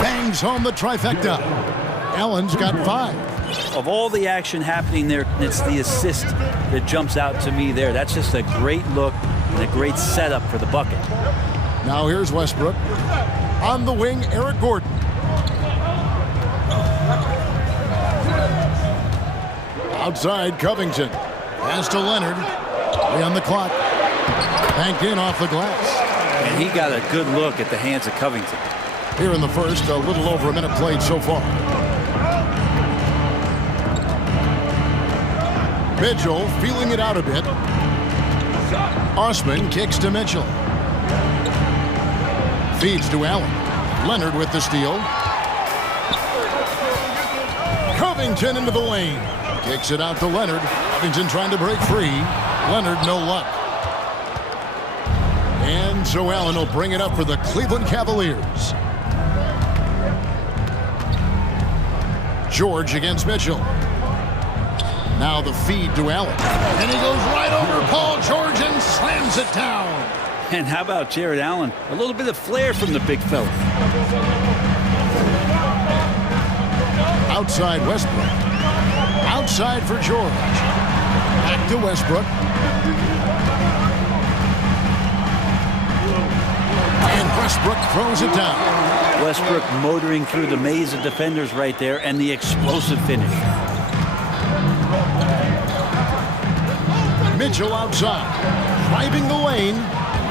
Bangs home the trifecta. Allen's got 5. Of all the action happening there, it's the assist that jumps out to me there. That's just a great look and a great setup for the bucket. Now here's Westbrook. On the wing, Eric Gordon. Outside, Covington. Pass to Leonard. 3 on the clock. Banked in off the glass. And he got a good look at the hands of Covington. Here in the first, a little over a minute played so far. Mitchell feeling it out a bit. Osman kicks to Mitchell. Feeds to Allen. Leonard with the steal. Covington into the lane. Kicks it out to Leonard. Covington trying to break free. Leonard, no luck. And so Allen will bring it up for the Cleveland Cavaliers. George against Mitchell. Now the feed to Allen. And he goes right over Paul George and slams it down. And how about Jared Allen? A little bit of flair from the big fella. Outside Westbrook. Outside for George. Back to Westbrook. And Westbrook throws it down. Westbrook motoring through the maze of defenders right there, and the explosive finish. Mitchell outside. Driving the lane.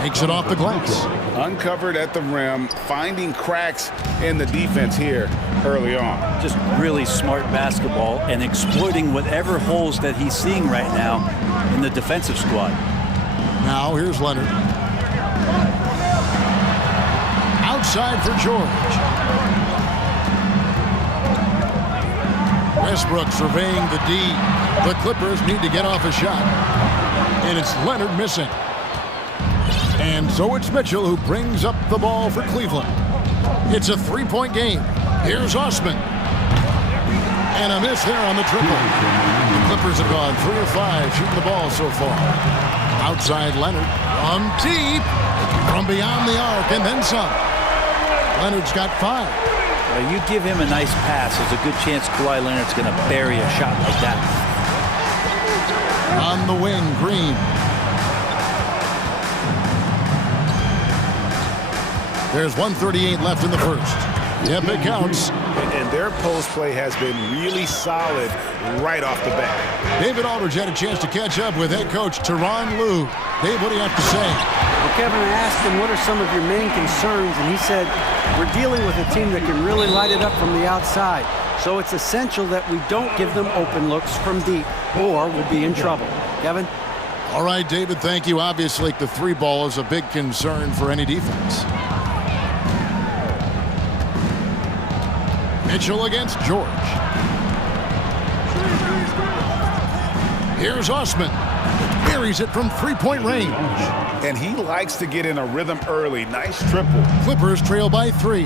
Makes it off the glass. Uncovered at the rim, finding cracks in the defense here early on. Just really smart basketball and exploiting whatever holes that he's seeing right now in the defensive squad. Now here's Leonard. Outside for George. Westbrook surveying the D. The Clippers need to get off a shot. And it's Leonard missing. And so it's Mitchell who brings up the ball for Cleveland. It's a 3-point game. Here's Osman. And a miss there on the triple. The Clippers have gone 3 of 5 shooting the ball so far. Outside Leonard. From deep. From beyond the arc and then some. Leonard's got 5. You give him a nice pass, there's a good chance Kawhi Leonard's going to bury a shot like that. On the wing, Green. There's 1:38 left in the first. Yep, it counts. And their post play has been really solid right off the bat. David Aldridge had a chance to catch up with head coach Tyronn Lue. Dave, what do you have to say? Well, Kevin, I asked him, what are some of your main concerns? And he said, we're dealing with a team that can really light it up from the outside. So it's essential that we don't give them open looks from deep, or we'll be in trouble. Kevin? All right, David, thank you. Obviously, the 3-ball is a big concern for any defense. Mitchell against George. Here's Osman. Buries it from 3-point range. And he likes to get in a rhythm early. Nice triple. Clippers trail by 3.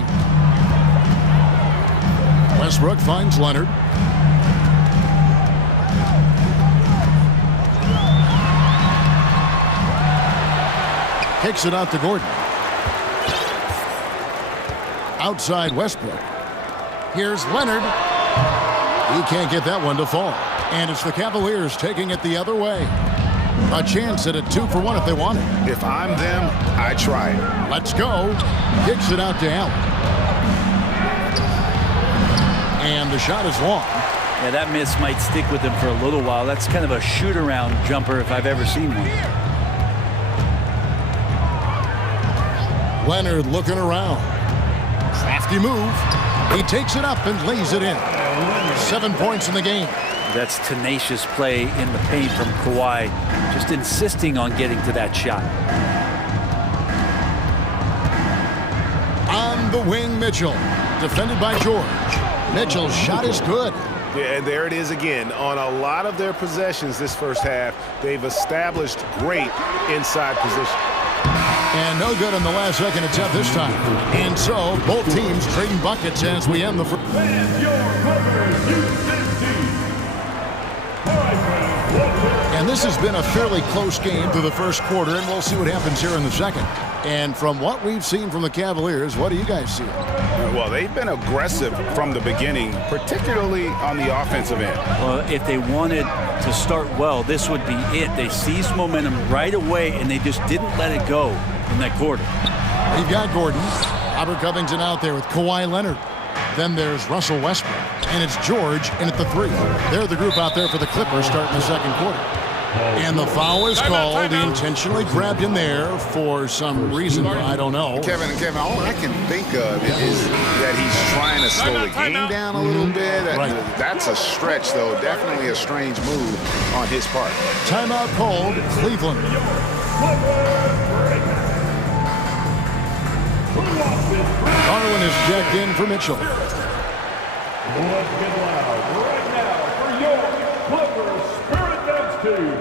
Westbrook finds Leonard. Kicks it out to Gordon. Outside Westbrook. Here's Leonard. He can't get that one to fall. And it's the Cavaliers taking it the other way. A chance at a 2-for-1 if they want it. If I'm them, I try it. Let's go. Kicks it out to Allen. And the shot is long. Yeah, that miss might stick with him for a little while. That's kind of a shoot-around jumper if I've ever seen one. Leonard looking around. Crafty move. He takes it up and lays it in. 7 points in the game. That's tenacious play in the paint from Kawhi, just insisting on getting to that shot. On the wing, Mitchell. Defended by George. Mitchell's shot is good. Yeah, and there it is again. On a lot of their possessions this first half, they've established great inside position. And no good on the last second attempt this time. And so, both teams trading buckets as we end the first. And this has been a fairly close game through the first quarter, and we'll see what happens here in the second. And from what we've seen from the Cavaliers, what do you guys see? Well, they've been aggressive from the beginning, particularly on the offensive end. Well, if they wanted to start well, this would be it. They seized momentum right away, and they just didn't let it go in that quarter. You've got Gordon. Robert Covington out there with Kawhi Leonard. Then there's Russell Westbrook. And it's George in at the 3. They're the group out there for the Clippers starting the second quarter. And the foul is called. He intentionally grabbed him there for some reason. I don't know. Kevin, all I can think of is that he's trying to slow the game down a little bit. That's a stretch, though. Definitely a strange move on his part. Timeout called, Cleveland. Garland is checked in for Mitchell. Let's get loud right now for your Clippers Spirit Dance team.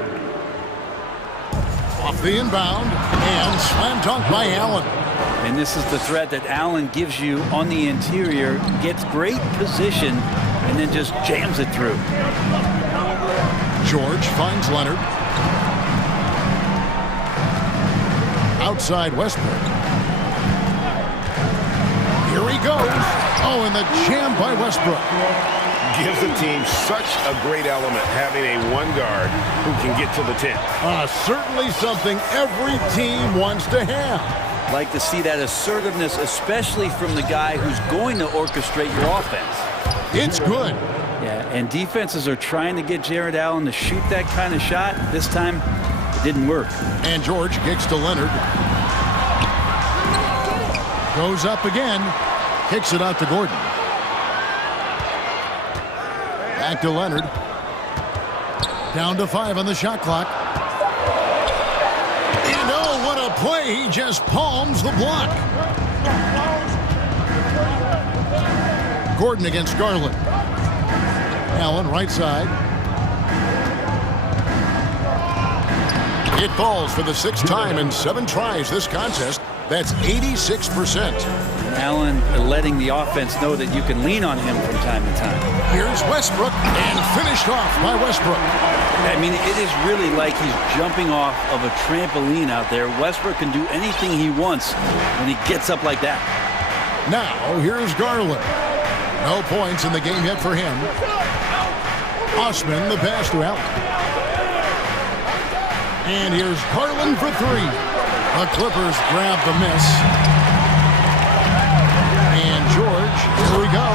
Off the inbound and slam dunk by Allen. And this is the threat that Allen gives you on the interior, gets great position, and then just jams it through. George finds Leonard. Outside Westbrook. Here he goes. Oh, and the jam by Westbrook. Gives the team such a great element, having a one guard who can get to the 10. Certainly something every team wants to have. Like to see that assertiveness, especially from the guy who's going to orchestrate your offense. It's good. Yeah, and defenses are trying to get Jared Allen to shoot that kind of shot. This time, it didn't work. And George kicks to Leonard. Goes up again. Kicks it out to Gordon. Back to Leonard. Down to 5 on the shot clock. And oh, what a play. He just palms the block. Gordon against Garland. Allen right side. It falls for the 6th time in 7 tries this contest. That's 86%. Allen letting the offense know that you can lean on him from time to time. Here's Westbrook, and finished off by Westbrook. I mean, it is really like he's jumping off of a trampoline out there. Westbrook can do anything he wants when he gets up like that. Now, here's Garland. No points in the game yet for him. Osman, the pass to Allen. And here's Garland for 3. The Clippers grab the miss. And George, here we go.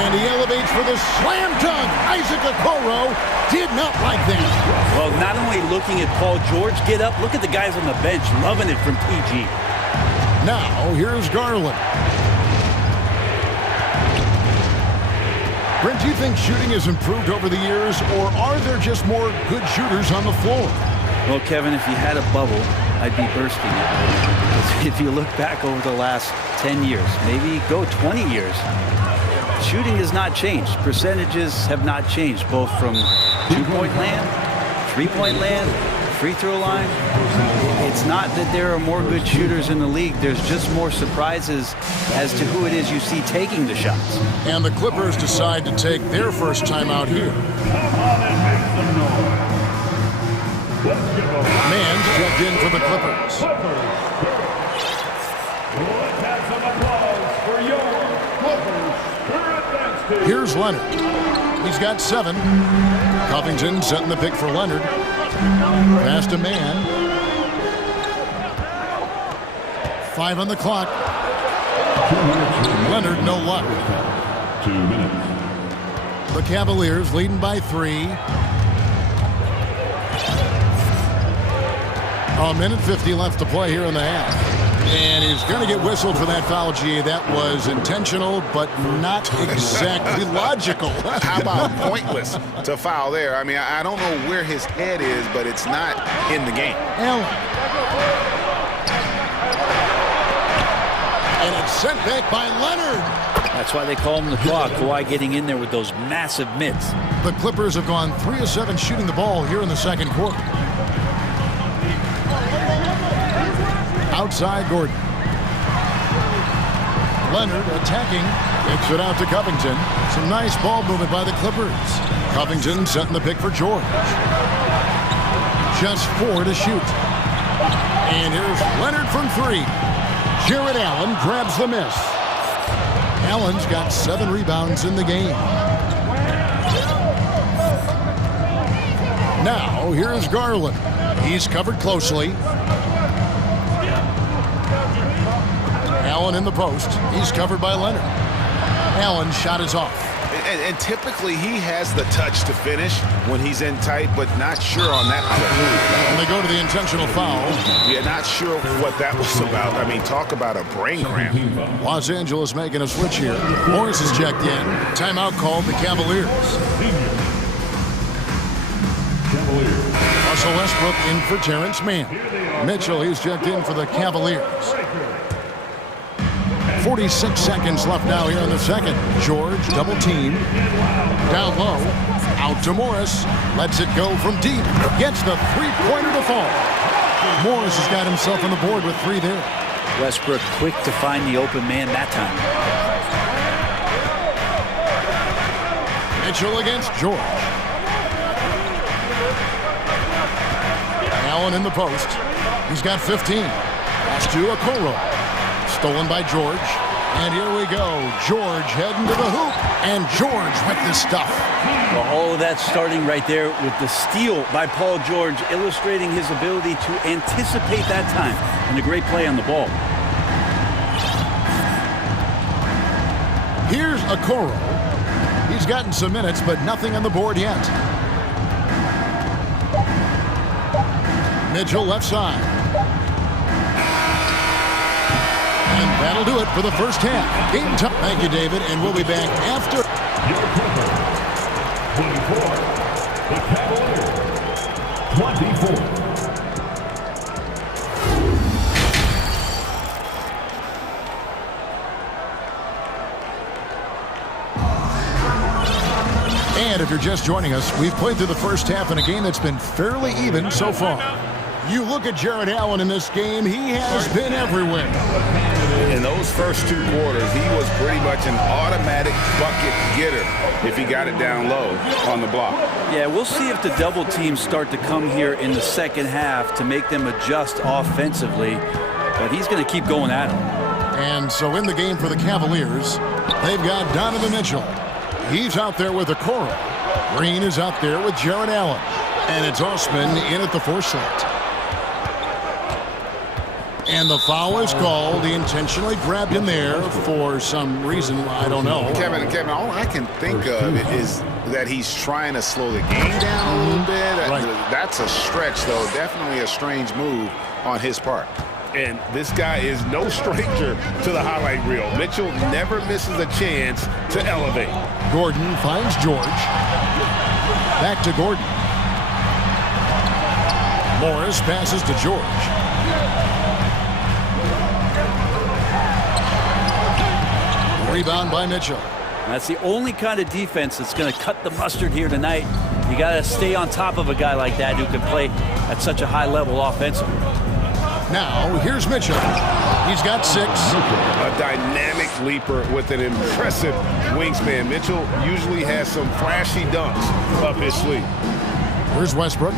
And he elevates for the slam dunk. Isaac Okoro did not like that. Well, not only looking at Paul George get up, look at the guys on the bench loving it from PG. Now, here's Garland. Brent, do you think shooting has improved over the years, or are there just more good shooters on the floor? Well, Kevin, if you had a bubble, I'd be bursting it. If you look back over the last 10 years, maybe go 20 years, shooting has not changed. Percentages have not changed, both from two-point land, three-point land, free throw line. It's not that there are more good shooters in the league. There's just more surprises as to who it is you see taking the shots. And the Clippers decide to take their first time out here. Man's checked in for the Clippers. Here's Leonard. He's got 7. Covington setting the pick for Leonard. Past a man. 5 on the clock. Leonard, no luck. 2 minutes. The Cavaliers leading by 3. A minute 50 left to play here in the half. And he's going to get whistled for that foul, G. That was intentional, but not exactly logical. How about pointless to foul there? I mean, I don't know where his head is, but it's not in the game. Allen. And it's sent back by Leonard. That's why they call him the clock. Kawhi getting in there with those massive mitts. The Clippers have gone 3 of 7 shooting the ball here in the second quarter. Outside Gordon. Leonard attacking. Kicks it out to Covington. Some nice ball movement by the Clippers. Covington setting the pick for George. Just 4 to shoot. And here's Leonard from 3. Jared Allen grabs the miss. Allen's got 7 rebounds in the game. Now, here's Garland. He's covered closely. Allen in the post. He's covered by Leonard. Allen's shot is off. And typically he has the touch to finish when he's in tight, but not sure on that play. And they go to the intentional foul. Yeah, not sure what that was about. I mean, talk about a brain cramp. Los Angeles making a switch here. Morris is checked in. Timeout called the Cavaliers. Russell Westbrook in for Terrence Mann. Mitchell, he's checked in for the Cavaliers. 46 seconds left now here in the second. George double team. Down low. Out to Morris. Lets it go from deep. Gets the three-pointer to fall. Morris has got himself on the board with 3 there. Westbrook quick to find the open man that time. Mitchell against George. Allen in the post. He's got 15. Pass to Okoro. Stolen by George. And here we go. George heading to the hoop. And George with the stuff. Well, all of that starting right there with the steal by Paul George, illustrating his ability to anticipate that time. And a great play on the ball. Here's Okoro. He's gotten some minutes, but nothing on the board yet. Mitchell left side. And that'll do it for the first half. Game time. Thank you, David, and we'll be back after. Your Clippers, 24. The Cavaliers, 24. And if you're just joining us, we've played through the first half in a game that's been fairly even so far. You look at Jared Allen in this game, he has been everywhere. In those first 2 quarters, he was pretty much an automatic bucket getter if he got it down low on the block. Yeah, we'll see if the double teams start to come here in the second half to make them adjust offensively. But he's going to keep going at him. And so in the game for the Cavaliers, they've got Donovan Mitchell. He's out there with Okoro. Green is out there with Jared Allen. And it's Osman in at the 4 slot. And the foul is called. He intentionally grabbed him there for some reason. I don't know. Kevin, all I can think of is that he's trying to slow the game down a little bit. Right. That's a stretch, though. Definitely a strange move on his part. And this guy is no stranger to the highlight reel. Mitchell never misses a chance to elevate. Gordon finds George. Back to Gordon. Morris passes to George. Rebound by Mitchell. That's the only kind of defense that's going to cut the mustard here tonight. You got to stay on top of a guy like that who can play at such a high level offensively. Now, here's Mitchell. He's got 6. A dynamic leaper with an impressive wingspan. Mitchell usually has some flashy dunks up his sleeve. Here's Westbrook.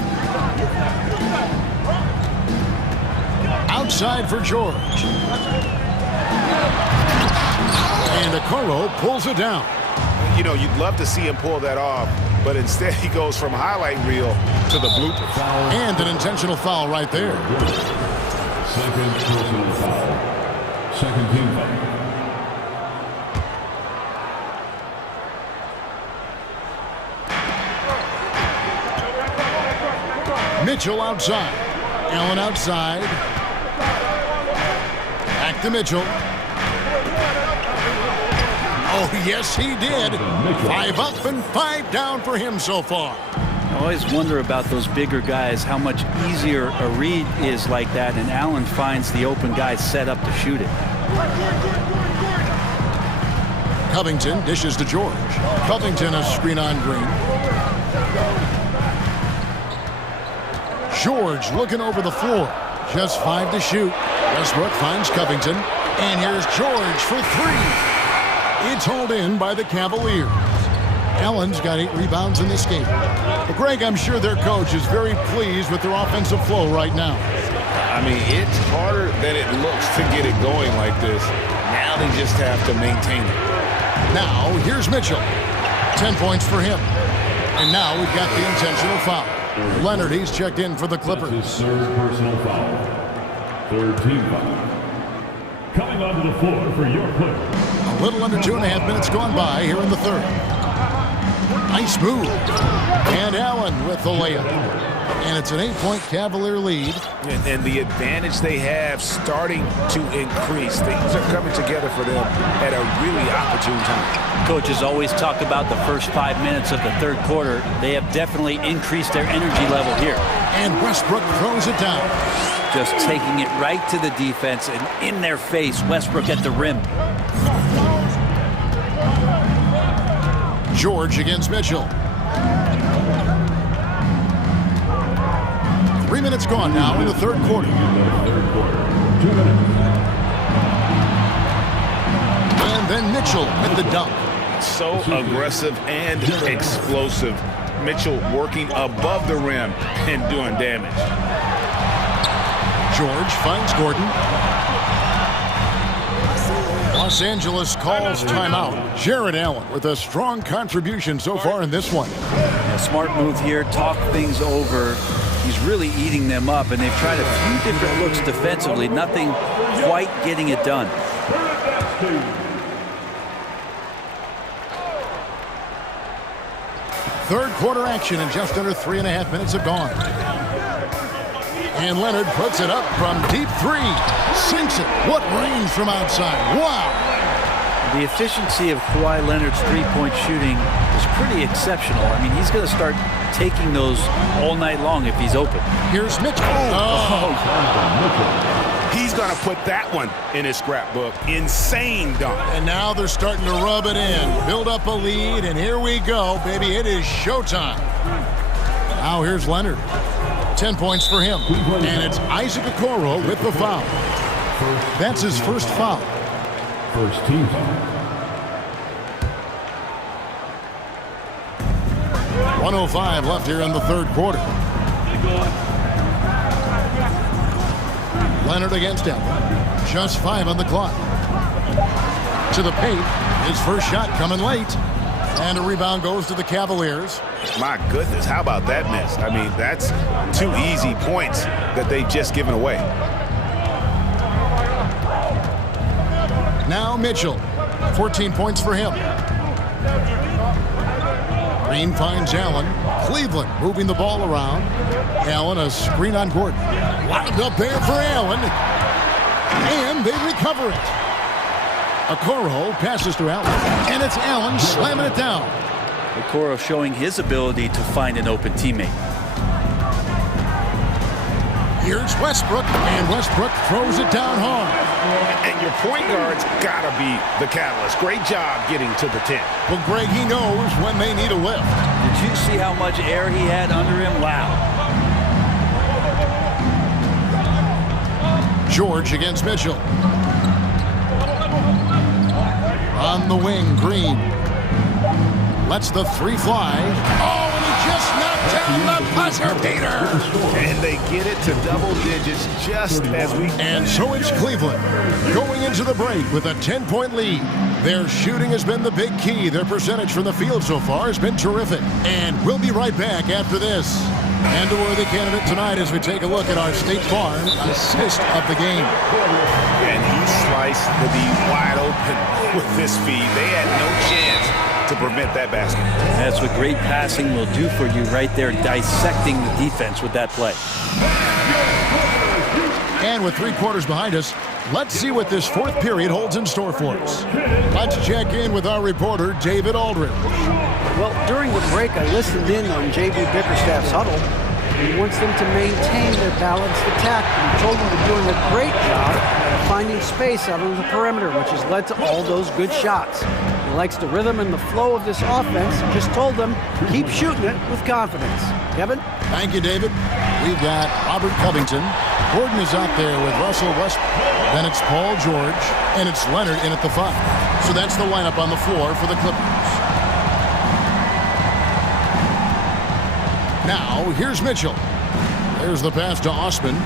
Outside for George. Okoro pulls it down. You know, you'd love to see him pull that off, but instead he goes from highlight reel to the bloopers. And an intentional foul right there. Second personal foul. Second team foul. Mitchell outside. Allen outside. Back to Mitchell. Oh, yes, he did. 5 up and 5 down for him so far. I always wonder about those bigger guys, how much easier a read is like that, and Allen finds the open guy set up to shoot it. Covington dishes to George. Covington a screen on Green. George looking over the floor. Just 5 to shoot. Westbrook finds Covington. And here's George for 3. It's hauled in by the Cavaliers. Allen's got 8 rebounds in this game. But Greg, I'm sure their coach is very pleased with their offensive flow right now. I mean, it's harder than it looks to get it going like this. Now they just have to maintain it. Now, here's Mitchell. 10 points for him. And now we've got the intentional foul. Leonard, he's checked in for the Clippers. That's his third personal foul. Third team foul. Coming onto the floor for your Clippers. A little under 2.5 minutes gone by here in the third. Nice move. And Allen with the layup. And it's an 8-point Cavalier lead. And the advantage they have starting to increase. Things are coming together for them at a really opportune time. Coaches always talk about the first 5 minutes of the third quarter. They have definitely increased their energy level here. And Westbrook throws it down. Just taking it right to the defense and in their face. Westbrook at the rim. George against Mitchell. 3 minutes gone now in the third quarter. 2 minutes. And then Mitchell with the dunk. So aggressive and explosive. Mitchell working above the rim and doing damage. George finds Gordon. Los Angeles calls timeout. Jared Allen with a strong contribution so far in this one. A smart move here, talk things over. He's really eating them up, and they've tried a few different looks defensively. Nothing quite getting it done. Third quarter action, and just under 3.5 minutes have gone. And Leonard puts it up from deep 3. Sinks it. What range from outside. Wow. The efficiency of Kawhi Leonard's three-point shooting is pretty exceptional. I mean, he's going to start taking those all night long if he's open. Here's Mitchell. He's going to put that one in his scrapbook. Insane dunk. And now they're starting to rub it in. Build up a lead, and here we go, baby. It is showtime. Now here's Leonard. 10 points for him. And it's Isaac Okoro with the foul. That's his first foul. First team foul. 1:05 left here in the third quarter. Leonard against him. Just 5 on the clock. To the paint. His first shot coming late. And a rebound goes to the Cavaliers. My goodness, how about that miss? I mean, that's 2 easy points that they've just given away. Now Mitchell. 14 points for him. Green finds Allen. Cleveland moving the ball around. Allen a screen on Gordon. Lined up there for Allen. And they recover it. Okoro passes to Allen. And it's Allen slamming it down. Okoro showing his ability to find an open teammate. Here's Westbrook. And Westbrook throws it down hard. And your point guard's got to be the catalyst. Great job getting to the 10. Well, Greg, he knows when they need a lift. Did you see how much air he had under him? Wow. George against Mitchell. On the wing, Green. Lets the 3 fly. Oh, and he just knocked down the buzzer beater. And they get it to double digits just as we... And so it's Cleveland going into the break with a 10-point lead. Their shooting has been the big key. Their percentage from the field so far has been terrific. And we'll be right back after this. And a worthy candidate tonight as we take a look at our State Farm assist of the game. And he sliced the D wide open with this feed. They had no chance to prevent that basket. That's what great passing will do for you right there, dissecting the defense with that play. And with 3 quarters behind us, let's see what this 4th period holds in store for us. Let's check in with our reporter, David Aldridge. Well, during the break, I listened in on J.B. Bickerstaff's huddle. He wants them to maintain their balanced attack. He told them they're doing a great job of finding space out on the perimeter, which has led to all those good shots. He likes the rhythm and the flow of this offense. Just told them, keep shooting it with confidence. Kevin? Thank you, David. We've got Robert Covington. Gordon is out there with Russell Westbrook. Then it's Paul George, and it's Leonard in at the 5. So that's the lineup on the floor for the Clippers. Now, here's Mitchell. There's the pass to Osman.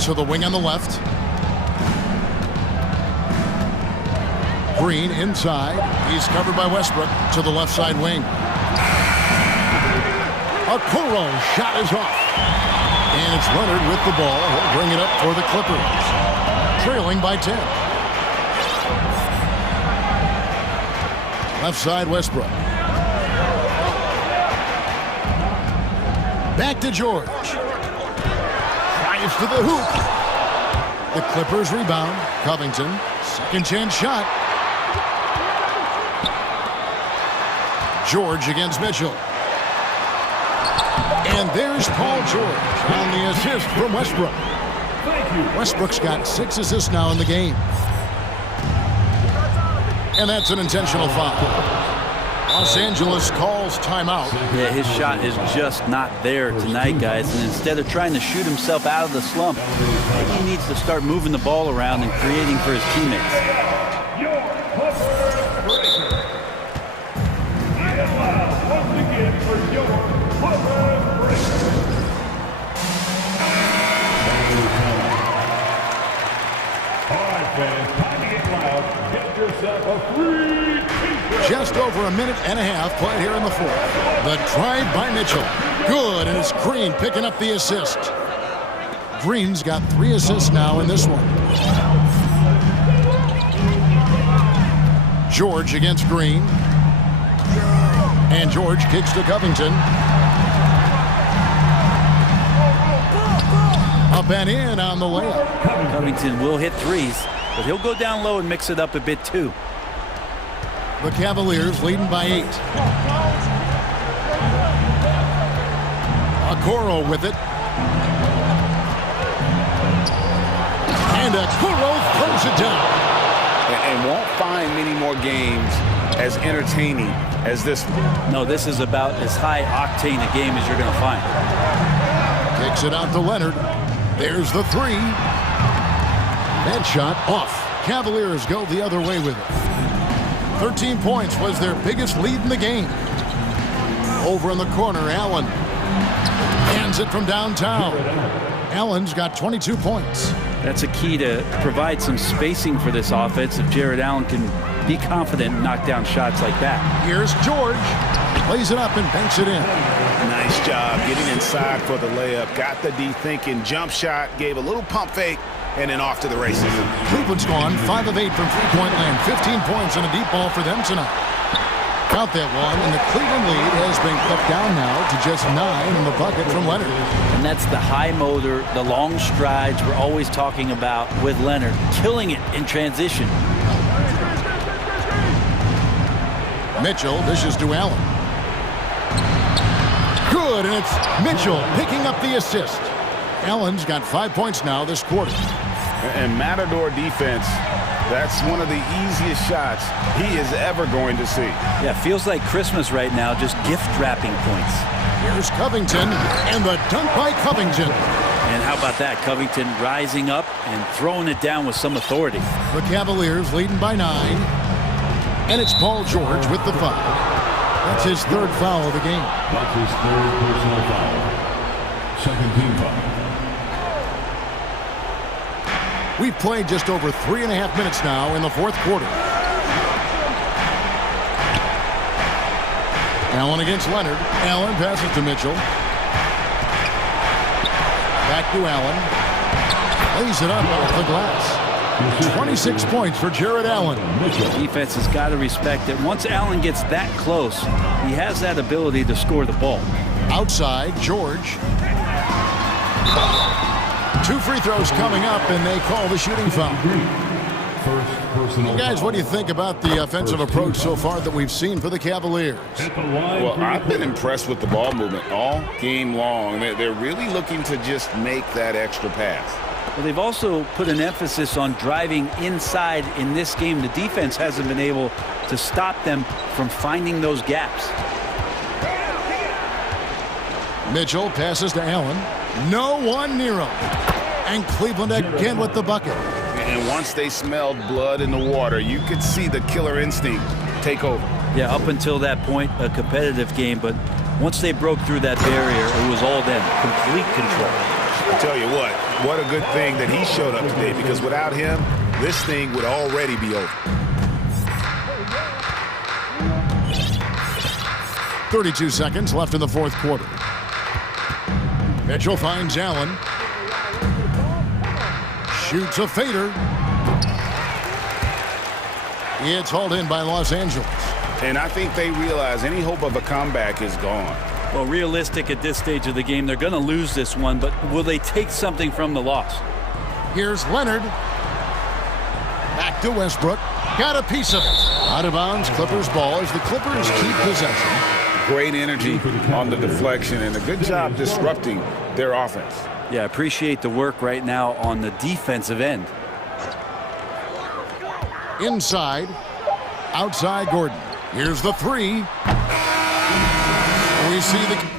To the wing on the left. Green inside. He's covered by Westbrook to the left side wing. Okoro shot is off. And it's Leonard with the ball. He'll bring it up for the Clippers. Trailing by 10. Left side Westbrook. Back to George. Drives to the hoop. The Clippers rebound. Covington. Second chance shot. George against Mitchell. And there's Paul George on the assist from Westbrook. Westbrook's got 6 assists now in the game. And that's an intentional foul. Los Angeles calls timeout. Yeah, his shot is just not there tonight, guys. And instead of trying to shoot himself out of the slump, he needs to start moving the ball around and creating for his teammates. Just over a minute and a half played here in the 4th. The drive by Mitchell. Good, and it's Green picking up the assist. Green's got 3 assists now in this one. George against Green. And George kicks to Covington. Up and in on the layup. Covington will hit 3s, but he'll go down low and mix it up a bit too. The Cavaliers leading by 8. Okoro with it. And Okoro throws it down. And won't find many more games as entertaining as this one. No, this is about as high octane a game as you're going to find. Kicks it out to Leonard. There's the 3. That shot off. Cavaliers go the other way with it. 13 points was their biggest lead in the game. Over in the corner, Allen hands it from downtown. Allen's got 22 points. That's a key to provide some spacing for this offense if Jared Allen can be confident and knock down shots like that. Here's George. Plays it up and banks it in. Nice job getting inside for the layup. Got the D thinking. Jump shot. Gave a little pump fake. And then off to the races. Cleveland's gone 5 of 8 from three-point land. 15 points and a deep ball for them tonight. Count that one, and the Cleveland lead has been cut down now to just 9 in the bucket from Leonard. And that's the high motor, the long strides we're always talking about with Leonard. Killing it in transition. Mitchell dishes to Allen. Good, and it's Mitchell picking up the assist. Allen's got 5 points now this quarter. And Matador defense, that's one of the easiest shots he is ever going to see. Yeah, feels like Christmas right now, just gift wrapping points. Here's Covington, and the dunk by Covington. And how about that? Covington rising up and throwing it down with some authority. The Cavaliers leading by 9. And it's Paul George with the foul. That's his 3rd foul of the game. That's his 3rd personal foul. 2nd team foul. We've played just over 3.5 minutes now in the fourth quarter. Allen against Leonard. Allen passes to Mitchell. Back to Allen. Lays it up off the glass. 26 points for Jared Allen. The defense has got to respect that once Allen gets that close, he has that ability to score the ball. Outside, George. 2 free throws coming up, and they call the shooting foul. You guys, what do you think about the offensive approach so far that we've seen for the Cavaliers? Well, I've been impressed with the ball movement all game long. They're really looking to just make that extra pass. Well, they've also put an emphasis on driving inside in this game. The defense hasn't been able to stop them from finding those gaps. Mitchell passes to Allen. No one near him. And Cleveland again with the bucket. And once they smelled blood in the water, you could see the killer instinct take over. Yeah, up until that point, a competitive game, but once they broke through that barrier, it was all them. Complete control. I tell you what a good thing that he showed up today, because without him, this thing would already be over. 32 seconds left in the fourth quarter. Mitchell finds Allen. Shoots a fader. It's hauled in by Los Angeles. And I think they realize any hope of a comeback is gone. Well, realistic at this stage of the game, they're going to lose this one, but will they take something from the loss? Here's Leonard. Back to Westbrook. Got a piece of it. Out of bounds, Clippers ball as the Clippers keep possession. Great energy on the deflection and a good job disrupting their offense. Yeah, appreciate the work right now on the defensive end. Inside. Outside Gordon. Here's the three. We see the...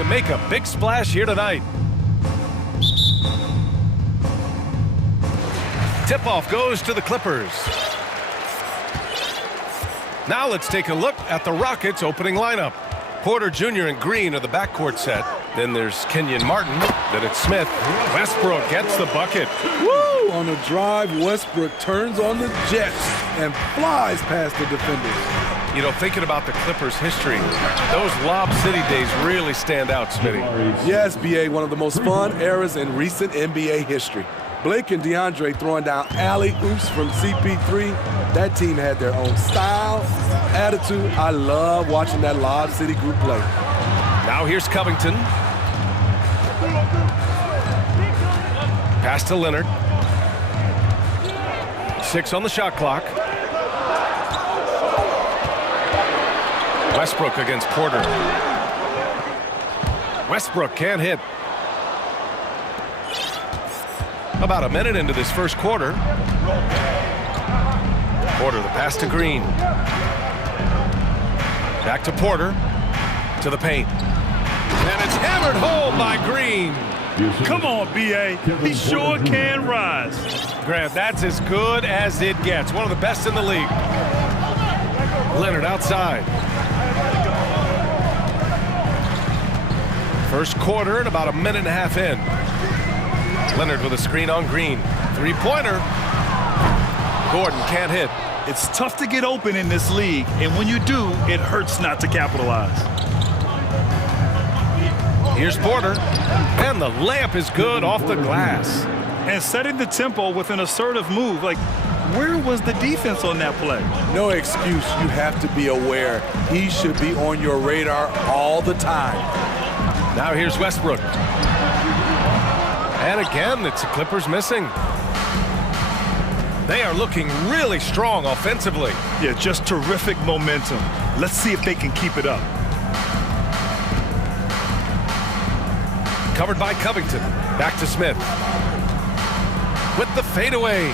to make a big splash here tonight. Tip-off goes to the Clippers. Now let's take a look at the Rockets' opening lineup. Porter Jr. and Green are the backcourt set. Then there's Kenyon Martin. Then it's Smith. Westbrook gets the bucket. Woo! On a drive, Westbrook turns on the Jets and flies past the defenders. You know, thinking about the Clippers' history, those Lob City days really stand out, Smitty. Yes, B.A., one of the most fun eras in recent NBA history. Blake and DeAndre throwing down alley-oops from CP3. That team had their own style, attitude. I love watching that Lob City group play. Now here's Covington. Pass to Leonard. 6 on the shot clock. Westbrook against Porter. Westbrook can't hit. About a minute into this first quarter. Porter, the pass to Green. Back to Porter. To the paint. And it's hammered home by Green. Come on, B.A. He sure can rise. Grant, that's as good as it gets. One of the best in the league. Leonard outside. First quarter and about a minute and a half in. Leonard with a screen on Green. Three-pointer. Gordon can't hit. It's tough to get open in this league, and when you do, it hurts not to capitalize. Here's Porter, and the layup is good off the glass. And setting the tempo with an assertive move. Like, where was the defense on that play? No excuse. You have to be aware. He should be on your radar all the time. Now here's Westbrook. And again, it's the Clippers missing. They are looking really strong offensively. Yeah, just terrific momentum. Let's see if they can keep it up. Covered by Covington. Back to Smith. With the fadeaway.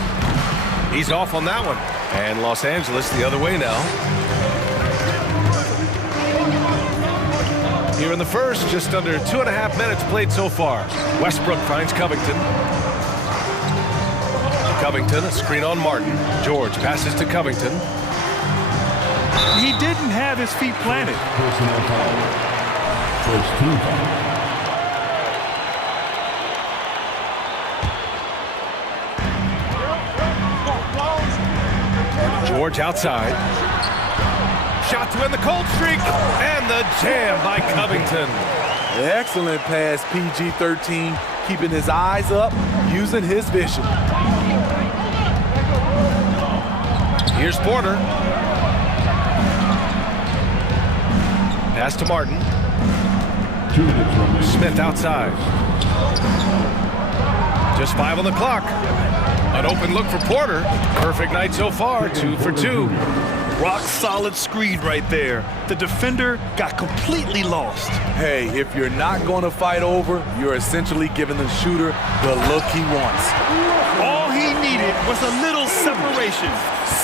He's off on that one. And Los Angeles the other way now. Here in the first, just under 2.5 minutes played so far. Westbrook finds Covington. Covington, a screen on Martin. George passes to Covington. He didn't have his feet planted. First team foul. George outside. Shot to end the cold streak, and the jam by Covington. Excellent pass, PG-13, keeping his eyes up, using his vision. Here's Porter. Pass to Martin. Smith outside. Just 5 on the clock. An open look for Porter. Perfect night so far, 2 for 2. Rock solid screen right there. The defender got completely lost. Hey, if you're not going to fight over, you're essentially giving the shooter the look he wants. All he needed was a little separation.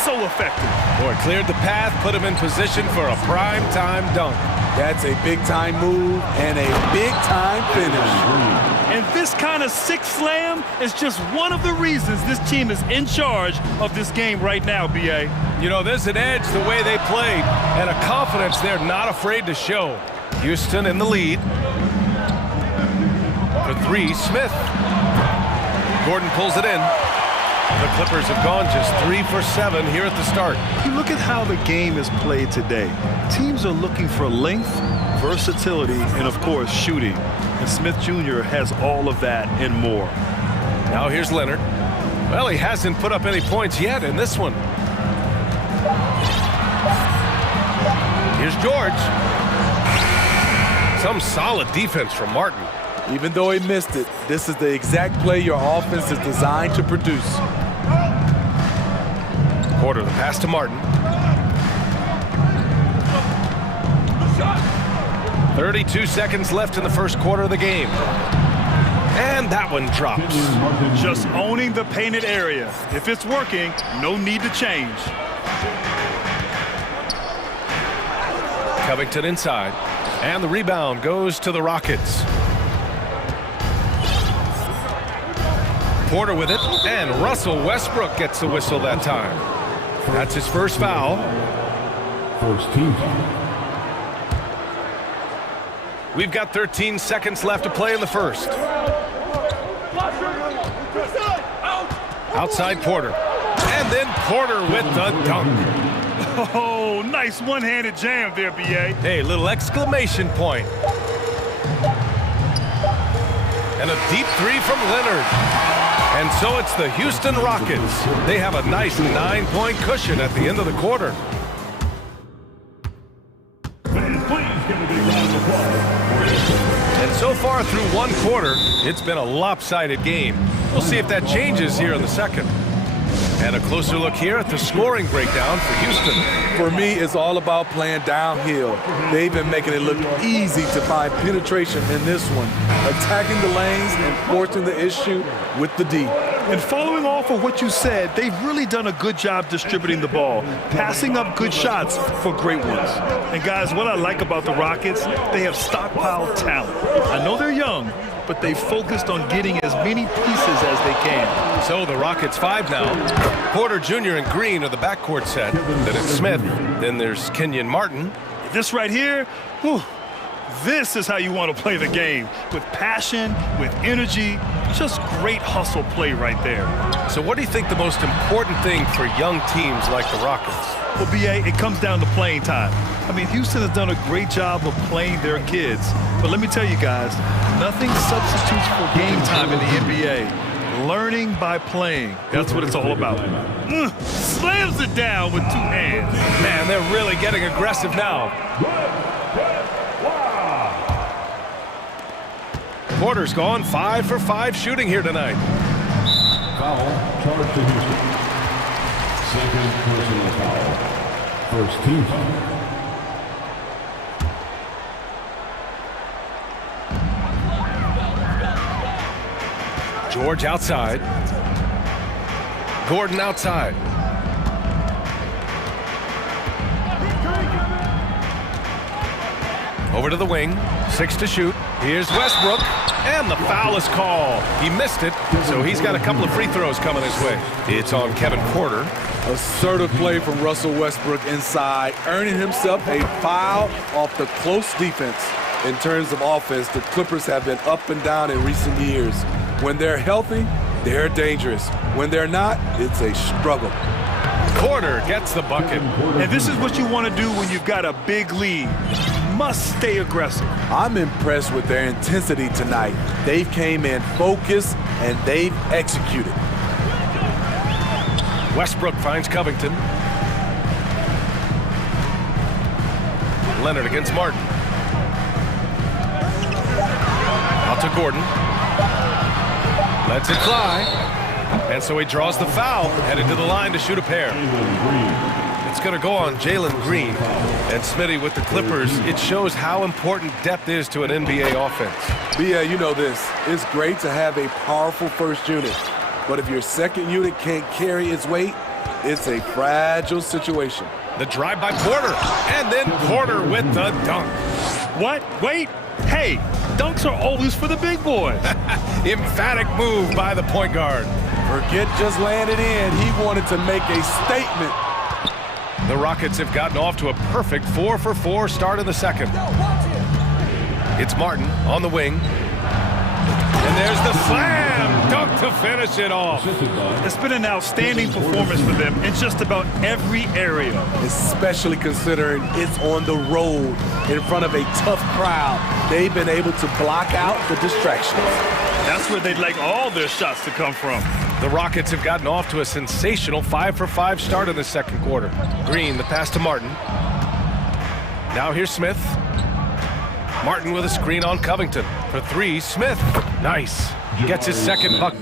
So effective. Boy, cleared the path, put him in position for a prime-time dunk. That's a big-time move and a big-time finish. And this kind of sick slam is just one of the reasons this team is in charge of this game right now, B.A. You know, there's an edge the way they played and a confidence they're not afraid to show. Houston in the lead. For 3, Smith. Gordon pulls it in. The Clippers have gone just 3 for 7 here at the start. You look at how the game is played today. Teams are looking for length, versatility, and of course, shooting. And Smith Jr. has all of that and more. Now here's Leonard. Well, he hasn't put up any points yet in this one. Here's George. Some solid defense from Martin. Even though he missed it, this is the exact play your offense is designed to produce. Porter, the pass to Martin. 32 seconds left in the first quarter of the game. And that one drops. Just owning the painted area. If it's working, no need to change. Covington inside. And the rebound goes to the Rockets. Porter with it, and Russell Westbrook gets the whistle that time. That's his first foul. First team. We've got 13 seconds left to play in the first. Outside Porter. And then Porter with the dunk. Oh, nice one-handed jam there, B.A. Hey, little exclamation point. And a deep three from Leonard. And so it's the Houston Rockets. They have a nice 9-point cushion at the end of the quarter. And so far through one quarter, it's been a lopsided game. We'll see if that changes here in the second. And a closer look here at the scoring breakdown for Houston. For me, it's all about playing downhill. They've been making it look easy to find penetration in this one, attacking the lanes and forcing the issue with the D. And following off of what you said, they've really done a good job distributing the ball, passing up good shots for great ones. And guys, what I like about the Rockets, they have stockpiled talent. I know they're young, but they focused on getting as many pieces as they can. So the Rockets 5 now. Porter Jr. and Green are the backcourt set. Then it's Smith. Then there's Kenyon Martin. This right here, whew, this is how you want to play the game. With passion, with energy, just great hustle play right there. So what do you think the most important thing for young teams like the Rockets? Well, B.A., it comes down to playing time. I mean, Houston has done a great job of playing their kids. But let me tell you guys, nothing substitutes for game time in the NBA. Learning by playing. That's what it's all about. Slams it down with two hands. Man, they're really getting aggressive now. Porter's gone 5 for 5 shooting here tonight. Foul charged to Houston. Second personal foul. First team foul. George outside. Gordon outside. Over to the wing. 6 to shoot. Here's Westbrook. And the foul is called. He missed it, so he's got a couple of free throws coming his way. It's on Kevin Porter. Assertive play from Russell Westbrook inside, earning himself a foul off the close defense. In terms of offense, the Clippers have been up and down in recent years. When they're healthy, they're dangerous. When they're not, it's a struggle. Porter gets the bucket. And this is what you want to do when you've got a big lead. Must stay aggressive. I'm impressed with their intensity tonight. They've came in focused and they've executed. Westbrook finds Covington. Leonard against Martin. Out to Gordon. Lets it fly. And so he draws the foul, headed to the line to shoot a pair. It's going to go on Jalen Green. And Smitty with the Clippers, it shows how important depth is to an NBA offense. Yeah, you know this. It's great to have a powerful first unit. But if your second unit can't carry its weight, it's a fragile situation. The drive by Porter. And then Porter with the dunk. What? Wait. Hey, dunks are always for the big boys. Emphatic move by the point guard. Forget just landed in. He wanted to make a statement. The Rockets have gotten off to a perfect 4 for 4 start in the second. It's Martin on the wing. And there's the slam dunk to finish it off. It's been an outstanding performance for them in just about every area. Especially considering it's on the road in front of a tough crowd. They've been able to block out the distractions. That's where they'd like all their shots to come from. The Rockets have gotten off to a sensational 5 for 5 start in the second quarter. Green, the pass to Martin. Now here's Smith. Martin with a screen on Covington. For 3, Smith. Nice. Gets his second bucket.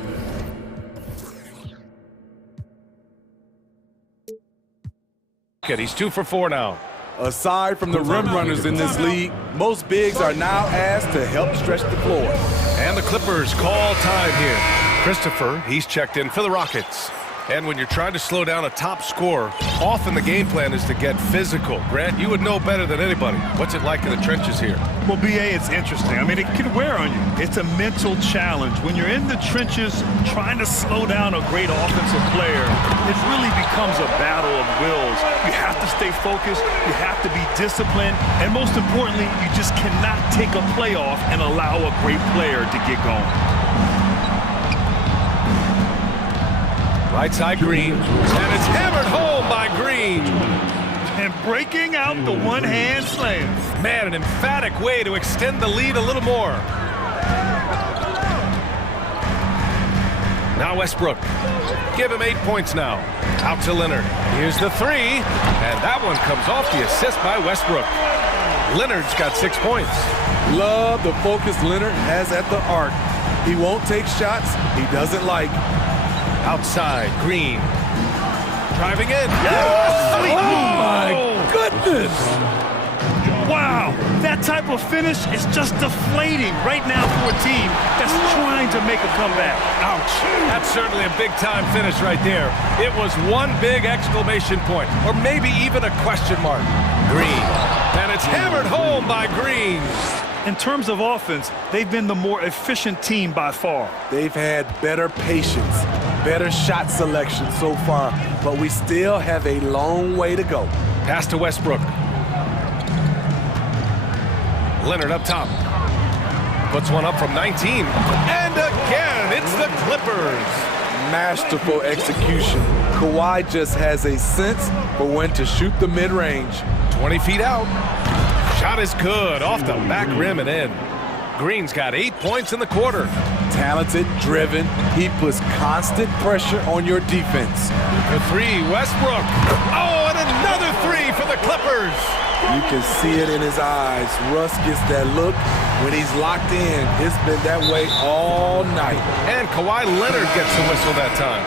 He's 2 for 4 now. Aside from the rim runners in this league, most bigs are now asked to help stretch the floor. And the Clippers call time here. Christopher, he's checked in for the Rockets. And when you're trying to slow down a top scorer, often the game plan is to get physical. Grant, you would know better than anybody. What's it like in the trenches here? Well, BA, it's interesting. I mean, it can wear on you. It's a mental challenge. When you're in the trenches trying to slow down a great offensive player, it really becomes a battle of wills. You have to stay focused. You have to be disciplined. And most importantly, you just cannot take a play off and allow a great player to get going. Right side Green, and it's hammered home by Green. And breaking out the one-hand slam. Man, an emphatic way to extend the lead a little more. Now Westbrook. Give him 8 points now. Out to Leonard. Here's the three, and that one comes off the assist by Westbrook. Leonard's got 6 points. Love the focus Leonard has at the arc. He won't take shots he doesn't like. Outside, Green. Driving in. Yes! Oh, my goodness! Wow, that type of finish is just deflating right now for a team that's trying to make a comeback. Ouch. That's certainly a big-time finish right there. It was one big exclamation point, or maybe even a question mark. Green. And it's hammered home by Green. In terms of offense, they've been the more efficient team by far. They've had better patience, better shot selection so far, but we still have a long way to go. Pass to Westbrook. Leonard up top. Puts one up from 19. And again, it's the Clippers. Masterful execution. Kawhi just has a sense for when to shoot the mid-range. 20 feet out. Shot is good, off the back rim and in. Green's got 8 points in the quarter. Talented, driven, he puts constant pressure on your defense. The three, Westbrook. Oh, and another three for the Clippers. You can see it in his eyes. Russ gets that look when he's locked in. It's been that way all night. And Kawhi Leonard gets the whistle that time.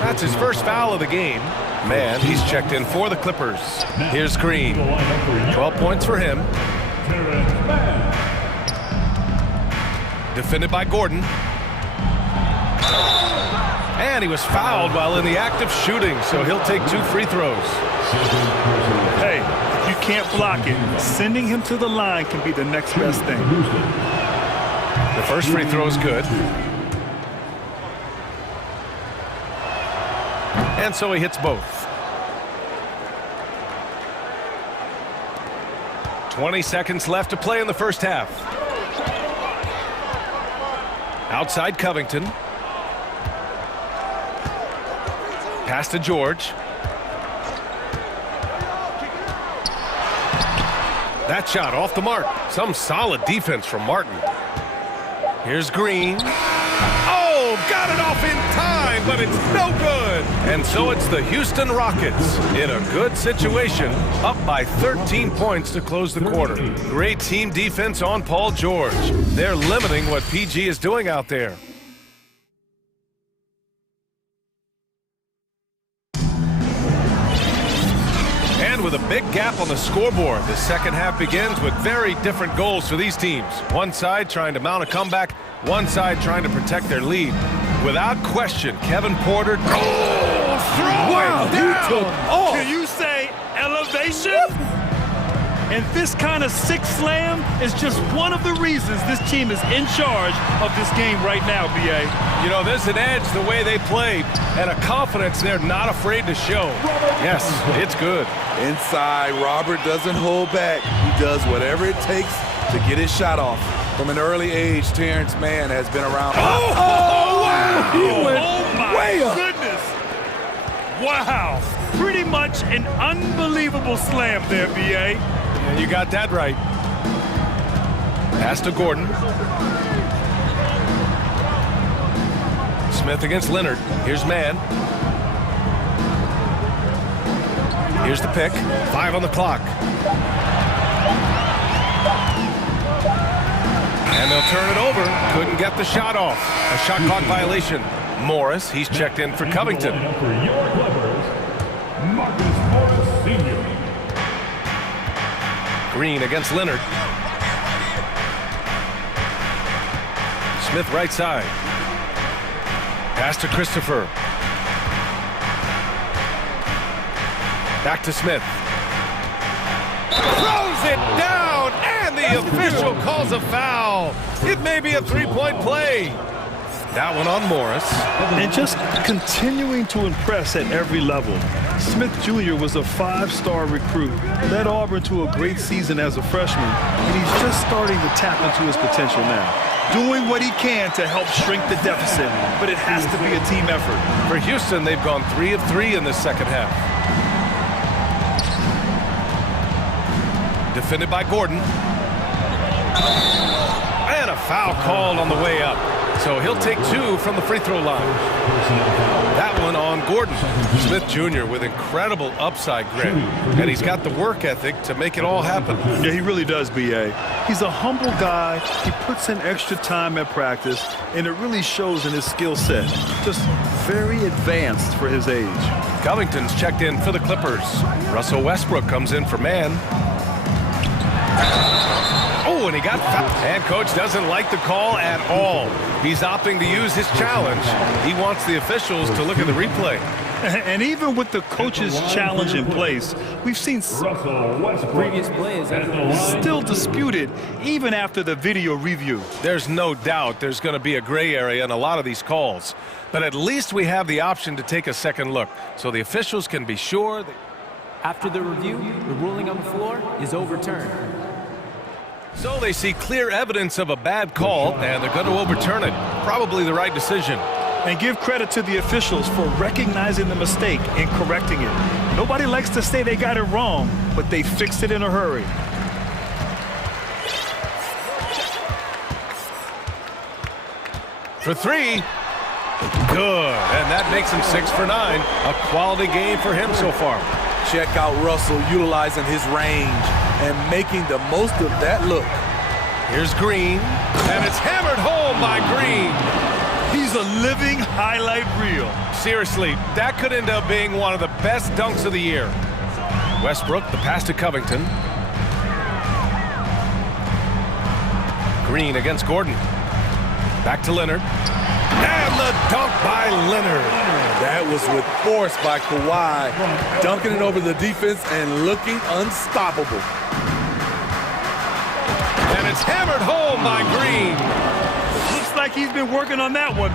That's his first foul of the game. Man, he's checked in for the Clippers. Here's Green. 12 points for him. Defended by Gordon. And he was fouled while in the act of shooting, so he'll take 2 free throws. Hey, if you can't block it, sending him to the line can be the next best thing. The first free throw is good. And so he hits both. 20 seconds left to play in the first half. Outside Covington. Pass to George. That shot off the mark. Some solid defense from Martin. Here's Green. Oh, got it off in time, but it's no good. And so it's the Houston Rockets in a good situation, up by 13 points to close the quarter. Great team defense on Paul George. They're limiting what PG is doing out there. And with a big gap on the scoreboard, the second half begins with very different goals for these teams. One side trying to mount a comeback, one side trying to protect their lead. Without question, Kevin Porter. Oh, Wow, down. Can you say elevation? And this kind of sick slam is just one of the reasons this team is in charge of this game right now, B.A. You know, there's an edge the way they play and a confidence they're not afraid to show. Yes, it's good. Inside, Robert doesn't hold back. He does whatever it takes to get his shot off. From an early age, Terrence Mann has been around. Oh, wow! He went way up. Goodness. Wow. Pretty much an unbelievable slam there, B.A. And you got that right. Pass to Gordon. Smith against Leonard. Here's Mann. Here's the pick. 5 on the clock. And they'll turn it over. Couldn't get the shot off. A shot clock violation. Morris, he's checked in for Covington. Green against Leonard. Smith right side. Pass to Christopher. Back to Smith. Throws it down, and the official calls a foul. It may be a three-point play. That one on Morris. And just continuing to impress at every level. Smith Jr. was a five-star recruit, led Auburn to a great season as a freshman, and he's just starting to tap into his potential now. Doing what he can to help shrink the deficit, but it has to be a team effort. For Houston, they've gone 3 of 3 in the second half. Defended by Gordon. And a foul called on the way up. So he'll take 2 from the free throw line. That one on Gordon. Smith Jr. with incredible upside grit. And he's got the work ethic to make it all happen. Yeah, he really does, B.A. He's a humble guy. He puts in extra time at practice, and it really shows in his skill set. Just very advanced for his age. Covington's checked in for the Clippers. Russell Westbrook comes in for man. Oh, and he got fouled. And coach doesn't like the call at all. He's opting to use his challenge. He wants the officials to look at the replay. And even with the coach's challenge in place, we've seen the previous play is still disputed even after the video review. There's no doubt there's going to be a gray area in a lot of these calls. But at least we have the option to take a second look, so the officials can be sure that... After the review, the ruling on the floor is overturned. So they see clear evidence of a bad call, and they're going to overturn it. Probably the right decision. And give credit to the officials for recognizing the mistake and correcting it. Nobody likes to say they got it wrong, but they fixed it in a hurry. For 3. Good. And that makes him 6 for 9. A quality game for him so far. Check out Russell utilizing his range and making the most of that look. Here's Green, and it's hammered home by Green. He's a living highlight reel. Seriously, that could end up being one of the best dunks of the year. Westbrook, the pass to Covington. Green against Gordon. Back to Leonard. And the dunk by Leonard. That was with force by Kawhi, dunking it over the defense and looking unstoppable. And it's hammered home by Green. Looks like he's been working on that one.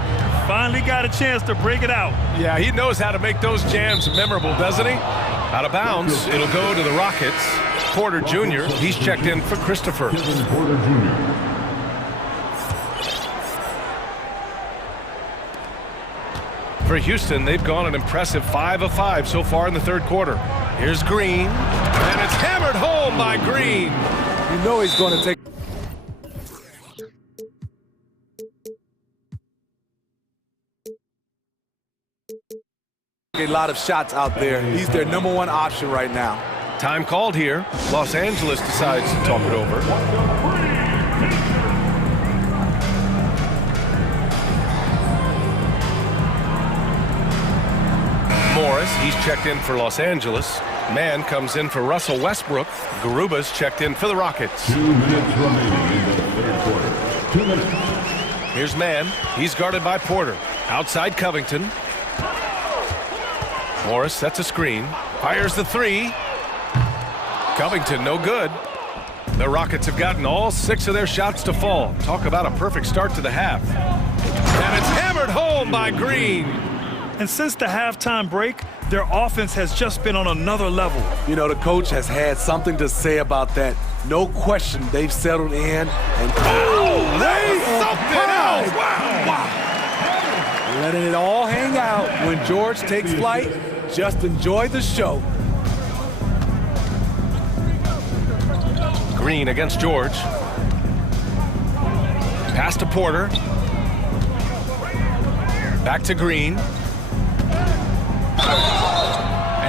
Finally got a chance to break it out. Yeah, he knows how to make those jams memorable, doesn't he? Out of bounds, it'll go to the Rockets. Porter Jr., he's checked in for Christopher. Porter Jr. For Houston, they've gone an impressive 5 of 5 so far in the third quarter. Here's Green, and it's hammered home by Green. You know he's going to take... a lot of shots out there. He's their #1 option right now. Time called here. Los Angeles decides to talk it over. Morris, he's checked in for Los Angeles. Mann comes in for Russell Westbrook. Garuba's checked in for the Rockets. 2 minutes remaining in the third quarter. 2 minutes. Here's Mann. He's guarded by Porter. Outside Covington. Morris sets a screen. Fires the 3. Covington, no good. The Rockets have gotten all 6 of their shots to fall. Talk about a perfect start to the half. And it's hammered home by Green. And since the halftime break, their offense has just been on another level. You know, the coach has had something to say about that. No question, they've settled in and... Oh, they something else! Wow! Letting it all hang out when George takes flight. Just enjoy the show. Green against George. Pass to Porter. Back to Green.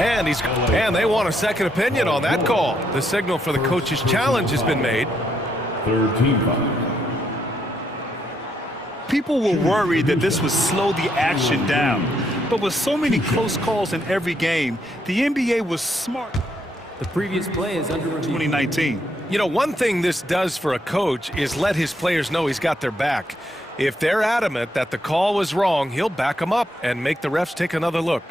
And they want a second opinion on that call. The signal for the coach's challenge has been made. Third team foul. People were worried that this would slow the action down. But with so many close calls in every game, the NBA was smart. The previous play is under review. 2019. You know, one thing this does for a coach is let his players know he's got their back. If they're adamant that the call was wrong, he'll back them up and make the refs take another look.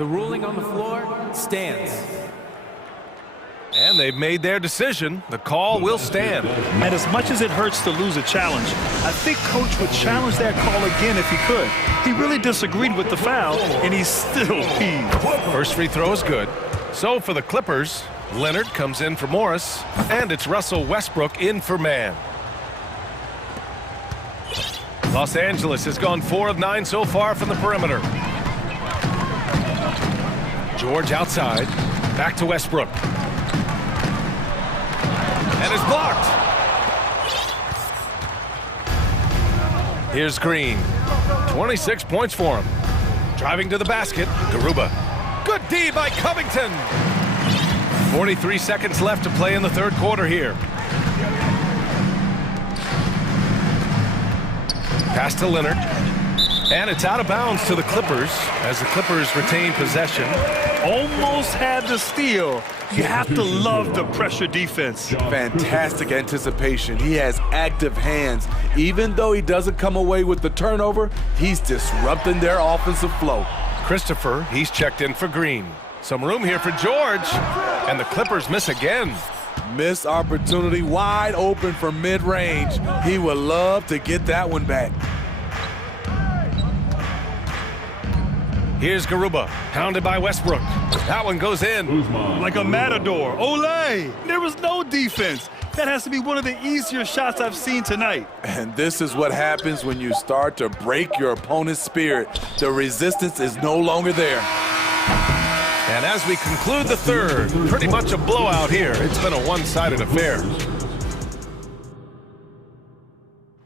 The ruling on the floor stands. And they've made their decision. The call will stand. And as much as it hurts to lose a challenge, I think Coach would challenge that call again if he could. He really disagreed with the foul, and he's still peeved. First free throw is good. So for the Clippers, Leonard comes in for Morris, and it's Russell Westbrook in for Mann. Los Angeles has gone 4 of 9 so far from the perimeter. George outside, back to Westbrook. And is blocked. Here's Green. 26 points for him. Driving to the basket, Garuba. Good D by Covington. 43 seconds left to play in the third quarter here. Pass to Leonard. And it's out of bounds to the Clippers as the Clippers retain possession. Almost had the steal. You have to love the pressure defense. Fantastic anticipation. He has active hands. Even though he doesn't come away with the turnover, he's disrupting their offensive flow. Christopher, he's checked in for Green. Some room here for George. And the Clippers miss again. Missed opportunity, wide open for mid-range. He would love to get that one back. Here's Garuba, pounded by Westbrook. That one goes in. Like a matador. Olay! There was no defense. That has to be one of the easier shots I've seen tonight. And this is what happens when you start to break your opponent's spirit. The resistance is no longer there. And as we conclude the third, pretty much a blowout here. It's been a one-sided affair.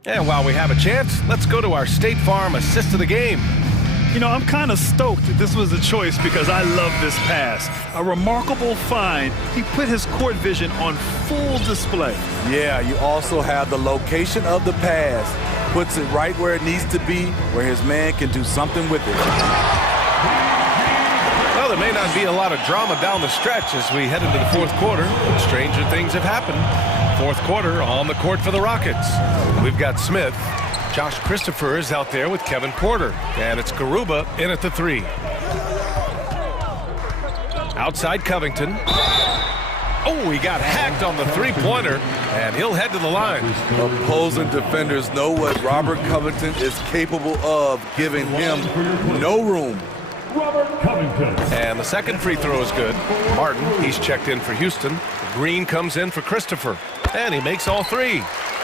And while we have a chance, let's go to our State Farm assist of the game. You know, I'm kind of stoked that this was a choice because I love this pass. A remarkable find. He put his court vision on full display. Yeah, you also have the location of the pass. Puts it right where it needs to be, where his man can do something with it. Well, there may not be a lot of drama down the stretch as we head into the fourth quarter, but stranger things have happened. Fourth quarter on the court for the Rockets. We've got Smith. Josh Christopher is out there with Kevin Porter, and it's Garuba in at the 3. Outside Covington. Oh, he got hacked on the three-pointer, and he'll head to the line. Opposing defenders know what Robert Covington is capable of, giving him no room. Robert Covington. And the second free throw is good. Martin, he's checked in for Houston. Green comes in for Christopher, and he makes all 3.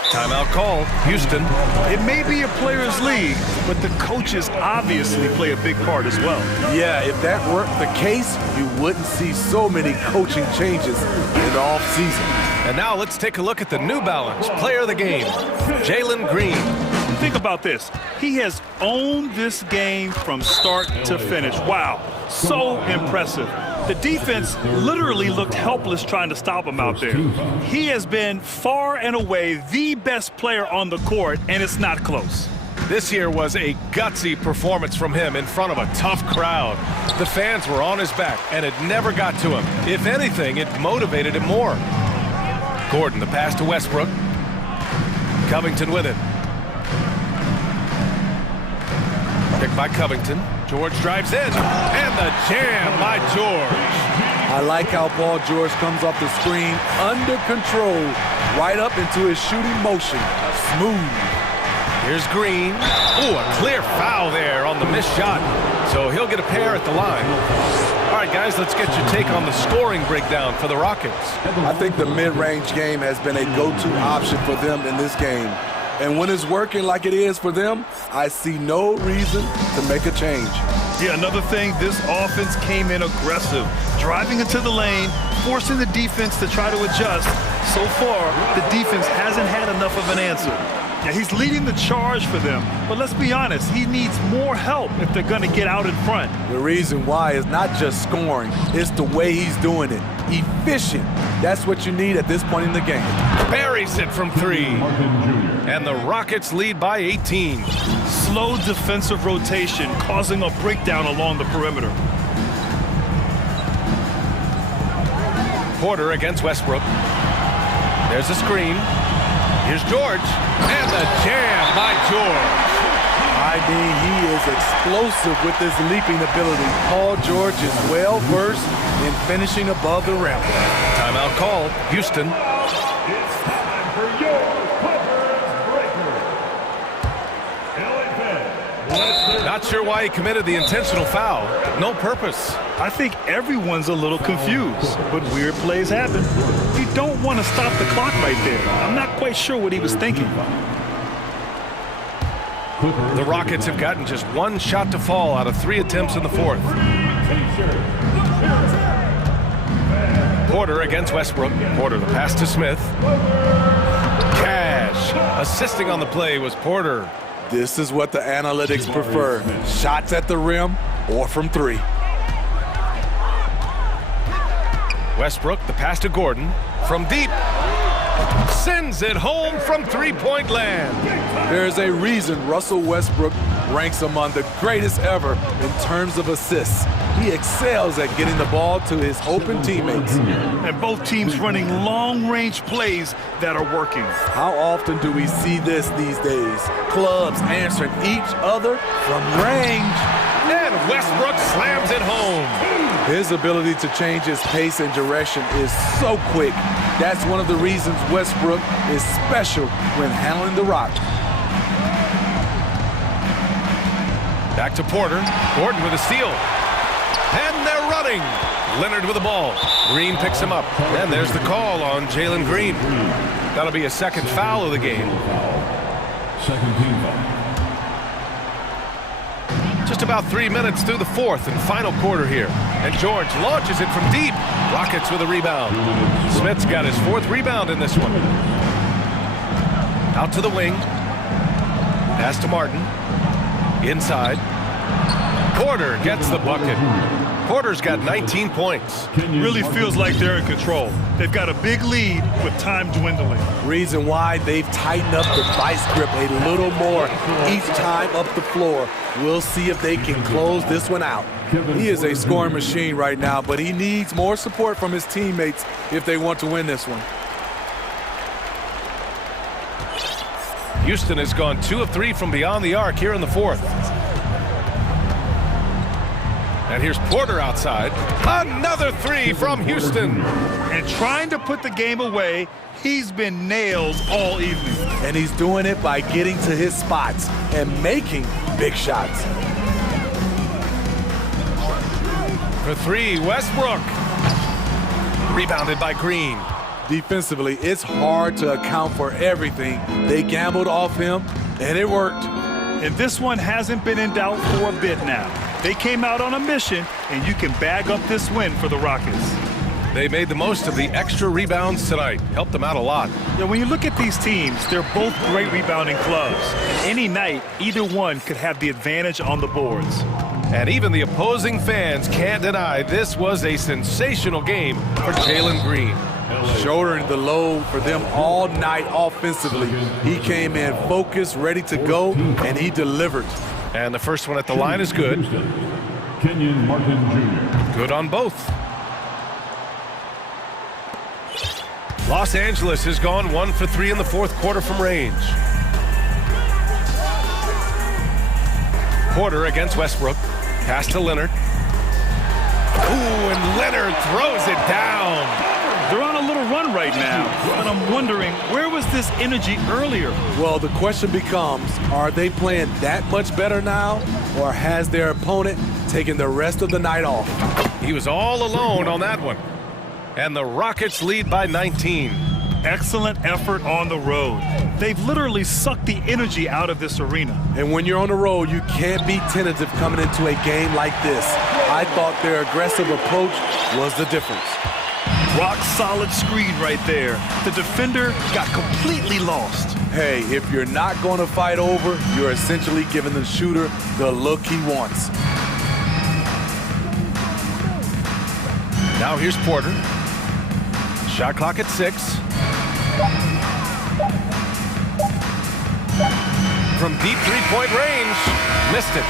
Timeout call, Houston. It may be a players' league, but the coaches obviously play a big part as well. Yeah, if that weren't the case, you wouldn't see so many coaching changes in the offseason. And now let's take a look at the New Balance player of the game, Jalen Green. Think about this. He has owned this game from start to finish. Wow, so impressive. The defense literally looked helpless trying to stop him out there. He has been far and away the best player on the court, and it's not close. This here was a gutsy performance from him in front of a tough crowd. The fans were on his back, and it never got to him. If anything, it motivated him more. Gordon, the pass to Westbrook. Covington with it. Picked by Covington. George drives in, and the jam by George. I like how Paul George comes off the screen under control, right up into his shooting motion. Smooth. Here's Green. Ooh, a clear foul there on the missed shot. So he'll get a pair at the line. All right, guys, let's get your take on the scoring breakdown for the Rockets. I think the mid-range game has been a go-to option for them in this game. And when it's working like it is for them, I see no reason to make a change. Yeah, another thing, this offense came in aggressive, driving into the lane, forcing the defense to try to adjust. So far, the defense hasn't had enough of an answer. Yeah, he's leading the charge for them, but let's be honest, he needs more help if they're going to get out in front. The reason why is not just scoring, it's the way he's doing it. Efficient. That's what you need at this point in the game. Buries it from 3. And the Rockets lead by 18. Slow defensive rotation, causing a breakdown along the perimeter. Porter against Westbrook. There's a screen. Here's George. And the jam by George. I mean, he is explosive with his leaping ability. Paul George is well-versed in finishing above the rim. Timeout called. Houston. Not sure why he committed the intentional foul. No purpose. I think everyone's a little confused, but weird plays happen. You don't want to stop the clock right there. I'm not quite sure what he was thinking. The Rockets have gotten just one shot to fall out of 3 attempts in the fourth. Porter against Westbrook. Porter, the pass to Smith. Cash. Assisting on the play was Porter. This is what the analytics prefer. Shots at the rim or from 3. Westbrook, the pass to Gordon. From deep. Sends it home from three-point land. There's a reason Russell Westbrook ranks among the greatest ever in terms of assists. He excels at getting the ball to his open teammates. And both teams running long-range plays that are working. How often do we see this these days? Clubs answering each other from range. And Westbrook slams it home. His ability to change his pace and direction is so quick. That's one of the reasons Westbrook is special when handling the rock. Back to Porter. Gordon with a steal. And they're running. Leonard with the ball. Green picks him up. And there's the call on Jalen Green. That'll be a second foul of the game. Second team foul. Just about 3 minutes through the fourth and final quarter here. And George launches it from deep. Rockets with a rebound. Smith's got his 4th rebound in this one. Out to the wing. Pass to Martin. Inside. Porter gets the bucket. Porter's got 19 points. Really feels like they're in control. They've got a big lead with time dwindling. Reason why they've tightened up the vice grip a little more each time up the floor. We'll see if they can close this one out. He is a scoring machine right now, but he needs more support from his teammates if they want to win this one. Houston has gone 2 of 3 from beyond the arc here in the fourth. And here's Porter outside. Another 3 from Houston. And trying to put the game away, he's been nails all evening. And he's doing it by getting to his spots and making big shots. For 3, Westbrook. Rebounded by Green. Defensively, it's hard to account for everything. They gambled off him, and it worked. And this one hasn't been in doubt for a bit now. They came out on a mission, and you can bag up this win for the Rockets. They made the most of the extra rebounds tonight. Helped them out a lot. Yeah, when you look at these teams, they're both great rebounding clubs. And any night, either one could have the advantage on the boards. And even the opposing fans can't deny this was a sensational game for Jalen Green. Shouldering the load for them all night offensively. He came in focused, ready to go, and he delivered. And the first one at the line is good. Kenyon Martin Jr. Good on both. Los Angeles has gone 1 for 3 in the fourth quarter from range. Porter against Westbrook. Pass to Leonard. Ooh, and Leonard throws it down. They're on a little run right now, but I'm wondering, where was this energy earlier? Well, the question becomes, are they playing that much better now, or has their opponent taken the rest of the night off? He was all alone on that one. And the Rockets lead by 19. Excellent effort on the road. They've literally sucked the energy out of this arena. And when you're on the road, you can't be tentative coming into a game like this. I thought their aggressive approach was the difference. Rock solid screen right there. The defender got completely lost. Hey, if you're not going to fight over, you're essentially giving the shooter the look he wants. Now here's Porter. Shot clock at 6. From deep three-point range, missed it.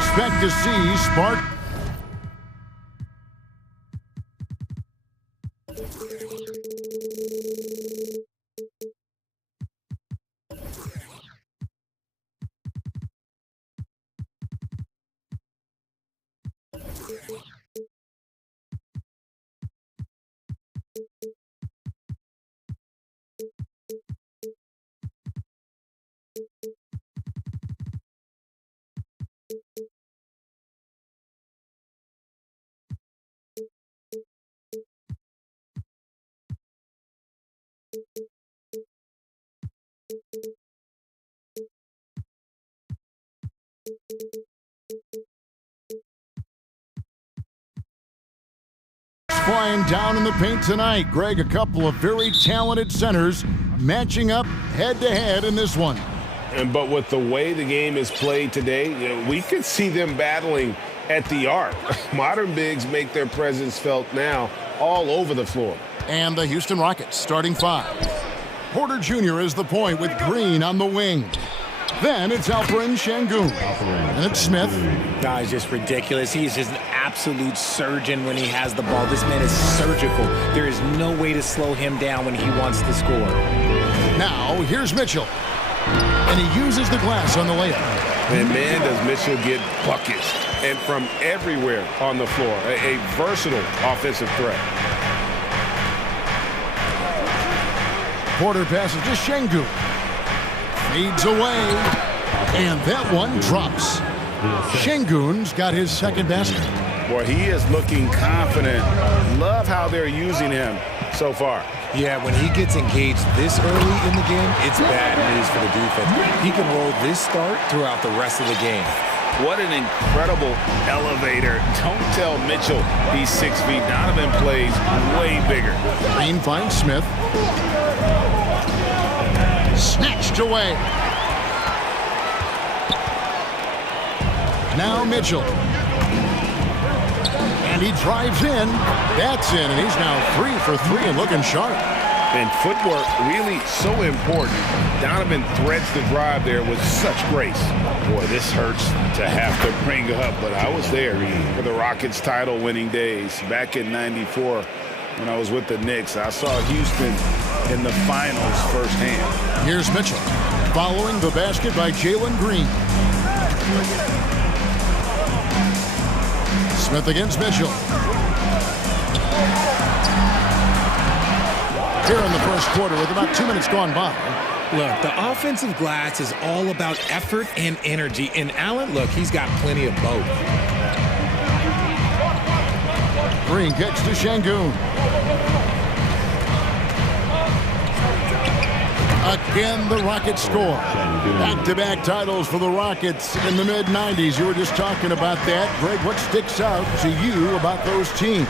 Expect to see Spark. Flying down in the paint tonight. Greg, a couple of very talented centers matching up head-to-head in this one. But with the way the game is played today, we could see them battling at the arc. Modern bigs make their presence felt now all over the floor. And the Houston Rockets starting five. Porter Jr. is the point with Green on the wing. Then it's Alperen Şengün. And it's Smith. No, it's just ridiculous. He is just an absolute surgeon when he has the ball. This man is surgical. There is no way to slow him down when he wants to score. Now, here's Mitchell. And he uses the glass on the layup. And man, does Mitchell get buckets. And from everywhere on the floor. A versatile offensive threat. Porter passes to Şengün. Feeds away. And that one drops. Şengün's got his second basket. Boy, he is looking confident. Love how they're using him so far. Yeah, when he gets engaged this early in the game, it's bad news for the defense. He can roll this start throughout the rest of the game. What an incredible elevator. Don't tell Mitchell he's 6 feet. Donovan plays way bigger. Green finds Smith. Snatched away. Now Mitchell. And he drives in. That's in, and he's now 3 for 3 and looking sharp. And footwork really so important. Donovan threads the drive there with such grace. Boy, this hurts to have to bring up, but I was there for the Rockets title-winning days back in '94 when I was with the Knicks. I saw Houston in the finals firsthand. Here's Mitchell following the basket by Jalen Green. Smith against Mitchell. Here in the first quarter with about 2 minutes gone by. Look, the offensive glass is all about effort and energy. And Allen, look, he's got plenty of both. Green kicks to Şengün. Again, the Rockets score. Back-to-back titles for the Rockets in the mid-90s. You were just talking about that. Greg, what sticks out to you about those teams?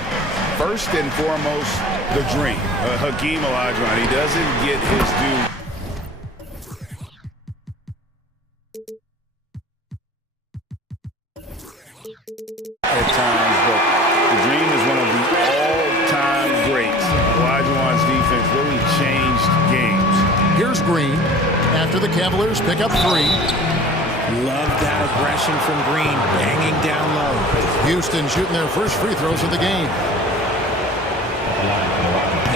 First and foremost, the dream. Hakeem Olajuwon, he doesn't get his due. At times, but the dream is one of the all-time greats. Olajuwon's defense really changed games. Here's Green after the Cavaliers pick up 3. Love that aggression from Green, banging down low. Houston shooting their first free throws of the game.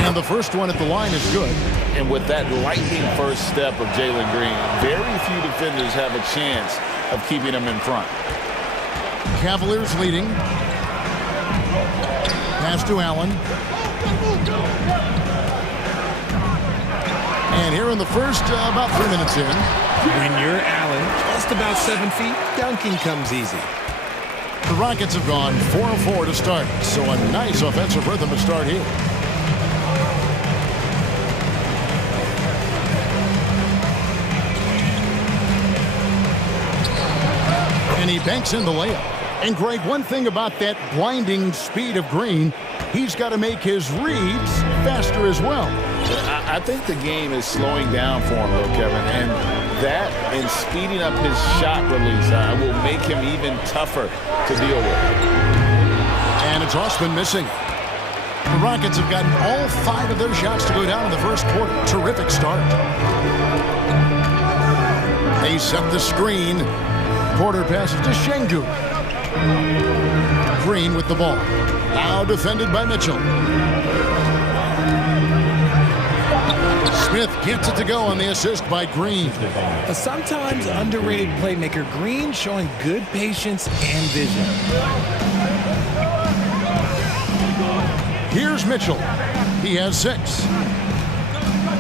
And the first one at the line is good. And with that lightning first step of Jalen Green, very few defenders have a chance of keeping him in front. Cavaliers leading. Pass to Allen. And here in the first, about 3 minutes in. When you're Allen, just about 7 feet, dunking comes easy. The Rockets have gone 4-4 to start, so a nice offensive rhythm to start here. And he banks in the layup. And, Greg, one thing about that blinding speed of Green, he's got to make his reads faster as well. I think the game is slowing down for him, though, Kevin. And that and speeding up his shot release will make him even tougher to deal with. And it's Osman missing. The Rockets have gotten all 5 of their shots to go down in the first quarter. Terrific start. They set the screen. Porter passes to Şengün. Green with the ball. Now defended by Mitchell. Smith gets it to go on the assist by Green. A sometimes underrated playmaker, Green showing good patience and vision. Here's Mitchell. He has 6.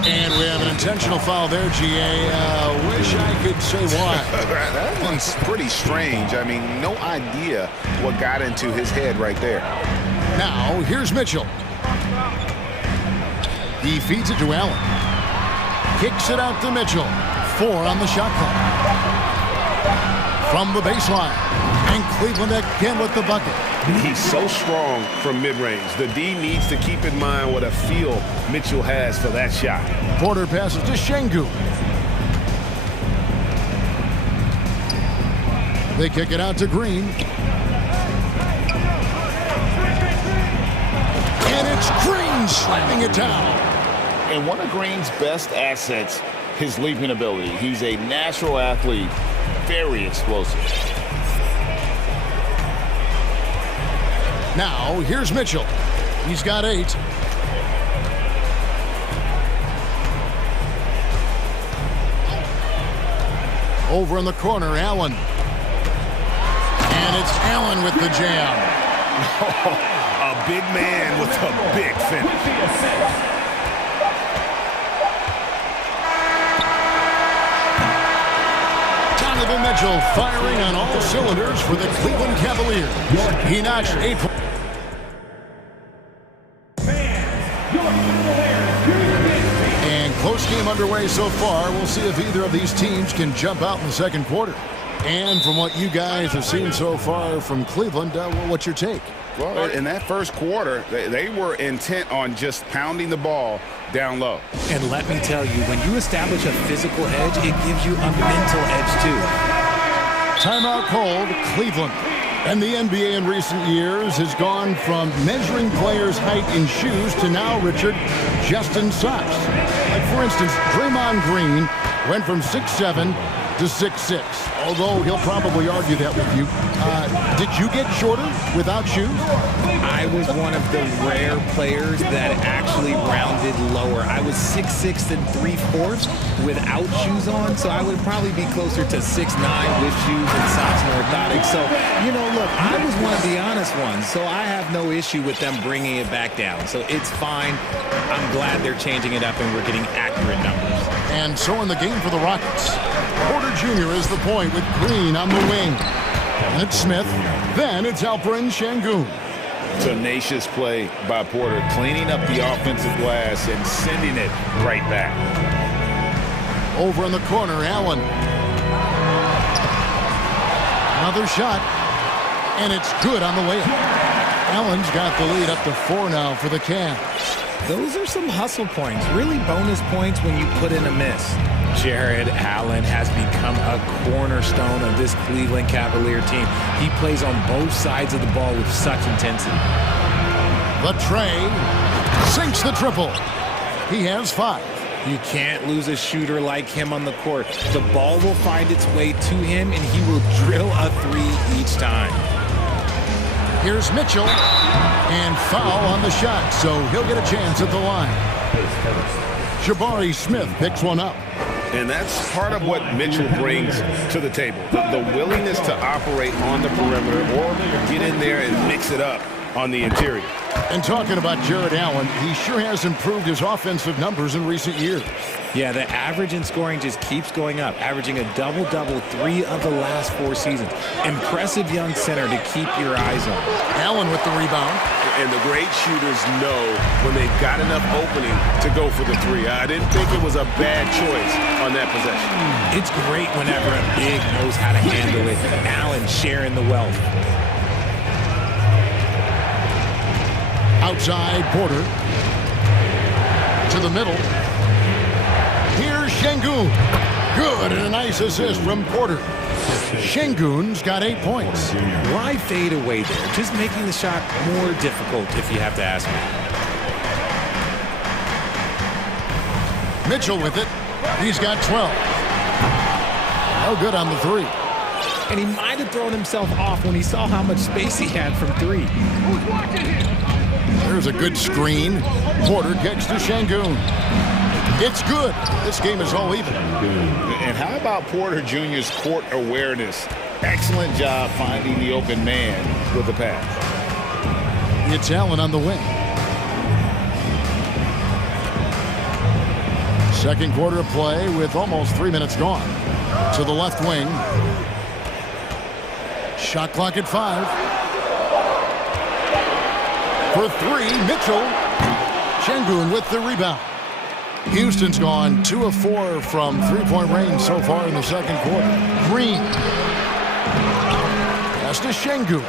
And we have an intentional foul there, G.A. Wish I could say why. That one's pretty strange. I mean, no idea what got into his head right there. Now, here's Mitchell. He feeds it to Allen. Kicks it out to Mitchell. 4 on the shot clock. From the baseline. And Cleveland again with the bucket. He's so strong from mid-range. The D needs to keep in mind what a feel Mitchell has for that shot. Porter passes to Şengün. They kick it out to Green. And it's Green slamming it down. And one of Green's best assets, his leaping ability. He's a natural athlete, very explosive. Now, here's Mitchell. He's got 8. Over in the corner, Allen. And it's Allen with the jam. A big man with a big finish. Donovan Mitchell firing on all cylinders for the Cleveland Cavaliers. He knocks 8 points. And close game underway so far. We'll see if either of these teams can jump out in the second quarter. And from what you guys have seen so far from Cleveland, what's your take? Well, in that first quarter, they were intent on just pounding the ball down low. And let me tell you, when you establish a physical edge, it gives you a mental edge too. Timeout called, Cleveland. And the NBA in recent years has gone from measuring players' height in shoes to now, Richard, just in socks. Like, for instance, Draymond Green went from 6'7" to 6'6", although he'll probably argue that with you. Did you get shorter without shoes? I was one of the rare players that actually rounded lower. I was 6'6" and 3/4 without shoes on, so I would probably be closer to 6'9" with shoes and socks and orthotics. So, you know, look, I was one of the honest ones, so I have no issue with them bringing it back down. So it's fine. I'm glad they're changing it up and we're getting accurate numbers. And so in the game for the Rockets, Porter Jr. is the point with Green on the wing. And it's Smith. Then it's Alperen Şengün. Tenacious play by Porter, cleaning up the offensive glass and sending it right back. Over in the corner, Allen. Another shot. And it's good on the way up. Allen's got the lead up to 4 now for the Cavs. Those are some hustle points, really bonus points when you put in a miss. Jared Allen has become a cornerstone of this Cleveland Cavalier team. He plays on both sides of the ball with such intensity. Latrey sinks the triple. He has 5. You can't lose a shooter like him on the court. The ball will find its way to him, and he will drill a 3 each time. Here's Mitchell, and foul on the shot, so he'll get a chance at the line. Jabari Smith picks one up. And that's part of what Mitchell brings to the table. The willingness to operate on the perimeter or get in there and mix it up on the interior. And talking about Jared Allen, he sure has improved his offensive numbers in recent years. Yeah, the average in scoring just keeps going up, averaging a double-double 3 of the last 4 seasons. Impressive young center to keep your eyes on. Allen with the rebound. And the great shooters know when they've got enough opening to go for the 3. I didn't think it was a bad choice on that possession. It's great whenever a big knows how to handle it. Allen sharing the wealth. Outside Porter. To the middle. Here's Şengün. Good, and a nice assist from Porter. Şengün's got 8 points. Why fade away there? Just making the shot more difficult, if you have to ask me. Mitchell with it. He's got 12. No good on the 3. And he might have thrown himself off when he saw how much space he had from 3. There's a good screen. Porter gets to Şengün. It's good. This game is all even. And how about Porter Jr.'s court awareness? Excellent job finding the open man with the pass. It's Allen on the wing. Second quarter of play with almost 3 minutes gone. To the left wing. Shot clock at 5. For 3, Mitchell. Şengün with the rebound. Houston's gone 2 of 4 from 3-point range so far in the second quarter. Green. Pass to Şengün.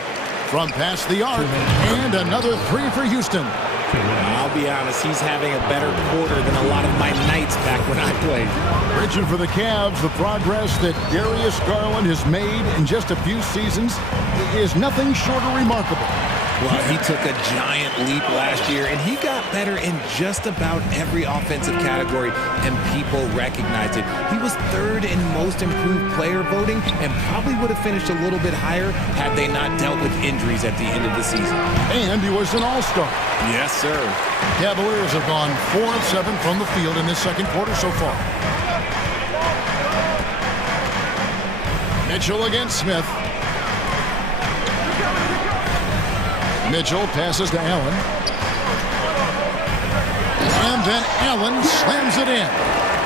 From past the arc. And another 3 for Houston. I'll be honest, he's having a better quarter than a lot of my nights back when I played. Richard, for the Cavs, the progress that Darius Garland has made in just a few seasons is nothing short of remarkable. Well, he took a giant leap last year, and he got better in just about every offensive category, and people recognized it. He was 3rd in most improved player voting, and probably would have finished a little bit higher had they not dealt with injuries at the end of the season. And he was an all-star. Yes, sir. Cavaliers have gone 4 of 7 from the field in this second quarter so far. Mitchell against Smith. Mitchell passes to Allen. And then Allen slams it in.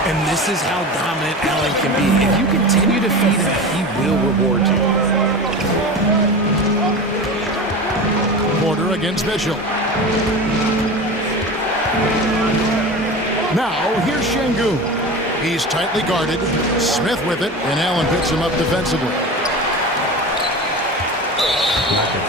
And this is how dominant Allen can be. If you continue to feed him, he will reward you. Porter against Mitchell. Now, here's Şengün. He's tightly guarded. Smith with it, and Allen picks him up defensively.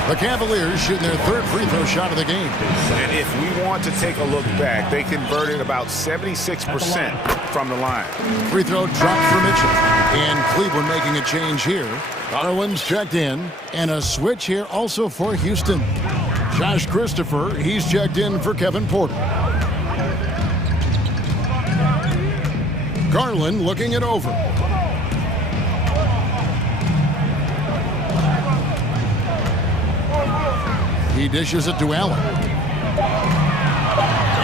The Cavaliers shooting their 3rd free throw shot of the game. And if we want to take a look back, they converted about 76% from the line. Free throw dropped for Mitchell. And Cleveland making a change here. Garland's checked in. And a switch here also for Houston. Josh Christopher, he's checked in for Kevin Porter. Garland looking it over. He dishes it to Allen.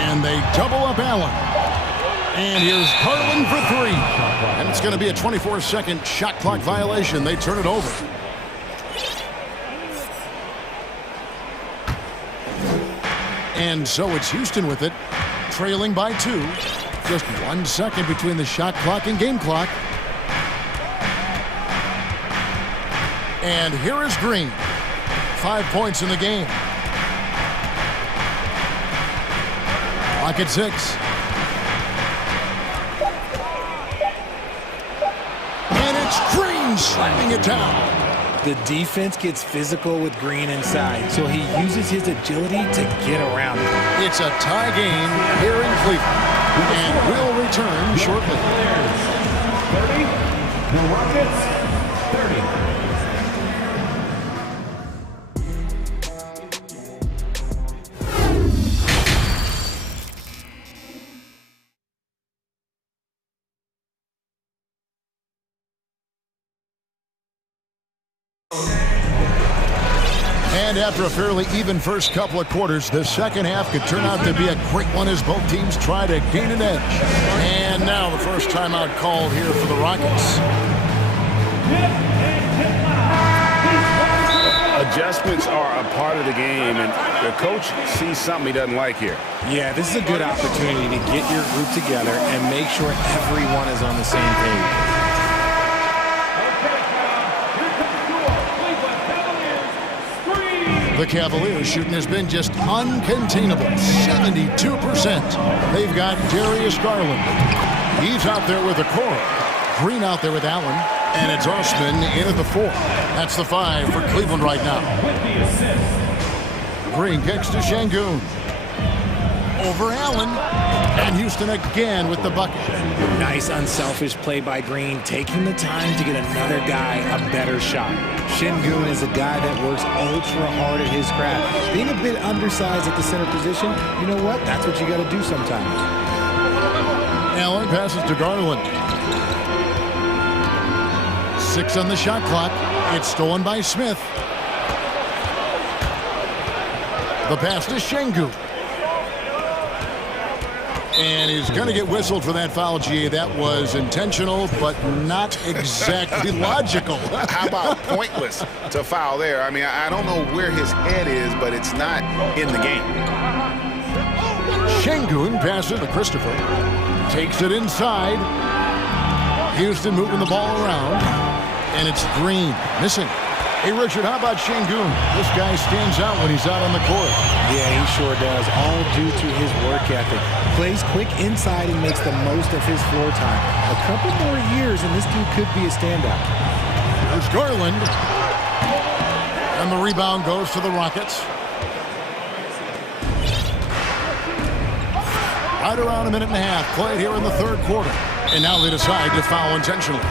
And they double up Allen. And here's Garland for 3. And it's going to be a 24-second shot clock violation. They turn it over. And so it's Houston with it, trailing by 2. Just 1 second between the shot clock and game clock. And here is Green. 5 points in the game. Clock at 6. And it's Green slamming it down. The defense gets physical with Green inside, so he uses his agility to get around it. It's a tie game here in Cleveland. And we'll return shortly. 30. The Rockets, 30. And after a fairly even first couple of quarters, the second half could turn out to be a great one as both teams try to gain an edge. And now the first timeout called here for the Rockets. Adjustments are a part of the game, and the coach sees something he doesn't like here. Yeah, this is a good opportunity to get your group together and make sure everyone is on the same page. The Cavaliers shooting has been just uncontainable, 72%. They've got Darius Garland. He's out there with Okoro. Green out there with Allen. And it's Osman in at the 4. That's the 5 for Cleveland right now. Green kicks to Şengün. Over Allen. And Houston again with the bucket. Nice unselfish play by Green, taking the time to get another guy a better shot. Şengün is a guy that works ultra hard at his craft. Being a bit undersized at the center position, you know what? That's what you got to do sometimes. Allen passes to Garland. 6 on the shot clock. It's stolen by Smith. The pass to Şengün. And he's going to get whistled for that foul, G. That was intentional, but not exactly logical. How about pointless to foul there? I mean, I don't know where his head is, but it's not in the game. Şengün passes to Christopher. Takes it inside. Houston moving the ball around. And it's Green missing. Hey, Richard, how about Şengün? This guy stands out when he's out on the court. Yeah, he sure does, all due to his work ethic. Plays quick inside and makes the most of his floor time. A couple more years and this dude could be a standout. There's Garland. And the rebound goes to the Rockets. Right around a minute and a half played here in the third quarter. And now they decide to foul intentionally.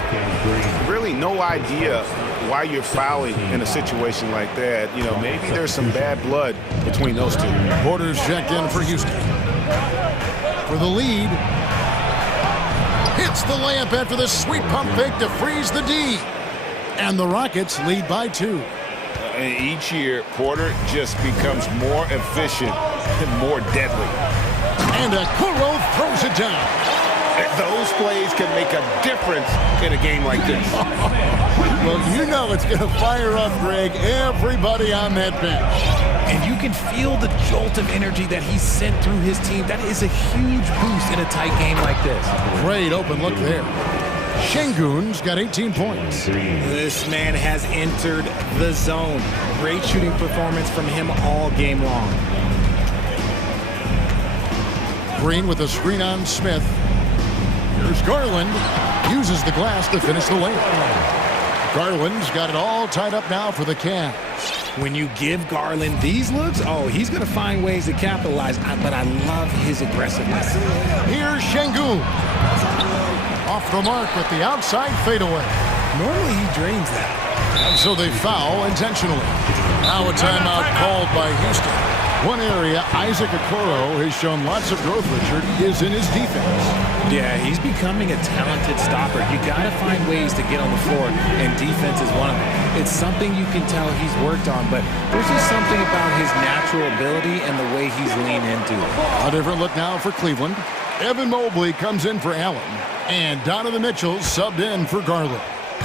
Really no idea why you're fouling in a situation like that. You know, maybe there's some bad blood between those two. Porter's checked in for Houston. For the lead. Hits the layup after the sweet pump fake to freeze the D. And the Rockets lead by 2. And each year, Porter just becomes more efficient and more deadly. And Okoro throws it down. Those plays can make a difference in a game like this. Well, you know it's going to fire up, Greg, everybody on that bench. And you can feel the jolt of energy that he sent through his team. That is a huge boost in a tight game like this. Great open look there. Şengün's got 18 points. This man has entered the zone. Great shooting performance from him all game long. Green with a screen on Smith. Here's Garland. Uses the glass to finish the layup. Garland's got it all tied up now for the Cavs. When you give Garland these looks, oh, he's going to find ways to capitalize. But I love his aggressiveness. Here's Şengün. Off the mark with the outside fadeaway. Normally he drains that. And so they foul intentionally. Now a timeout called by Houston. One area Isaac Okoro has shown lots of growth, Richard, is in his defense. Yeah, he's becoming a talented stopper. You got to find ways to get on the floor, and defense is one of them. It's something you can tell he's worked on, but there's just something about his natural ability and the way he's leaned into it. A different look now for Cleveland. Evan Mobley comes in for Allen, and Donovan Mitchell subbed in for Garland.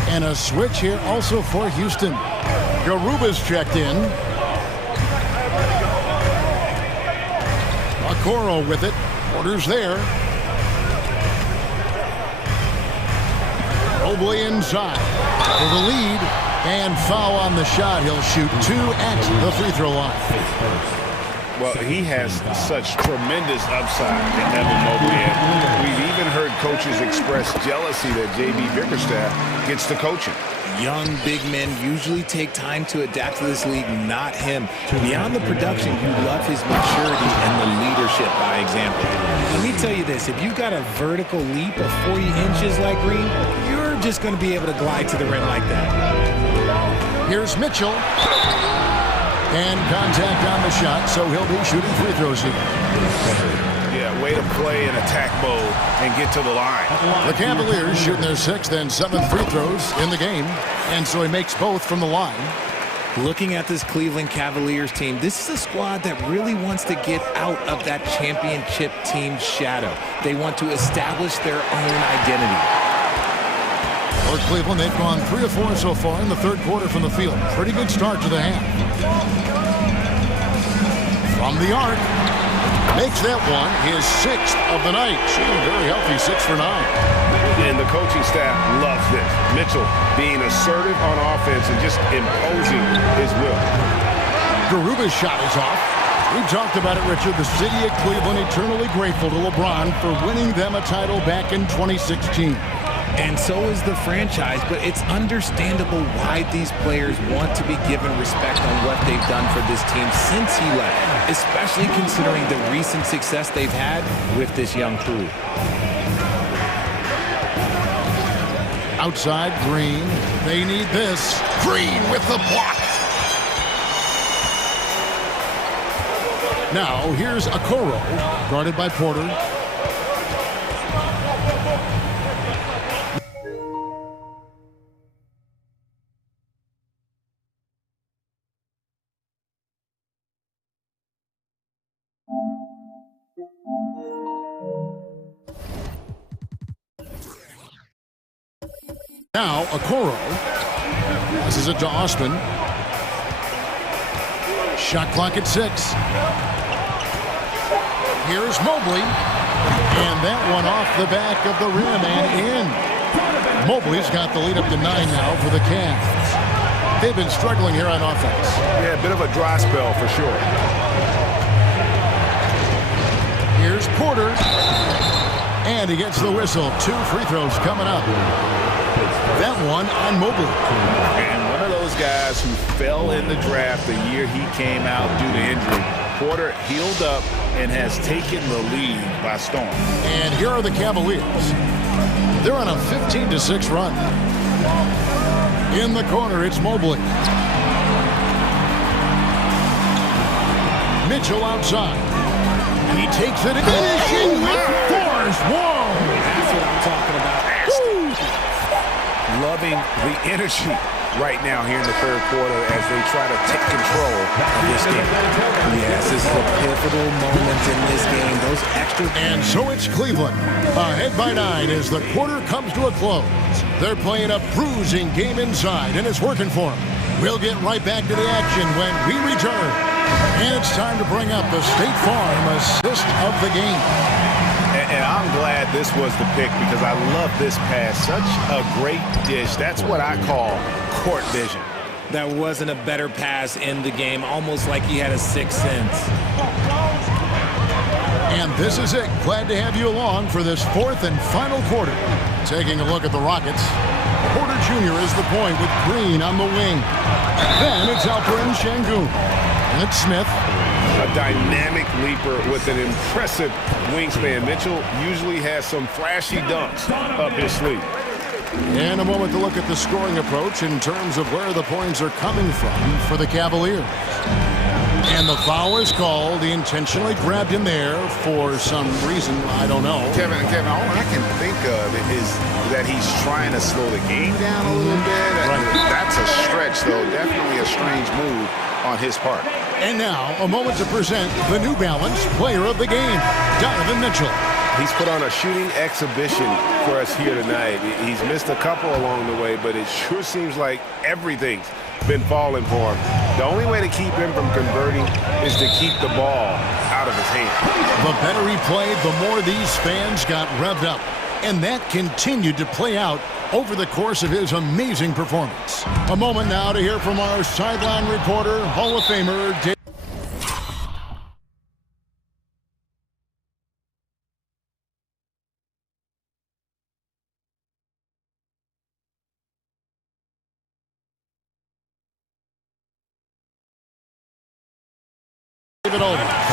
And a switch here also for Houston. Garuba's checked in. Okoro with it. Porter's there. Mobley inside for the lead. And foul on the shot. He'll shoot 2 at the free throw line. Well, he has such tremendous upside in Evan Mobley. And we've even heard coaches express jealousy that J.B. Bickerstaff gets the coaching. Young big men usually take time to adapt to this league, not him. Beyond the production, you love his maturity and the leadership by example. Let me tell you this, if you've got a vertical leap of 40 inches like Green, you're just going to be able to glide to the rim like that. Here's Mitchell. And contact on the shot, so he'll be shooting free throws here. Yeah, way to play in attack mode and get to the line. The Cavaliers shooting their 6th and 7th free throws in the game, and so he makes both from the line. Looking at this Cleveland Cavaliers team, this is a squad that really wants to get out of that championship team shadow. They want to establish their own identity. For Cleveland, they've gone 3 of 4 so far in the third quarter from the field. Pretty good start to the half. From the arc. Makes that one his 6th of the night. Shooting very healthy, 6 for 9. And the coaching staff loves this. Mitchell being assertive on offense and just imposing his will. Garuba's shot is off. We talked about it, Richard. The city of Cleveland eternally grateful to LeBron for winning them a title back in 2016. And so is the franchise, but it's understandable why these players want to be given respect on what they've done for this team since he left, especially considering the recent success they've had with this young crew. Outside, Green. They need this. Green with the block. Now, here's Okoro, guarded by Porter. Now, Okoro. This is it to Osman. Shot clock at 6. Here's Mobley. And that one off the back of the rim and in. Mobley's got the lead up to 9 now for the Cavs. They've been struggling here on offense. Yeah, a bit of a dry spell for sure. Here's Porter. And he gets the whistle. 2 free throws coming up. That one on Mobley. And one of those guys who fell in the draft the year he came out due to injury. Porter healed up and has taken the lead by storm. And here are the Cavaliers. They're on a 15-6 run. In the corner, it's Mobley. Mitchell outside. He takes it and finishing with force. Whoa! That's what I'm talking about. Loving the energy right now here in the third quarter as they try to take control of this game. Yes, this is a pivotal moment in this game. Those extra... And so it's Cleveland, ahead by 9 as the quarter comes to a close. They're playing a bruising game inside, and it's working for them. We'll get right back to the action when we return. And it's time to bring up the State Farm assist of the game. And I'm glad this was the pick because I love this pass. Such a great dish. That's what I call court vision. There wasn't a better pass in the game, almost like he had a sixth sense. And this is it. Glad to have you along for this 4th and final quarter. Taking a look at the Rockets. Porter Jr. is the point with Green on the wing. Then it's Alperen Şengün. And it's Smith. A dynamic leaper with an impressive wingspan. Mitchell usually has some flashy dunks up his sleeve. And a moment to look at the scoring approach in terms of where the points are coming from for the Cavaliers. And the foul is called. He intentionally grabbed him there for some reason. I don't know. Kevin, all I can think of is that he's trying to slow the game down a little bit. Right. That's a stretch, though. Definitely a strange move on his part. And now, a moment to present the New Balance Player of the Game, Donovan Mitchell. He's put on a shooting exhibition for us here tonight. He's missed a couple along the way, but it sure seems like everything's been falling for him. The only way to keep him from converting is to keep the ball out of his hand. The better he played, the more these fans got revved up. And that continued to play out over the course of his amazing performance. A moment now to hear from our sideline reporter, Hall of Famer, David.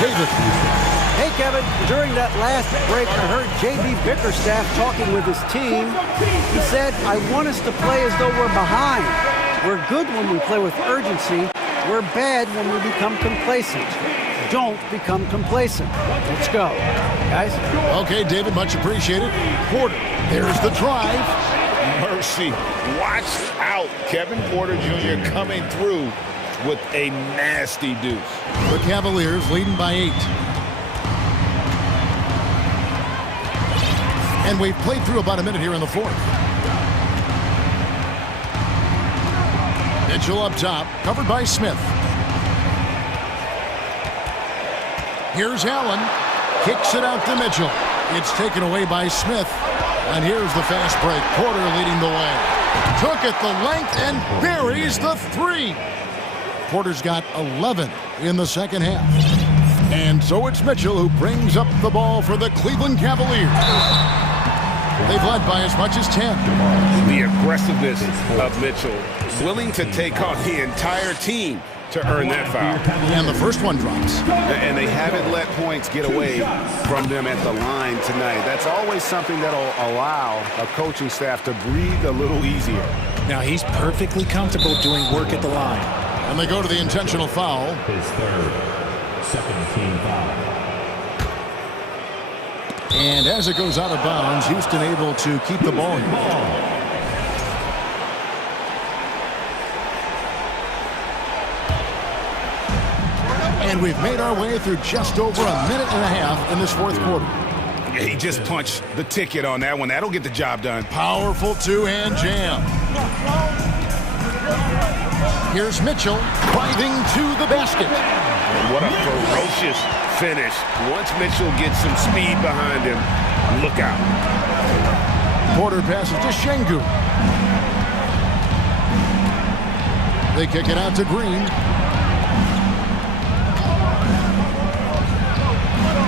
David. Hey, Kevin, during that last break, I heard J.B. Bickerstaff talking with his team. He said, I want us to play as though we're behind. We're good when we play with urgency. We're bad when we become complacent. Don't become complacent. Let's go. Guys? Okay, David, much appreciated. Porter, there's the drive. Mercy. Watch out. Kevin Porter Jr. coming through with a nasty deuce. The Cavaliers leading by 8. And we've played through about a minute here in the 4th. Mitchell up top, covered by Smith. Here's Allen. Kicks it out to Mitchell. It's taken away by Smith. And here's the fast break. Porter leading the way. Took it the length and buries the three. Porter's got 11 in the second half. And so it's Mitchell who brings up the ball for the Cleveland Cavaliers. They've led by as much as 10. The aggressiveness of Mitchell, willing to take on the entire team to earn that foul. And the first one drops. And they haven't let points get away from them at the line tonight. That's always something that'll allow a coaching staff to breathe a little easier. Now he's perfectly comfortable doing work at the line. And they go to the intentional foul. His third, second team foul. And as it goes out of bounds, Houston able to keep the ball here. And we've made our way through just over a minute and a half in this fourth quarter. Yeah, he just punched the ticket on that one. That'll get the job done. Powerful two-hand jam. Here's Mitchell driving to the basket. And what a ferocious finish. Once Mitchell gets some speed behind him, look out. Porter passes to Şengün. They kick it out to Green.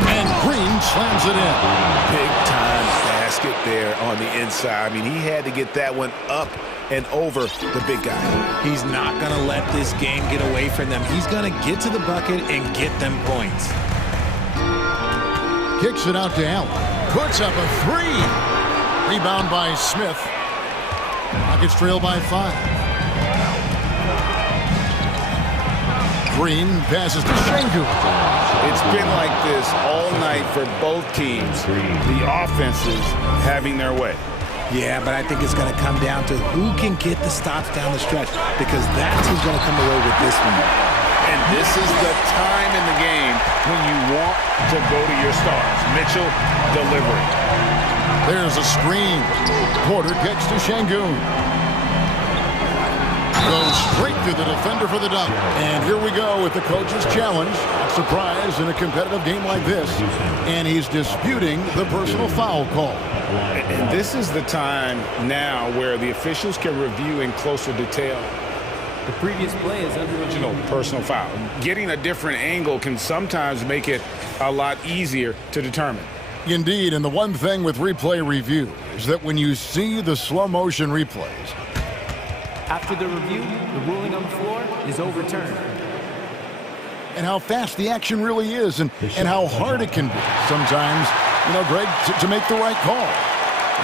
And Green slams it in. Big time basket there on the inside. I mean, he had to get that one up and over the big guy. He's not going to let this game get away from them. He's going to get to the bucket and get them points. Kicks it out to Allen. Puts up a three. Rebound by Smith. Rockets trail by 5. Green passes to Şengün. It's been like this all night for both teams. The offenses having their way. Yeah, but I think it's going to come down to who can get the stops down the stretch, because that's who's going to come away with this one. And this is the time in the game when you want to go to your stars. Mitchell delivering. There's a screen. Porter kicks to Şengün. Goes straight through the defender for the dunk. And here we go with the coach's challenge. Surprise in a competitive game like this. And he's disputing the personal foul call. And this is the time now where the officials can review in closer detail. The previous play is under original personal foul. Getting a different angle can sometimes make it a lot easier to determine. Indeed, and the one thing with replay review is that when you see the slow motion replays, after the review, the ruling on the floor is overturned. And how fast the action really is and how hard it can be sometimes, you know, Greg, to make the right call.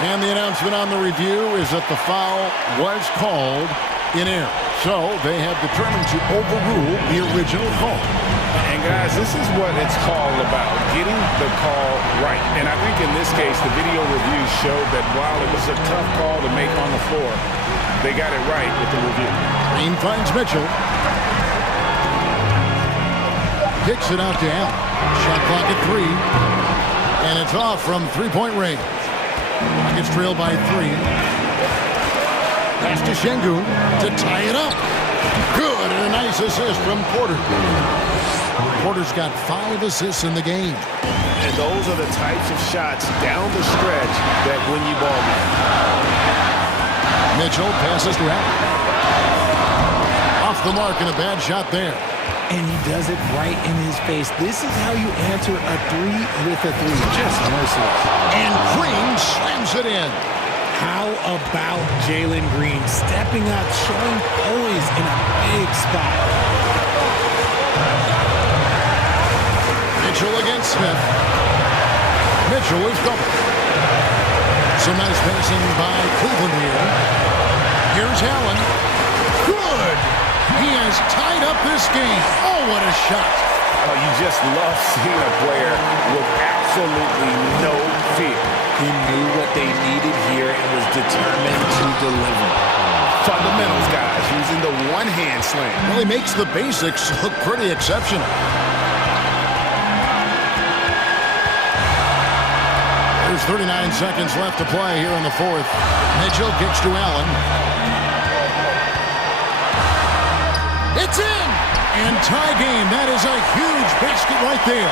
And the announcement on the review is that the foul was called in error. So they have determined to overrule the original call. And guys, this is what it's all about, getting the call right. And I think in this case, the video review showed that while it was a tough call to make on the floor, they got it right with the review. Green finds Mitchell. Kicks it out to Allen. Shot clock at 3. And it's off from three-point range. Rockets trail by 3. Pass to Şengün to tie it up. Good, and a nice assist from Porter. Porter's got 5 assists in the game. And those are the types of shots down the stretch that win you ball games. Mitchell passes to Allen. Off the mark and a bad shot there. And he does it right in his face. This is how you answer a 3 with a 3. Just merciless. And Green slams it in. How about Jalen Green stepping up, showing poise in a big spot? Mitchell against Smith. Mitchell is doubled. Some nice passing by Cleveland here. Here's Allen. Good! He has tied up this game. Oh, what a shot. Oh, you just love seeing a player with absolutely no fear. He knew what they needed here and was determined to deliver. Fundamentals, guys, using the one-hand slam. Well, he makes the basics look pretty exceptional. There's 39 seconds left to play here in the fourth. Mitchell kicks to Allen. And tie game. That is a huge basket right there.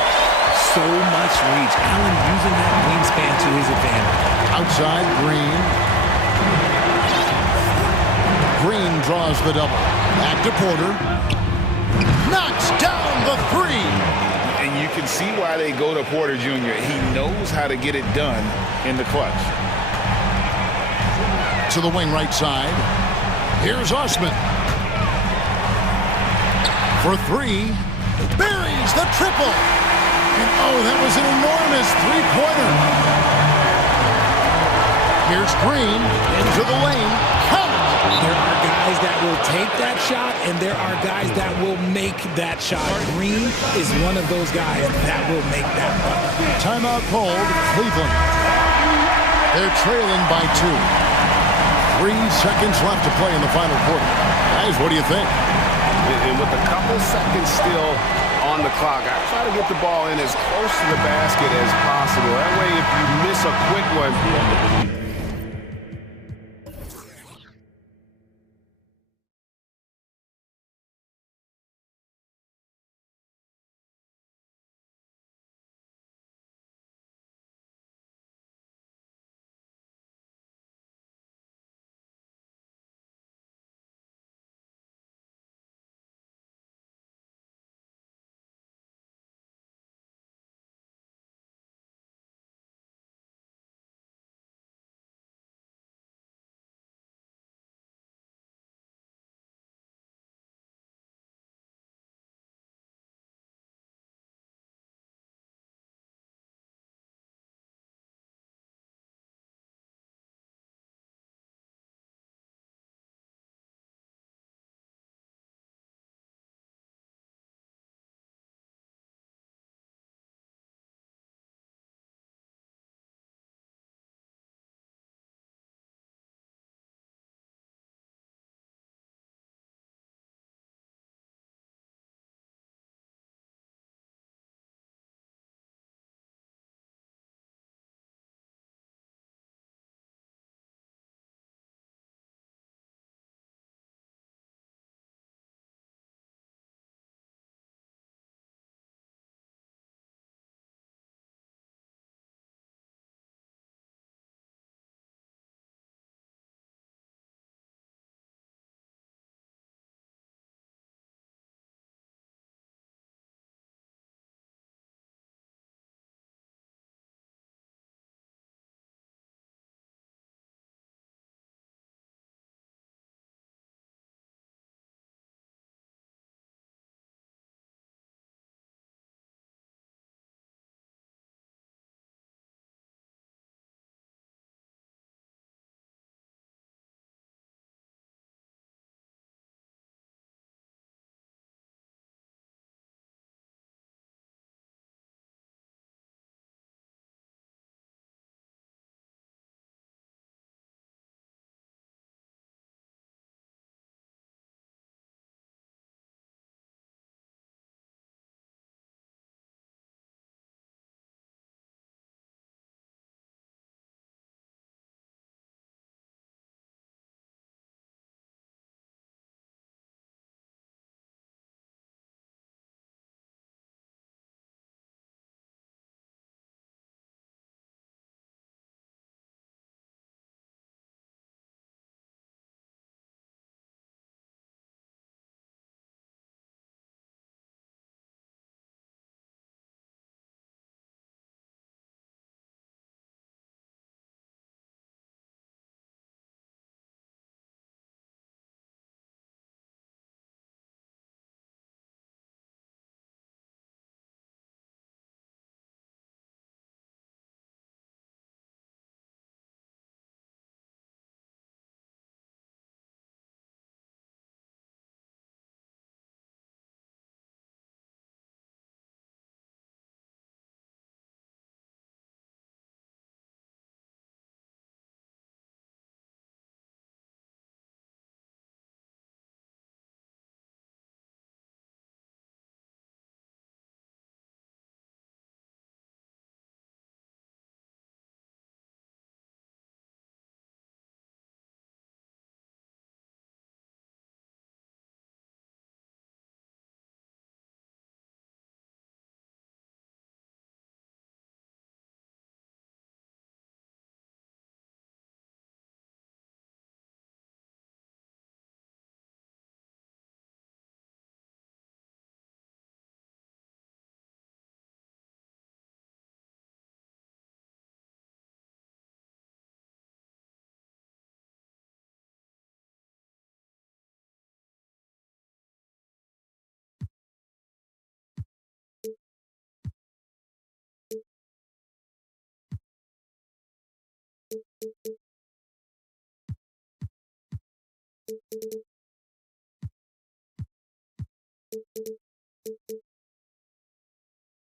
So much reach. Allen using that wingspan to his advantage. Outside, Green. Green draws the double. Back to Porter. Knocks down the three. And you can see why they go to Porter Jr. He knows how to get it done in the clutch. To the wing right side. Here's Osman. For three. Buries the triple. And oh, that was an enormous three-pointer. Here's Green into the lane. Count. There are guys that will take that shot, and there are guys that will make that shot. Green is one of those guys that will make that run. Timeout called, Cleveland. They're trailing by 2. 3 seconds left to play in the final quarter. Guys, what do you think? And with a couple seconds still on the clock, I try to get the ball in as close to the basket as possible. That way, if you miss a quick one,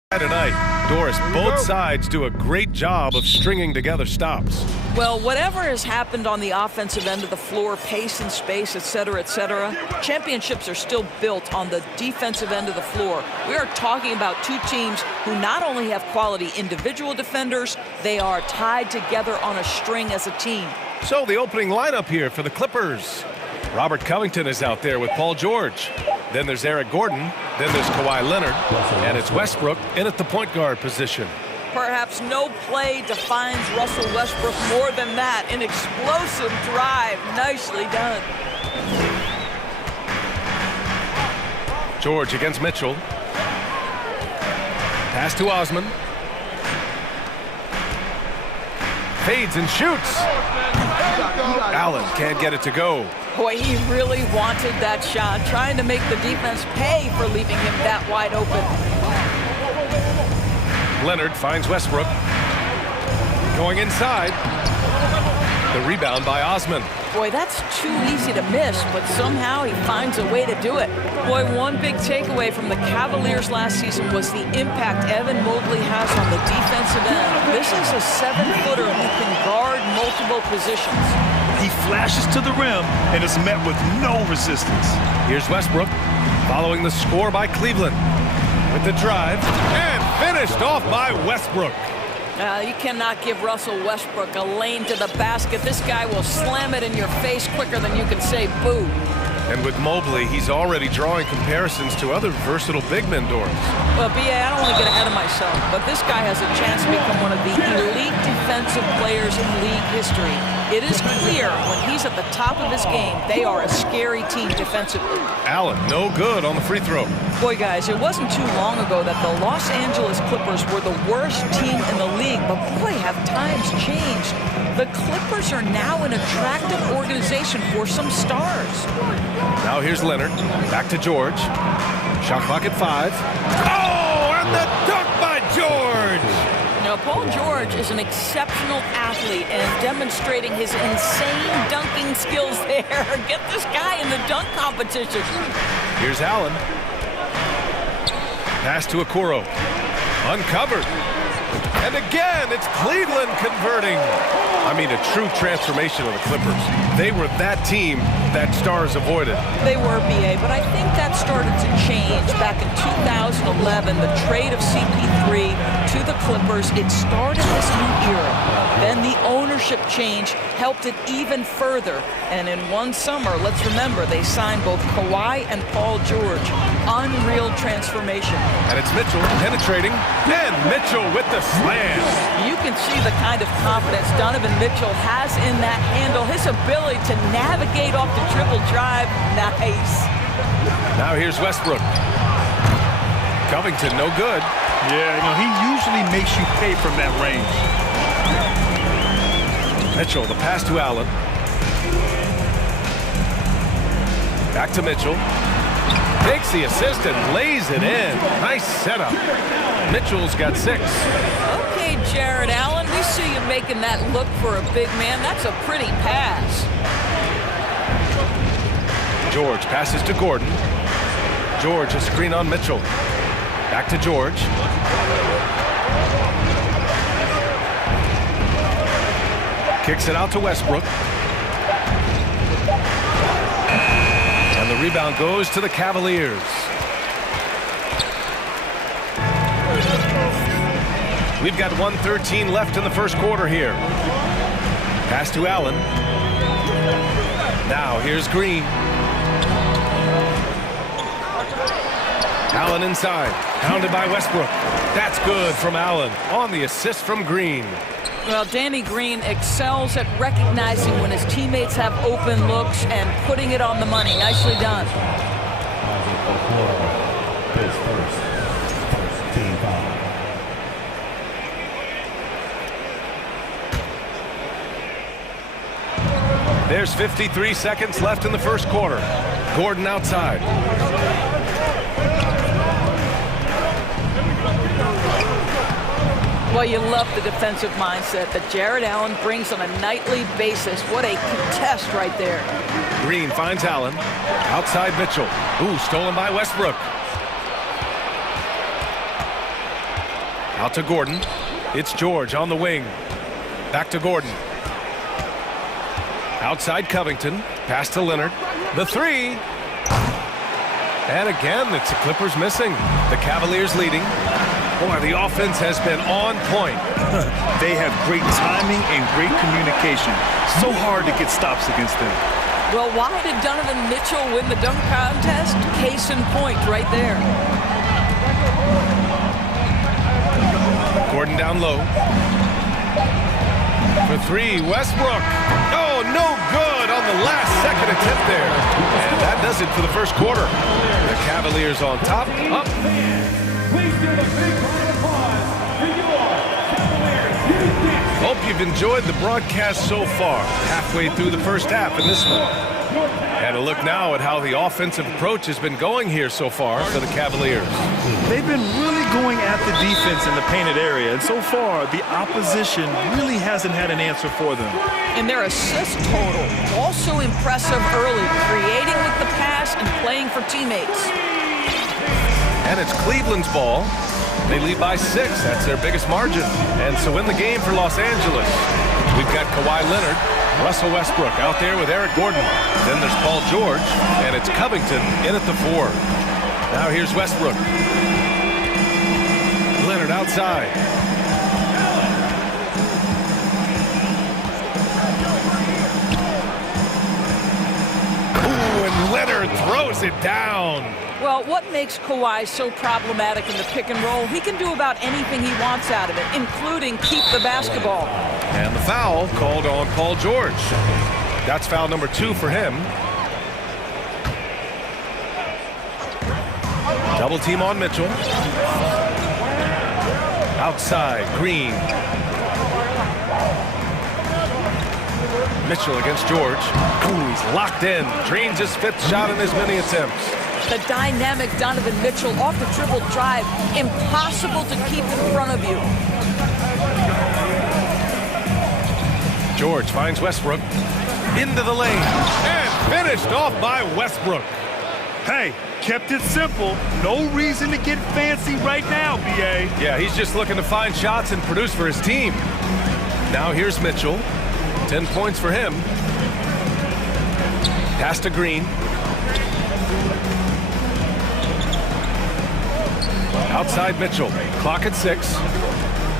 Tonight, Doris, both sides do a great job of stringing together stops. Well, whatever has happened on the offensive end of the floor, pace and space, et cetera, championships are still built on the defensive end of the floor. We are talking about two teams who not only have quality individual defenders, they are tied together on a string as a team. So the opening lineup here for the Clippers. Robert Covington is out there with Paul George. Then there's Eric Gordon. Then there's Kawhi Leonard. And it's Westbrook in at the point guard position. Perhaps no play defines Russell Westbrook more than that. An explosive drive. Nicely done. George against Mitchell. Pass to Osman. Fades and shoots. Allen can't get it to go. Boy, he really wanted that shot, trying to make the defense pay for leaving him that wide open. Leonard finds Westbrook. Going inside. The rebound by Osman. Boy, that's too easy to miss, but somehow he finds a way to do it. Boy, one big takeaway from the Cavaliers last season was the impact Evan Mobley has on the defensive end. This is a 7-footer who can guard multiple positions. He flashes to the rim and is met with no resistance. Here's Westbrook following the score by Cleveland with the drive and finished off by Westbrook. You cannot give Russell Westbrook a lane to the basket. This guy will slam it in your face quicker than you can say boo. And with Mobley, he's already drawing comparisons to other versatile big men, Doris. Well, B.A., I don't want to get ahead of myself, but this guy has a chance to become one of the elite defensive players in league history. It is clear when he's at the top of his game, they are a scary team defensively. Allen, no good on the free throw. Boy, guys, it wasn't too long ago that the Los Angeles Clippers were the worst team in the league, but boy, have times changed. The Clippers are now an attractive organization for some stars. Now here's Leonard. Back to George. Shot clock at 5. Oh, and the dunk by George! Now, Paul George is an exceptional athlete and demonstrating his insane dunking skills there. Get this guy in the dunk competition. Here's Allen. Pass to Okoro. Uncovered. And again, it's Cleveland converting. I mean, a true transformation of the Clippers. They were that team that stars avoided. They were, B.A., but I think that started to change back in 2011. The trade of CP3 to the Clippers, it started this new era. Then the ownership change helped it even further. And in one summer, let's remember, they signed both Kawhi and Paul George. Unreal transformation. And it's Mitchell penetrating. And Mitchell with the slam. You can see the kind of confidence Donovan Mitchell has in that handle. His ability to navigate off the dribble drive, nice. Now here's Westbrook. Covington, no good. Yeah, you know, he usually makes you pay from that range. Mitchell, the pass to Allen. Back to Mitchell. Takes the assist and lays it in. Nice setup. Mitchell's got 6. Okay, Jared Allen, we see you making that look for a big man. That's a pretty pass. George passes to Gordon. George, a screen on Mitchell. Back to George. Kicks it out to Westbrook. And the rebound goes to the Cavaliers. We've got 1:13 left in the first quarter here. Pass to Allen. Now here's Green. Allen inside. Pounded by Westbrook. That's good from Allen on the assist from Green. Well, Danny Green excels at recognizing when his teammates have open looks and putting it on the money. Nicely done. There's 53 seconds left in the first quarter. Gordon outside. Well, you love the defensive mindset that Jared Allen brings on a nightly basis. What a contest right there. Green finds Allen. Outside Mitchell. Ooh, stolen by Westbrook. Out to Gordon. It's George on the wing. Back to Gordon. Outside Covington. Pass to Leonard. The three. And again, it's the Clippers missing. The Cavaliers leading. Boy, the offense has been on point. They have great timing and great communication. So hard to get stops against them. Well, why did Donovan Mitchell win the dunk contest? Case in point right there. Gordon down low. For three, Westbrook. Oh, no good on the last second attempt there. And that does it for the first quarter. The Cavaliers on top. Up. Hope you've enjoyed the broadcast so far. Halfway through the first half in this one. And a look now at how the offensive approach has been going here so far for the Cavaliers. They've been really going at the defense in the painted area, and so far the opposition really hasn't had an answer for them. And their assist total also impressive early, creating with the pass and playing for teammates. And it's Cleveland's ball. They lead by 6. That's their biggest margin. And so in the game for Los Angeles, we've got Kawhi Leonard, Russell Westbrook out there with Eric Gordon. Then there's Paul George, and it's Covington in at the 4. Now here's Westbrook. Leonard outside. Ooh, and Leonard throws it down. Well, what makes Kawhi so problematic in the pick and roll? He can do about anything he wants out of it, including keep the basketball. And the foul called on Paul George. That's foul number 2 for him. Double team on Mitchell. Outside, Green. Mitchell against George. Ooh, he's locked in. Drains his 5th shot in as many attempts. The dynamic Donovan Mitchell off the dribble drive. Impossible to keep in front of you. George finds Westbrook. Into the lane. And finished off by Westbrook. Hey, kept it simple. No reason to get fancy right now, B.A. Yeah, he's just looking to find shots and produce for his team. Now here's Mitchell. 10 points for him. Pass to Green. Outside Mitchell. Clock at 6.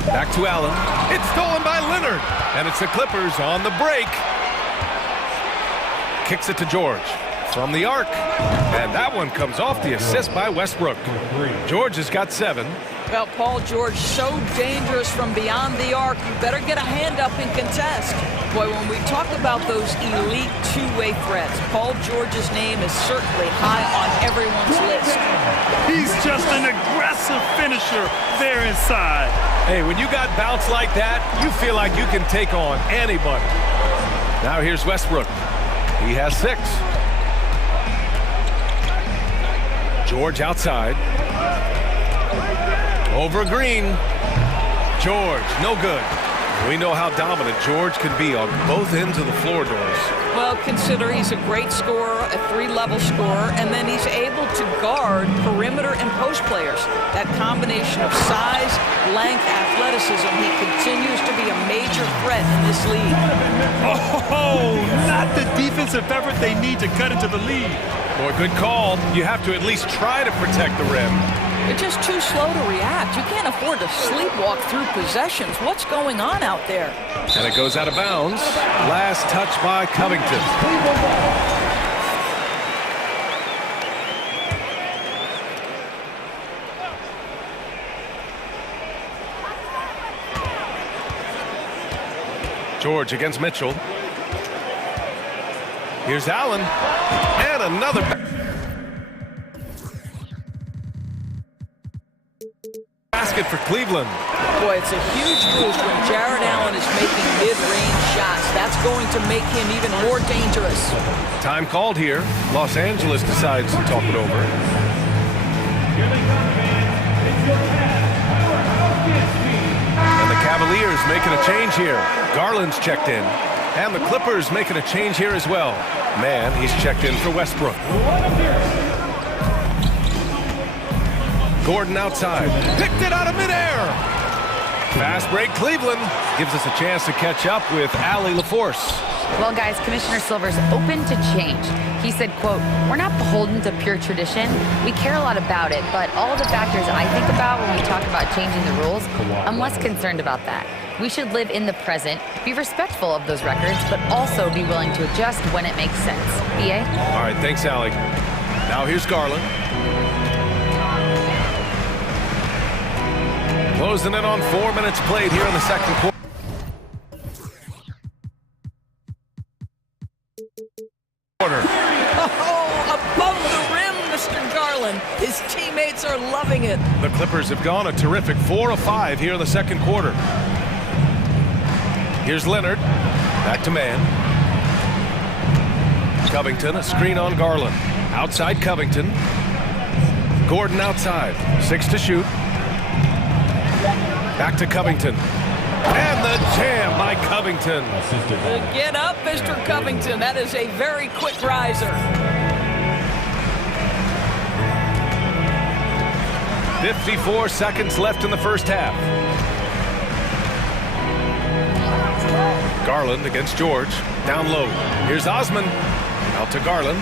Back to Allen. It's stolen by Leonard. And it's the Clippers on the break. Kicks it to George. From the arc. And that one comes off the assist by Westbrook. George has got 7. Well, Paul George, so dangerous from beyond the arc. You better get a hand up and contest. Boy, when we talk about those elite two-way threats, Paul George's name is certainly high on everyone's list. He's just an aggressive finisher there inside. Hey, when you got bounce like that, you feel like you can take on anybody. Now here's Westbrook. He has 6. George outside. Over Green. George, no good. We know how dominant George can be on both ends of the floor, Doris. Well, consider he's a great scorer, a 3-level scorer, and then he's able to guard perimeter and post players. That combination of size, length, athleticism, he continues to be a major threat in this league. Oh, not the defensive effort they need to cut into the lead. Boy, good call. You have to at least try to protect the rim. You're just too slow to react. You can't afford to sleepwalk through possessions. What's going on out there? And it goes out of bounds. Last touch by Covington. George against Mitchell. Here's Allen. And another. Basket for Cleveland. Boy, it's a huge boost when Jared Allen is making mid-range shots. That's going to make him even more dangerous. Time called here. Los Angeles decides to talk it over. And Clippers making a change here. Garland's checked in. And the Clippers making a change here as well. Man, he's checked in for Westbrook. Gordon outside. Picked it out of midair. Fast break Cleveland. Gives us a chance to catch up with Allie LaForce. Well, guys, Commissioner Silver's open to change. He said, quote, "We're not beholden to pure tradition. We care a lot about it, but all the factors I think about when we talk about changing the rules, I'm less concerned about that. We should live in the present, be respectful of those records, but also be willing to adjust when it makes sense." BA? All right, thanks, Allie. Now here's Garland. Closing in on 4 minutes played here in the second quarter. Oh, above the rim, Mr. Garland. His teammates are loving it. The Clippers have gone a terrific 4 of 5 here in the second quarter. Here's Leonard. Back to man. Covington, a screen on Garland. Outside Covington. Gordon outside. 6 to shoot. Back to Covington. And the jam by Covington. Get up, Mr. Covington. That is a very quick riser. 54 seconds left in the first half. Garland against George. Down low. Here's Osman. Out to Garland.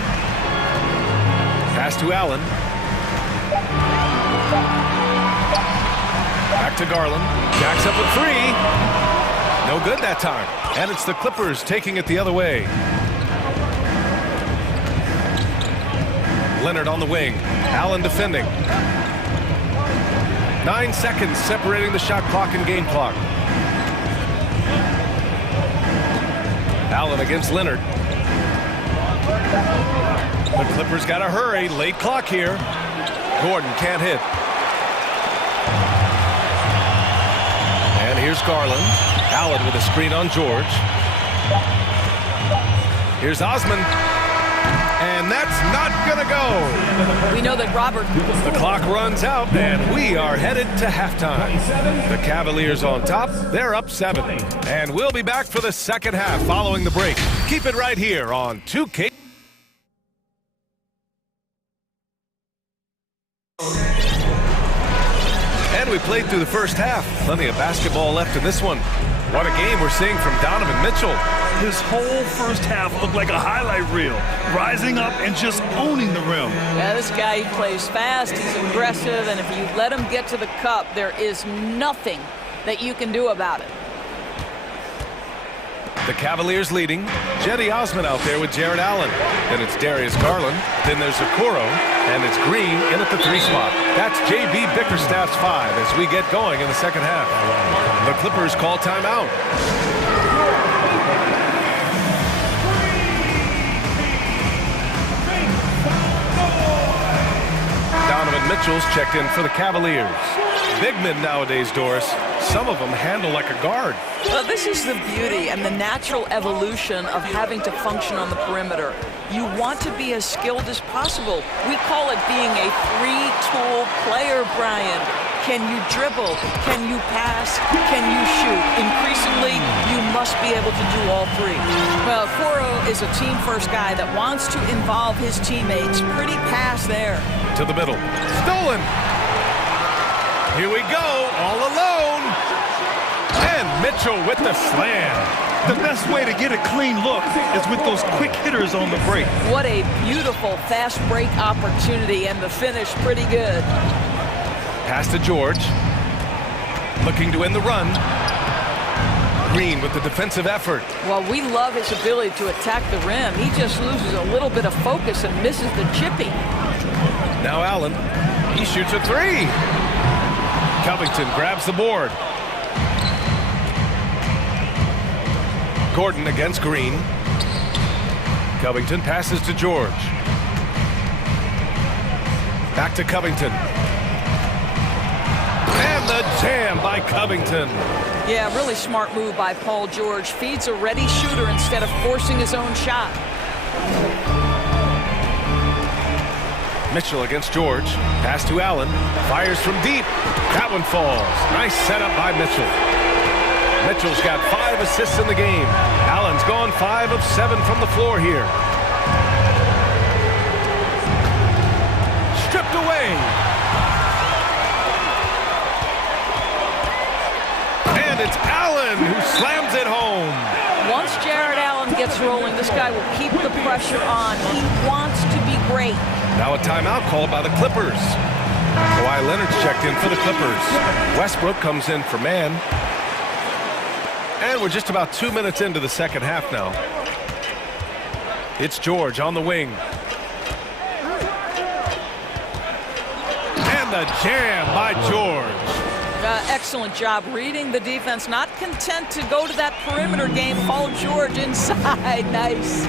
Pass to Allen. Back to Garland. Jacks up with 3. No good that time. And it's the Clippers taking it the other way. Leonard on the wing. Allen defending. 9 seconds separating the shot clock and game clock. Allen against Leonard. The Clippers got to hurry. Late clock here. Gordon can't hit. And here's Garland. Allen with a screen on George. Here's Osman. And that's not going to go. We know that Robert... The clock runs out, and we are headed to halftime. The Cavaliers on top. They're up 7. And we'll be back for the second half following the break. Keep it right here on 2K. And we played through the first half. Plenty of basketball left in this one. What a game we're seeing from Donovan Mitchell. His whole first half looked like a highlight reel, rising up and just owning the rim. Yeah, this guy plays fast, he's aggressive, and if you let him get to the cup, there is nothing that you can do about it. The Cavaliers leading. Jetty Osman out there with Jared Allen. Then it's Darius Garland. Then there's Okoro. And it's Green in at the 3 spot. That's J.B. Bickerstaff's 5 as we get going in the second half. The Clippers call timeout. Donovan Mitchell's checked in for the Cavaliers. Big men nowadays, Doris. Some of them handle like a guard. Well, this is the beauty and the natural evolution of having to function on the perimeter. You want to be as skilled as possible. We call it being a 3-tool player, Brian. Can you dribble? Can you pass? Can you shoot? Increasingly, you must be able to do all 3. Well, Okoro is a team-first guy that wants to involve his teammates. Pretty pass there. To the middle. Stolen. Here we go, all alone. And Mitchell with the slam. The best way to get a clean look is with those quick hitters on the break. What a beautiful fast break opportunity, and the finish pretty good. Pass to George. Looking to end the run. Green with the defensive effort. Well, we love his ability to attack the rim. He just loses a little bit of focus and misses the chippy. Now Allen. He shoots a 3. Covington grabs the board. Gordon against Green. Covington passes to George. Back to Covington. And the jam by Covington. Yeah, really smart move by Paul George. Feeds a ready shooter instead of forcing his own shot. Mitchell against George. Pass to Allen. Fires from deep. That one falls. Nice setup by Mitchell. Mitchell's got 5 assists in the game. Allen's gone 5 of 7 from the floor here. Stripped away. And it's Allen who slams it home. Once Jared Allen gets rolling, this guy will keep the pressure on. He wants to be great. Now a timeout called by the Clippers. Kawhi Leonard's checked in for the Clippers. Westbrook comes in for man. And we're just about 2 minutes into the second half now. It's George on the wing. And the jam by George. Excellent job reading the defense. Not content to go to that perimeter game. Follow George inside. Nice.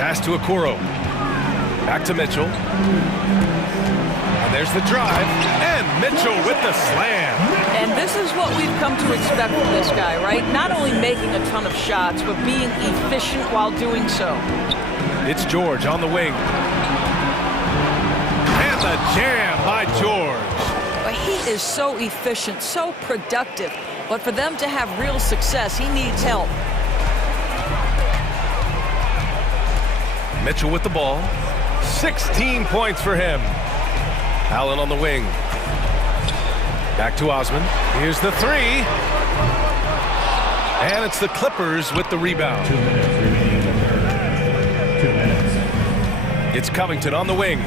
Pass to Okoro. Back to Mitchell. And there's the drive. And Mitchell with the slam. And this is what we've come to expect from this guy, right? Not only making a ton of shots, but being efficient while doing so. It's George on the wing. And the jam by George. But he is so efficient, so productive. But for them to have real success, he needs help. Mitchell with the ball. 16 points for him. Allen on the wing. Back to Osman. Here's the 3. And it's the Clippers with the rebound. 2 minutes remaining in the third. 2 minutes. It's Covington on the wing.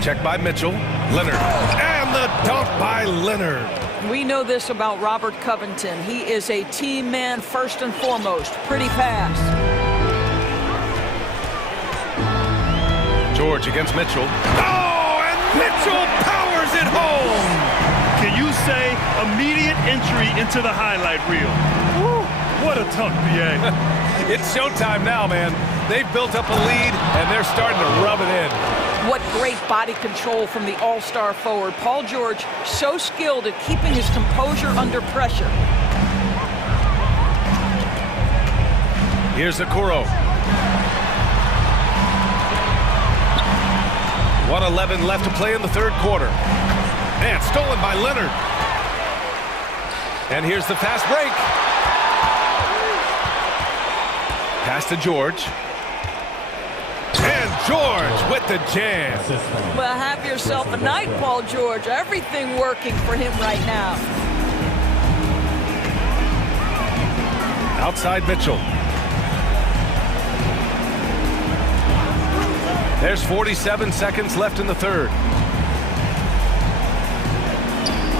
Checked by Mitchell. Leonard. And the dunk by Leonard. We know this about Robert Covington. He is a team man first and foremost. Pretty fast. George against Mitchell. Oh, and Mitchell powers it home. Can you say immediate entry into the highlight reel? Woo, what a tough BA. It's showtime now, man. They've built up a lead, and they're starting to rub it in. What great body control from the all-star forward. Paul George, so skilled at keeping his composure under pressure. Here's Okoro. 1:11 left to play in the third quarter. And stolen by Leonard. And here's the fast break. Pass to George. And George with the jam. Well, have yourself a night, Paul George. Everything working for him right now. Outside Mitchell. There's 47 seconds left in the third.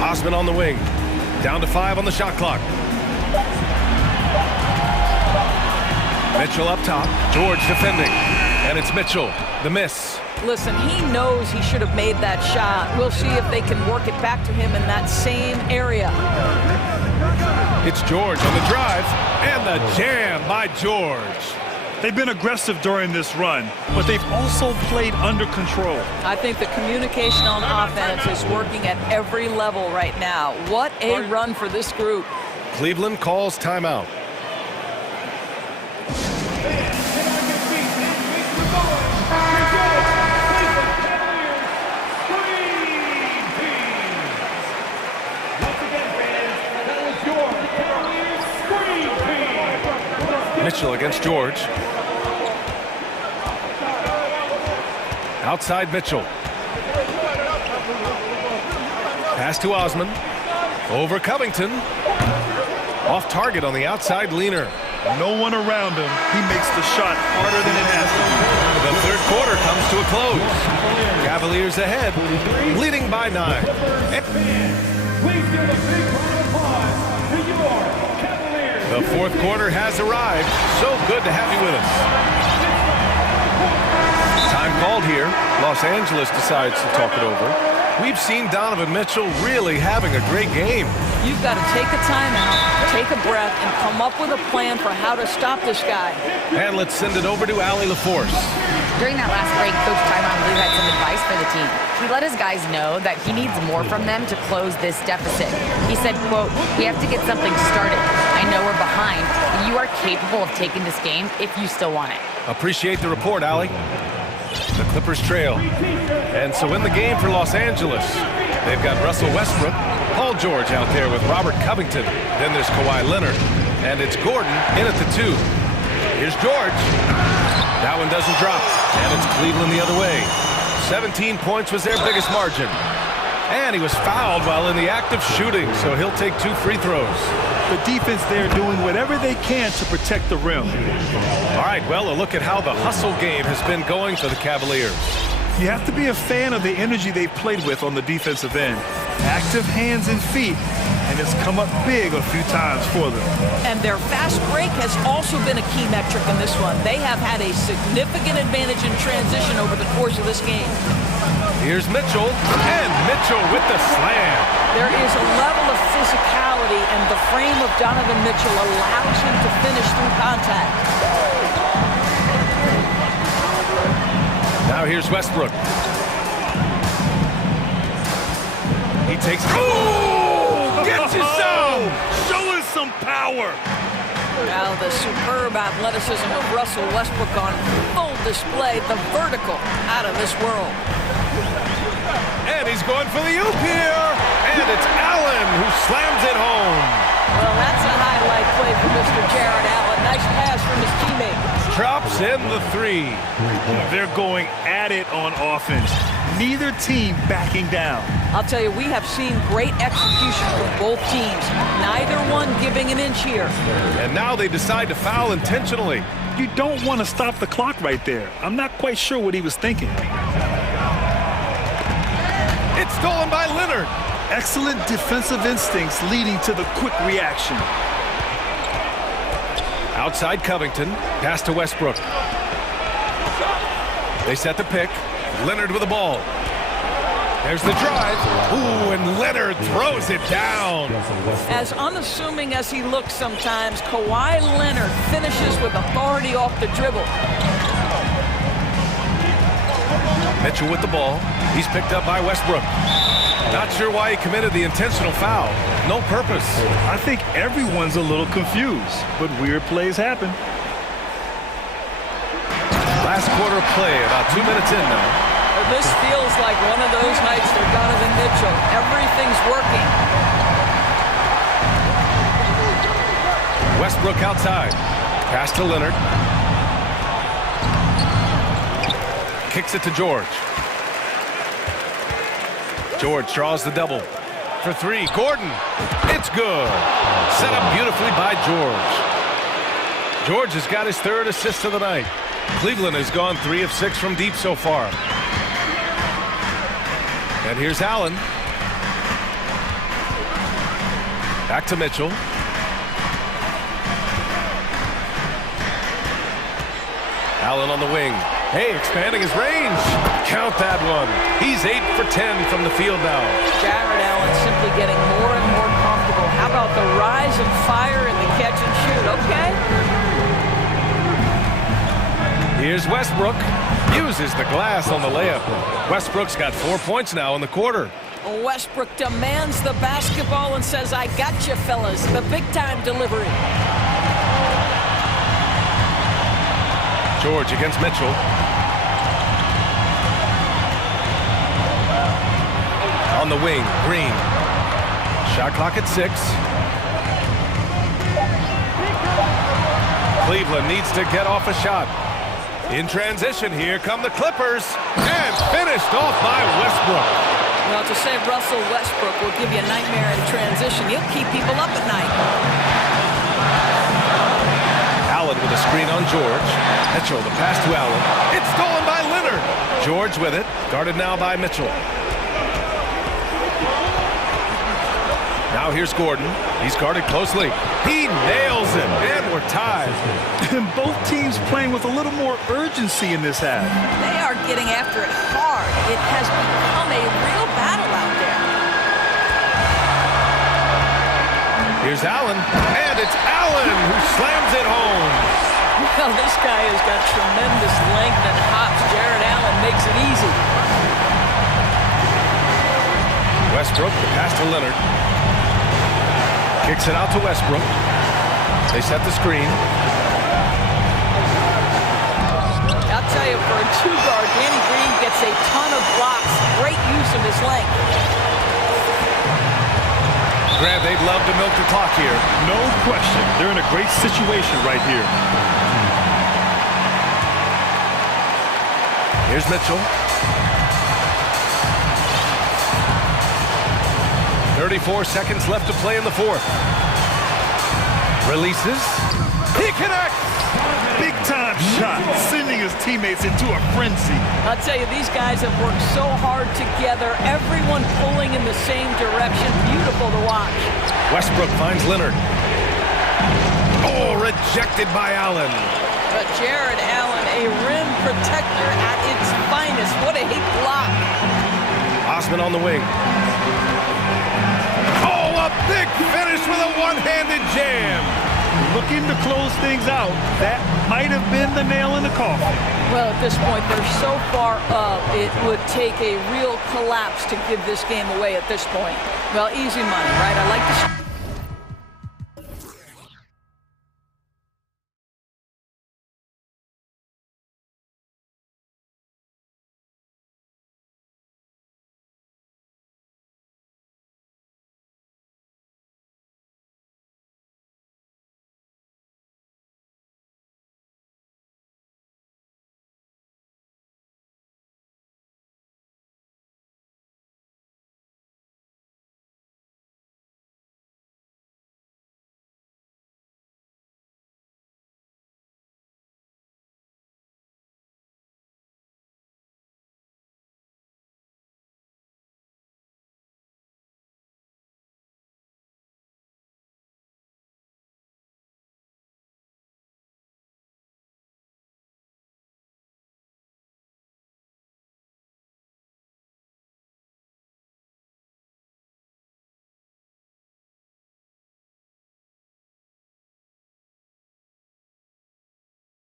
Osman on the wing. Down to 5 on the shot clock. Mitchell up top. George defending. And it's Mitchell. The miss. Listen, he knows he should have made that shot. We'll see if they can work it back to him in that same area. It's George on the drive. And the jam by George. They've been aggressive during this run, but they've also played under control. I think the communication on offense is working at every level right now. What a run for this group. Cleveland calls timeout. Mitchell against George. Outside Mitchell. Pass to Osman. Over Covington. Off target on the outside leaner. No one around him. He makes the shot harder than it has to be. The third quarter comes to a close. Cavaliers ahead, leading by 9. Please give a big round of applause to your Cavaliers. The fourth quarter has arrived. So good to have you with us. Time called here. Los Angeles decides to talk it over. We've seen Donovan Mitchell really having a great game. You've got to take a timeout, take a breath, and come up with a plan for how to stop this guy. And let's send it over to Allie LaForce. During that last break, Coach Tyronn Lue had some advice for the team. He let his guys know that he needs more from them to close this deficit. He said, quote, "We have to get something started. I know we're behind, but you are capable of taking this game if you still want it." Appreciate the report, Allie. The Clippers trail. And so in the game for Los Angeles, They've got Russell Westbrook, Paul George out there with Robert Covington. Then there's Kawhi Leonard, and it's Gordon in at the 2. Here's George. That one doesn't drop, and it's Cleveland the other way. 17 points was their biggest margin. And he was fouled while in the act of shooting, so he'll take 2 free throws. The defense there doing whatever they can to protect the rim. All right, well, a look at how the hustle game has been going for the Cavaliers. You have to be a fan of the energy they've played with on the defensive end. Active hands and feet, and it's come up big a few times for them. And their fast break has also been a key metric in this one. They have had a significant advantage in transition over the course of this game. Here's Mitchell, and Mitchell with the slam. There is a level of physicality, and the frame of Donovan Mitchell allows him to finish through contact. Now here's Westbrook. He takes... Oh! Gets his zone! Show us some power! Now the superb athleticism of Russell Westbrook on full display. The vertical out of this world. And he's going for the oop here. And it's Allen who slams it home. Well, that's a highlight play for Mr. Jared Allen. Nice pass from his teammate. Drops in the 3. They're going at it on offense. Neither team backing down. I'll tell you, we have seen great execution from both teams. Neither one giving an inch here. And now they decide to foul intentionally. You don't want to stop the clock right there. I'm not quite sure what he was thinking. It's stolen by Leonard. Excellent defensive instincts leading to the quick reaction. Outside Covington, pass to Westbrook. They set the pick. Leonard with the ball. There's the drive. Ooh, and Leonard throws it down. As unassuming as he looks sometimes, Kawhi Leonard finishes with authority off the dribble. Mitchell with the ball. He's picked up by Westbrook. Not sure why he committed the intentional foul. No purpose. I think everyone's a little confused, but weird plays happen. Last quarter of play, about 2 minutes in now. This feels like one of those nights for Donovan Mitchell. Everything's working. Westbrook outside. Pass to Leonard. Kicks it to George. George draws the double. For 3, Gordon. It's good. Set up beautifully by George. George has got his 3rd assist of the night. Cleveland has gone 3 of 6 from deep so far. And here's Allen. Back to Mitchell. Allen on the wing. Hey, expanding his range. Count that one. He's 8 for 10 from the field now. Jared Allen simply getting more and more comfortable. How about the rise and fire in the catch and shoot? Okay. Here's Westbrook. Uses the glass on the layup. Westbrook's got 4 points now in the quarter. Westbrook demands the basketball and says, I got you, fellas. The big-time delivery. George against Mitchell. On the wing, Green. Shot clock at 6. Cleveland needs to get off a shot. In transition, here come the Clippers. And finished off by Westbrook. Well, to say Russell Westbrook will give you a nightmare in transition, he'll keep people up at night. Allen with a screen on George. Mitchell, the pass to Allen. It's stolen by Leonard. George with it. Guarded now by Mitchell. Now here's Gordon. He's guarded closely. He nails it, and we're tied. And both teams playing with a little more urgency in this half. They are getting after it hard. It has become a real battle out there. Here's Allen, and it's Allen who slams it home. Well, this guy has got tremendous length and hops. Jared Allen makes it easy. Westbrook, the pass to Leonard. Kicks it out to Westbrook. They set the screen. I'll tell you, for a 2-guard, Danny Green gets a ton of blocks. Great use of his length. Grant, they'd love to milk the clock here. No question. They're in a great situation right here. Here's Mitchell. 34 seconds left to play in the fourth. Releases. He connects! Big-time shot, sending his teammates into a frenzy. I'll tell you, these guys have worked so hard together, everyone pulling in the same direction. Beautiful to watch. Westbrook finds Leonard. Oh, rejected by Allen. But Jared Allen, a rim protector at its finest. What a hit block. Osman on the wing. Oh, a big finish with a one-handed jam. Looking to close things out. That might have been the nail in the coffin. Well, at this point, they're so far up, it would take a real collapse to give this game away at this point. Well, easy money, right? I like to...